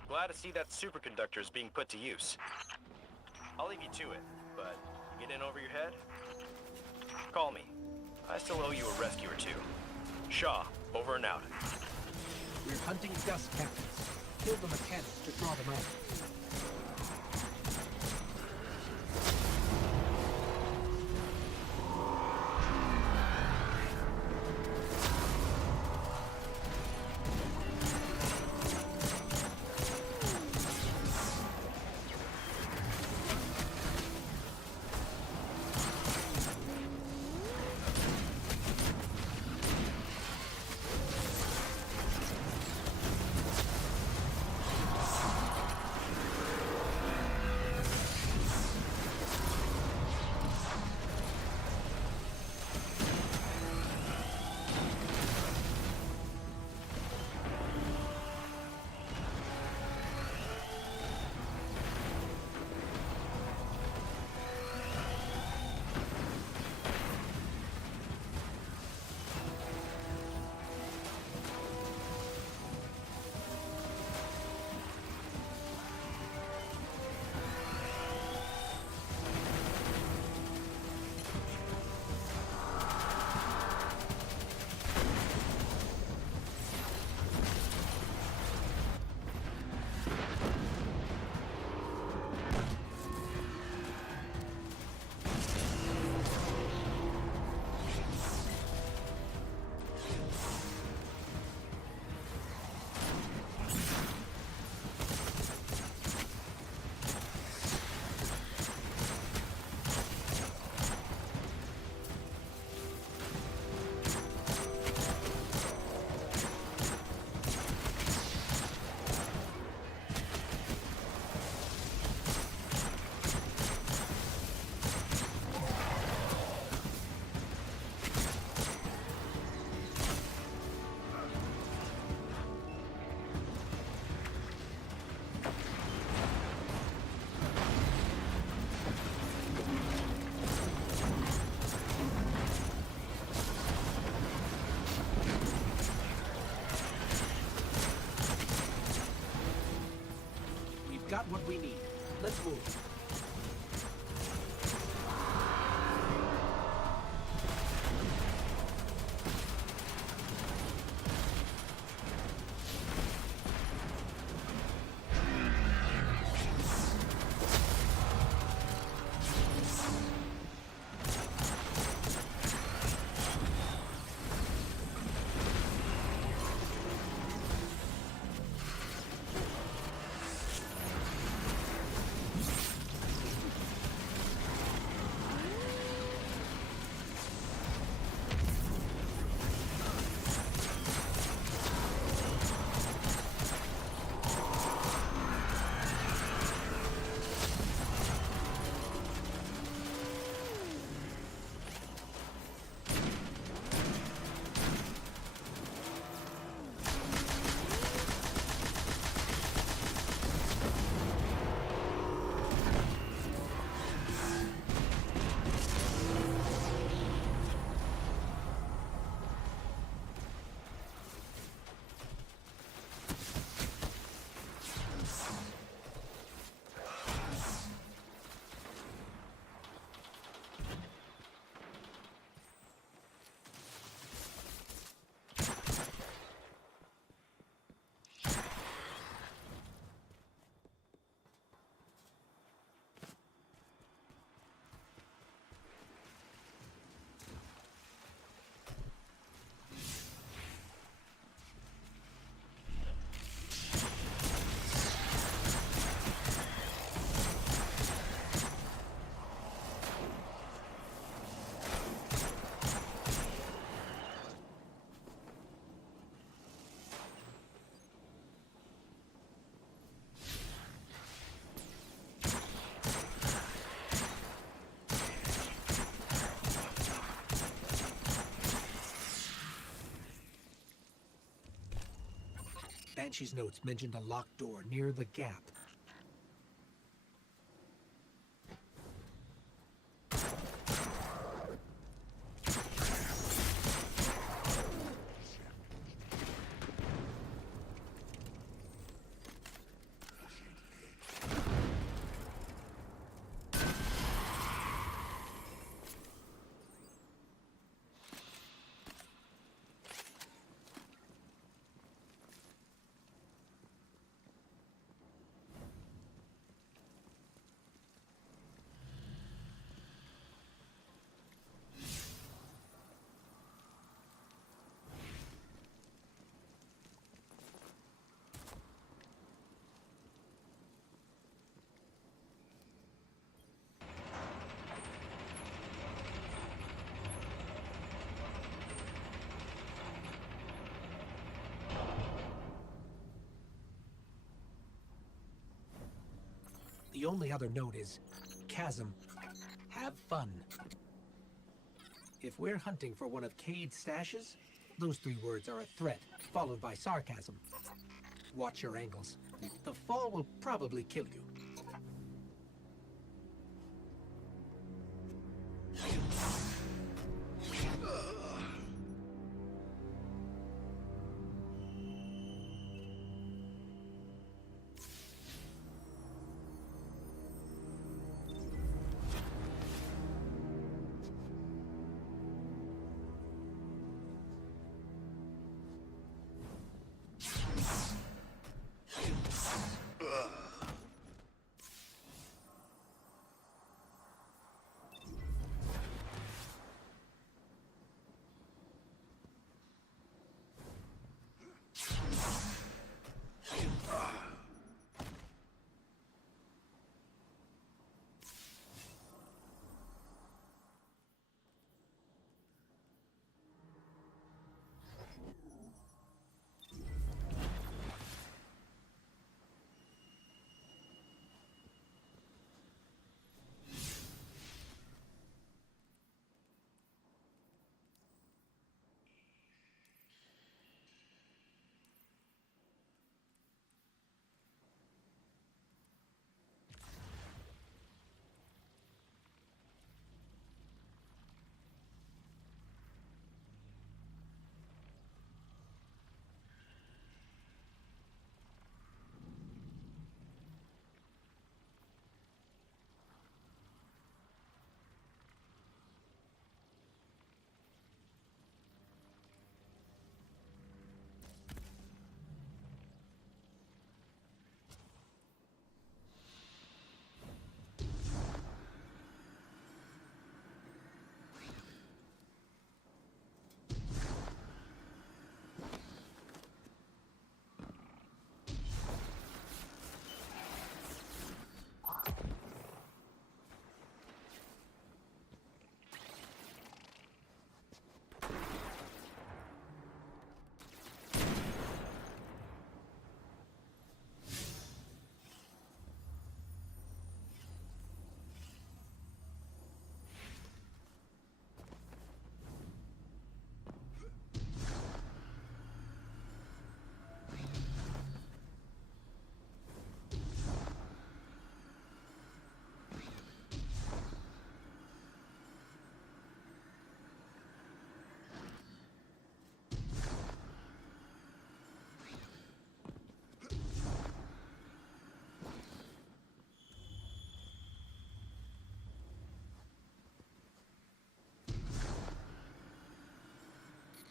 Glad to see that superconductor is being put to use. I'll leave you to it, but get in over your head? Call me. I still owe you a rescue or two. Shaw, over and out. We're hunting dust captains. Kill the mechanics to draw them out. got what we need. Let's move. Banshee's notes mentioned a locked door near the gap. The only other note is, Chasm, have fun. If we're hunting for one of Cade's stashes, those 3 words are a threat, followed by sarcasm. Watch your angles. The fall will probably kill you.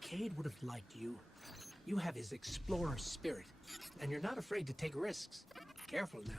Cade would have liked you. You have his explorer spirit, and you're not afraid to take risks. Careful now.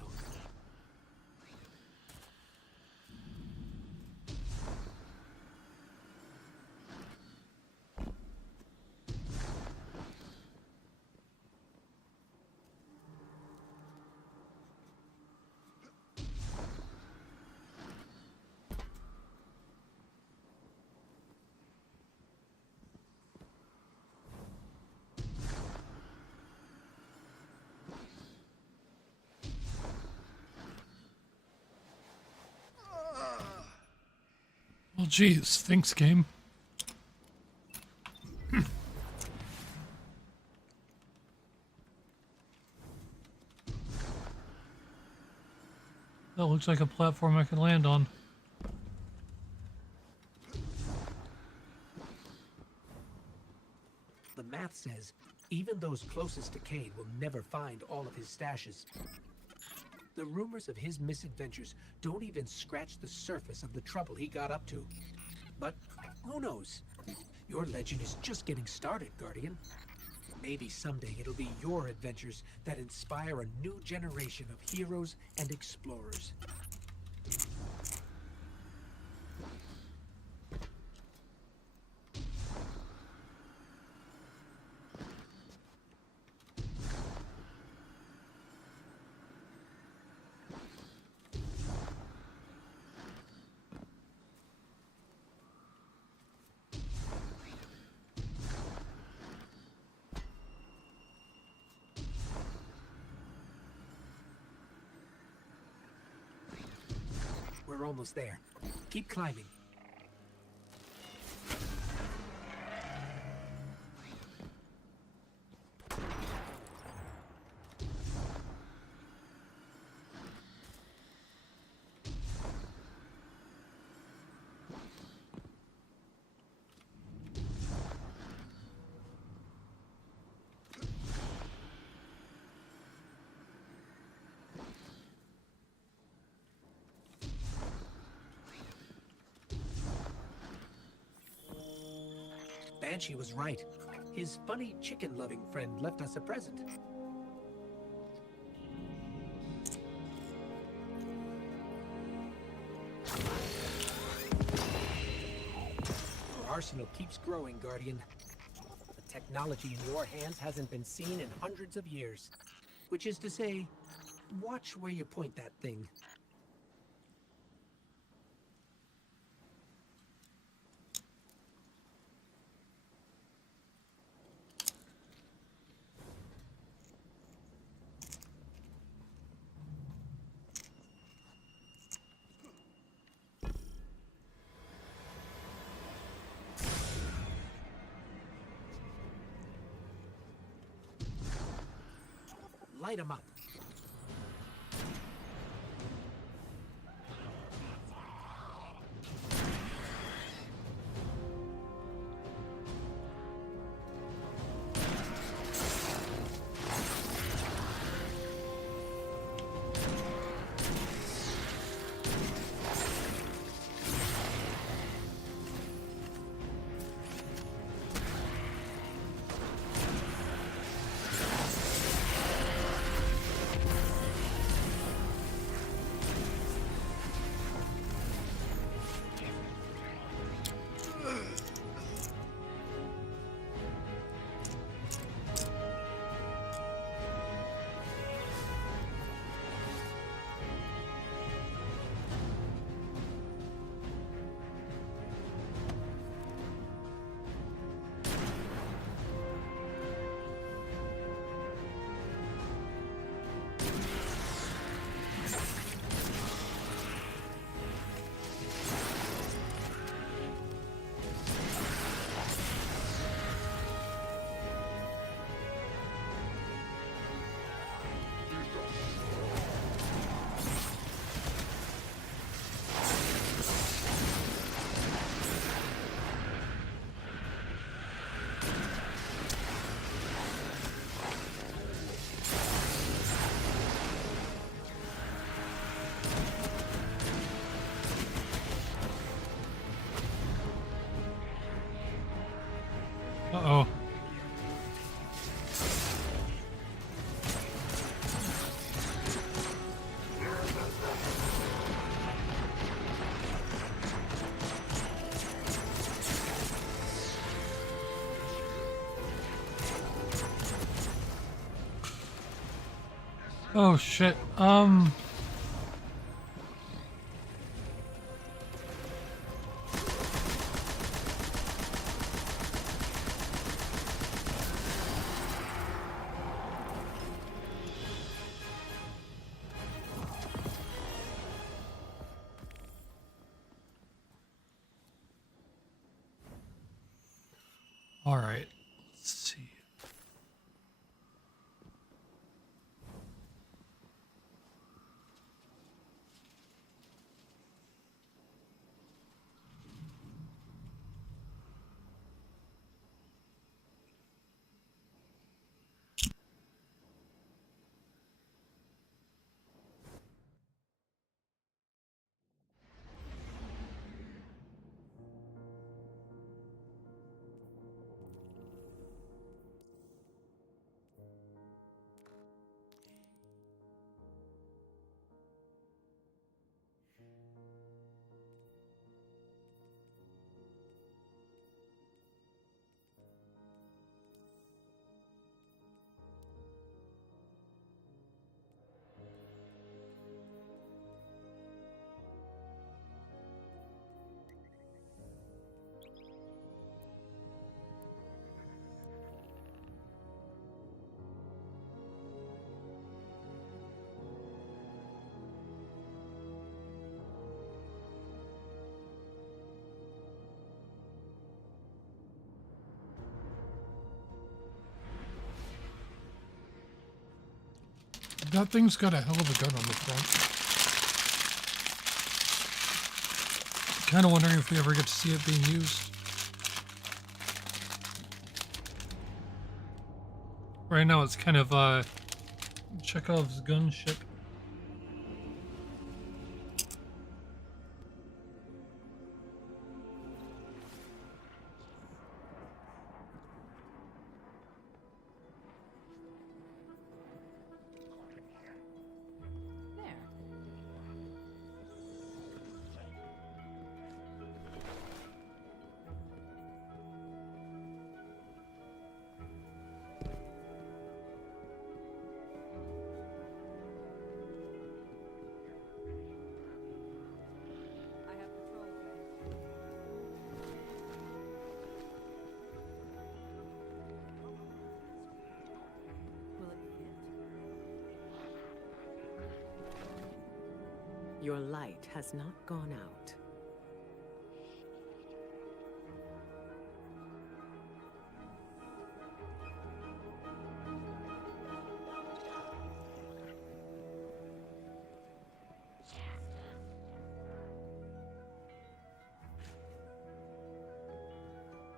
Well, geez, thanks, game. That looks like a platform I can land on. The math says even those closest to Cade will never find all of his stashes. The rumors of his misadventures don't even scratch the surface of the trouble he got up to. But who knows? Your legend is just getting started, Guardian. Maybe someday it'll be your adventures that inspire a new generation of heroes and explorers. We're almost there. Keep climbing. Banshee was right. His funny chicken-loving friend left us a present. Our arsenal keeps growing, Guardian. The technology in your hands hasn't been seen in hundreds of years. Which is to say, watch where you point that thing. Light 'em up. Uh-oh. Oh shit. All right. Let's see. That thing's got a hell of a gun on the front. Kind of wondering if we ever get to see it being used. Right now it's kind of Chekhov's gunship. Your light has not gone out.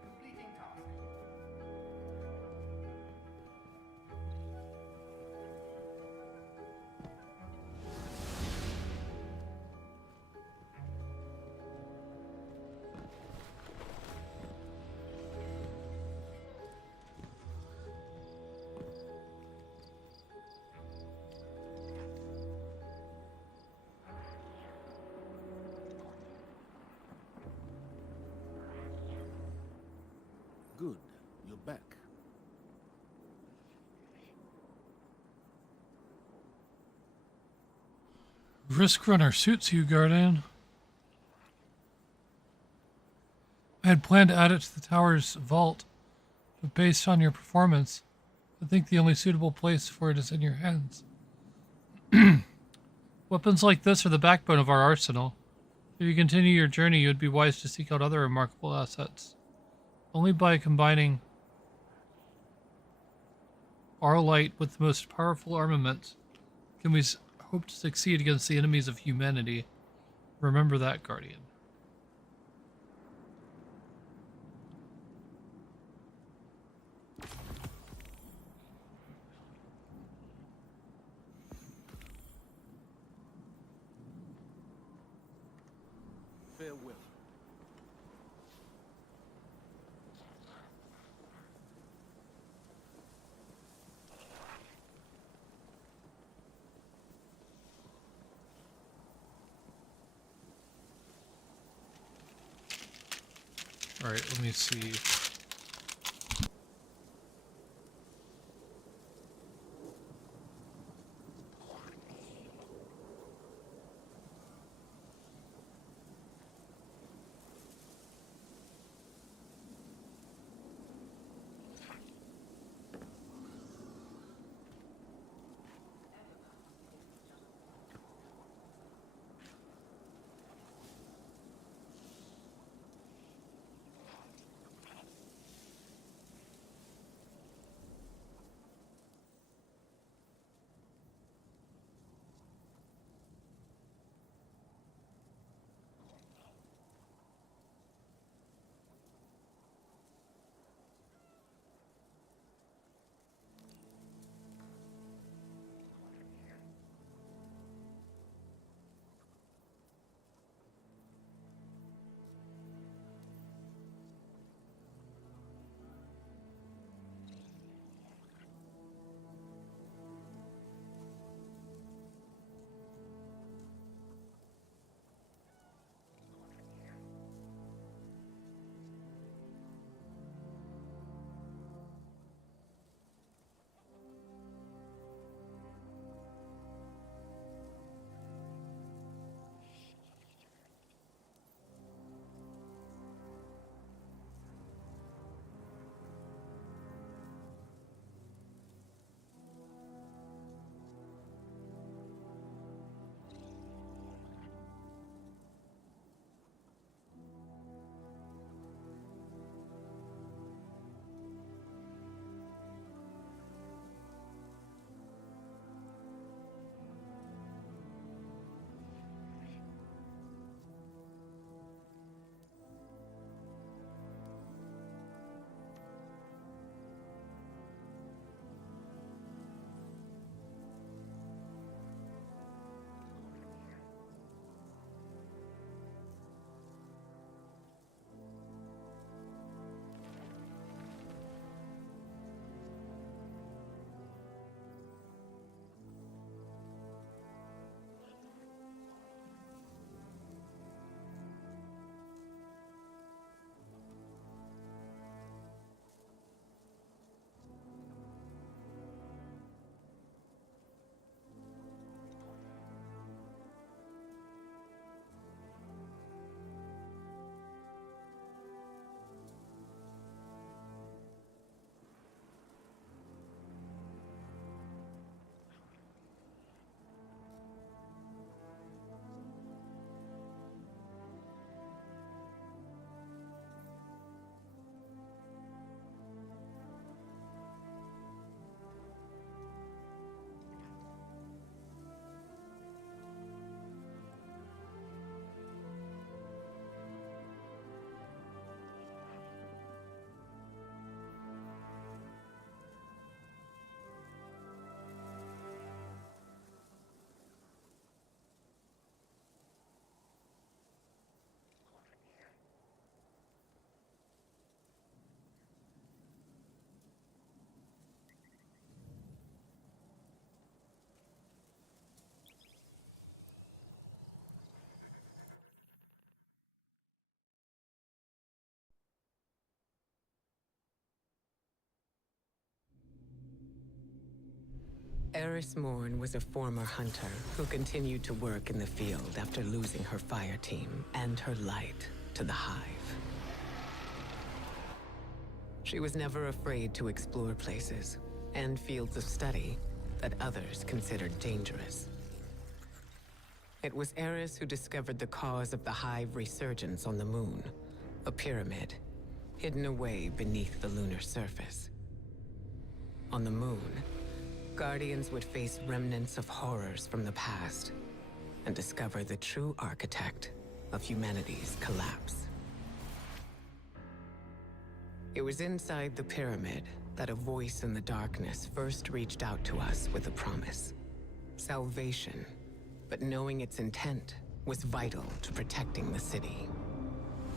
Completing task. Good. You're back. Risk runner suits you, Guardian. I had planned to add it to the tower's vault, but based on your performance, I think the only suitable place for it is in your hands. Weapons like this are the backbone of our arsenal. If you continue your journey, you would be wise to seek out other remarkable assets. Only by combining our light with the most powerful armament can we hope to succeed against the enemies of humanity. Remember that, Guardian. Farewell. All right, let me see. Eris Morn was a former hunter who continued to work in the field after losing her fire team and her light to the Hive. She was never afraid to explore places and fields of study that others considered dangerous. It was Eris who discovered the cause of the Hive resurgence on the moon, a pyramid hidden away beneath the lunar surface. On the moon, Guardians would face remnants of horrors from the past and discover the true architect of humanity's collapse. It was inside the pyramid that a voice in the darkness first reached out to us with a promise. Salvation, but knowing its intent was vital to protecting the city.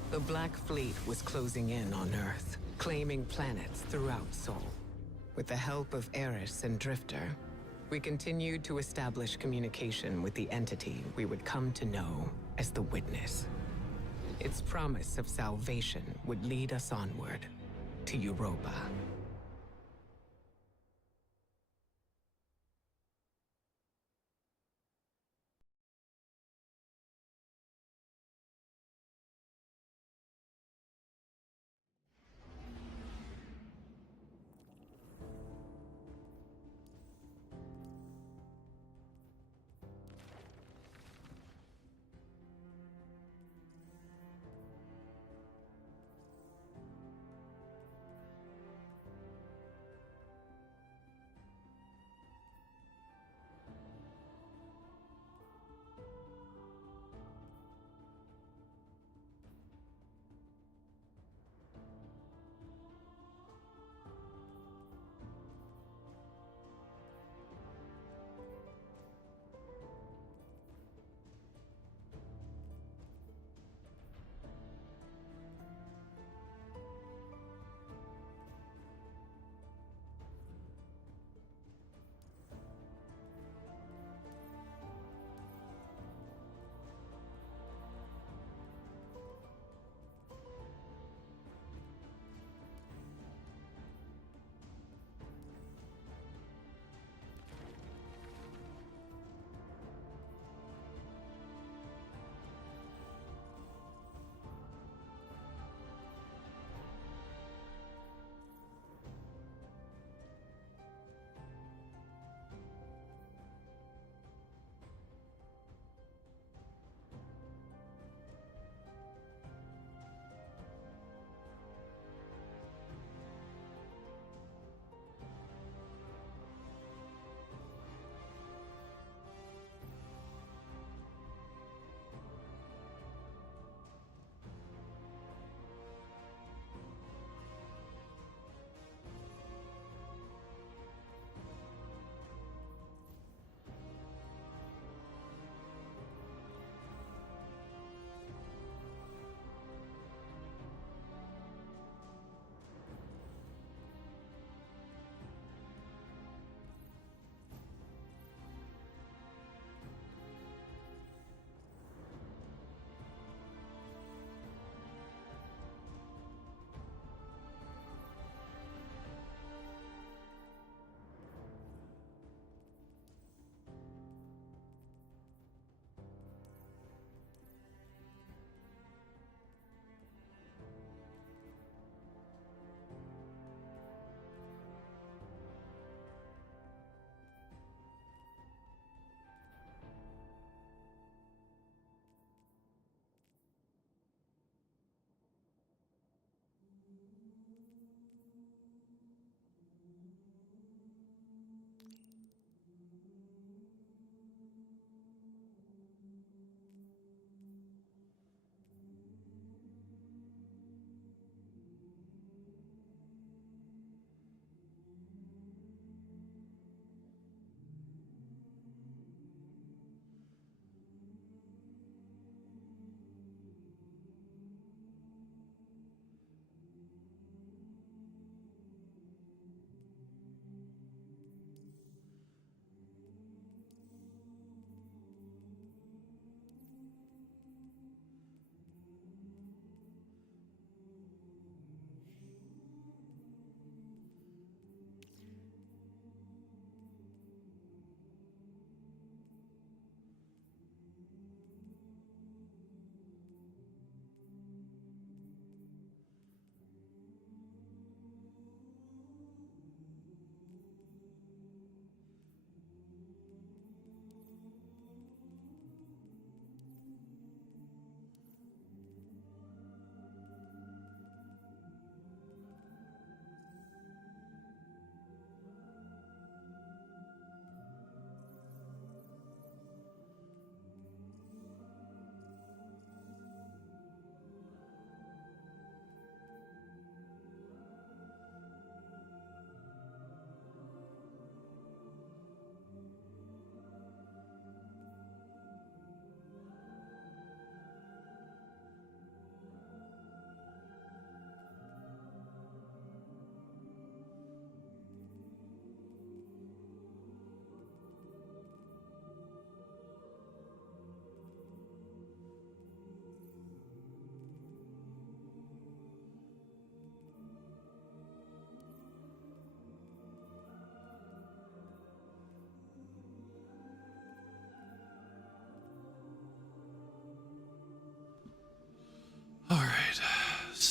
The Black Fleet was closing in on Earth, claiming planets throughout Sol. With the help of Eris and Drifter, we continued to establish communication with the entity we would come to know as the Witness. Its promise of salvation would lead us onward to Europa.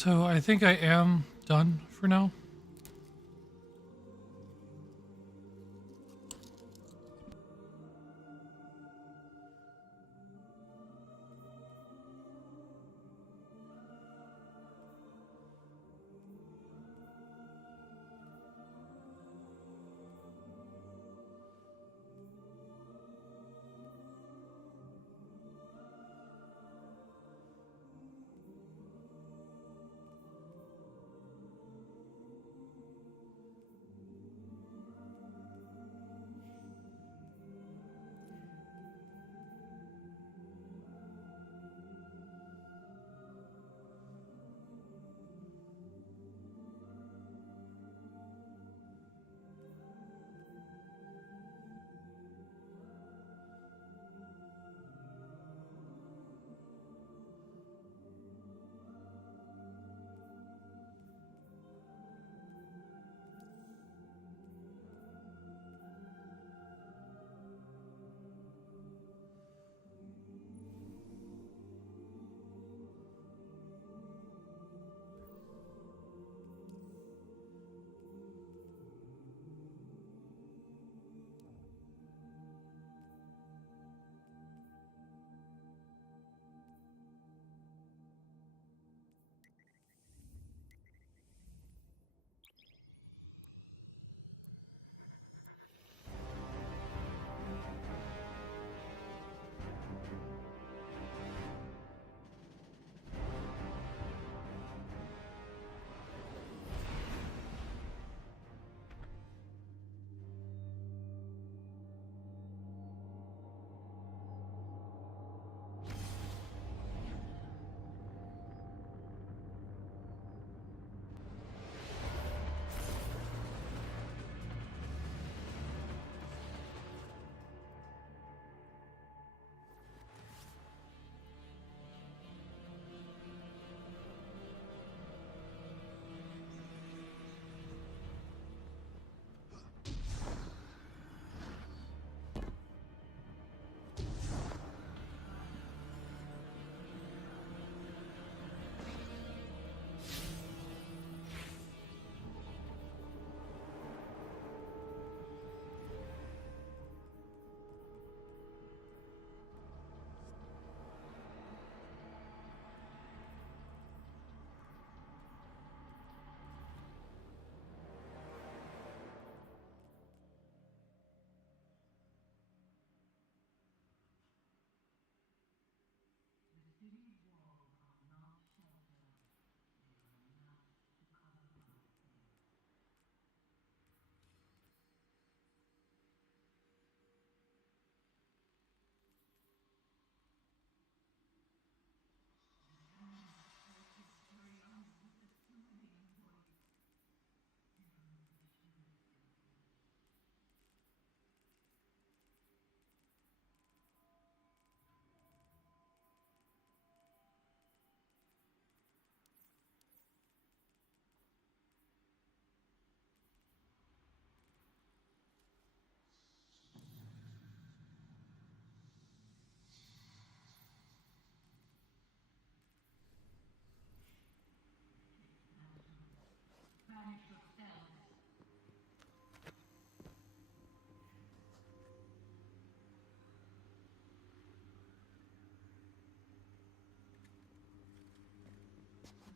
So I think I am done for now.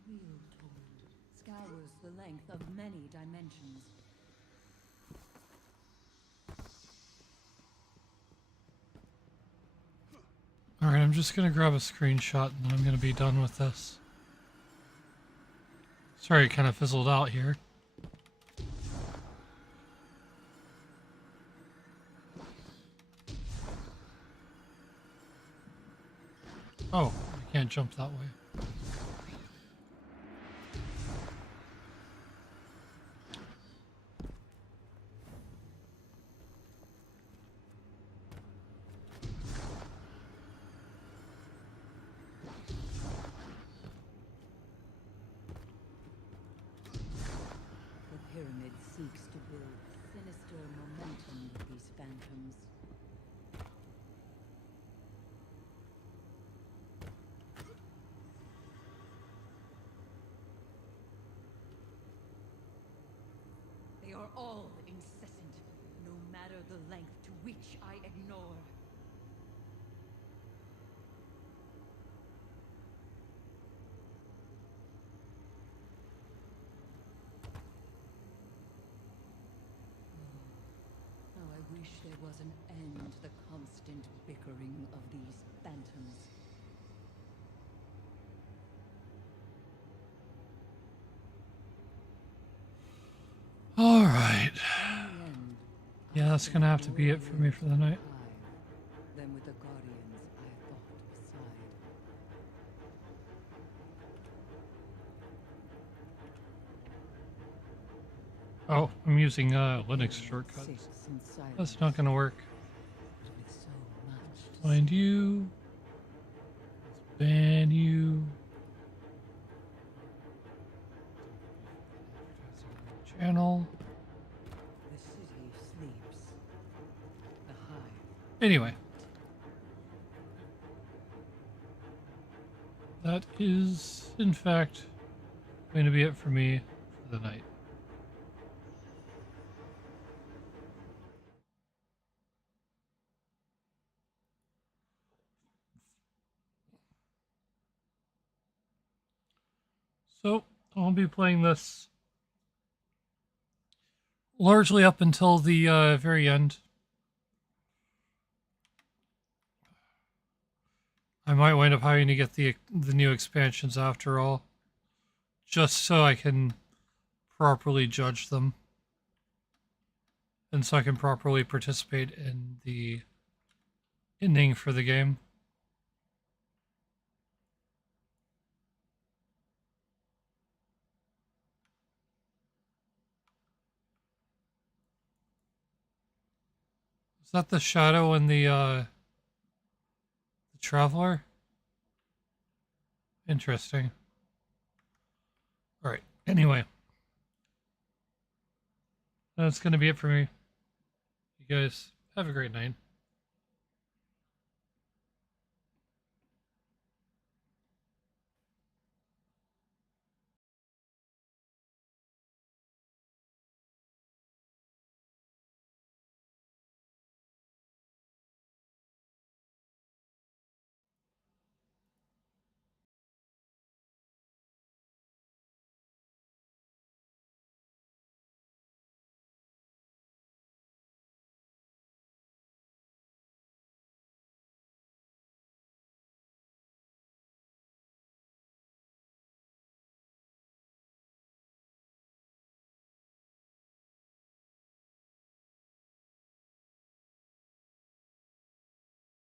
Wheel told scours the length of many dimensions. Alright, I'm just gonna grab a screenshot and then I'm gonna be done with this. Sorry, it kind of fizzled out here. Oh, I can't jump that way. The pyramid seeks to build sinister momentum with these phantoms. are all incessant, no matter the length to which I ignore. How I wish there was an end to the constant bickering of these phantoms. All right. Yeah, that's gonna have to be it for me for the night. Then with the Guardians, I thought aside. Oh, I'm using Linux shortcuts. That's not gonna work. Find you. Ban you. Channel. The city sleeps. The hive. Anyway. That is, in fact, going to be it for me for the night. So, I'll be playing this largely up until the very end. I might wind up having to get the new expansions after all, just so I can properly judge them, and so I can properly participate in the ending for the game. Is that the shadow and the traveler? Interesting. All right. Anyway, that's going to be it for me. You guys have a great night.